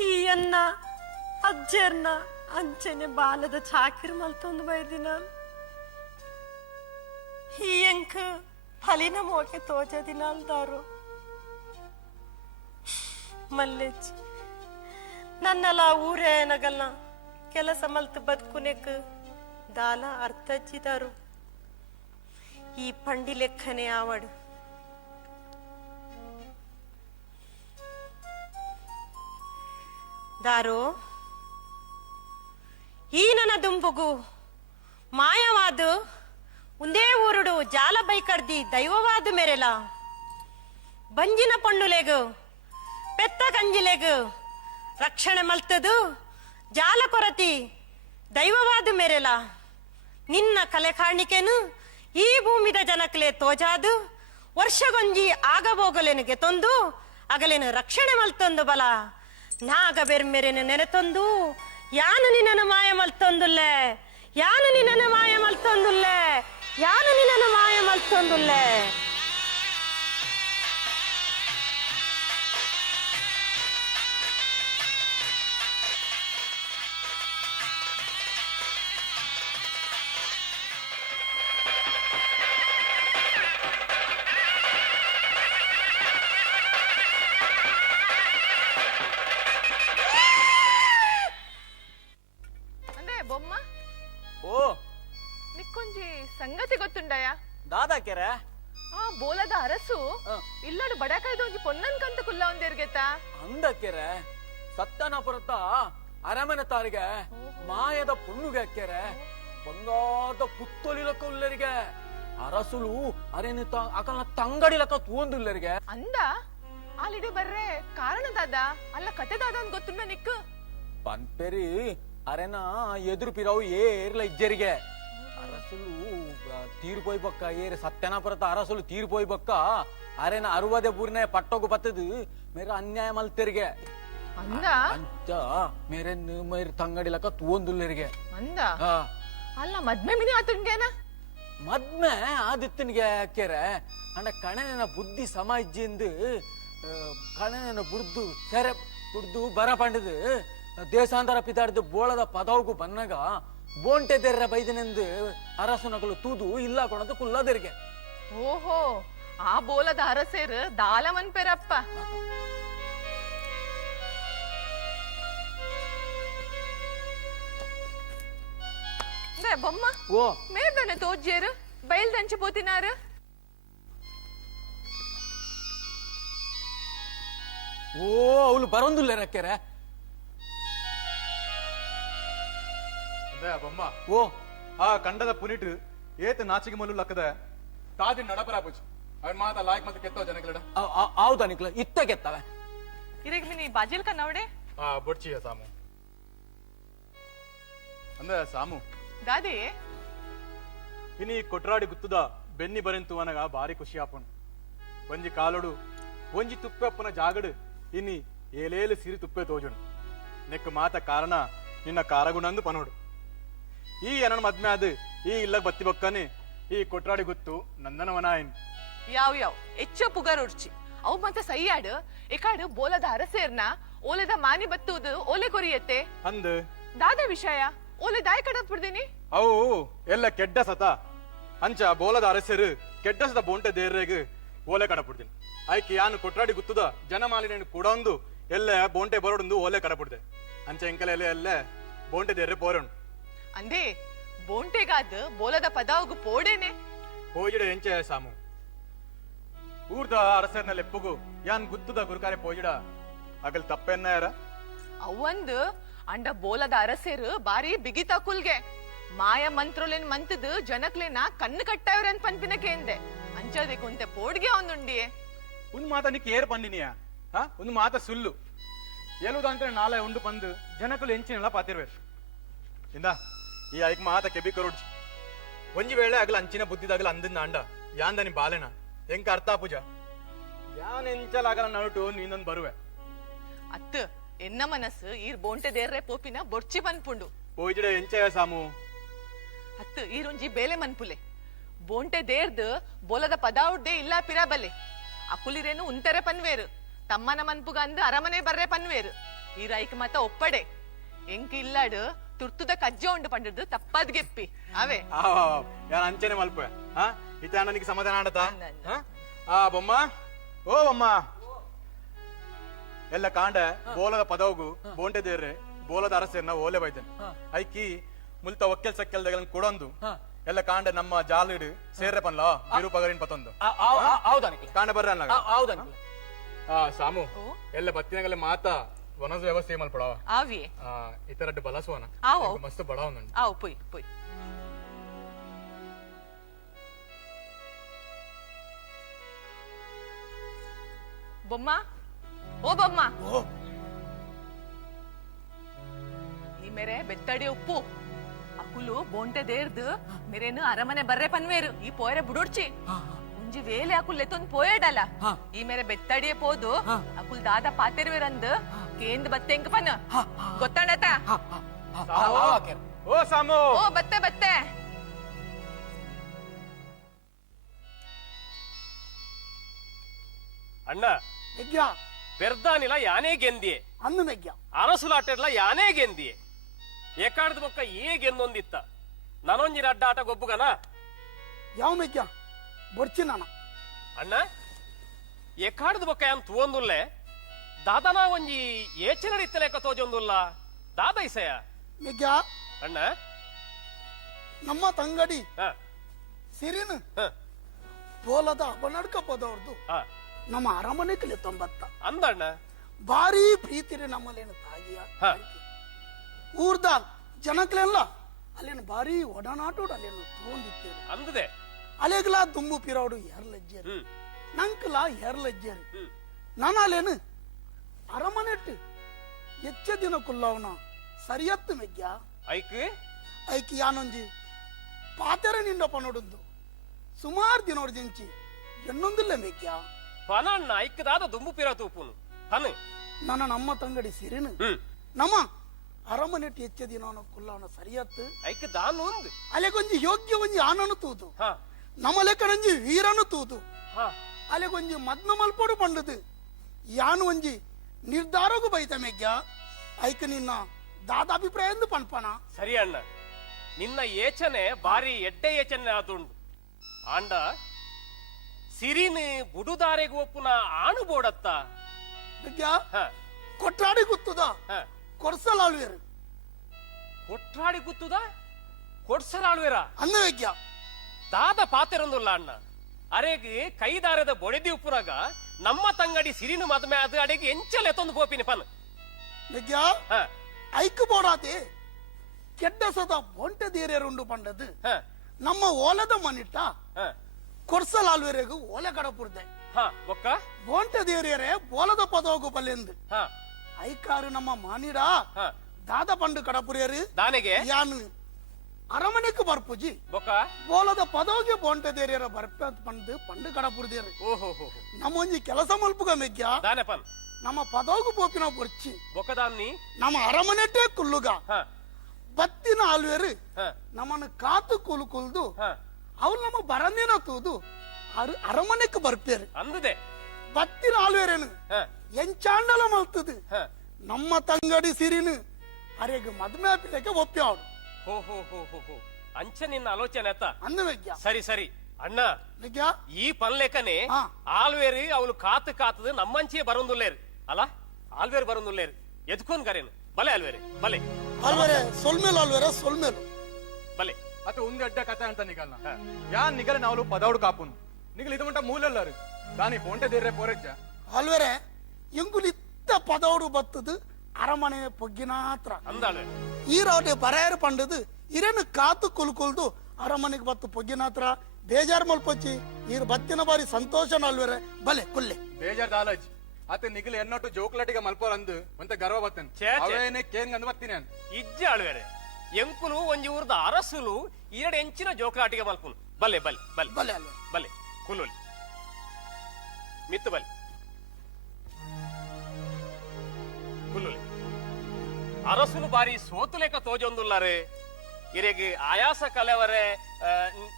ಈ ಅನ್ನ ಅಜ್ಜರ್ನ ಅಂಚನೆ ಬಾಲದ ಚಾಕಿರ್ ಮಲ್ತೊಂದು ಬೈದಿನ ಈ ಎಂಕ ಫಲಿನ ಮೋಕೆ ತೋಚದಿನಾಲ್ ದಾರು ಮಲ್ಲೆಚ್ಚಿ ನನ್ನಲ್ಲ ಊರೇ ನಗಲ್ನ ಕೆಲಸ ಮಲ್ತು ಬದುಕುನೆಕ್ ದಾಲ ಅರ್ಥಜ್ಜಿದಾರು ಈ ಪಂಡಿ ಲೆಕ್ಕನೆ ಆವಡು ದಾರು ಈ ನನ್ನ ದುಂಬುಗು ಮಾಯವಾದ ಒಂದೇ ಊರುಡು ಜಾಲ ಬೈಕಡ್ದಿ ದೈವವಾದ ಮೇರೆಲ ಬಂಜಿನ ಪಣ್ಣುಲೆಗು ಪೆತ್ತ ಗಂಜಿಲೆಗು ರಕ್ಷಣೆ ಮಲ್ತದು ಜಾಲ ಕೊರತಿ ದೈವವಾದ ಮೇರೆಲ ನಿನ್ನ ಕಲೆ ಕಾಣಿಕೆನು ಈ ಭೂಮಿದ ಜನಕ್ಲೆ ತೋಜಾದು ವರ್ಷಗೊಂಜಿ ಆಗಬೋಗಲೆನಿಗೆ ತೊಂದು ಅಗಲೇನು ರಕ್ಷಣೆ ಮಲ್ತೊಂದು ಬಲ ನಾಗ ಬೆರ್ಮೆರೆನ ನೆನೆತೊಂದು ಯಾನು ನಿನ್ನ ಮಾಯ ಮಲ್ತೊಂದುಲ್ಲೆ ಯಾನು ನಿನ್ನ ಮಾಯ ಮಲ್ತೊಂದುಲ್ಲೆ ಯಾನು ನಿನ್ನ ಮಾಯ ಮಲ್ತೊಂದುಲ್ಲೆ ಸಂಗತಿ ಗೊತ್ತುಂಡಯ ದಾದಾ ಕೆರೆ ಆ ಬೋಲದ ಅರಸು ಇಲ್ಲಡು ಬಡಕಾಯ್ದು ಒಂಜಿ ಪೊನ್ನನ್ ಕಂತ ಕುಲ್ಲ ಒಂದಿರ್ಗೆತ ಅಂದಕ್ಕೆರೆ ಸತ್ತನ ಪುರತ ಅರಮನೆ ತಾರಿಗೆ ಮಾಯದ ಪುಣ್ಣುಗೆ ಅಕ್ಕೆರೆ ಬಂಗಾರದ ಪುತ್ತೊಲಿಲಕ ಉಲ್ಲರಿಗೆ ಅರಸುಲು ಅರೆನ ಅಕಲ್ನ ತಂಗಡಿಲಕ ತೂಂದುಲ್ಲರಿಗೆ ಅಂದ ಅಲ್ಲಿಡು ಬರ್ರೆ ಕಾರಣ ದಾದ ಅಲ್ಲ ಕತೆ ದಾದ ಅಂತ ಗೊತ್ತುಂಡ ನಿಕ್ಕು ಪಂಪೆರಿ ಅರೆನ ಎದುರು ಪಿರಾವು ಏರ್ಲ ಇಜ್ಜರಿಗೆ ಅರಸುಲು ತೀರ್ಪೋಯ್ ಬಕ್ಕ ಏರ್ ಸತ್ಯನ ಪುರತ ಅರಸುಲು ತೀರ್ಪೋಯ್ ಬಕ್ಕ ಅರೆನ ಅರುವದೆ ಬೂರ್ನೆ ಪಟ್ಟೋಗು ಬತ್ತದು ಮೇರ ಅನ್ಯಾಯ ಮಲ್ತೆರಿಗೆ ಅಂದ ಅಂಚ ಮೇರೆನ್ ಮೇರ್ ತಂಗಡಿಲಕ ತೂಂದುಲ್ಲರಿಗೆ ಅಂದ ಅಲ್ಲ ಮದ್ಮೆ ಮಿನಿ ಆತುಂಗೇನ ಮದ್ಮೆ ಆದಿತ್ತನಿಗೆ ಹಾಕ್ಯಾರೆ ಅಂಡ ಕಣನ ಬುದ್ಧಿ ಸಮ ಇಜ್ಜಿಂದು ಕಣನ ಬುಡ್ದು ಸೆರೆ ಬುಡ್ದು ಬರ ಪಂಡದು ದೇಶಾಂತರ ಪಿತಾಡ್ದು ಬೋಳದ ಪದವಗೂ ಬನ್ನಗ ಬೋಂಟೆ ತೆರ್ರ ಬೈದನೆಂದು ಅರಸುನಗಳು ತೂದು ಇಲ್ಲ ಕೊಣದು ಕುಲ್ಲದರಿಗೆ ಓಹೋ ಆ ಬೋಲದ ಅರಸೇರು ದಾಲಮನ್ ಪೆರಪ್ಪ ಬೊಮ್ಮ ಓ ಮೇರ್ದನೆ ತೋಜ್ಜೇರು ಬಯಲ್ದಂಚೆ ಪೋತಿನಾರು ಓ ಅವಳು ಬರೊಂದುಲ್ಲ ರಕ್ಕೆರೆ ಬೊಮ್ಮ ಓ ಆ ಕಂಡದ ಪುನಿಟ್ ಏತ್ ನಾಚಿಗೆ ಮಲ್ಲು ಲಕ್ಕದ ತಾದಿ ನಡಪರ ಪುಚ್ ಅವನ್ ಮಾತ ಲಾಯ್ಕ್ ಮತ್ತೆ ಕೆತ್ತವ ಜನಗಳಡ ಹೌದಾ ನಿಕ್ಲ ಇತ್ತ ಕೆತ್ತವೆ ಇರಗ್ ಮಿನಿ ಬಾಜಿಲ್ ಕನ್ನವಡೆ ಬೊಡ್ಚಿಯ ಸಾಮು ಅಂದ ಸಾಮು ದಾದಿ ಇನಿ ಕೊಟ್ರಾಡಿ ಗುತ್ತದ ಬೆನ್ನಿ ಬರೆಂತು ಅನಗ ಬಾರಿ ಖುಷಿ ಆಪುಣ್ ಒಂಜಿ ಕಾಲೊಡು ಒಂಜಿ ತುಪ್ಪೆ ಅಪ್ಪನ ಜಾಗಡು ಇನಿ ಏಲೇಲು ಸಿರಿ ತುಪ್ಪೆ ತೋಜುಣ್ ನೆಕ್ ಮಾತ ಕಾರಣ ನಿನ್ನ ಕಾರಗುಣಂದು ಪನೋಡು ಈ ಏನನ ಮದ್ಮೆ ಆದ್ ಈ ಇಲ್ಲಗ್ ಬತ್ತಿ ಬಕ್ಕನೆ ಈ ಕೊಟ್ರಾಡಿ ಗುತ್ತು ನಂದನವನ ಆಯ್ನ್ ಯಾವ್ ಯಾವ್ ಹೆಚ್ಚ ಪುಗರ್ ಉಡ್ಚಿ ಅವು ಮತ್ತೆ ಸೈಯಾಡು ಏಕಾಡು ಬೋಲದ ಅರಸೇರ್ನ ಓಲೆದ ಮಾನಿ ಬತ್ತುದು ಓಲೆ ಕೊರಿಯತ್ತೆ ಅಂದ್ ದಾದ ವಿಷಯ ಓಲೆ ದಾಯ ಕಡತ್ ಬಿಡ್ದೀನಿ ಅವು ಎಲ್ಲ ಕೆಡ್ಡ ಸತ ಅಂಚ ಬೋಲದ ಅರಸರು ಕೆಡ್ಡ ಸತ ಬೋಂಟೆ ದೇರ್ರೆಗ್ ಓಲೆ ಕಡಪುಡ್ತೀನಿ ಆಯ್ಕೆ ಯಾನು ಕೊಟ್ರಾಡಿ ಗುತ್ತದ ಜನಮಾಲಿನ ಕೂಡೊಂದು ಎಲ್ಲ ಬೋಂಟೆ ಬರೋಡೊಂದು ಓಲೆ ಕಡಪುಡ್ದೆ ಅಂಚ ಎಂಕಲ ಎಲ್ಲ ಬೋಂಟೆ ದೇರ್ರೆ ಪೋರೋಣ್ ಅಂದೇ ಬೋಂಟೆಗಾದ್ ಬೋಲದ ಪದಾವುಗು ಪೋಡೇನೆ ಪೋಜಿಡ ಎಂಚ ಸಾಮು ಊರ್ದ ಅರಸರ್ನ ಲೆಪ್ಪುಗು ಯಾನ್ ಗುತ್ತದ ಗುರುಕಾರೆ ಪೋಜಿಡ ಅಗಲ್ ತಪ್ಪೆನ್ನ ಯಾರ ಅವಂದು ಅಂಡ ಬೋಲದ ಅರಸೇರು ಬಾರಿ ಬಿಗಿತ ಕುಲ್ಗೆ ಮಾಯ ಮಂತ್ರೋಲೇನ್ ಮಂತದು ಜನಕ್ಲೇನ ಕಣ್ಣು ಕಟ್ಟವ್ರನ್ ಪಂಪಿನಕೆ ಎಂದೆ ಅಂಚದೆ ಕುಂತೆ ಪೋಡ್ಗೆ ಅವನುಂಡಿ ಒಂದು ಮಾತ ನಿಕ್ ಏರ್ ಪಂಡಿನಿಯ ಒಂದು ಮಾತ ಸುಳ್ಳು ಎಲುದಂತ ನಾಳೆ ಉಂಡು ಪಂದು ಜನಕಲು ಎಂಚಿನೆಲ್ಲ ಪಾತಿರ್ಬೇಕು ಇಂದ ಈ ಐಕ್ ಮಾತ ಕೆಬಿ ಕರುಡ್ಚಿ ಒಂಜಿ ವೇಳೆ ಅಗಲ ಅಂಚಿನ ಬುದ್ಧಿದಾಗಲ ಅಂದಿನ ಅಂಡ ಯಾಂದನಿ ಬಾಲೆನ ಎಂಕ ಅರ್ಥ ಪೂಜ ಯಾನ್ ಎಂಚಲಾಗಲ ನಡುಟು ನೀನೊಂದು ಬರುವೆ ಅತ್ತು ಎನ್ನ ಮನಸ್ಸು ಈರ್ ಬೋಂಟೆ ದೇರ್ರೆ ಪೋಪಿನ ಬೊಡ್ಚಿ ಪನ್ಪುಂಡು ಪೋಯಿಜಿಡ ಎಂಚಯ ಸಾಮು ಅತ್ತು ಈರುಂಜಿ ಬೇಲೆ ಮನ್ಪುಲೆ ಬೋಂಟೆ ದೇರ್ದು ಬೋಲದ ಪದಾವುಡ್ಡೆ ಇಲ್ಲ ಪಿರಾಬಲೆ ಅಕುಲಿರೇನು ಉಂತೆರೆ ಪನ್ವೇರು ತಮ್ಮನ ಮನ್ಪುಗ ಅಂದು ಅರಮನೆ ಬರ್ರೆ ಪನ್ವೇರು ಈ ರೈಕ್ ಮತ ಒಪ್ಪಡೆ ಎಂಕ್ ಇಲ್ಲಾಡು ತುರ್ತುದ ಕಜ್ಜ ಉಂಡು ಪಂಡಿದ್ದು ತಪ್ಪದ್ ಗೆಪ್ಪಿ ಅವೇ ಯಾನ್ ಅಂಚನೆ ಮಲ್ಪೆ ಇತ ನನಗೆ ಸಮಾಧಾನ ಆಡತ ಬೊಮ್ಮ ಓ ಬೊಮ್ಮ ಎಲ್ಲ ಕಾಂಡ ಬೋಲದ ಪದವಗು ಬೋಂಟೆ ದೇರ್ರೆ ಬೋಲದ ಅರಸೇರ್ನ ಓಲೆ ಬೈತೇನೆ ಐಕಿ ಮುಲ್ತ ಒಕ್ಕೆಲ್ ಸಕ್ಕೆಲ್ದಗಳನ್ನ ಕೊಡೊಂದು ಎಲ್ಲ ಕಾಂಡ ನಮ್ಮ ಜಾಲಿಡು ಸೇರ್ರೆ ಪನ್ಲ ಬಿರುಪಗರಿನ್ ಪತ್ತೊಂದು ಕಾಂಡ ಬರ್ರ ಅನ್ನ ಸಾಮು ಎಲ್ಲ ಬತ್ತಿನಗಲ್ಲ ಮಾತ ವನಸ ವ್ಯವಸ್ಥೆ ಮಲ್ಪಡವ ಆವಿ ಇತರ ಬಲಸುವನ ಮಸ್ತ್ ಬಡವ ಆವ್ ಪುಯ್ ಪುಯ್ ಬೊಮ್ಮ ಓ ಬೊಮ್ಮ ಈ ಮೇರೆ ಬೆತ್ತಡಿ ಉಪ್ಪು ಅಕುಲು ಬೋಂಟೆ ದೇರ್ದು ಮೇರೇನು ಅರಮನೆ ಬರ್ರೆ ಪನ್ವೇರು ಈ ಪೋಯರೆ ಬುಡೋಡ್ಚಿ ಒಂಜಿ ವೇಲೆ ಅಕುಲ್ ಎತ್ತೊಂದು ಪೋಯಡಲ್ಲ ಈ ಮೇರೆ ಬೆತ್ತಡಿಯೇ ಪೋದು ಅಕುಲ್ ದಾದ ಪಾತೆರ್ವೇರಂದು ಕೇಂದ್ ಬತ್ತೆಂಗ್ ಪನ್ ಗೊತ್ತಾಣತ ಓ ಸಾಮು ಓ ಬತ್ತೆ ಬತ್ತೆ ಅಣ್ಣ ಪೆರ್ದಾನಿಲ ಯಾನೇ ಗೆಂದಿಯೆ ಅರಸುಲಾಟೆರ್ಲ ಯಾನೇ ಗೆಂದಿಯೆ ಏಕಾಡ್ದ ಬೊಕ್ಕ ಏ ಗೆಂದೊಂದಿತ್ತ ನನೊಂಜಿನ ಅಡ್ಡಾಟ ಗೊಬ್ಬುಗನ ಯಾವ ಮೆಗ್ಯ ಬರ್ಚಿ ನಾನು ಅಣ್ಣ ಏಕಾಡ್ದ ಬೊಕ್ಕ ಯಾನ್ ತೂವೊಂದುಲ್ಲೆ ದಾದನ ಒಂಜಿ ಏಚೆ ನಡೀತಲೇಕ ತೋಜೊಂದುಲ್ಲ ದಾದೈಸಯ ಮೆಗ್ಯ ಅಣ್ಣ ನಮ್ಮ ತಂಗಡಿ ಸಿರಿನು ಪೋಲದ ಅಪನಡ್ಕ ಪದವ್ರದ್ದು ನಮ್ಮ ಅರಮನೆಗೆ ತೊಂಬತ್ತ ಅಂದಣ್ಣ ಭಾರಿ ಪ್ರೀತಿರಿ ನಮ್ಮಲ್ಲೇನು ತಾಯಿಯ ಊರ್ದ ಜನಕ್ಲೆಲ್ಲ ಅಲ್ಲೇನು ಭಾರಿ ಒಡನಾಟೋಡು ಅಲ್ಲೇನು ತಗೊಂಡಿತ್ತೇವೆ ಅಂದದೆ ಅಲೆಗ್ಲಾ ದುಂಬು ಪಿರೋಡು ಹೆರ್ಲಜ್ಜೇರು ನಂಕ್ಲಾ ಹೆರ್ಲಜ್ಜೇರು ನಾನು ಅಲ್ಲೇನು ಅರಮನೆಟ್ಟು ಹೆಚ್ಚ ದಿನ ಕುಲ್ಲವನ ಸರಿಯತ್ತು ಮೆಗ್ಯ ಐಕಿ ಯಾನೊಂಜಿ ಪಾತೆರ ನಿಂಡ ಪನೊಡುಂದು ಸುಮಾರು ದಿನೋಡು ಜಿಂಚಿ ಎನ್ನೊಂದಿಲ್ಲ ಮೆಗ್ಯ ಪನಣ್ಣ ಐಕ್ಕದಾದ ದುಂಬು ಪಿರ ತೂಪುನು ಪನು ನನ್ನ ನಮ್ಮ ತಂಗಡಿ ಸಿರಿನು ನಮ್ಮ ಅರಮನೆಟ್ಟು ಹೆಚ್ಚ ದಿನ ಕುಲ್ಲವನ ಸರಿಯತ್ತು ಐಕ್ ದಾನು ಒಂದು ಅಲೆಗೊಂಜಿ ಯೋಗ್ಯ ಒಂಜಿ ಆನನು ತೂದು ನಮ್ಮ ಲೆಕ್ಕನಂಜಿ ವೀರನು ತೂದು ಅಲೆಗೊಂಜಿ ಮದ್ಮ ಮಲ್ಪೋಡು ಪಂಡದು ಯಾನು ಒಂಜಿ ನಿರ್ಧಾರಗೂ ಬೈತ ಮೆಗ್ಯ ಐಕ ನಿನ್ನ ದಾದ ಅಭಿಪ್ರಾಯ ಪನ್ಪನ ಸರಿ ಅಣ್ಣ ನಿನ್ನ ಯೋಚನೆ ಬಾರಿ ಎಡ್ಡೆ ಯೋಚನೆ ಆದುಂಡು ಆಂಡ ಸಿರಿನ್ ಬುಡುದಾರೆಗೆ ಒಪ್ಪುನ ಆಣು ಬೋಡತ್ತ ಮೆಗ್ಯ ಕೊಟ್ರಾಡಿ ಗುತ್ತದ ಕೊಡ್ಸಲಾಳ್ವೇರು ಕೊಟ್ರಾಡಿ ಗುತ್ತದ ಕೊಡ್ಸಲಾಳ್ವೇರ ಅಂದ ಮೆಗ್ಯ ದಾದ ಪಾತೆರೊಂದುಲ್ಲ ಅಣ್ಣ ಅರೆಗೆ ಕೈದಾರದ ಬೊಡೆದಿ ಉಪ್ಪುರಾಗ ನಮ್ಮ ತಂಗಡಿ ಸಿರಿನು ಮದ್ಮೆ ಅದು ಅಡೆಗೆ ಎಂಚಲೆ ತೊಂದು ಪೋಪಿನಿ ಪನ್ ಮೆಗ್ಯ ಐಕ್ ಬೋಡಾತೆ ಕೆಡ್ಡ ಸದ ಬೊಂಟೆ ದೇರೆರುಂಡು ಪಂಡದು ನಮ್ಮ ಓಲದ ಮನಿಟ್ಟ ಕೊಡ್ಸಲಾಲ್ವೇರೆಗೂ ಓಲೆ ಕಡಪುರ್ದೆ ಬೊಕ್ಕ ಬೊಂಟೆ ದೇರಿಯರೆ ಬೋಲದ ಪದೋಗು ಬಲ್ಲೆಂದು ಐಕಾರು ನಮ್ಮ ಮಾನಿಡ ದಾದ ಪಂಡು ಕಡಪುರಿಯರು ದಾನೆಗೆ ಯಾನು ಅರಮನೆಗೆ ಬರ್ಪುಜಿ ಬೊಕ್ಕ ಬೋಲದ ಪದೋಗೆ ಬೊಂಟೆ ದೇರಿಯರ ಬರ್ಪ ಪಂಡು ಕಡಪುರ್ದೇರು ಓಹೋ ನಮ್ಮೊಂಜಿ ಕೆಲಸ ಮಲ್ಪುಗ ಮೆಗ್ಯ ದಾನೆ ಪನ್ ನಮ್ಮ ಪದೋಗು ಪೋಪಿನ ಬರ್ಚಿ ಬೊಕ್ಕದಾನ್ನಿ ನಮ್ಮ ಅರಮನೆಟ್ಟೆ ಕುಲ್ಲುಗ ಬತ್ತಿನ ಆಲ್ವೇರು ನಮ್ಮನ್ನು ಕಾತು ಕುಲು ಕುಲ್ದು ಅವ್ರು ನಮ್ಮ ಬರಂದಿನ ತೂದು ಅರಮನೆಗೆ ಬರ್ಪೇರು ಅಂದದೆ ಬತ್ತಿನ ಆಲ್ವೇರೇನು ಎಂಚಾಂಡಲ ಮಲ್ತದು ನಮ್ಮ ತಂಗಡಿ ಸಿರಿನು ಅರೆಗೆ ಮದ್ಮೆ ಪಿಳಕ್ಕೆ ಒಪ್ಪಿ ಅವಳು ಹೋ ಅಂಚ ನಿನ್ನ ಆಲೋಚನೆ ಅತ್ತ ಅಂದ ಮೆಗ್ಯ ಸರಿ ಸರಿ ಅಣ್ಣ ಮೆಗ್ಯ ಈ ಪನ್ಲೆಕ್ಕನೆ ಆಲ್ವೇರಿ ಅವಳು ಕಾತದು ನಮ್ಮಂಚೆ ಬರೊಂದುಲ್ಲೇರು ಅಲ್ಲ ಆಲ್ವೇರು ಬರೊಂದುಲ್ಲೇರು ಎದ್ಕೊಂಡ್ ಕರೇನು ಬಲೆ ಆಲ್ವೇರಿ ಬಲೆ ಆಲ್ವೇರೆ ಸೊಲ್ಮೇಲು ಆಲ್ವೇರೆ ಸೊಲ್ಮೇಲು ಬಲೆ ಅತ ಒಂದು ಅಡ್ಡ ಕಥೆ ಅಂತ ನಿಗಲ್ನ ಯಾನ್ ನಿಗಲ ನಾವಲು ಪದೌಡು ಕಾಪುನು ನಿಗಲ್ ಇದು ಮಂಟ ಮೂಲಲ್ಲಾರು ದಾನಿ ಪೋಂಟೆ ದೇರ್ರೆ ಪೋರೆಚ್ಚ ಆಲ್ವೇರೆ ಎಂಗುಲಿತ್ತ ಪದೌಡು ಬತ್ತದು ಅರಮನೆ ಪೊಗ್ಗಿನಾತ್ರ ಅಂದಾಳೆ ಈ ರೋಟೆ ಬರೆಯರು ಪಂಡದು ಇರೇನು ಕಾತು ಕುಲ್ಕುಲ್ದು ಅರಮನೆಗೆ ಬತ್ತು ಪೊಗ್ಗಿನಾತ್ರ ಬೇಜಾರು ಮಲ್ಪಚ್ಚಿ ಈರು ಬತ್ತಿನ ಬಾರಿ ಸಂತೋಷ ಅಲ್ವೇರೆ ಬಲೆ ಕುಲ್ಲೆ ಬೇಜಾರ್ ದಾಲಜ್ ಅತ ನಿಗಲ್ ಎನ್ನೊಟ್ಟು ಜೋಕ್ಲಾಟಿಗೆ ಮಲ್ಪೋರ್ ಅಂದು ಅಂತ ಗರ್ವ ಬತ್ತನ್ ಅವೇನೆ ಕೇನ್ ಗಂದು ಬತ್ತೀನಿ ಅನ್ ಇಜ್ಜ ಆಳ್ವೇರೆ ಎಂಕುಲು ಒಂಜಿ ಊರ್ದ ಅರಸುಲು ಈರಡೆ ಎಂಚಿನ ಜೋಕ್ಲಾಟಿಗೆ ಮಲ್ಪುನು ಬಲೆ ಬಲೆ ಬಲೆ ಬಲೆ ಅಲ್ವೇ ಬಲೆ ಕುಲ್ಲುಲಿ ಮಿತ್ತು ಬಲೆ ಕುಲ್ಲುಲಿ ಅರಸುಲು ಬಾರಿ ಸೋತು ಲೆಕ್ಕ ತೋಜೊಂದುಲ್ಲಾರೆ ಇರೆಗೆ ಆಯಾಸ ಕಲೆವರೆ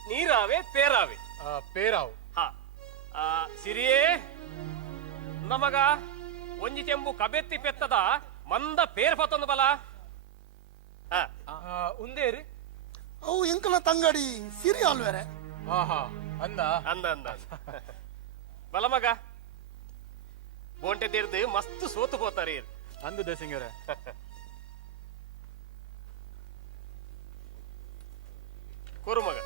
ನೀರಾವೆ ಪೇರಾವೆ ಪೇರಾವ್ ಸಿರಿಯೇ ನಮಗ ಒಂಜಿ ಚೆಂಬು ಕಬೆತ್ತಿ ಪೆತ್ತದ ಮಂದ ಪೇರ್ ಪತ್ತೊಂದು ಬಲ ಉಂದೇರಿ ಅವು ಇಂಕಲ ತಂಗಡಿ ಸಿರಿ ಅಲ್ವೇರೆ ಅಂದ ಅಂದ ಅಂದ ಬಲ ಮಗ ಬೋಂಟೆ ತೆರೆದು ಮಸ್ತ್ ಸೋತು ಹೋತಾರೆ ಅಂದು ದೇಸಿಂಗರೆ ಕೊರು ಮಗ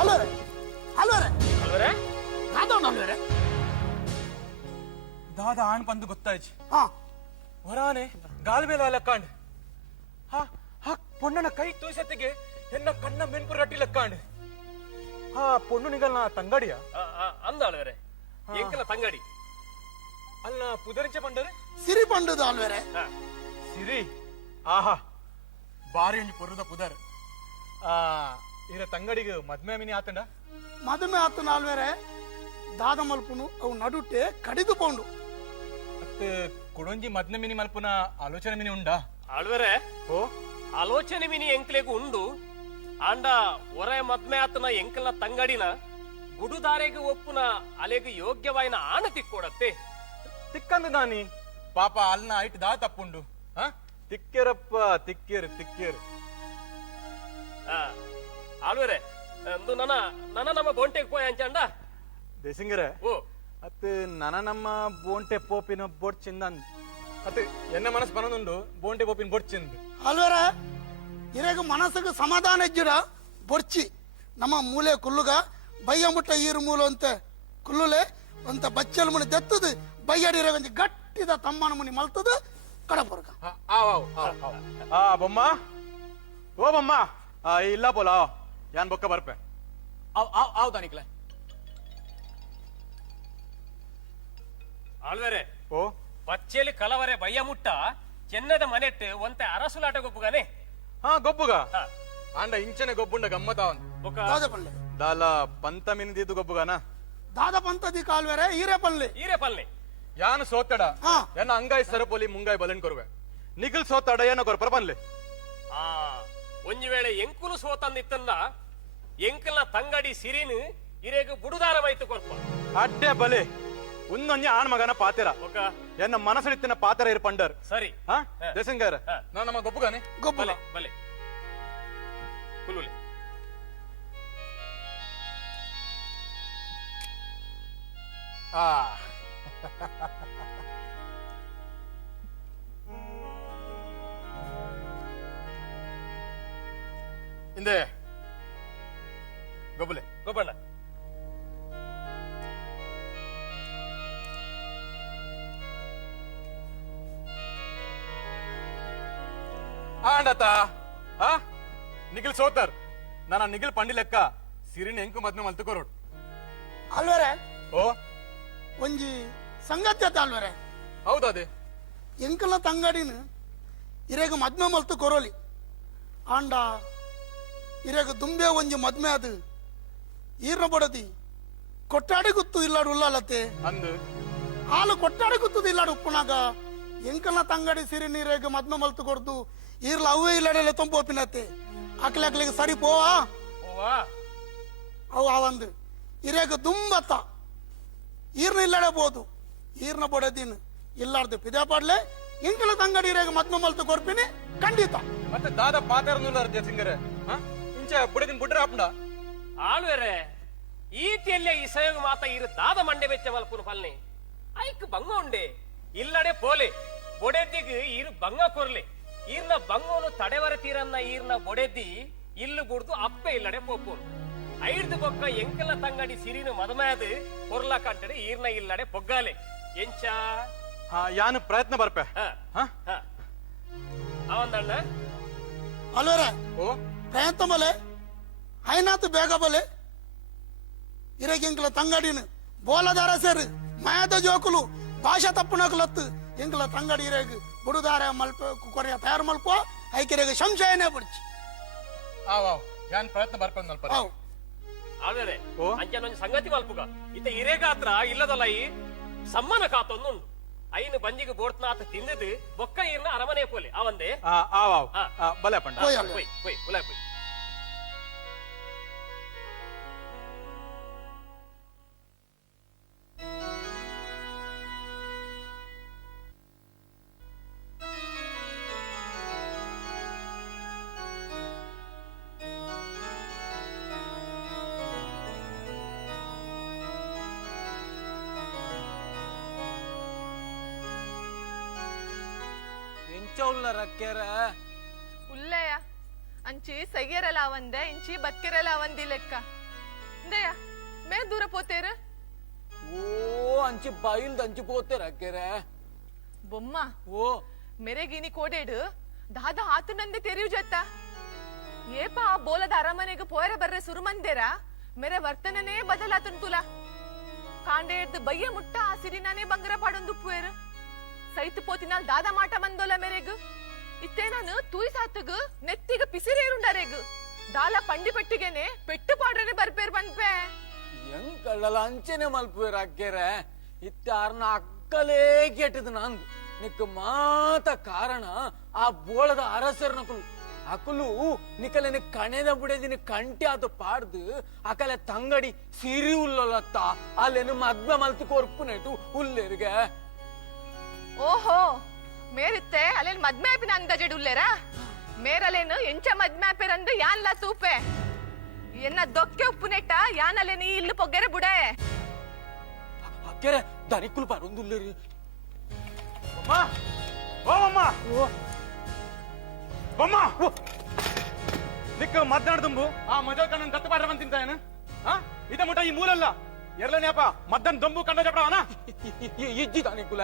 ಅಲ್ವೇರೆ ಅಲ್ವೇರೆ ಅಲ್ವರೆ ದಾದವನ್ ಅಲ್ವೇರೆ ದಾದ ಆಣ್ ಬಂದು ಗೊತ್ತಾಯ್ತು ಹಾ ಹೊರಾನೆ ಗಾಲ್ ಮೇಲೆ ಲೆಕ್ಕಾಂಡ್ ಪೊಣ್ಣನ ಕೈ ತೋಸತ್ತಿಗೆ ಎನ್ನ ಕಣ್ಣ ಮೆನ್ಪುರ ರಟ್ಟಿ ಲೆಕ್ಕಾಂಡ್ ಪೊಣ್ಣು ನಿಗಲ್ನ ತಂಗಡಿಯ ಅಂದ ಅಲ್ವರೆ ಎಂಕಲ ತಂಗಡಿ ಅಲ್ಲ ಪುದರಿಂಚ ಪಂಡರೆ ಸಿರಿ ಪಂಡದು ಅಲ್ವೇರೆ ಸಿರಿ ಆಹಾ ಬಾರಿ ಒಂಜಿ ಪೊರ್ರದ ಪುದರ್ ಇರ ತಂಗಡಿಗೆ ಮದ್ಮೆ ಮಿನಿ ಆತಂಡ ಮದುವೆ ಆತನ ಅಲ್ವೇರೆ ದಾದ ಮಲ್ಪುನು ಅವು ನಡುಟೆ ಕಡಿದು ಪೌಂಡು ಮತ್ತೆ ಕೊಡೊಂಜಿ ಮದ್ಮೆ ಮಿನಿ ಮಲ್ಪುನ ಆಲೋಚನೆ ಮಿನಿ ಉಂಡಾ ಅಲ್ವರೆ ಓ ಆಲೋಚನೆ ಮಿನಿ ಎಂಕ್ಲೆಗೂ ಉಂಡು ಆಂಡ ಒರೆ ಮದ್ಮೆ ಆತನ ಎಂಕಲ್ನ ತಂಗಡಿನ ಗುಡುದಾರೆಗೆ ಒಪ್ಪುನ ಅಲೆಗೆ ಯೋಗ್ಯವಾಯಿನ ಆಣ ತಿಕ್ಕೊಡತ್ತೆ ತಿಕ್ಕಂದು ನಾನಿ ಪಾಪ ಅಲ್ನ ಐಟ್ ದಾ ತಪ್ಪುಂಡು ತಿಕ್ಕೇರಪ್ಪ ತಿಕ್ಕೇರು ಆಳ್ವರೆ ಅಂದು ನನ್ನ ನನ್ನ ನಮ್ಮ ಬೋಂಟೆಗೆ ಪೋಯ ಅಂಚಂಡ ದೇಸಿಂಗರೆ ಓ ಅತ್ ನನ ನಮ್ಮ ಬೋಂಟೆ ಪೋಪಿನ ಬೊಡ್ಚಿಂದ ಅತ್ ಎನ್ನ ಮನಸ್ಸು ಬರೋದುಂಡು ಬೋಂಟೆ ಪೋಪಿನ ಬೊಡ್ಚಿಂದು ಅಲ್ವರ ಇರೆಗ ಮನಸ್ಸಿಗೆ ಸಮಾಧಾನ ಇಜ್ಜಿರ ಬೊರ್ಚಿ ನಮ್ಮ ಮೂಲೆ ಕುಲ್ಲುಗ ಬಯ್ಯ ಮುಟ್ಟ ಈರು ಮೂಲು ಅಂತ ಕುಲ್ಲುಲೆ ಅಂತ ಬಚ್ಚಲ್ ಮುನಿ ದೆತ್ತದು ಬಯ್ಯಡಿರ ಒಂಜಿ ಗಟ್ಟಿದ ತಮ್ಮನ ಮುನಿ ಮಲ್ತದು ಕಡಪುರ್ಗ ಆ ಬೊಮ್ಮ ಓ ಬೊಮ್ಮ ಇಲ್ಲ ಪೋಲ ಯಾನ್ ಬೊಕ್ಕ ಬರ್ಪೆ ಹೌದಾನಿಕ್ಲೆ ಆಳ್ವೇರೆ ಓ ಬಚ್ಚೇಲಿ ಕಲವರೆ ಬಯ್ಯ ಮುಟ್ಟ ಚೆನ್ನದ ಮನೆಟ್ಟು ಒಂತೆ ಅರಸುಲಾಟ ಗೊಬ್ಬುಗಾನೆ ಹಾ ಗೊಬ್ಬುಗ ಹಾ. ಆಂಡ ಇಂಚನೆ ಗೊಬ್ಬುಂಡ ಗಮ್ಮತಾವನ್ ಬೊಕ್ಕ ದಾದಪಲ್ಲೆ ದಾಲ ಪಂತ ಮಿನಿದಿದ್ದು ಗೊಬ್ಬುಗನ ದಾದ ಪಂತದಿ ಕಾಲ್ವೆರೆ ಈರೆ ಪಲ್ಲೆ ಈರೆ ಪಲ್ಲೆ ಯಾನ್ ಸೋತಡ ಹಾ. ಎನ್ನ ಅಂಗಾಯ್ ಸರಪೊಲಿ ಮುಂಗಾಯ್ ಬಲನ್ ಕೊರುವೆ ನಿಖಿಲ್ ಸೋತಡ ಏನ ಕೊರ ಪರ್ಪನ್ಲೆ ಆ ಒಂಜಿ ವೇಳೆ ಎಂಕುಲು ಸೋತಂದಿತ್ತಲ್ಲ ಎಂಕಲ್ನ ತಂಗಡಿ ಸಿರಿನು ಇರೇಗ ಬುಡುದಾರ ಬೈತು ಕೊರ್ಪ ಅಡ್ಡೆ ಬಲೆ ಉನ್ನೊಂಜಿ ಆಣ್ ಮಗನ ಪಾತೆರ ಬೊಕ್ಕ ಎನ್ನ ಮನಸ್ಸಡಿತ್ತಿನ ಪಾತೆರ ಇರು ಪಂಡರ್ ಸರಿ ಹಾ ಹಾ. ದೇಸಂಗಾರ ಹಾ. ನಾ ನಮ್ಮ ಗೊಬ್ಬುಗಾನೆ ಗೊಬ್ಬರ ಬಲೆ ಬಲೆ ಕುಲ್ಲುಲೆ ಆ ಹಿಂದೆ ಗೊಬ್ಬಲೆ ಗೊಬ್ಬಣ್ಣ ಆಂಡತ ಹಾ ನಿಖಿಲ್ ಸೋತರ್ ನನ್ನ ನಿಖಿಲ್ ಪಂಡಿ ಲೆಕ್ಕ ಸಿರಿನ ಎಂಕು ಮದ್ನೆ ಮಲ್ತುಕೊರೋಡು ಅಲ್ವರೆ ಓ ಒಂಜಿ ಸಂಗತಿ ಅತ್ತ ಅಲ್ವರೆ ಹೌದದೇ ಎಂಕಲ ತಂಗಡಿನ ಇರೆಗ ಮದ್ಮೆ ಮಲ್ತು ಕೊರೋಲಿ ಆಂಡ ಇರೆಗ ದುಂಬೆ ಒಂಜಿ ಮದ್ಮೆ ಅದು ಈರ್ನ ಬಡದಿ ಕೊಟ್ಟಾಡಿ ಗುತ್ತು ಇಲ್ಲಾಡು ಉಳ್ಳಾಲತ್ತೆ ಅಂದು ಹಾಲು ಕೊಟ್ಟಾಡಿ ಗುತ್ತದ ಇಲ್ಲಾಡು ಉಪ್ಪುನಾಗ ಎಂಕಲ್ನ ತಂಗಡಿ ಸಿರಿ ನೀರೇಗ ಮದ್ಮೆ ಮಲ್ತು ಕೊಡ್ದು ಈರ್ಲ ಅವೇ ಇಲ್ಲಾಡೆಲ್ಲ ತೊಂಪೋಪಿನತ್ತೆ ಅಕ್ಲಿಗೆ ಸರಿ ಪೋವಾ ಓವಾ ಅವು ಅವಂದು ಇರೇಗ ದುಂಬತ್ತ ಈರ್ನ ಇಲ್ಲಾಡೆ ಬೋದು ಈರ್ನ ಬಡದಿನ ಇಲ್ಲಾರ್ದು ಪಿದೆ ಪಾಡ್ಲೆ ಎಂಕಲ ತಂಗಡಿ ಇರೇಗ ಮದ್ಮೆ ಮಲ್ತು ಕೊರ್ಪಿನಿ ಖಂಡಿತ ಮತ್ತೆ ದಾದ ಪಾತೆರ ನೂಲಾರ ದೇಸಿಂಗರೆ ಹಾ ಇಂಚ ಬುಡದಿನ ಬುಡ್ರ ಆಪುಂಡ ಆಳ್ವೇರೆ ಈತಿಯಲ್ಲೇ ಈ ಸಯೋಗ ಮಾತ ಇರು ದಾದ ಮಂಡೆ ಬೆಚ್ಚ ಮಲ್ಪುನು ಪಲ್ನೆ ಐಕ್ ಬಂಗ ಉಂಡೆ ಇಲ್ಲಡೆ ಪೋಲೆ ಬೊಡೆದ್ದಿಗ್ ಇರು ಬಂಗ ಕೊರ್ಲೆ ಈರ್ನ ಬಂಗೋನು ತಡೆವರ ತೀರನ್ನ ಈರ್ನ ಬೊಡೆದ್ದಿ ಇಲ್ಲು ಬುಡ್ದು ಅಪ್ಪೆ ಇಲ್ಲಡೆ ಪೋಪುನು ಐಡ್ದು ಬೊಕ್ಕ ಎಂಕಲ ತಂಗಡಿ ಸಿರಿನು ಮದಮೇದು ಕೊರ್ಲ ಕಂಟಡೆ ಈರ್ನ ಇಲ್ಲಡೆ ಪೊಗ್ಗಾಲೆ ಎಂಚ ಹಾ ಯಾನು ಪ್ರಯತ್ನ ಬರ್ಪೆ ಹ ಹಾ ಹ ಅವಂದಣ್ಣ ಅಲ್ವರೆ ಓ ಪ್ರಯತ್ನ ಬಲೆ ಹೈನಾತು ಬೇಗ ಬಲೆ ಇರೇಗ ಎಂಕಲ ತಂಗಡಿನ ಬೋಲದಾರ ಸೇರು ಮಾಯದ ಜೋಕುಲು ಭಾಷಾ ತಪ್ಪುನಕಲತ್ತು ಎಂಕಲ ತಂಗಡಿ ಇರೇಗ ಬುಡುದಾರ ಮಲ್ಪ ಕೊರೆಯ ತಯಾರು ಮಲ್ಪ ಐಕಿರೇಗ ಸಂಶಯನೇ ಬಿಡ್ಚಿ ಆವ್ ಯಾನ್ ಪ್ರಯತ್ನ ಬರ್ಪೆ ಸ್ವಲ್ಪ ಅವು ಆಳ್ವೇರೆ ಓ. ಅಂಚನೊಂದು ಸಂಗತಿ ಮಲ್ಪುಗ ಇತ್ತ ಇರೇಗಾತ್ರ ಇಲ್ಲದಲ್ಲ ಈ ಸಮ್ಮನ ಕಾತೊಂದುಂಡು ಐನು ಬಂಜಿಗೆ ಬೋಡ್ತನಾಥ ತಿಂದದು ಬೊಕ್ಕ ಈರ್ನ ಅರಮನೆ ಪೋಲೆ ಅವಂದೆ ಆವ್ ಹಾ. ಬಲೆ ಪಂಡ ಹೋಯ್ ಅಲ್ವರೆ. ಪೊಯ್ ಪೊಯ್ ಪುಲಾಯ್ ಪೊಯ್ ಎಂಚೌಲ್ನ ರಕ್ಕೆರ ಉಲ್ಲಯ ಅಂಚಿ ಸೈಯರಲ ಅವಂದೆ ಇಂಚಿ ಬತ್ಕೆರಲ ಅವಂದಿ ಲೆಕ್ಕ ಇಂದಯ್ಯ ಮೇ ದೂರ ಪೋತೇರು ಓ ಅಂಚಿ ಬೈಲ್ದ ಅಂಚಿ ಪೋತೆ ರಕ್ಕೆರ ಬೊಮ್ಮ ಓ ಮೆರೆಗಿನಿ ಕೋಡೇಡು ದಾದ ಆತು ನಂದೆ ತೆರಿವು ಜತ್ತ ಏಪ ಆ ಬೋಲದ ಅರಮನೆಗೆ ಪೋಯರ ಬರ್ರೆ ಸುರುಮಂದೇರ ಮೇರೆ ವರ್ತನನೇ ಬದಲಾತನ್ ತುಲ ಕಾಂಡೆ ಎಡ್ದು ಬಯ್ಯ ಮುಟ್ಟ ಆ ಸಿರಿನಾನೇ ಬಂಗರ ಪಾಡೊಂದು ಪುಯರು ಸೈತು ಪೋತಿನಾಲ್ ದಾದ ಮಾಟ ಮಂದೋಲ ಮೆರೆಗು ಇತ್ತೇ ನಾನು ತೂಯ್ ಸಾತುಗು ನೆತ್ತಿಗ ಪಿಸಿರೇರುಂಡರೆಗು ದಾಲ ಪಂಡಿ ಪೆಟ್ಟಿಗೆನೆ ಪೆಟ್ಟು ಪಾಡ್ರೇನೆ ಬರ್ಪೇರ್ ಬಂದ್ಪೆ ಹೆಂಗ್ ಕಳ್ಳಲ ಅಂಚೆನೆ ಮಲ್ಪುವೆ ರಕ್ಕೆರ ಇತ್ತಾರ್ನ ಅಕ್ಕಲೇ ಕೆಟ್ಟದು ನಂದು ನಿಕ್ಕ ಮಾತ ಕಾರಣ ಆ ಬೋಳದ ಅರಸರ್ನಕುಲು ಅಕುಲು ನಿಕಲೆನೆ ಕಣೆದ ಬುಡದಿನ ಕಂಟಿ ಆತ ಪಾಡ್ದು ಅಕಲೆ ತಂಗಡಿ ಸಿರಿ ಉಲ್ಲತ್ತ ಅಲ್ಲೇನು ಮದ್ಮ ಮಲ್ತು ಕೊರ್ಪುನೆಟು ಉಲ್ಲೆರ್ಗೆ ಓಹೋ ಮೇರಿತ್ತೆ ಅಲ್ಲೇನ್ ಮದ್ಮ್ಯಾಪಿನ ಅಂದಾಜೆಡ್ ಉಲ್ಲೇರ ಮೇರಲೇನು ಎಂಚ ಮದ್ಮ್ಯಾಪಿರಂದು ಯಾನ್ಲ ತೂಪೆ ಎನ್ನ ದೊಕ್ಕೆ ಉಪ್ಪು ನೆಟ್ಟ ಯಾನಲ್ಲೇ ನೀ ಇಲ್ಲು ಪೊಗ್ಗೆರೆ ಬುಡೇ ಅಕ್ಕೆರೆ ದನಿಕ್ಕುಲು ಬರೊಂದುಲ್ಲೇರಿ ಅಮ್ಮ ಓ ಅಮ್ಮ ಬೊಮ್ಮ ನಿಕ್ಕ ಮದ್ದಾಡ್ದುಂಬು ಆ ಮಜಲ್ ಕಣ್ಣನ್ ದತ್ತು ಪಾಡ್ರ ಬಂದ್ ತಿಂತಾಯನ ಇದ ಮುಟ ಈ ಮೂಲಲ್ಲ ಎರ್ಲನೇಪ ಮದ್ದನ್ ದೊಂಬು ಕಂಡ ಜಪಡವನ ಇಜ್ಜಿ ದನಿಕ್ಕುಲ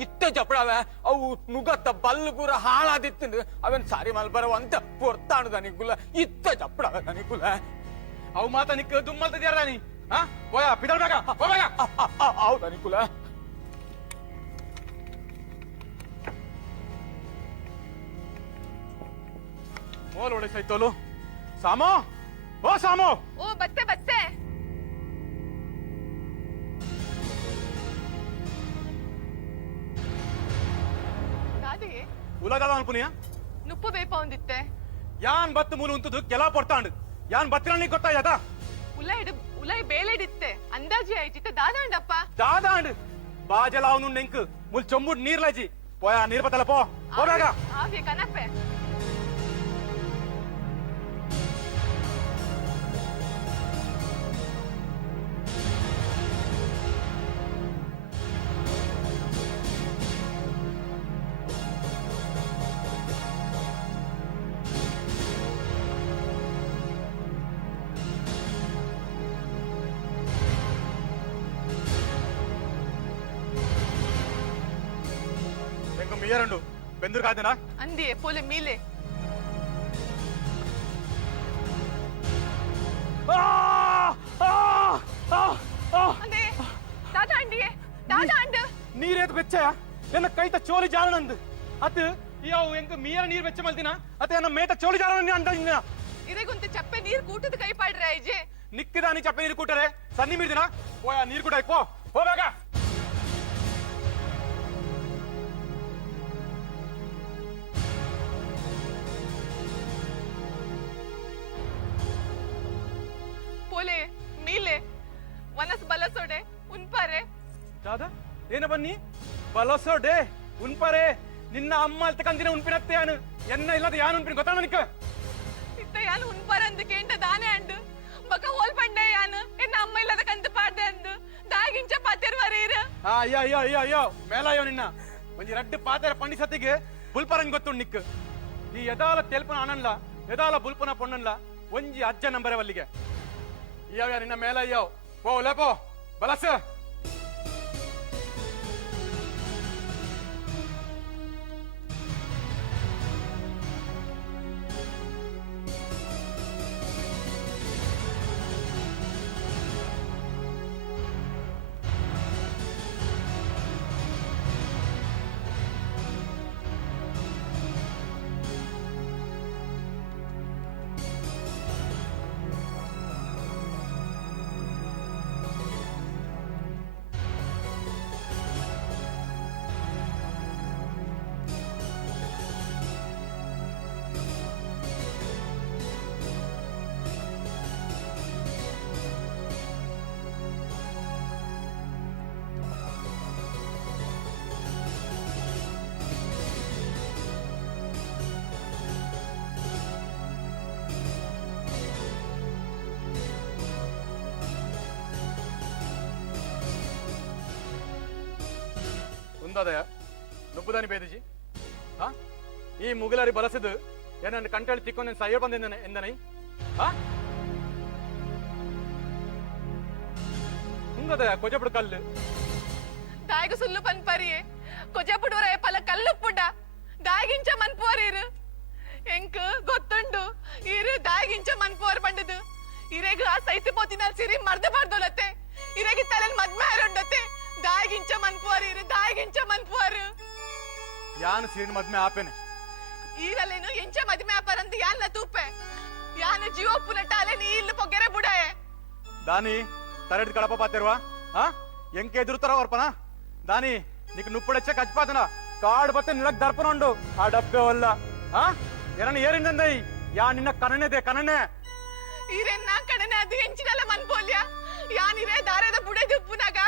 ಇತ್ತೆ ಜಪಡವೆ ಅವು ನುಗತ್ತ ಬಲ್ಲು ಪೂರ ಹಾಳಾದಿತ್ತು ಅವನ್ ಸಾರಿ ಮಲ್ಬರವಂತ ಪೊರ್ತಾಣು ದನಿಕ್ಕುಲ ಇತ್ತೆ ಜಪಡವೆ ದನಿಕ್ಕುಲ ಅವು ಮಾತ ನಿಕ್ಕ ದುಮ್ಮಲ್ತದ್ಯಾರ ನೀ ಹೋಯ ಪಿದಳ್ಬೇಕ ಹೋಬೇಕ ಅವು ದನಿಕ್ಕುಲ ಮೋಲ್ ಒಳ್ಳೆ ಸೈತೋಲು ಸಾಮೋ ಓ ಸಾಮೋ ಓ ಬತ್ತೆ ಬತ್ತೆ ದಾದಿ ಉಲಗದ ಅನ್ಪುನಿಯ ನುಪ್ಪು ಬೇಪ ಒಂದಿತ್ತೆ ಯಾನ್ ಬತ್ತು ಮೂಲು ಉಂತದು ಕೆಲ ಪೊರ್ತಾಂಡ್ ಯಾನ್ ಬತ್ತಿರಣ್ಣಿ ಗೊತ್ತಾಯದ ಉಲೈ ಬೇಲೆಡಿತ್ತೆ ಅಂದಾಜಿ ಆಯ್ತಿತ್ತೆ ದಾದಾಂಡಪ್ಪ ದಾದಾಂಡ್ ಬಾಜಲ ಅವನು ನೆಂಕ್ ಮುಲ್ ಚೊಂಬುಡ್ ನೀರ್ಲಾಜಿ పోయా నీరు బతల పో పోరాగా ఆవే కనపే మీయరండు బెందురు కాదనా అంది పోలే మీలే ಅಂದೆ ದಾದಾ ಅಂಡಿಯೇ ದಾದಾ ಅಂಡ ನೀರೇತ್ ಬೆಚ್ಚಯ ಎನ್ನ ಕೈತ ಚೋಲಿ ಜಾರನಂದು ಅತ್ ಯಾವು ಎಂಕ ಮೀಯರ ನೀರ್ ಬೆಚ್ಚ ಮಲ್ದಿನ ಅತ ಎನ್ನ ಮೇತ ಚೋಲಿ ಜಾರನ ಅಂದ ಇನ್ನ ಇದೆಗೊಂದು ಚಪ್ಪೆ ನೀರ್ ಕೂಟದ ಕೈ ಪಾಡ್ರೆ ಐಜೆ ನಿಕ್ಕಿದಾನಿ ಚಪ್ಪೆ ನೀರು ಕೂಟರೆ ಸನ್ನಿ ಮೀರ್ದಿನ ಹೋಯ ನೀರ್ ಕೂಟ ಪೋ ಹೋಗಾಗ పోలే మీలే వనస్ బలసోడే ఉన్పారే ದಾದಾ ಏನ ಬನ್ನಿ ಬಲಸೋಡೆ ಉನ್ಪರೆ ನಿನ್ನ ಅಮ್ಮ ಅಲ್ತ ಕಂದಿನ ಉನ್ಪಿನತ್ತೆ ಯಾನು ಎನ್ನ ಇಲ್ಲದ ಯಾನು ಉನ್ಪಿನ ಗೊತ್ತಾ ನಿಕ್ಕ ಇತ್ತ ಯಾನು ಉನ್ಪಾರೆ ಅಂದಕೇಂಟ ದಾನೆ ಅಂಡು ಬಕ ಹೋಲ್ ಪಂಡೆ ಯಾನು ಎನ್ನ ಅಮ್ಮ ಇಲ್ಲದ ಕಂದು ಪಾಡ್ದೆ ಅಂದು ದಾಗಿಂಚ ಪಾತೆರ್ ವರೀರ ಅಯ್ಯೋ ಅಯ್ಯೋ ಅಯ್ಯೋ ಅಯ್ಯೋ ಮೇಲಾಯೋ ನಿನ್ನ ಒಂಜಿ ರಡ್ಡು ಪಾತೆರ ಪಂಡಿ ಸತಿಗೆ ಬುಲ್ಪರಂಗ್ ಗೊತ್ತು ನಿಕ್ ಈ ಎದಾಲ ತೆಲ್ಪನ ಅನನ್ಲ ಎದಾಲ ಬುಲ್ಪನ ಪೊಣ್ಣನ್ಲ ಒಂಜಿ ಅಜ್ಜ ನಂಬರೆ ವಲ್ಲಿಗೆ ಅಯ್ಯೋ ನಿನ್ನ ಮೇಲಯ್ಯೋ ಪೋ ಲೇಪೋ ಬಲಸ ఉందదయ నువ్వుదాని బేదిజి ఈ ముగులారి బలసదు ఏనన్ను కంటెళ్ళు తిక్కొని నేను సయ్య పొంది ఎందని ఉందదయ కొజప్పుడు కళ్ళు దాయిగు సుల్లు పన్పరియే కొజప్పుడు వరే పల కల్లుప్పుడ దాగించ మన్పోరీరు ಎಂಕ್ ಗೊತ್ತುಂಡು ಇರು ದಾಗಿಂಚ ಮನ್ಪೋರ್ ಬಂಡದು ಇರೆಗ್ ಆ ಸೈತಿ ಪೋತಿನಲ್ಲಿ ಸಿರಿ ಮರ್ದ ಬಾರ್ದೋಲತ್ತೆ ಇರೆಗಿ ತಲೆನ್ ಮದ್ಮೆ ಆರುಂಡತ್ತೆ ದಾಗಿಂಚ ಮನ್ಪೋರ್ ಇರು ದಾಗಿಂಚ ಮನ್ಪೋರ್ ಯಾನ್ ಸಿರಿನ ಮದ್ಮೆ ಆಪೇನೆ ಈರಲ್ಲೇನು ಎಂಚ ಮದ್ಮೆ ಆಪರಂತ ಯಾನ್ಲ ತೂಪೆ ಯಾನು ಜೀವ ಪುನಟಾಲೆ ನೀ ಇಲ್ಲು ಪೊಗ್ಗೆರೆ ಬುಡಾಯೆ దాని తరడి కడప పాతేరువా ఎంకే ఎదురుతారా వర్పనా దాని నీకు నుప్పుడొచ్చే కచ్చిపోతున్నా కాడు పత్తే నిలక్ దర్పనుండు ఆ డబ్బే వల్ల ఎరని ఏరిందందయి యా నిన్న కననేదే కననే ಈರೆನ್ನ ಕಡನೆ ಅದು ಹೆಂಚಿನಲ್ಲ ಮನ್ಪೋಲ್ಯ ಯಾನಿರೆ ದಾರದ ಬುಡೆ ದುಪ್ಪುನಾಗ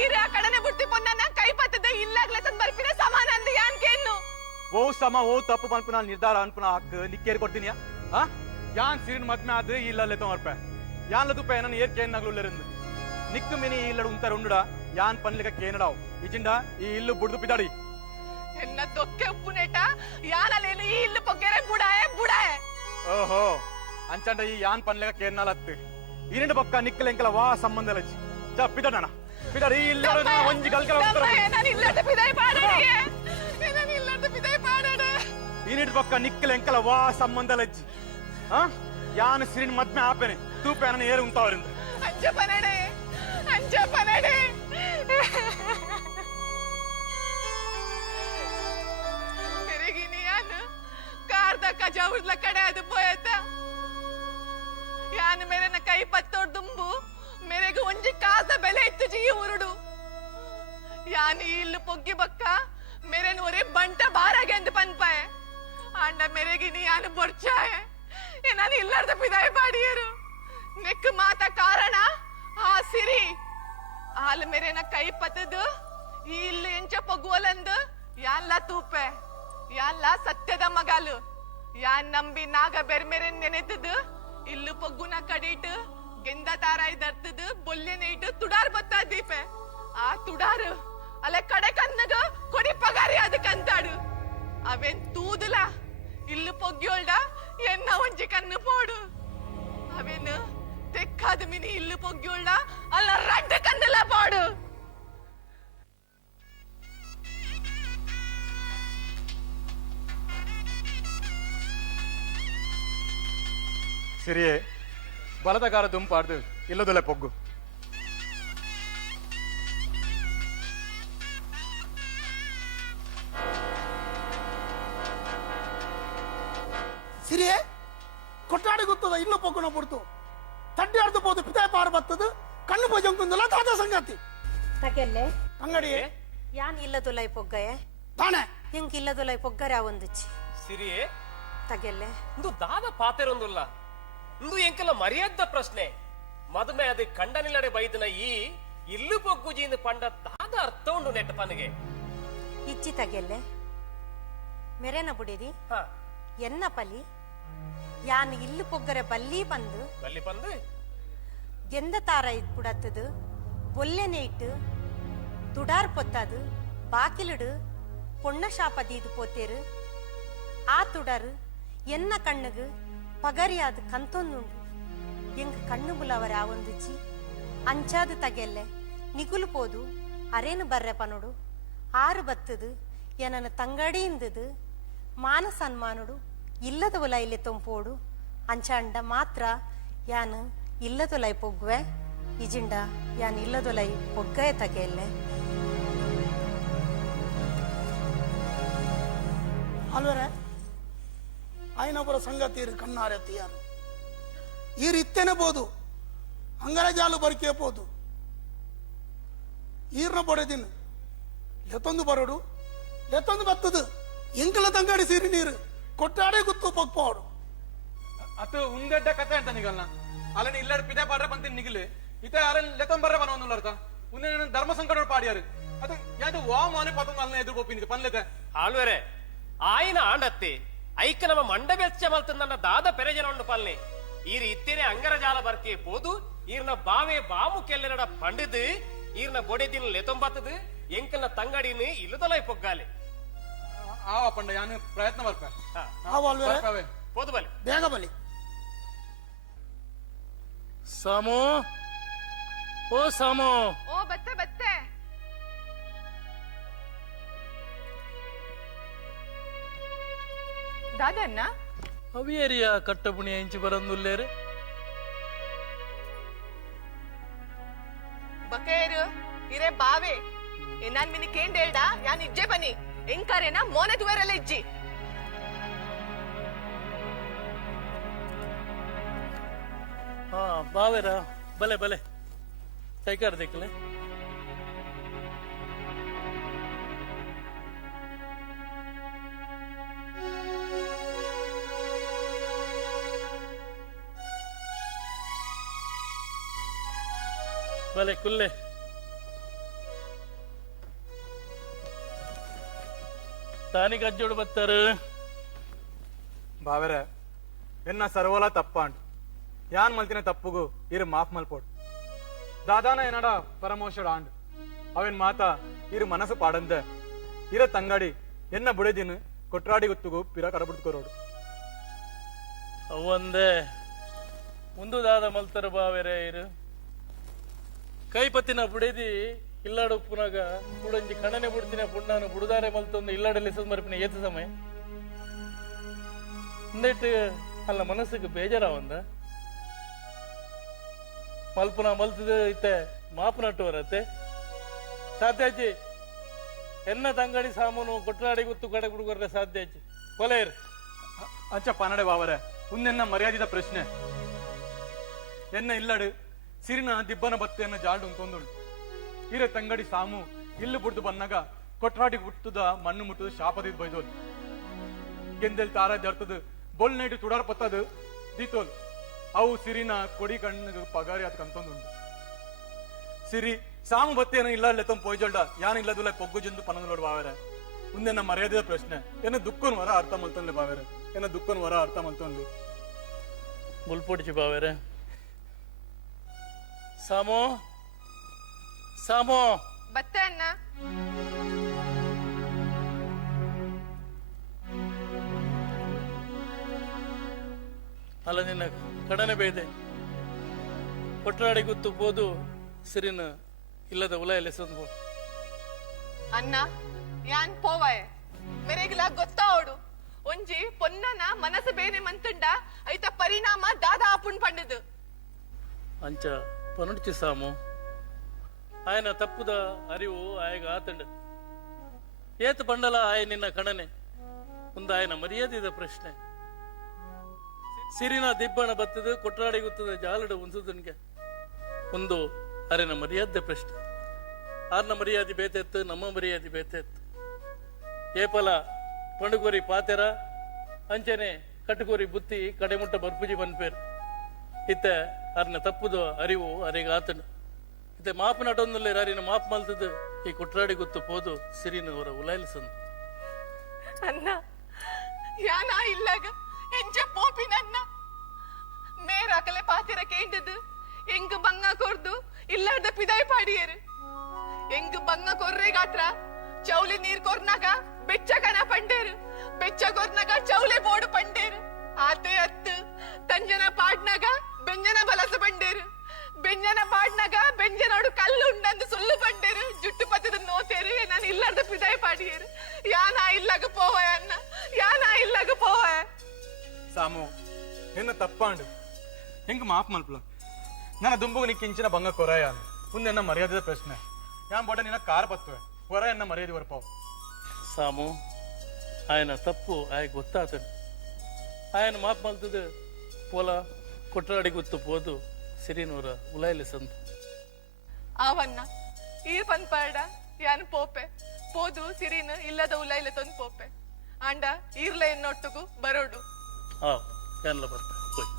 ಈರೆ ಆ ಕಡನೆ ಬುಡ್ತಿ ಪೊನ್ನ ಕೈ ಪತ್ತದ ಇಲ್ಲಾಗ್ಲೆ ತಂದ್ ಬರ್ಪಿನ ಸಮಾನ ಅಂದ ಯಾನ್ ಕೇನ್ನು ఓ సమ ఓ తప్పు పనుపున నిర్ధార అనుకున్న హక్కు నిక్కేరు కొడుతునియా ಯಾನ್ ಸಿರಿನ್ ಮದ್ಮೆ ಆದ್ ಇಲ್ಲಲ್ಲೇ ತೊಂಬರ್ಪ ಯಾನ್ಲ ತುಪ್ಪ ಏನನ್ನ ಏರ್ ಕೇನ್ ನಗ್ಲುಲ್ಲರಿಂದ ನಿಕ್ಕು ಮಿನಿ ಇಲ್ಲಡ ಉಂತಾರ ಉಂಡುಡ ಯಾನ್ ಪನ್ಲಿಕ ಕೇನಡಾವ್ ಇಜಿಂಡ ಈ ಇಲ್ಲು ಬುಡ್ದು ಪಿದಾಡಿ ಎನ್ನ ದೊಕ್ಕೆ ಉಪ್ಪುನೇಟ ಯಾನಲೇನು ಈ ಇಲ್ಲು ಪೊಗ್ಗೆರೆ ಬುಡಾಯೆ ಬುಡಾಯೆ ಓಹೋ ಅಂಚಂಡ ಈ ಯಾನ್ ಪನ್ಲಿಕ ಕೇನ್ನಲತ್ತು ಇನಿಂಡ ಪಕ್ಕ ನಿಕ್ಕಲ ಎಂಕಲ ವಾ ಸಂಬಂಧ ಲಚ್ಚಿ ಚಾ ಪಿದಡಣ ಪಿದಾಡಿ ಈ ಇಲ್ಲಡ ಒಂಜಿ ಗಲ್ಕಲ ಉತ್ತರ ನಾನು ಇಲ್ಲದ ಪಿದಾಯಿ ಪಾಡಡಿಗೆ ನಾನು ಇಲ್ಲದ ಪಿದಾಯಿ ಪಾಡಡೆ ಇನಿಂಡ ಪಕ್ಕ ನಿಕ್ಕಲ ಎಂಕಲ ವಾ ಸಂಬಂಧ ಲಚ್ಚಿ ಹಾ ಯಾನ್ ಸಿರಿನ್ ಮದ್ಮೆ ಆಪೆನೆ ತೂಪೆ ಏನನ್ನ ಏರು ಉಂತಾವರಿಂದ ಅಂಚ ಪನಡೆ मेरेगिनी यान कार कजा उर्ला कड़े ಅದು ಪೋಯತ ಯಾನ್ ಮೇರೆ ನ ಕೈ ಪತ್ತೋಡ್ ದುಂಬು ಮೇರೆಗೆ ಒಂಜಿ ಕಾಸ ಬೆಲೆ ಇತ್ತು ಜಿ ಉರುಡು ಯಾನ್ ಇಲ್ಲು ಪೊಗ್ಗಿ ಬಕ್ಕ ಮೇರೆ ನೂರೆ ಬಂಟ ಬಾರಾಗೆ ಅಂತ ಪನ್ಪಾಯೆ ಆಂಡ ಮೇರೆಗಿನಿ ಯಾನ್ ಬೊರ್ಚಾಯೆ ನಾನು ಇಲ್ಲಾರ್ದ ಪಿದಾಯ ಪಾಡಿಯರು ನೆಕ್ ಮಾತ ಕಾರಣ ಆ ಸಿರಿ ಹಾಲು ಮೇರೆನ ಕೈ ಪತ್ತದು ಈ ಇಲ್ಲಿ ಎಂಚ ಪೊಗುವಲಂದು ಯಾನ್ಲ ತೂಪೆ ಯಾನ್ಲ ಸತ್ಯದ ಮಗಾಲು ಯಾನ್ ನಂಬಿ ನಾಗ ಬೆರ್ಮೆರೆ ನೆನೆತದು ಇಲ್ಲು ಪೊಗ್ಗುನ ಕಡಿಟ್ಟು ಗೆಂದ ತಾರಾಯಿ ದರ್ತದು ಬೊಲ್ಲೆ ನೇಯ್ಟು ತುಡಾರ್ ಬತ್ತ ದೀಪೆ ಆ ತುಡಾರು ಅಲ್ಲ ಕಡೆ ಕನ್ನಗ ಕೊಡಿ ಪಗಾರಿ ಅದಕ್ಕಂತಾಡು ಅವೇನ್ ತೂದುಲ ಇಲ್ಲು ಪೊಗ್ಗಿಯೋಳ್ಡ ಎನ್ನ ಒಂಜಿ ಕಣ್ಣು ಪೋಡು ಅವೇನು ತೆಕ್ಕಾದ ಮಿನಿ ಇಲ್ಲು ಪೊಗ್ಗಿಯೋಳ್ಡ ಅಲ್ಲ ರಡ್ಡ ಕನ್ನಲ ಪೋಡು ಸಿರಿಯೇ ಬಲದಗಾರ ದುಂಪಾಡ್ದು ಇಲ್ಲದಲ್ಲ ಪೊಗ್ಗು ಸಿರಿಯೇ ಕೊಟ್ಟಾಡಿ ಗೊತ್ತದ ಇಲ್ಲೂ ಪೊಗ್ಗುನ ಬಿಡ್ತು ತಡ್ಡಿ ಆಡ್ದು పోదు ಪಿತಾಯ ಪಾರ ಬತ್ತದು ಕಣ್ಣು ಭೋಜಂಕುಂದಲ್ಲ ತಾತ ಸಂಗತಿ ತಗೆಲ್ಲೆ ಅಂಗಡಿ ಯಾನ್ ಇಲ್ಲದುಲೈ ಪೊಗ್ಗಯೆ ತಾನೆ ಎಂಕ್ ಇಲ್ಲದುಲೈ ಪೊಗ್ಗರೆ ಆವೊಂದುಚ್ಚಿ ಸಿರಿಯೇ ತಗೆಲ್ಲೆ ಇಂದು ದಾದ ಪಾತೆರೊಂದುಲ್ಲ ಇಂದು ಎಂಕಲ ಮರ್ಯಾದ ಪ್ರಶ್ನೆ ಮದುಮೆ ಅದು ಕಂಡನಿಲ್ಲಡೆ ಬೈದನ ಈ ಇಲ್ಲು ಪೊಗ್ಗುಜಿಂದ ಪಂಡ ದಾದ ಅರ್ಥ ಉಂಡು ನೆಟ್ಟ ಪನಗೆ ಇಚ್ಚಿ ತಗೆಲ್ಲೆ ಮೆರೆನ ಬುಡಿದಿ ಹ ಎನ್ನ ಪಲಿ ಯಾನ್ ಇಲ್ಲು ಪೊಗ್ಗರೆ ಬಲ್ಲಿ ಬಂದು ಬಲ್ಲಿ ಪಂದು ಗೆಂದ ತಾರ ಇದ್ ಪುಡತ್ತದು ಬೊಲ್ಲೆನೆ ಇಟ್ಟು ತುಡಾರ್ ಪೊತ್ತದು ಬಾಕಿಲಿಡು பொண்ண ಶಾಪದಿ ಇದು ಪೋತೇರು ಆ ತುಡರು ಎನ್ನ ಕಣ್ಣುಗು ಪಗರಿಯಾದ ಕಂತೊಂದುಂಡು ಎಂಗ್ ಕಣ್ಣು ಬುಲವರ ಆವೊಂದುಚ್ಚಿ ಅಂಚಾದು ತಗೆಲ್ಲೆ ನಿಗುಲು ಪೋದು ಅರೇನು ಬರ್ರೆ ಪನೊಡು ಆರು ಬತ್ತದು ಏನನ ತಂಗಡಿಯಿಂದದು ಮಾನ ಸನ್ಮಾನುಡು ಇಲ್ಲದ ಒಲ ಇಲ್ಲಿ ತೊಂಪೋಡು ಅಂಚಾಂಡ ಮಾತ್ರ ಯಾನು ಇಲ್ಲದೊಲೈ ಪೊಗ್ವೆ ಇಜಿಂಡ ಯಾನ್ ಇಲ್ಲದೊಲೈ ಪೊಗ್ಗಯ ತಗೆಲ್ಲೆ ಅಲ್ವರೆ ಆಯ್ನೊಬ್ಬರ ಸಂಗತಿ ಕಣ್ಣಾರೆತ್ತಿಯಾರು ಈ ರೀತಿಯೇ ಬೋದು ಅಂಗರಜಾಲು ಬರಿಕೆ ಪೋದು ಈರ್ನ ಬೊಡೆದಿನ ಎತ್ತೊಂದು ಬರೋಡು ಎತ್ತೊಂದು ಬತ್ತದು ಎಂಕಲ ತಂಗಾಡಿ ಸೀರಿ ನೀರು ಕೊಟ್ಟಾಡೆ ಗುತ್ತು ಪೊಕ್ಪೋಡು ಅತ್ತು ಉಂದೆಡ್ಡ ಕತೆ ಅಂತ ನಿಗಲ್ನ ಅಲ್ಲನ ಇಲ್ಲಡ ಪಿದೆ ಪಾಡ್ರೆ ಪಂತಿನ ನಿಗಿಲೆ ಇತ ಅರನ್ ಲೆತಂಬರ್ರೆ ಪನವೊಂದುಲ್ಲ ಅರ್ಥ ಉಂದೆ ಧರ್ಮ ಸಂಕಟ ಪಾಡಿಯಾರು ಅದು ಯಾದು ವಾ ಮಾನೆ ಪತಂಗ ಅಲ್ಲನ ಎದುರು ಪೊಪ್ಪಿನಿದೆ ಪನ್ಲೆತೆ ಆಳ್ವೆರೆ ಆಯ್ನ ಆಂಡತ್ತೆ ಐಕ ನಮ್ಮ ಮಂಡ ಬೆಚ್ಚ ಮಲ್ತಂದನ್ನ ದಾದ ಪೆರೆಜನ ಉಂಡು ಪಲ್ಲೆ ಈರ್ ಇತ್ತೇನೆ ಅಂಗರಜಾಲ ಬರ್ಕೆ ಪೋದು ಈರ್ನ ಬಾವೆ ಬಾಮು ಕೆಲ್ಲೆರಡ ಪಂಡಿದು ಈರ್ನ ಬೊಡೆದಿನ ಲೆತೊಂಬತ್ತದು ಎಂಕಲ್ನ ತಂಗಡಿನ ಇಲ್ಲದಲೈ ಪೊಗ್ಗಾಲೆ ಆವ ಪಂಡ ಯಾನು ಪ್ರಯತ್ನ ಬರ್ಪ ಆವಲ್ವರೆ ಪೋದು ಬಲೆ ಬೇಗ ಬಲಿ ಸಾಮು ಓ ಸಾಮು ಓ ಬತ್ತೆ ಬತ್ತೆ ದಾದನ್ನ ಅವಿಯರಿಯ ಕಟ್ಟಪುಣಿ ಎಂಚಿ ಬರಂದುಲ್ಲೇರು ಬಕೇರು ಇರೆ ಬಾವೆ ನಾನ್ ಮಿನಿ ಕೇಂಡೇಳ್ಡ ಯಾನ್ ಇಜ್ಜೆ ಬನ್ನಿ ಎಂಕಾರೇನ ಮೋನೆ ದುವರೆಲ್ಲ ಇಜ್ಜಿ ಹಾ ಬಾವೇರ ಬಲೆ ಬಲೆ ಕೈಕಾರ್ ದೇಖಲೆ ಬಲೆ ಕುಲ್ಲೆ ತಾನಿ ಗಜ್ಜೋಡು ಬತ್ತಾರು ಬಾವೆರೆ ಎನ್ನ ಸರ್ವಲ ತಪ್ಪಾಂಡ್ ಯಾನ್ ಮಲ್ತಿನ ತಪ್ಪುಗು ಇರು ಮಾಫ್ ಮಲ್ಪೋಡು ದಾದಾನ ಏನಡ ಪರಮೋಷಡ ಆಂಡ್ ಅವೇನ್ ಮಾತ ಇರು ಮನಸ್ಸು ಪಾಡಂದೆ ಇರ ತಂಗಾಡಿ ಎನ್ನ ಬುಡೆದಿನ ಕೊಟ್ರಾಡಿ ಗುತ್ತುಗು ಪಿರ ಕಡಬಿಡ್ಕೋರೋಡು ಅವಂದೇ ಮುಂದು ದಾದ ಮಲ್ತರ ಬಾವೆರೆ ಇರು ಕೈಪತ್ತಿನ ಬುಡೆದಿ ಇಲ್ಲಾಡು ಪುನಗ ಬುಡಂಜಿ ಕಣನೆ ಬುಡ್ತಿನ ಪುಣ್ಣಾನು ಬುಡುದಾರೆ ಮಲ್ತೊಂದು ಇಲ್ಲಾಡಲ್ಲಿ ಮರ್ಪಿನ ಏತು ಸಮಯ ಇಂದೈಟ್ ಅಲ್ಲ ಮನಸ್ಸಿಗೆ ಬೇಜಾರಾವಂದ ಮಲ್ಪುನ ಮಲ್ತದ ಇತ್ತೆ ಮಾಪನಟ್ಟು ಬರತ್ತೆ ಸಾಧ್ಯಾಜಿ ಎನ್ನ ತಂಗಡಿ ಸಾಮಾನು ಕೊಟ್ರಾಡಿ ಗುತ್ತು ಕಡೆ ಹುಡುಗರ ಸಾಧ್ಯಾಜಿ ಕೊಲೆಯರ್ ಅಂಚ ಪನ್ನಡೆ ಬಾವರೆ ಉನ್ನೆನ್ನ ಮರ್ಯಾದಿದ ಪ್ರಶ್ನೆ ಎನ್ನ ಇಲ್ಲಡು ಸಿರಿನ ದಿಬ್ಬನ ಬತ್ತೆಯನ್ನ ಜಾಡು ಅಂತೊಂದುಂಡು ಇರ ತಂಗಡಿ ಸಾಮು ಇಲ್ಲು ಬುಡ್ದು ಬನ್ನಾಗ ಕೊಟ್ರಾಡಿ ಹುಟ್ಟುದ ಮಣ್ಣು ಮುಟ್ಟುದು ಶಾಪದಿದ್ ಬೈದೋಲ್ ಗೆಂದೆಲ್ ತಾರ ಜರ್ತದ ಬೊಲ್ ನೈಟ್ ತುಡಾರ್ ಪತ್ತದು ದೀತೋಲ್ ಅವು ಸಿರಿನ ಕೊಡಿ ಕಣ್ಣಿಗೆ ಪಗಾರಿ ಅದ್ ಕಂತೊಂದುಂಡು ಸಿರಿ ಸಾಮು ಬತ್ತೇನ ಇಲ್ಲ ಲೆತ್ತಂ ಪೋಯ್ಜೊಲ್ಡ ಯಾನ್ ಇಲ್ಲದುಲ್ಲ ಪೊಗ್ಗು ಜಂದು ಪನಂದಲೋಡು ಬಾವೇರೆ ಉಂದೆನ್ನ ಮರ್ಯಾದಿದ ಪ್ರಶ್ನೆ ಎನ್ನ ದುಃಖನ್ ವರ ಅರ್ಥ ಮಲ್ತೊಂದು ಬಾವೇರೆ ಎನ್ನ ದುಃಖನ್ ವರ ಅರ್ಥ ಮಲ್ತೊಂದು ಮುಲ್ಪೊಡಿಚಿ ಬಾವೇರೆ ಸಾಮೋ ಸಾಮೋ ಬತ್ತೆ ಅಣ್ಣ ಅಲ್ಲ ನಿನ್ನ ಕಡನೆ ಬೇದೆ ಕೊಟ್ರಾಡಿ ಗುತ್ತು ಬೋದು ಸಿರಿನ ಇಲ್ಲದ ಉಲ ಎಲೆಸಂದು ಅಣ್ಣ ಯಾನ್ ಪೋವಾಯ ಮೆರೆಗಿಲ ಗೊತ್ತಾವಡು ಒಂಜಿ ಪೊನ್ನನ ಮನಸ್ಸು ಬೇನೆ ಮಂತುಂಡ ಐತ ಪರಿಣಾಮ ದಾದ ಆಪುಣ್ ಪಂಡದು ಅಂಚ ಪನುಡ್ಚಿ ಸಾಮು ಆಯನ ತಪ್ಪುದ ಅರಿವು ಆಯಗ ಆತಂಡ ಏತು ಬಂಡಲ ಆಯ ನಿನ್ನ ಕಣನೆ ಒಂದು ಆಯನ ಮರ್ಯಾದಿದ ಪ್ರಶ್ನೆ ಸಿರಿನ ದಿಬ್ಬಣ ಬತ್ತದ ಕೊಟ್ರಾಡಿ ಗುತ್ತದ ಜಾಲಡ ಉಂಸುದನ್ಗೆ ಒಂದು ಅರೆನ ಮರ್ಯಾದೆ ಪ್ರಶ್ನೆ ಆರ್ನ ಮರ್ಯಾದೆ ಬೇತೆತ್ತು ನಮ್ಮ ಮರ್ಯಾದೆ ಬೇತೆತ್ತು ಏಪಲ ಪಂಡುಗೋರಿ ಪಾತೆರ ಅಂಚನೆ ಕಟುಗೋರಿ ಬುತ್ತಿ ಕಡೆಮುಟ್ಟ ಬರ್ಪುಜಿ ಬನ್ಪೇರ್ ಇತ್ತ ಅರ್ನ ತಪ್ಪುದು ಅರಿವು ಅರೆಗ ಆತನು ಇತ್ತೆ ಮಾಪು ನಟೊಂದಲ್ಲಿ ಅರಿನ ಮಾಪ್ ಮಲ್ತದ ಈ ಕುಟ್ರಾಡಿ ಗುತ್ತು ಪೋದು ಸಿರಿನ ಅವರ ಉಲಾಯಿಸಂದು ಅಣ್ಣ ಯಾನಾ ಇಲ್ಲಾಗ ಎಂಚ ಪೋಪಿನನ್ನ ಮೇರಾಕಲೆ ಪಾತಿರ ಕೇಂಡದು ಎಂಗ್ ಬಂಗ ಕೊರ್ದು ಇಲ್ಲಾದ ಪಿದಾಯ್ ಪಾಡಿಯರು ಎಂಗ್ ಬಂಗ ಕೊರ್ರೆ ಗಾತ್ರ ಚೌಲಿ ನೀರ್ ಕೊರ್ನಾಗ ಬೆಚ್ಚ ಕಣ ಪಂಡೇರು ಬೆಚ್ಚ ಕೊರ್ನಾಗ ಚೌಲೆ ಬೋಡು ಪಂಡೇರು ಆತೆ ಅತ್ತು ತಂಜನ ಪಾಡ್ನಾಗ ಬೆಂಜನ ಬಲಸ ಬಂಡೇರು ಬೆಂಜನ ಪಾಡ್ನಾಗ ಬೆಂಜನೋಡು ಕಲ್ಲು ಉಂಡಂದು ಸುಳ್ಳು ಬಂಡೇರು ಜುಟ್ಟು ಪತ್ತದ ನೋತೇರು ನಾನು ಇಲ್ಲಾರ್ದ ಪಿದಾಯ್ ಪಾಡಿಯರು ಯಾನಾ ಇಲ್ಲಾಗ ಪೋವಯ ಅಣ್ಣ ಯಾನಾ ಇಲ್ಲಾಗ ಪೋವಯ ಸಾಮು ಎನ್ನ ತಪ್ಪಾಂಡು ಹೆಂಗ ಮಾಫ್ ಮಲ್ಪಲ ನನ್ನ ದುಂಬುಗು ನೀ ಕಿಂಚಿನ ಭಂಗ ಕೊರಾಯ ಮುಂದೆ ಎನ್ನ ಮರ್ಯಾದಿದ ಪ್ರಶ್ನೆ ಯಾನ್ ಬೋಟ ನಿನ್ನ ಕಾರ್ ಪತ್ತುವೆ ಹೊರ ಎನ್ನ ಮರ್ಯಾದೆ ಬರ್ಪಾವು ಸಾಮು ಆಯನ ತಪ್ಪು ಆಯ ಗೊತ್ತಾತನು ಆಯನ ಮಾಪ್ ಮಲ್ತದ ಪೋಲ ಕೊಟ್ರಾಡಿ ಗುತ್ತು ಪೋದು ಸಿರಿನೂರ ಉಲಾಯಿಲಿ ಸಂದು ಆವನ್ನ ಈರ್ ಪನ್ಪಾಡ ಯಾನ್ ಪೋಪೆ ಪೋದು ಸಿರಿನ ಇಲ್ಲದ ಉಲಾಯಿಲೆ ತಂದು ಪೋಪೆ ಅಂಡ ಈರ್ಲ ಎನ್ನೊಟ್ಟುಗು ಬರೋಡು ಹಾ ಎಲ್ಲ ಬರ್ತೆ ಹೋಯ್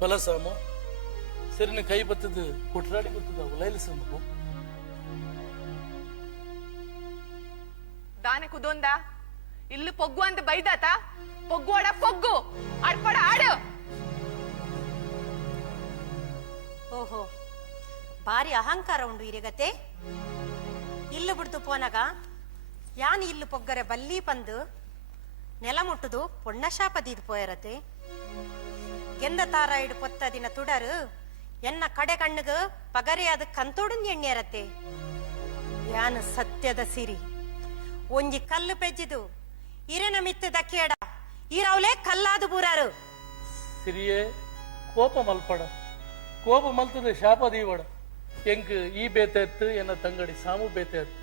ಬಲ ಸಾಮು ಸಿರಿನ ಕೈ ಬತ್ತದ ಕೊಟ್ರಾಡಿ ಬತ್ತದ ಉಲಾಯಿಲಿ ಸಂದು ದಾನೆ ಕುದೊಂದ ಇಲ್ಲು ಪೊಗ್ಗು ಅಂತ ಬೈದಾತ ಪೊಗ್ಗುವಾಡ ಪೊಗ್ಗು ಆಡ್ಪಡ ಆಡು ಓಹೋ ಬಾರಿ ಅಹಂಕಾರ ಉಂಡು ಇರೆಗತೆ ಇಲ್ಲು ಬಿಡ್ತು ಪೋನಾಗ ಯಾನ್ ಇಲ್ಲು ಪೊಗ್ಗರೆ ಬಲ್ಲಿ ಪಂದು ನೆಲ ಮುಟ್ಟುದು ಪೊಣ್ಣ ಶಾಪದೀದು ಪೋಯರತೆ ಗೆಂದ ತಾರ ಇಡು ಪೊತ್ತ ದಿನ ತುಡರು ಎನ್ನ ಕಡೆ ಕಣ್ಣುಗು ಪಗರೆ ಅದು ಕಂತೋಡು ಎಣ್ಣೆರತೆ ಯಾನ್ ಸತ್ಯದ ಸಿರಿ ಒಂಜಿ ಕಲ್ಲು ಪೆಜ್ಜಿದು ಇರೆನ ಮಿತ್ತದ ಕೇಡ ಈರವಲೇ ಕಲ್ಲಾದು ಬೂರಾರು ಸಿರಿಯೇ ಕೋಪ ಮಲ್ಪಡ ಕೋಪ ಮಲ್ತದ ಶಾಪ ದೀವಡ ಎಂಕ್ ಈ ಬೇತೆತ್ತು ಎನ್ನ ತಂಗಡಿ ಸಾಮು ಬೇತೆತ್ತು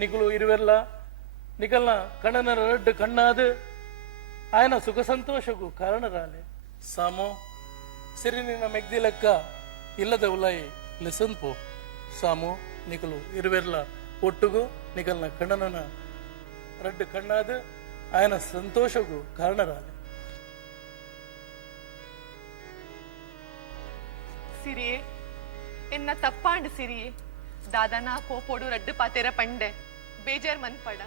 ನಿಕಲು ಇರುವೆಲ್ಲ ನಿಕಲ್ನ ಕಣ್ಣನ ರಡ್ಡು ಕಣ್ಣಾದು ಆಯನ ಸುಖ ಸಂತೋಷಕ್ಕೂ ಕಾರಣರಾಲೆ ಸಾಮು ಸಿರಿ ನಿನ್ನ ಮೆಗ್ದಿ ಲೆಕ್ಕ ಇಲ್ಲದ ಉಲಾಯಿ ಲೆಸನ್ ಪೋ ಸಾಮು ನಿಕಲು ಇರುವೆಲ್ಲ ಒಟ್ಟುಗು ನಿಕಲ್ನ ಕಣ್ಣನ ರಡ್ಡು ಕಣ್ಣಾದು ఆయన సంతోషకు కారణరాలి ಸಿರಿಯೇ ಎನ್ನ ತಪ್ಪಾಂಡ್ ಸಿರಿಯೇ ದಾದಾನ ಕೋಪೋಡು ರಡ್ಡು ಪಾತೆರ ಪಂಡೆ ಬೇಜಾರ್ ಮನ್ಪಡ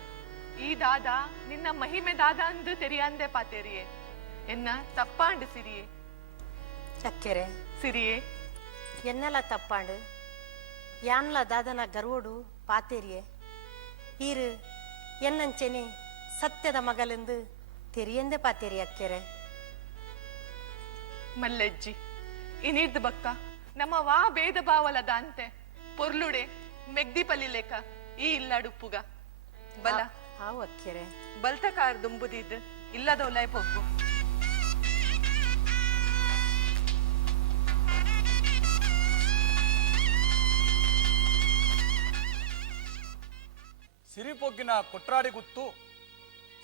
ಈ ದಾದ ನಿನ್ನ ಮಹಿಮೆ ದಾದ ಅಂದು ತೆರಿಯಂದೆ ಪಾತೆರಿಯೇ ಎನ್ನ ತಪ್ಪಾಂಡ್ ಸಿರಿಯೇ ಚಕ್ಕೆರೆ ಸಿರಿಯೇ ಎನ್ನೆಲ್ಲ ತಪ್ಪಾಂಡು ಯಾನ್ಲ ದಾದನ ಗರ್ವೋಡು ಪಾತೇರಿಯೇ ಈರು ಎನ್ನಂಚೆನೆ ಸತ್ಯದ ಮಗಲೆಂದು ತೆರಿಯಂದೆ ಪಾತೇರಿ ಅಕ್ಕೆರೆ ಮಲ್ಲೆಜ್ಜಿ ಇನಿರ್ದು ಬಕ್ಕ ನಮ್ಮ ವಾ ಭೇದ ಭಾವಲದ ಅಂತೆ ಪೊರ್ಲುಡೆ ಮೆಗ್ದಿ ಪಲಿಲೇಕ ಈ ಇಲ್ಲಾಡುಪ್ಪುಗ ಬಲ ಹಾವು ಅಕ್ಕೆರೆ ಬಲ್ತ ಕಾರ್ ದುಂಬುದಿದ್ದು ಇಲ್ಲದವಲಾಯ್ ಪೊಗ್ಗು ಸಿರಿಪೊಗ್ಗಿನ ಕೊಟ್ರಾಡಿ ಗುತ್ತು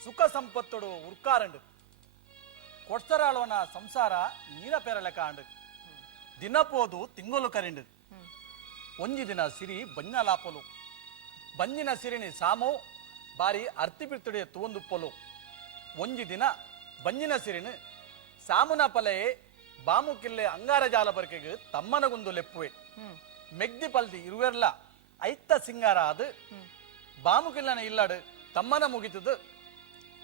ಸುಖ ಸಂಪತ್ತೊಡು ಉರ್ಕಾರಂಡು ಕೊಡ್ಸರಾಳವನ ಸಂಸಾರ ನೀರ ಪೆರಲೆಕ ಅಂಡು ದಿನಪೋದು ತಿಂಗಳು ಕರಿಂಡು ಒಂಜಿ ದಿನ ಸಿರಿ ಬಣ್ಣಲಾಪಲು ಬಂಜಿನ ಸಿರಿನಿ ಸಾಮೋ ಬಾರಿ ಅರ್ತಿ ಬಿರ್ತುಡೆ ತೂಂದುಪ್ಪಲು ಒಂಜಿ ದಿನ ಬಂಜಿನ ಸಿರಿನು ಸಾಮುನ ಪಲೆಯೇ ಬಾಮು ಕಿಲ್ಲೆ ಅಂಗಾರ ಜಾಲ ಬರ್ಕೆಗೆ ತಮ್ಮನಗುಂದು ಲೆಪ್ಪುವೆ ಮೆಗ್ದಿ ಪಲ್ದಿ ಇರುವೆರ್ಲ ಐತ್ತ ಸಿಂಗಾರ ಅದು ಬಾಮು ಕಿಲ್ಲನ ಇಲ್ಲಾಡು ತಮ್ಮನ ಮುಗಿತದು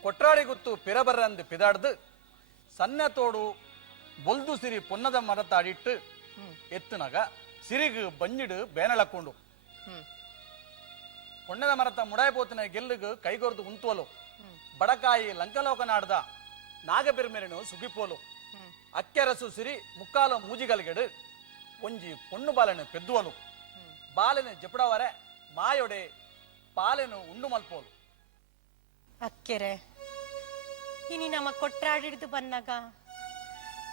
ಕೊಟ್ರಾಡಿ ಗುತ್ತು ಪಿರಬರ್ರಂದು ಪಿದಾಡ್ದು ಸನ್ನೆ ತೋಡು ಬೊಲ್ದು ಸಿರಿ ಪೊನ್ನದ ಮರತಾಡಿಟ್ಟು ಎತ್ತುನಗ ಸಿರಿಗು ಬಂಜಿಡು ಬೇನಳಕ್ಕೊಂಡು ಪೊನ್ನದ ಮರತ ಮುಡಾಯ್ಪೋತಿನ ಗೆಲ್ಲಿಗು ಕೈಗೊರ್ದು ಉಂತುವಲು ಬಡಕಾಯಿ ಲಂಕಲೋಕನಾಡ್ದ ನಾಗಬೆರ್ಮೆರೆನು ಸುಗಿಪೋಲು ಅಕ್ಕೆರಸು ಸಿರಿ ಮುಕ್ಕಾಲು ಮೂಜಿಗಲ್ಗೆಡು ಒಂಜಿ ಪೊಣ್ಣು ಬಾಲೆನು ಪೆದ್ದುವಲು ಬಾಲೆನು ಜಪಡವರೆ ಮಾಯೊಡೆ ಪಾಲೆನು ಉಂಡು ಮಲ್ಪೋಲು ಅಕ್ಕೆರೆ ಇನಿ ನಮ್ಮ ಕೊಟ್ರಾಡಿಡ್ದು ಬನ್ನಾಗ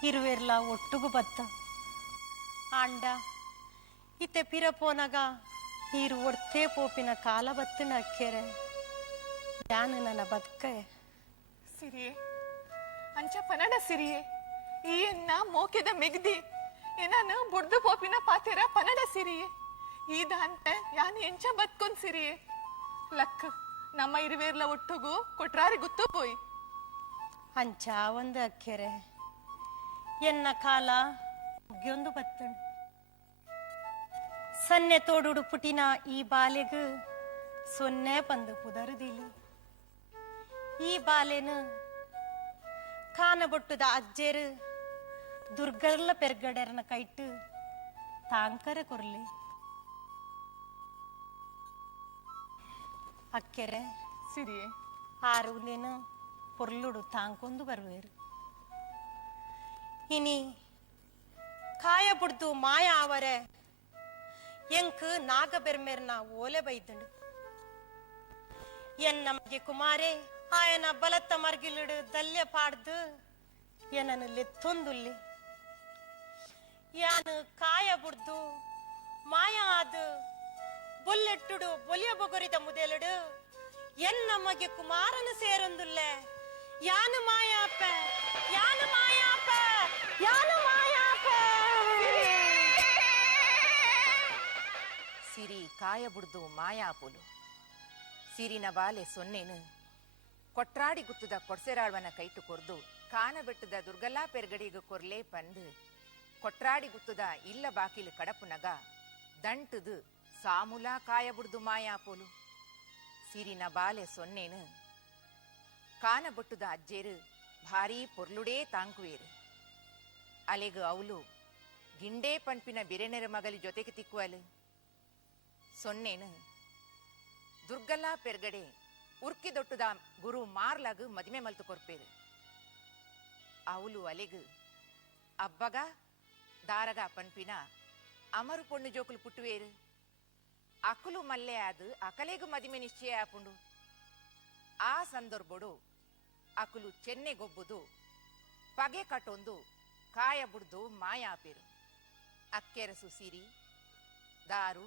ಇರುವೆರ್ಲ ಒಟ್ಟುಗು ಬತ್ತ ಆಂಡ ಇತ್ತೆ ಪಿರ ಪೋನಾಗ ನೀರು ಒಡ್ತೇ ಪೋಪಿನ ಕಾಲ ಬತ್ತನ ಅಕ್ಕೆರೆ ಯಾನು ನನ್ನ ಬದುಕೆ ಸಿರಿಯೇ ಅಂಚ ಪನಡ ಸಿರಿಯೇ ಈ ಎನ್ನ ಮೋಕೆದ ಮೆಗ್ದಿ ಏನಾನು ಬುಡ್ದು ಪೋಪಿನ ಪಾತೆರ ಪನಡ ಸಿರಿಯೇ ಈ ದಾಂತೆ ಯಾನು ಎಂಚ ಬತ್ಕೊಂಡ್ ಸಿರಿಯೇ ಲಕ್ ನಮ್ಮ ಇರುವೇರ್ಲ ಒಟ್ಟುಗು ಕೊಟ್ರಾರಿ ಗುತ್ತು ಪೋಯಿ ಅಂಚ ಒಂದು ಅಕ್ಕೆರೆ ಎನ್ನ ಕಾಲ ಮುಗಿಯೊಂದು ಬತ್ತಣು ಸನ್ನೆ ತೋಡುಡು ಪುಟಿನ ಈ ಬಾಲೆಗು ಸೊನ್ನೆ ಪಂದು ಪುದರುದಿಲಿ ಈ ಬಾಲೆನು ಕಾನಬೊಟ್ಟುದ ಅಜ್ಜೇರು ದುರ್ಗರ್ಲ ಪೆರ್ಗಡೆರ್ನ ಕೈಟ್ಟು ತಾಂಕರ ಕೊರ್ಲಿ ಅಕ್ಕೆರೆ ಸಿರಿಯೇ ಆರುನೇನು ಪೊರ್ಲುಡು ತಾಂಕೊಂದು ಬರುವೇರು ಇನಿ ಕಾಯ ಬುಡ್ದು ಮಾಯ ಆವರೆ ಎಂಕ್ ನಾಗ ಬೆರ್ಮೇರ್ನ ಓಲೆ ಬೈದಂಡು ಎನ್ ನಮಗೆ ಕುಮಾರೇ ಆಯನ ಬಲತ್ತ ಮರ್ಗಿಲಿಡು ದಲ್ಯ ಪಾಡ್ದು ಏನನ್ನು ಲೆತ್ತೊಂದುಲ್ಲಿ ಯಾನು ಕಾಯ ಬುಡ್ದು ಮಾಯ ಆದು ಬೊಲ್ಲೆಟ್ಟುಡು ಬೊಲಿಯ ಬೊಗೊರಿದ ಮುದೆಲುಡು ಎನ್ ನಮಗೆ ಕುಮಾರನ ಸೇರೊಂದುಲ್ಲೆ ಯಾನು ಮಾಯಾಪ ಯಾನು ಮಾಯಾಪ ಯಾನು ಮಾಯಾಪ ಸಿರಿ ಕಾಯಬುಡ್ದು ಮಾಯಾಪುಲು ಸಿರಿನ ಬಾಲೆ ಸೊನ್ನೆನು ಕೊಟ್ರಾಡಿ ಗುತ್ತುದ ಕೊಡ್ಸೆರಾಳ್ವನ ಕೈಟು ಕೊರ್ದು ಕಾನ ಬೆಟ್ಟದ ದುರ್ಗಲ್ಲಾ ಪೆರ್ಗಡಿಗು ಕೊರ್ಲೆ ಪಂದು ಕೊಟ್ರಾಡಿ ಗುತ್ತುದ ಇಲ್ಲ ಬಾಕಿಲು ಕಡಪುನಗ ದಂಟುದು ಸಾಮುಲಾ ಕಾಯಬುಡ್ದು ಮಾಯಾಪೋಲು ಸಿರಿನ ಬಾಲೆ ಸೊನ್ನೆನು ಕಾನ ಬೊಟ್ಟುದ ಅಜ್ಜೇರು ಭಾರೀ ಪೊರ್ಲುಡೇ ತಾಂಕುವೇರು ಅಲೆಗು ಅವಳು ಗಿಂಡೇ ಪಂಪಿನ ಬಿರೆನೆರ ಮಗಲಿ ಜೊತೆಗೆ ತಿಕ್ಕುವಲು ಸೊನ್ನೆನು ದುರ್ಗಲ್ಲಾ ಪೆರ್ಗಡೆ ಉರ್ಕಿದೊಟ್ಟುದ ಗುರು ಮಾರ್ಲಾಗು ಮದಿಮೆ ಮಲ್ತು ಕೊರ್ಪೇರು ಅವಳು ಅಲೆಗು ಅಬ್ಬಗ ದಾರಗ ಪಂಪಿನ ಅಮರು ಪೊಣ್ಣು ಜೋಕುಲು ಪುಟ್ಟುವೇರು ಅಕುಲು ಮಲ್ಲೆ ಆದು ಅಕಲೆಗು ಮದಿಮೆ ನಿಶ್ಚಯ ಆಪುಂಡು ಆ ಸಂದರ್ಭಡು ಅಕುಲು ಚೆನ್ನೆಗೊಬ್ಬುದು ಪಗೆ ಕಟ್ಟೊಂದು ಕಾಯ ಬುಡ್ದು ಮಾಯಾಪೇರು ಅಕ್ಕೆರಸು ಸಿರಿ ದಾರು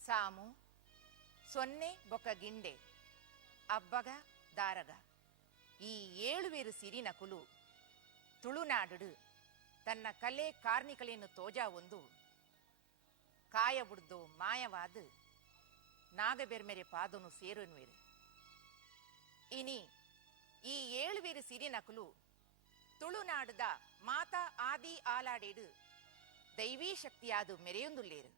ಸಾಮು ಸೊನ್ನೆ ಬೊಕ್ಕ ಗಿಂಡೆ ಅಬ್ಬಗ ದಾರಗ ಈ 7 ಸಿರಿ ನಕುಲು ತುಳುನಾಡು ತನ್ನ ಕಲೆ ಕಾರ್ನಿಕಲೆಯನ್ನು ತೋಜಾ ಒಂದು ಕಾಯ ಬುಡ್ದು ಮಾಯವಾದ ನಾಗಬೆರ್ಮೆರೆ ಪಾದನು ಸೇರುನ್ವೇರು ಇನಿ ಈ 7 ಸಿರಿ ನಕುಲು ತುಳುನಾಡುದ ಮಾತಾ ಆದಿ ಆಲಾಡೇಡು ದೈವೀ ಶಕ್ತಿಯಾದು ಮೆರೆಯೊಂದುಲ್ಲೇರು